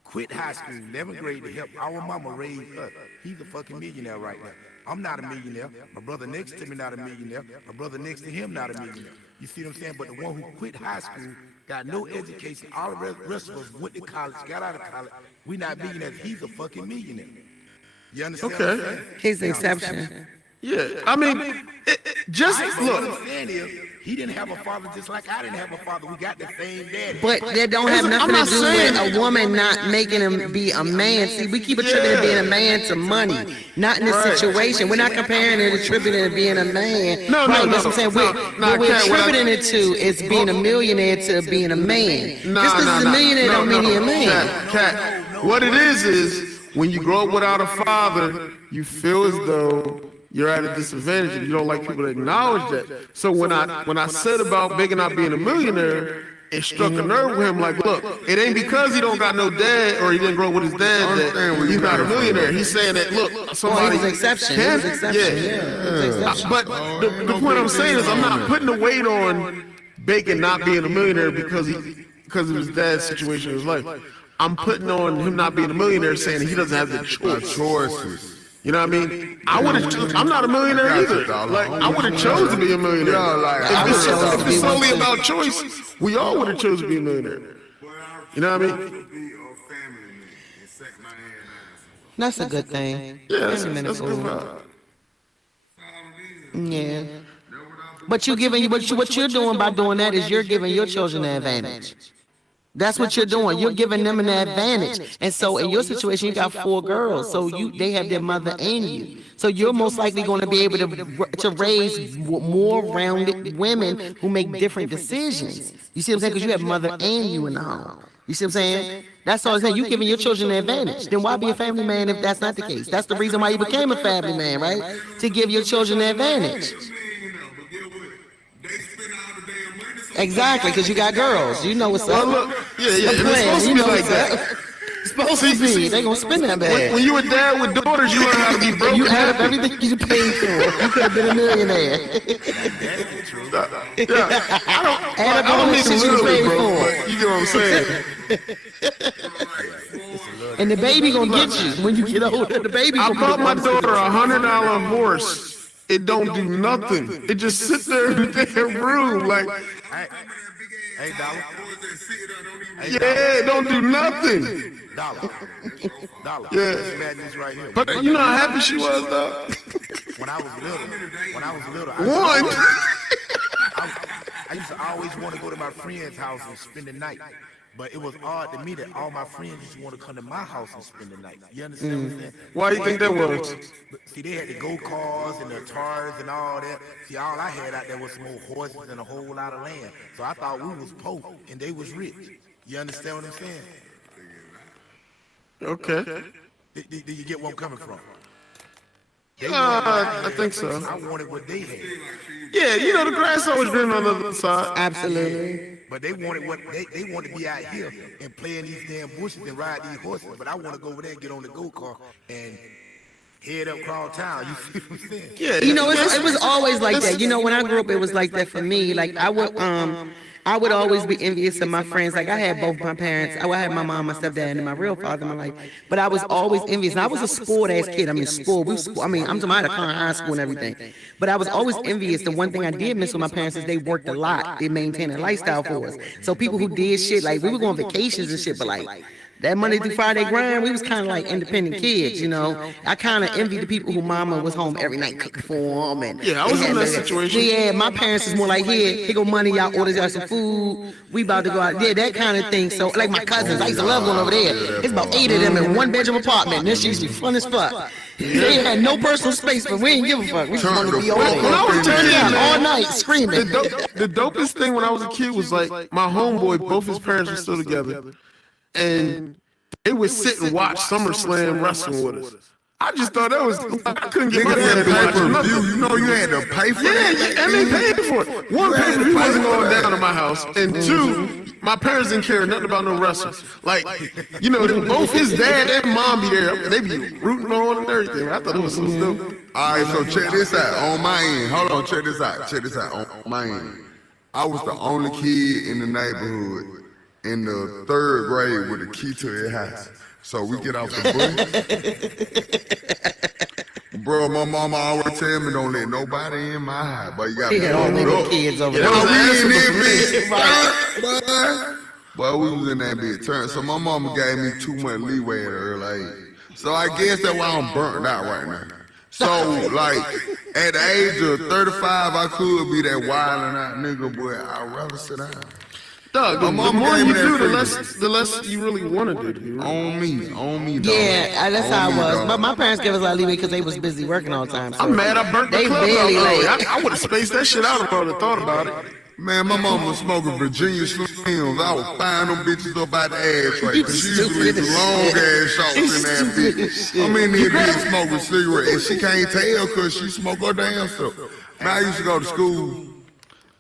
Quit high school, 11th grade to help our mama raise us. He's a fucking millionaire right now. I'm not a millionaire. My brother next to me not a millionaire. My brother next to him not a millionaire. You see what I'm saying? But the one who quit high school, got no education, all the rest of us went to college, got out of college. We not millionaires. He's a fucking millionaire. You understand what I'm saying? He's the exception. Yeah, I mean, just What look. I'm saying is, he didn't have a father just like I didn't have a father. We got the same daddy. But that don't have nothing to do with a woman not making him be a man. See, we keep attributing being a man to money, not in this situation. We're not comparing it, attributing it to being a man. No, right, no, that's no. what I'm saying. No, What we're Kat, what I- attributing it to is being a millionaire to being a man. Just because he's a millionaire don't mean he's a man. Kat, what it is when you grow up without a father, you feel as though you're at a disadvantage and you don't like people to acknowledge that. So when I said about Biggie not being a millionaire, it struck a nerve with him. Like, look, it ain't because he don't got no dad or he didn't grow up with his dad that he's not a millionaire. He's saying that, look, somebody He was an exception. can, He was an exception. Yeah, he was an exception. But the point I'm saying is I'm not putting the weight on Bacon not being a millionaire because of his dad's situation in his life. I'm putting on him not being a millionaire saying he doesn't have the choices. You know what I mean? I'm not a millionaire either. Like, I would have chose to be a millionaire. If it's solely about choice, we all would have chose to be a millionaire. You know what I mean? That's a good thing. Yeah, That's a that's a good vibe. Yeah. But what you're doing by doing that is you're giving your children the advantage. That's what you're doing. You're giving them an advantage. And so in your situation, you got 4 girls. So they have their mother and you. So you're most likely going to be able to raise more rounded women who make different decisions. You see what I'm saying? Because you have mother and you in the home. You see what I'm saying? That's all I'm saying. You're giving your children an advantage. Then why be a family man if that's not the case? That's the reason why you became a family man, right? To give your children an advantage. Exactly, because you got girls. You know what's up. Well, look, yeah, it's supposed to be like that. It's supposed to be. They gonna spend that bag. When you a dad with daughters, you learn how to be broke. You add up everything you paid for. You could have been a millionaire. I don't mean to you paid for. You get what I'm saying? And the baby gonna get you when you get older. The baby. I bought my daughter a $100 horse. It don't do nothing. It just sits there in the damn room like. Hey, Dollar. Yeah, it don't do nothing. Dollar. Yeah. Let's imagine this right here. But you know how happy she was, though. When I was little, I used to always want to go to my friend's house and spend the night. But it was odd to me that all my friends just want to come to my house and spend the night. You understand what I'm saying? Why do you think that was? See, they had the go-karts and the cars and all that. See, all I had out there was some old horses and a whole lot of land. So I thought we was poor and they was rich. You understand what I'm saying? Okay. Do you get where I'm coming from? I think so. I wanted what they had. Yeah, you know the grass always green on the other side. Absolutely. But they wanted what they wanted to be out here and play in these damn bushes and ride these horses. But I want to go over there and get on the go-kart and head up crawl town. You feel what I'm saying? Yeah, You know, it was always like that. You know, when I grew up, it was like that for me. Like I would always be envious of my friends. Like I had both my parents. I had my mom, my stepdad, and my real father in my life. But I was always envious. And I was a spoiled ass kid. I mean, spoiled. I'm talking about high school and everything. But I was always envious. The one thing I did miss with my parents is they worked a lot. They maintained a lifestyle for us. So people who did shit, like we would go on vacations and shit, but like that Monday through Friday grind, we was kind of like independent kids, you know. I kind of envied the people who mama was home every night cooking for them. And yeah, I was in that situation. Yeah, my parents is more like, here go money, y'all order y'all some food. We about to go out. Yeah, that kind of thing. So like my cousins, I used to love going over there. It's about 8 of them in one bedroom apartment. This used to be fun as fuck. They had no personal space, but we ain't give a fuck. We just wanted to be over there. When I was turning all night screaming. The dopest thing when I was a kid was like my homeboy, both his parents were still together. And they would sit and watch SummerSlam wrestling with us. I just thought that was, I couldn't get my dad to watch nothing. You know you had to pay for it. Yeah, and they paid for it. One, pay-per-view wasn't going down to my house. And two, my parents didn't care nothing about no wrestling. Like, you know, both his dad and mom be there. They be rooting on and everything. I thought it was so stupid. All right, so check this out. On my end. Hold on, check this out. Check this out. On my end. I was the only kid in the neighborhood in the 3rd grade with a key to their house. So we get off the bus. Bro, my mama always tell me don't let nobody in my house, but you got to all the kids over there. But we was in that big turn. So my mama gave me too much leeway at an early age. So I guess that's why I'm burnt out right now. So, like, at the age of 35, I could be that wilding out nigga, but I'd rather sit down. Doug, the more you do, the less you really want to do. On me, dog. Yeah, that's how I was. But my parents gave us a lot of leeway because they was busy working all the time. So I'm mad I burnt the they club barely out. like. I would have spaced that shit out if I would have thought about it. Man, my mama was smoking Virginia Slims. I was buying them bitches up by the ass right. She used to leave the long ass shorts in that bitch. I mean, that bitch smoking cigarettes, and she can't tell because she smoke her damn stuff. Man, I used to go to school.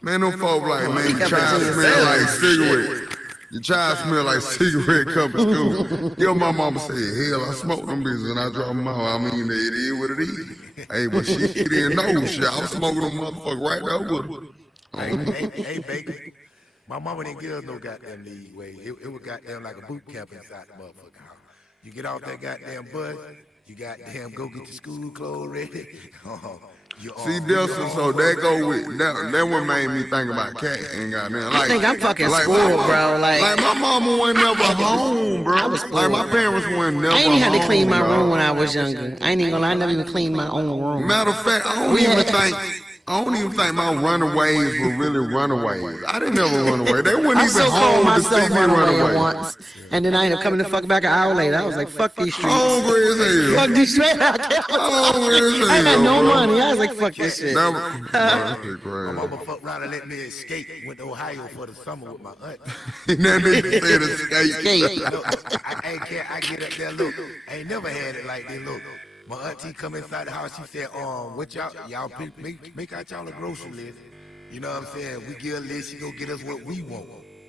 Man, them folk like, man, your child smell like cigarettes. Your child smell like cigarette cup at school. Yo, my mama said, hell, I smoke them bitches and I drop them out. I mean, it is what it is. Hey, but she didn't know shit. I was smoking them motherfuckers right there with her. Hey, Baker. My mama didn't give us no goddamn leeway. It was goddamn like a boot camp inside the motherfucker house. You get off that goddamn bus, you goddamn go get your school clothes ready. See, Delson, so that go with that what made me think about cat and goddamn. Like, I think I'm fucking spoiled, bro. Like my mama wasn't never home, bro. Like my parents weren't never home. I ain't even had to clean my room when I was younger. I ain't even gonna lie, I never even cleaned my own room. Matter of fact, I don't even think my runaways were really runaways. I didn't ever run away. They wouldn't even home to see me run away. Once, and then I ended up coming the fuck back an hour later. I was like, fuck these streets. Hungry as hell. Fuck these streets. I had no money. I was like, fuck this shit. My mama fucked around and let me escape. Went to Ohio for the summer with my aunt. That nigga said escape. I get up there, look. I ain't never had it like this, look. My auntie come inside the house, she said, what y'all make out y'all a grocery list. You know what I'm saying? We get a list, she go get us what we want.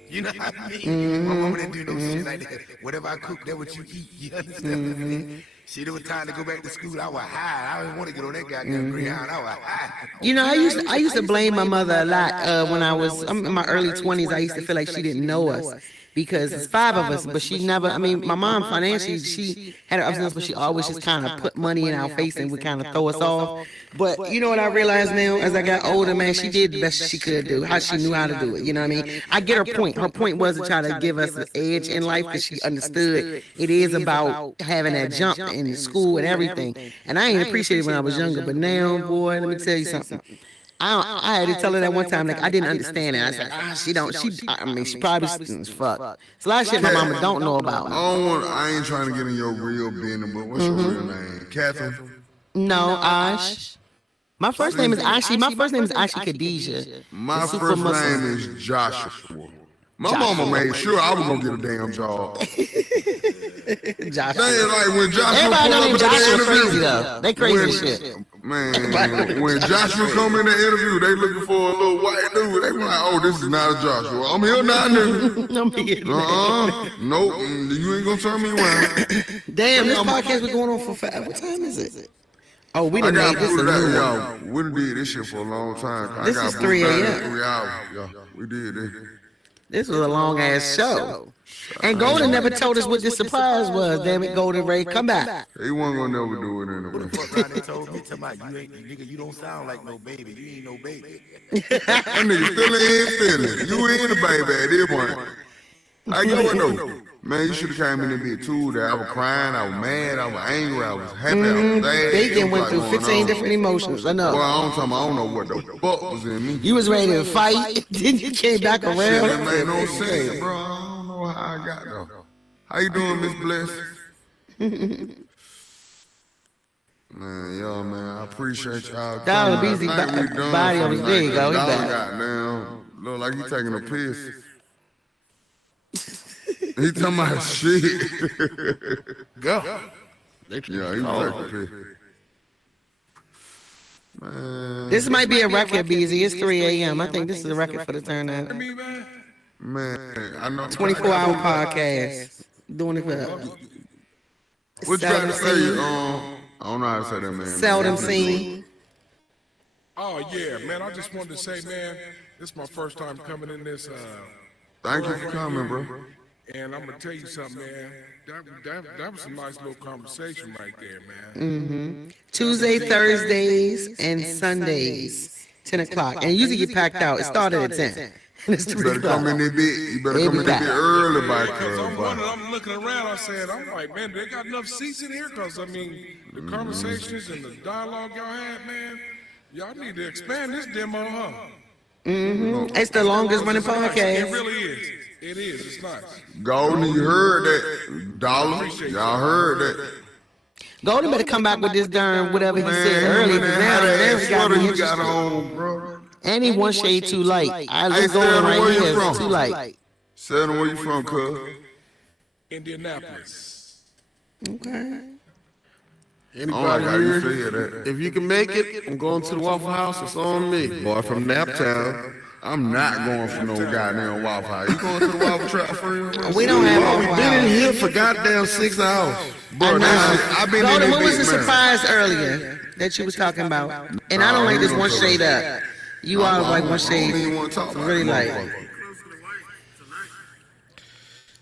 You know what I mean? My mama didn't do no shit like that. Whatever I cook, that's what you eat. You understand what I mean? Shit, it was time to go back to school. I was high. I didn't want to get on that goddamn Greyhound. I was high. You know, I used to blame my mother a lot when I was in my early 20s. I used to feel like she didn't know us. Because it's 5 of us, but she never, I mean, my mom financially, she had her ups and downs, but she always just kind of put money in our face and would kind of throw us off. But you know what I realized now, as I got older, man, she did the best she could do, how she knew how to do it, you know what I mean? I get her point. Her point was to try to give us an edge in life because she understood it is about having that jump in school and everything. And I ain't appreciate it when I was younger, but now, boy, let me tell you something. I had to tell her that one time, like, I didn't understand it. I said, she probably as fuck. It's a lot of shit my mama don't know about. I ain't trying to get in your real business, but what's your real name? Catherine? No, Ash. My first name is Ashley. My first name is Ashley Khadijah. My first name is Joshua. My mama made sure I was gonna get a damn job. Joshua. They like when Joshua everybody know pull up Joshua in the interview. crazy though. They crazy as shit. Man, when Joshua come in the interview, they looking for a little white dude. They be like, oh, this is not a Joshua. I'm here now, nigga. Nope, you ain't gonna turn me around. Damn, this podcast been going on for 5. What time is it? Oh, we I done got made this a booted out, new y'all. one. We done did this shit for a long time. This I got is 3 booted out a.m. in 3 hours. Yeah, we did this. This was a long ass show. And Golden never told us what the surprise was. Damn it, Golden Ray, come back. He wasn't gonna never do it anyway. They told me, you ain't, nigga, you don't sound like no baby. You ain't no baby. That nigga still ain't feeling. You ain't a baby at this point. I get what though. Man, you should have came in and be too. That I was crying, I was mad, I was angry, I was happy, I was sad. Bacon went through What 15 on? different emotions. I know. Well, I don't know what the fuck was in me. You was ready to fight, then you came back around. Shit, that made no sense, bro. I don't know how I got though. How you doing, Miss Bliss? Man, yo, man, I appreciate y'all. Dollar coming. Beezy I think we done body for on his the night. leg, oh, he Dollar back. goddamn, look like he taking a piss. He talking about shit. Go. Yeah, he taking a piss. Man. This might be a record, Beezy. It's 3 a.m. I think this is a record for the turn up. Man, I know. 24-hour podcast. Doing it for What you got to say? I don't know how to say that, man. Seldom seen. Oh yeah, man. I just wanted to say, man, this is my first time coming in this. Thank you for coming, bro. And I'm gonna tell you something, man. That was a nice little conversation right there, man. Tuesday, Thursdays, and Sundays, 10 o'clock. And it usually get packed out. It started at 10. And it's 3 You better come in there bit. You better come in there bit early, by I'm looking around. I'm like, man, they got enough seats in here? Because I mean, the conversations and the dialogue y'all had, man, y'all need to expand this demo, huh? It's the longest running It podcast. really is. It is. It's nice. Golden, you heard that. Dollar, y'all heard that. Golden better come back with this darn whatever he said earlier. Man, Now, how that now he got sweater me you got interested. on, bro? And he one shade too light. I Hey, look Golden Sarah, right where you here. from? It's too light. Sarah, where you from, cuz? Indianapolis. Okay. Anybody how you here? feel that. If you can make it, I'm going to the Waffle House. It's on me. Boy from Naptown. I'm not going for no goddamn Waffle House. You going to the Waffle Trap for real? Bro? We don't have Boy, we Waffle been in House. here for goddamn 6 hours. Bro, I've been in Golden, this what was the bitch, man. surprise earlier that you was talking about? And I don't like this one shade up. You always like one shade really light.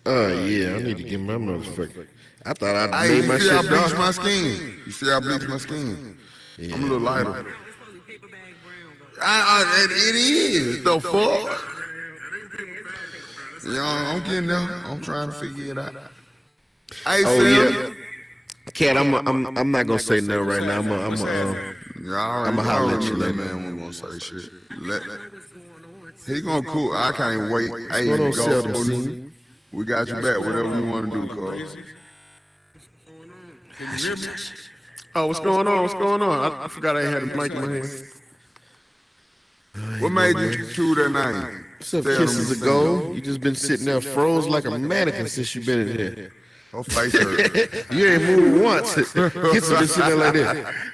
Yeah, I need to get my motherfucker. I thought I Hey, made my you see I shit bleached dark. my skin? You see I bleached my skin? I'm a little lighter. It is. The fuck? Yo, I'm getting there. I'm trying to figure it out. Hey, Oh Sam. yeah. Cat, I'm not gonna say no right now. I'ma holler at you later. Man, we gonna say shit. He gonna cool. I can't wait. Hey, What on go Seldom for Seen? you. We got you back. Whatever you want to do, cuz. Can you hear me? Oh, what's going on? What's going on? I forgot I had a mic in my hand. What made you choose that name? Some kisses ago. You just been sitting there froze like a mannequin since you been in here. Her face hurt. You ain't moved once. Kisses been sitting there like this.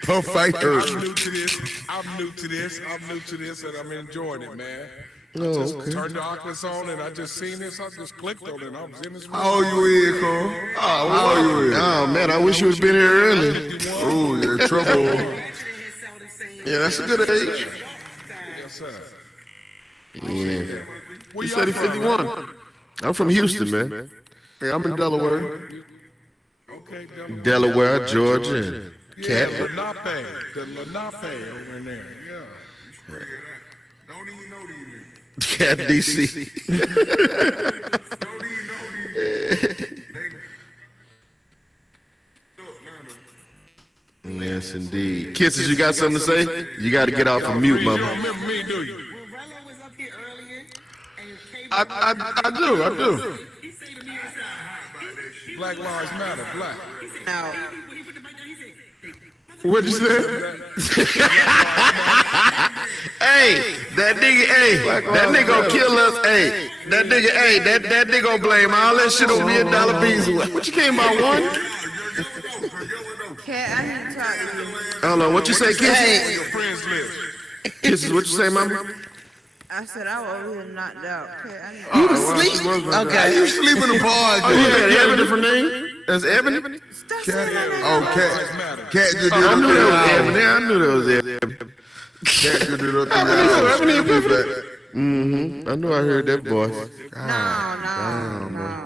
Her face hurt. I'm new to this. I'm new to this, and I'm enjoying it, man. I Oh, just okay. turned the Oculus on, and I just seen this. I just clicked on it, and I was in this room. How old you is, cuz? How old you is? Oh man, I wish you would have been here early. Oh, you're in trouble. Yeah, that's a good age. Yes, sir. Yeah. He said he's 51. I'm from Houston, man. Yeah, I'm in Delaware. Okay, Delaware, Georgia, yeah, Cat. Lenape, the Lenape over in there. Yeah. Cat DC. Yes, indeed. Kisses, you got something to say? You got to get off of mute, You don't mama. remember me, do you? I do. Black Lives Matter, black. What'd you say? Hey, that nigga gonna kill us. Hey, that nigga gonna blame all that shit on me and Dollar Beans. What you came by one? Cat, I need to talk to you. Hold on, what you say, Kisses? Your friends list. Kisses, what you say, mama? I said I was over here knocked out. Okay, I need You was asleep? Okay. You sleep in the bar. Oh, you got Ebony different name? That's Ebony? Cat just did I knew that was Ebony. I knew that was Ebony. Cat just did up Ebony, I know I heard that voice. no.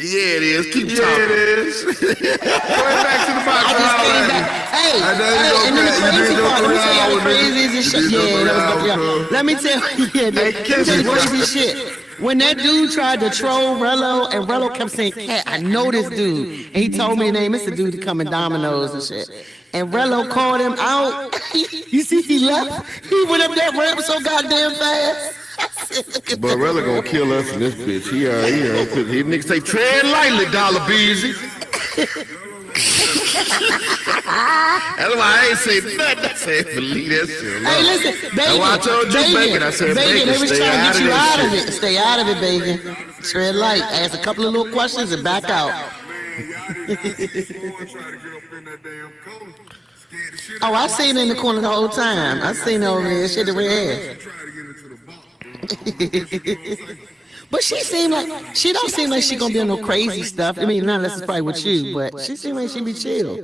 Yeah, it is. Keep talking. It is. Go back to the box. I just came back. Hey, and then the crazy part, let me tell you how the craziest shit. Yeah, that was yeah. Let me tell you, the crazy shit. When that dude tried to troll Rello, and Rello kept saying, "Cat, I know this dude," and he told me his name. It's the dude that come in Domino's and shit. And Rello called him out. You see, he left. He went up that ramp so goddamn fast. But Rello gonna kill us in this bitch. He niggas say tread lightly, Dollar Beezy. That's why I ain't say nothing. I said believe that shit. Hey, listen, Bacon. That's why I told you Bacon. I said Bacon, they was stay trying to out get of you this out of shit. it. Stay out of it, Bacon. Tread light. Ask a couple of little questions and back out. Oh, I seen her in the corner the whole time. I seen her over there. She had the red hair. But she don't seem like she gonna be on no crazy stuff. I mean, not unless it's probably with you, but she seems like she be chill.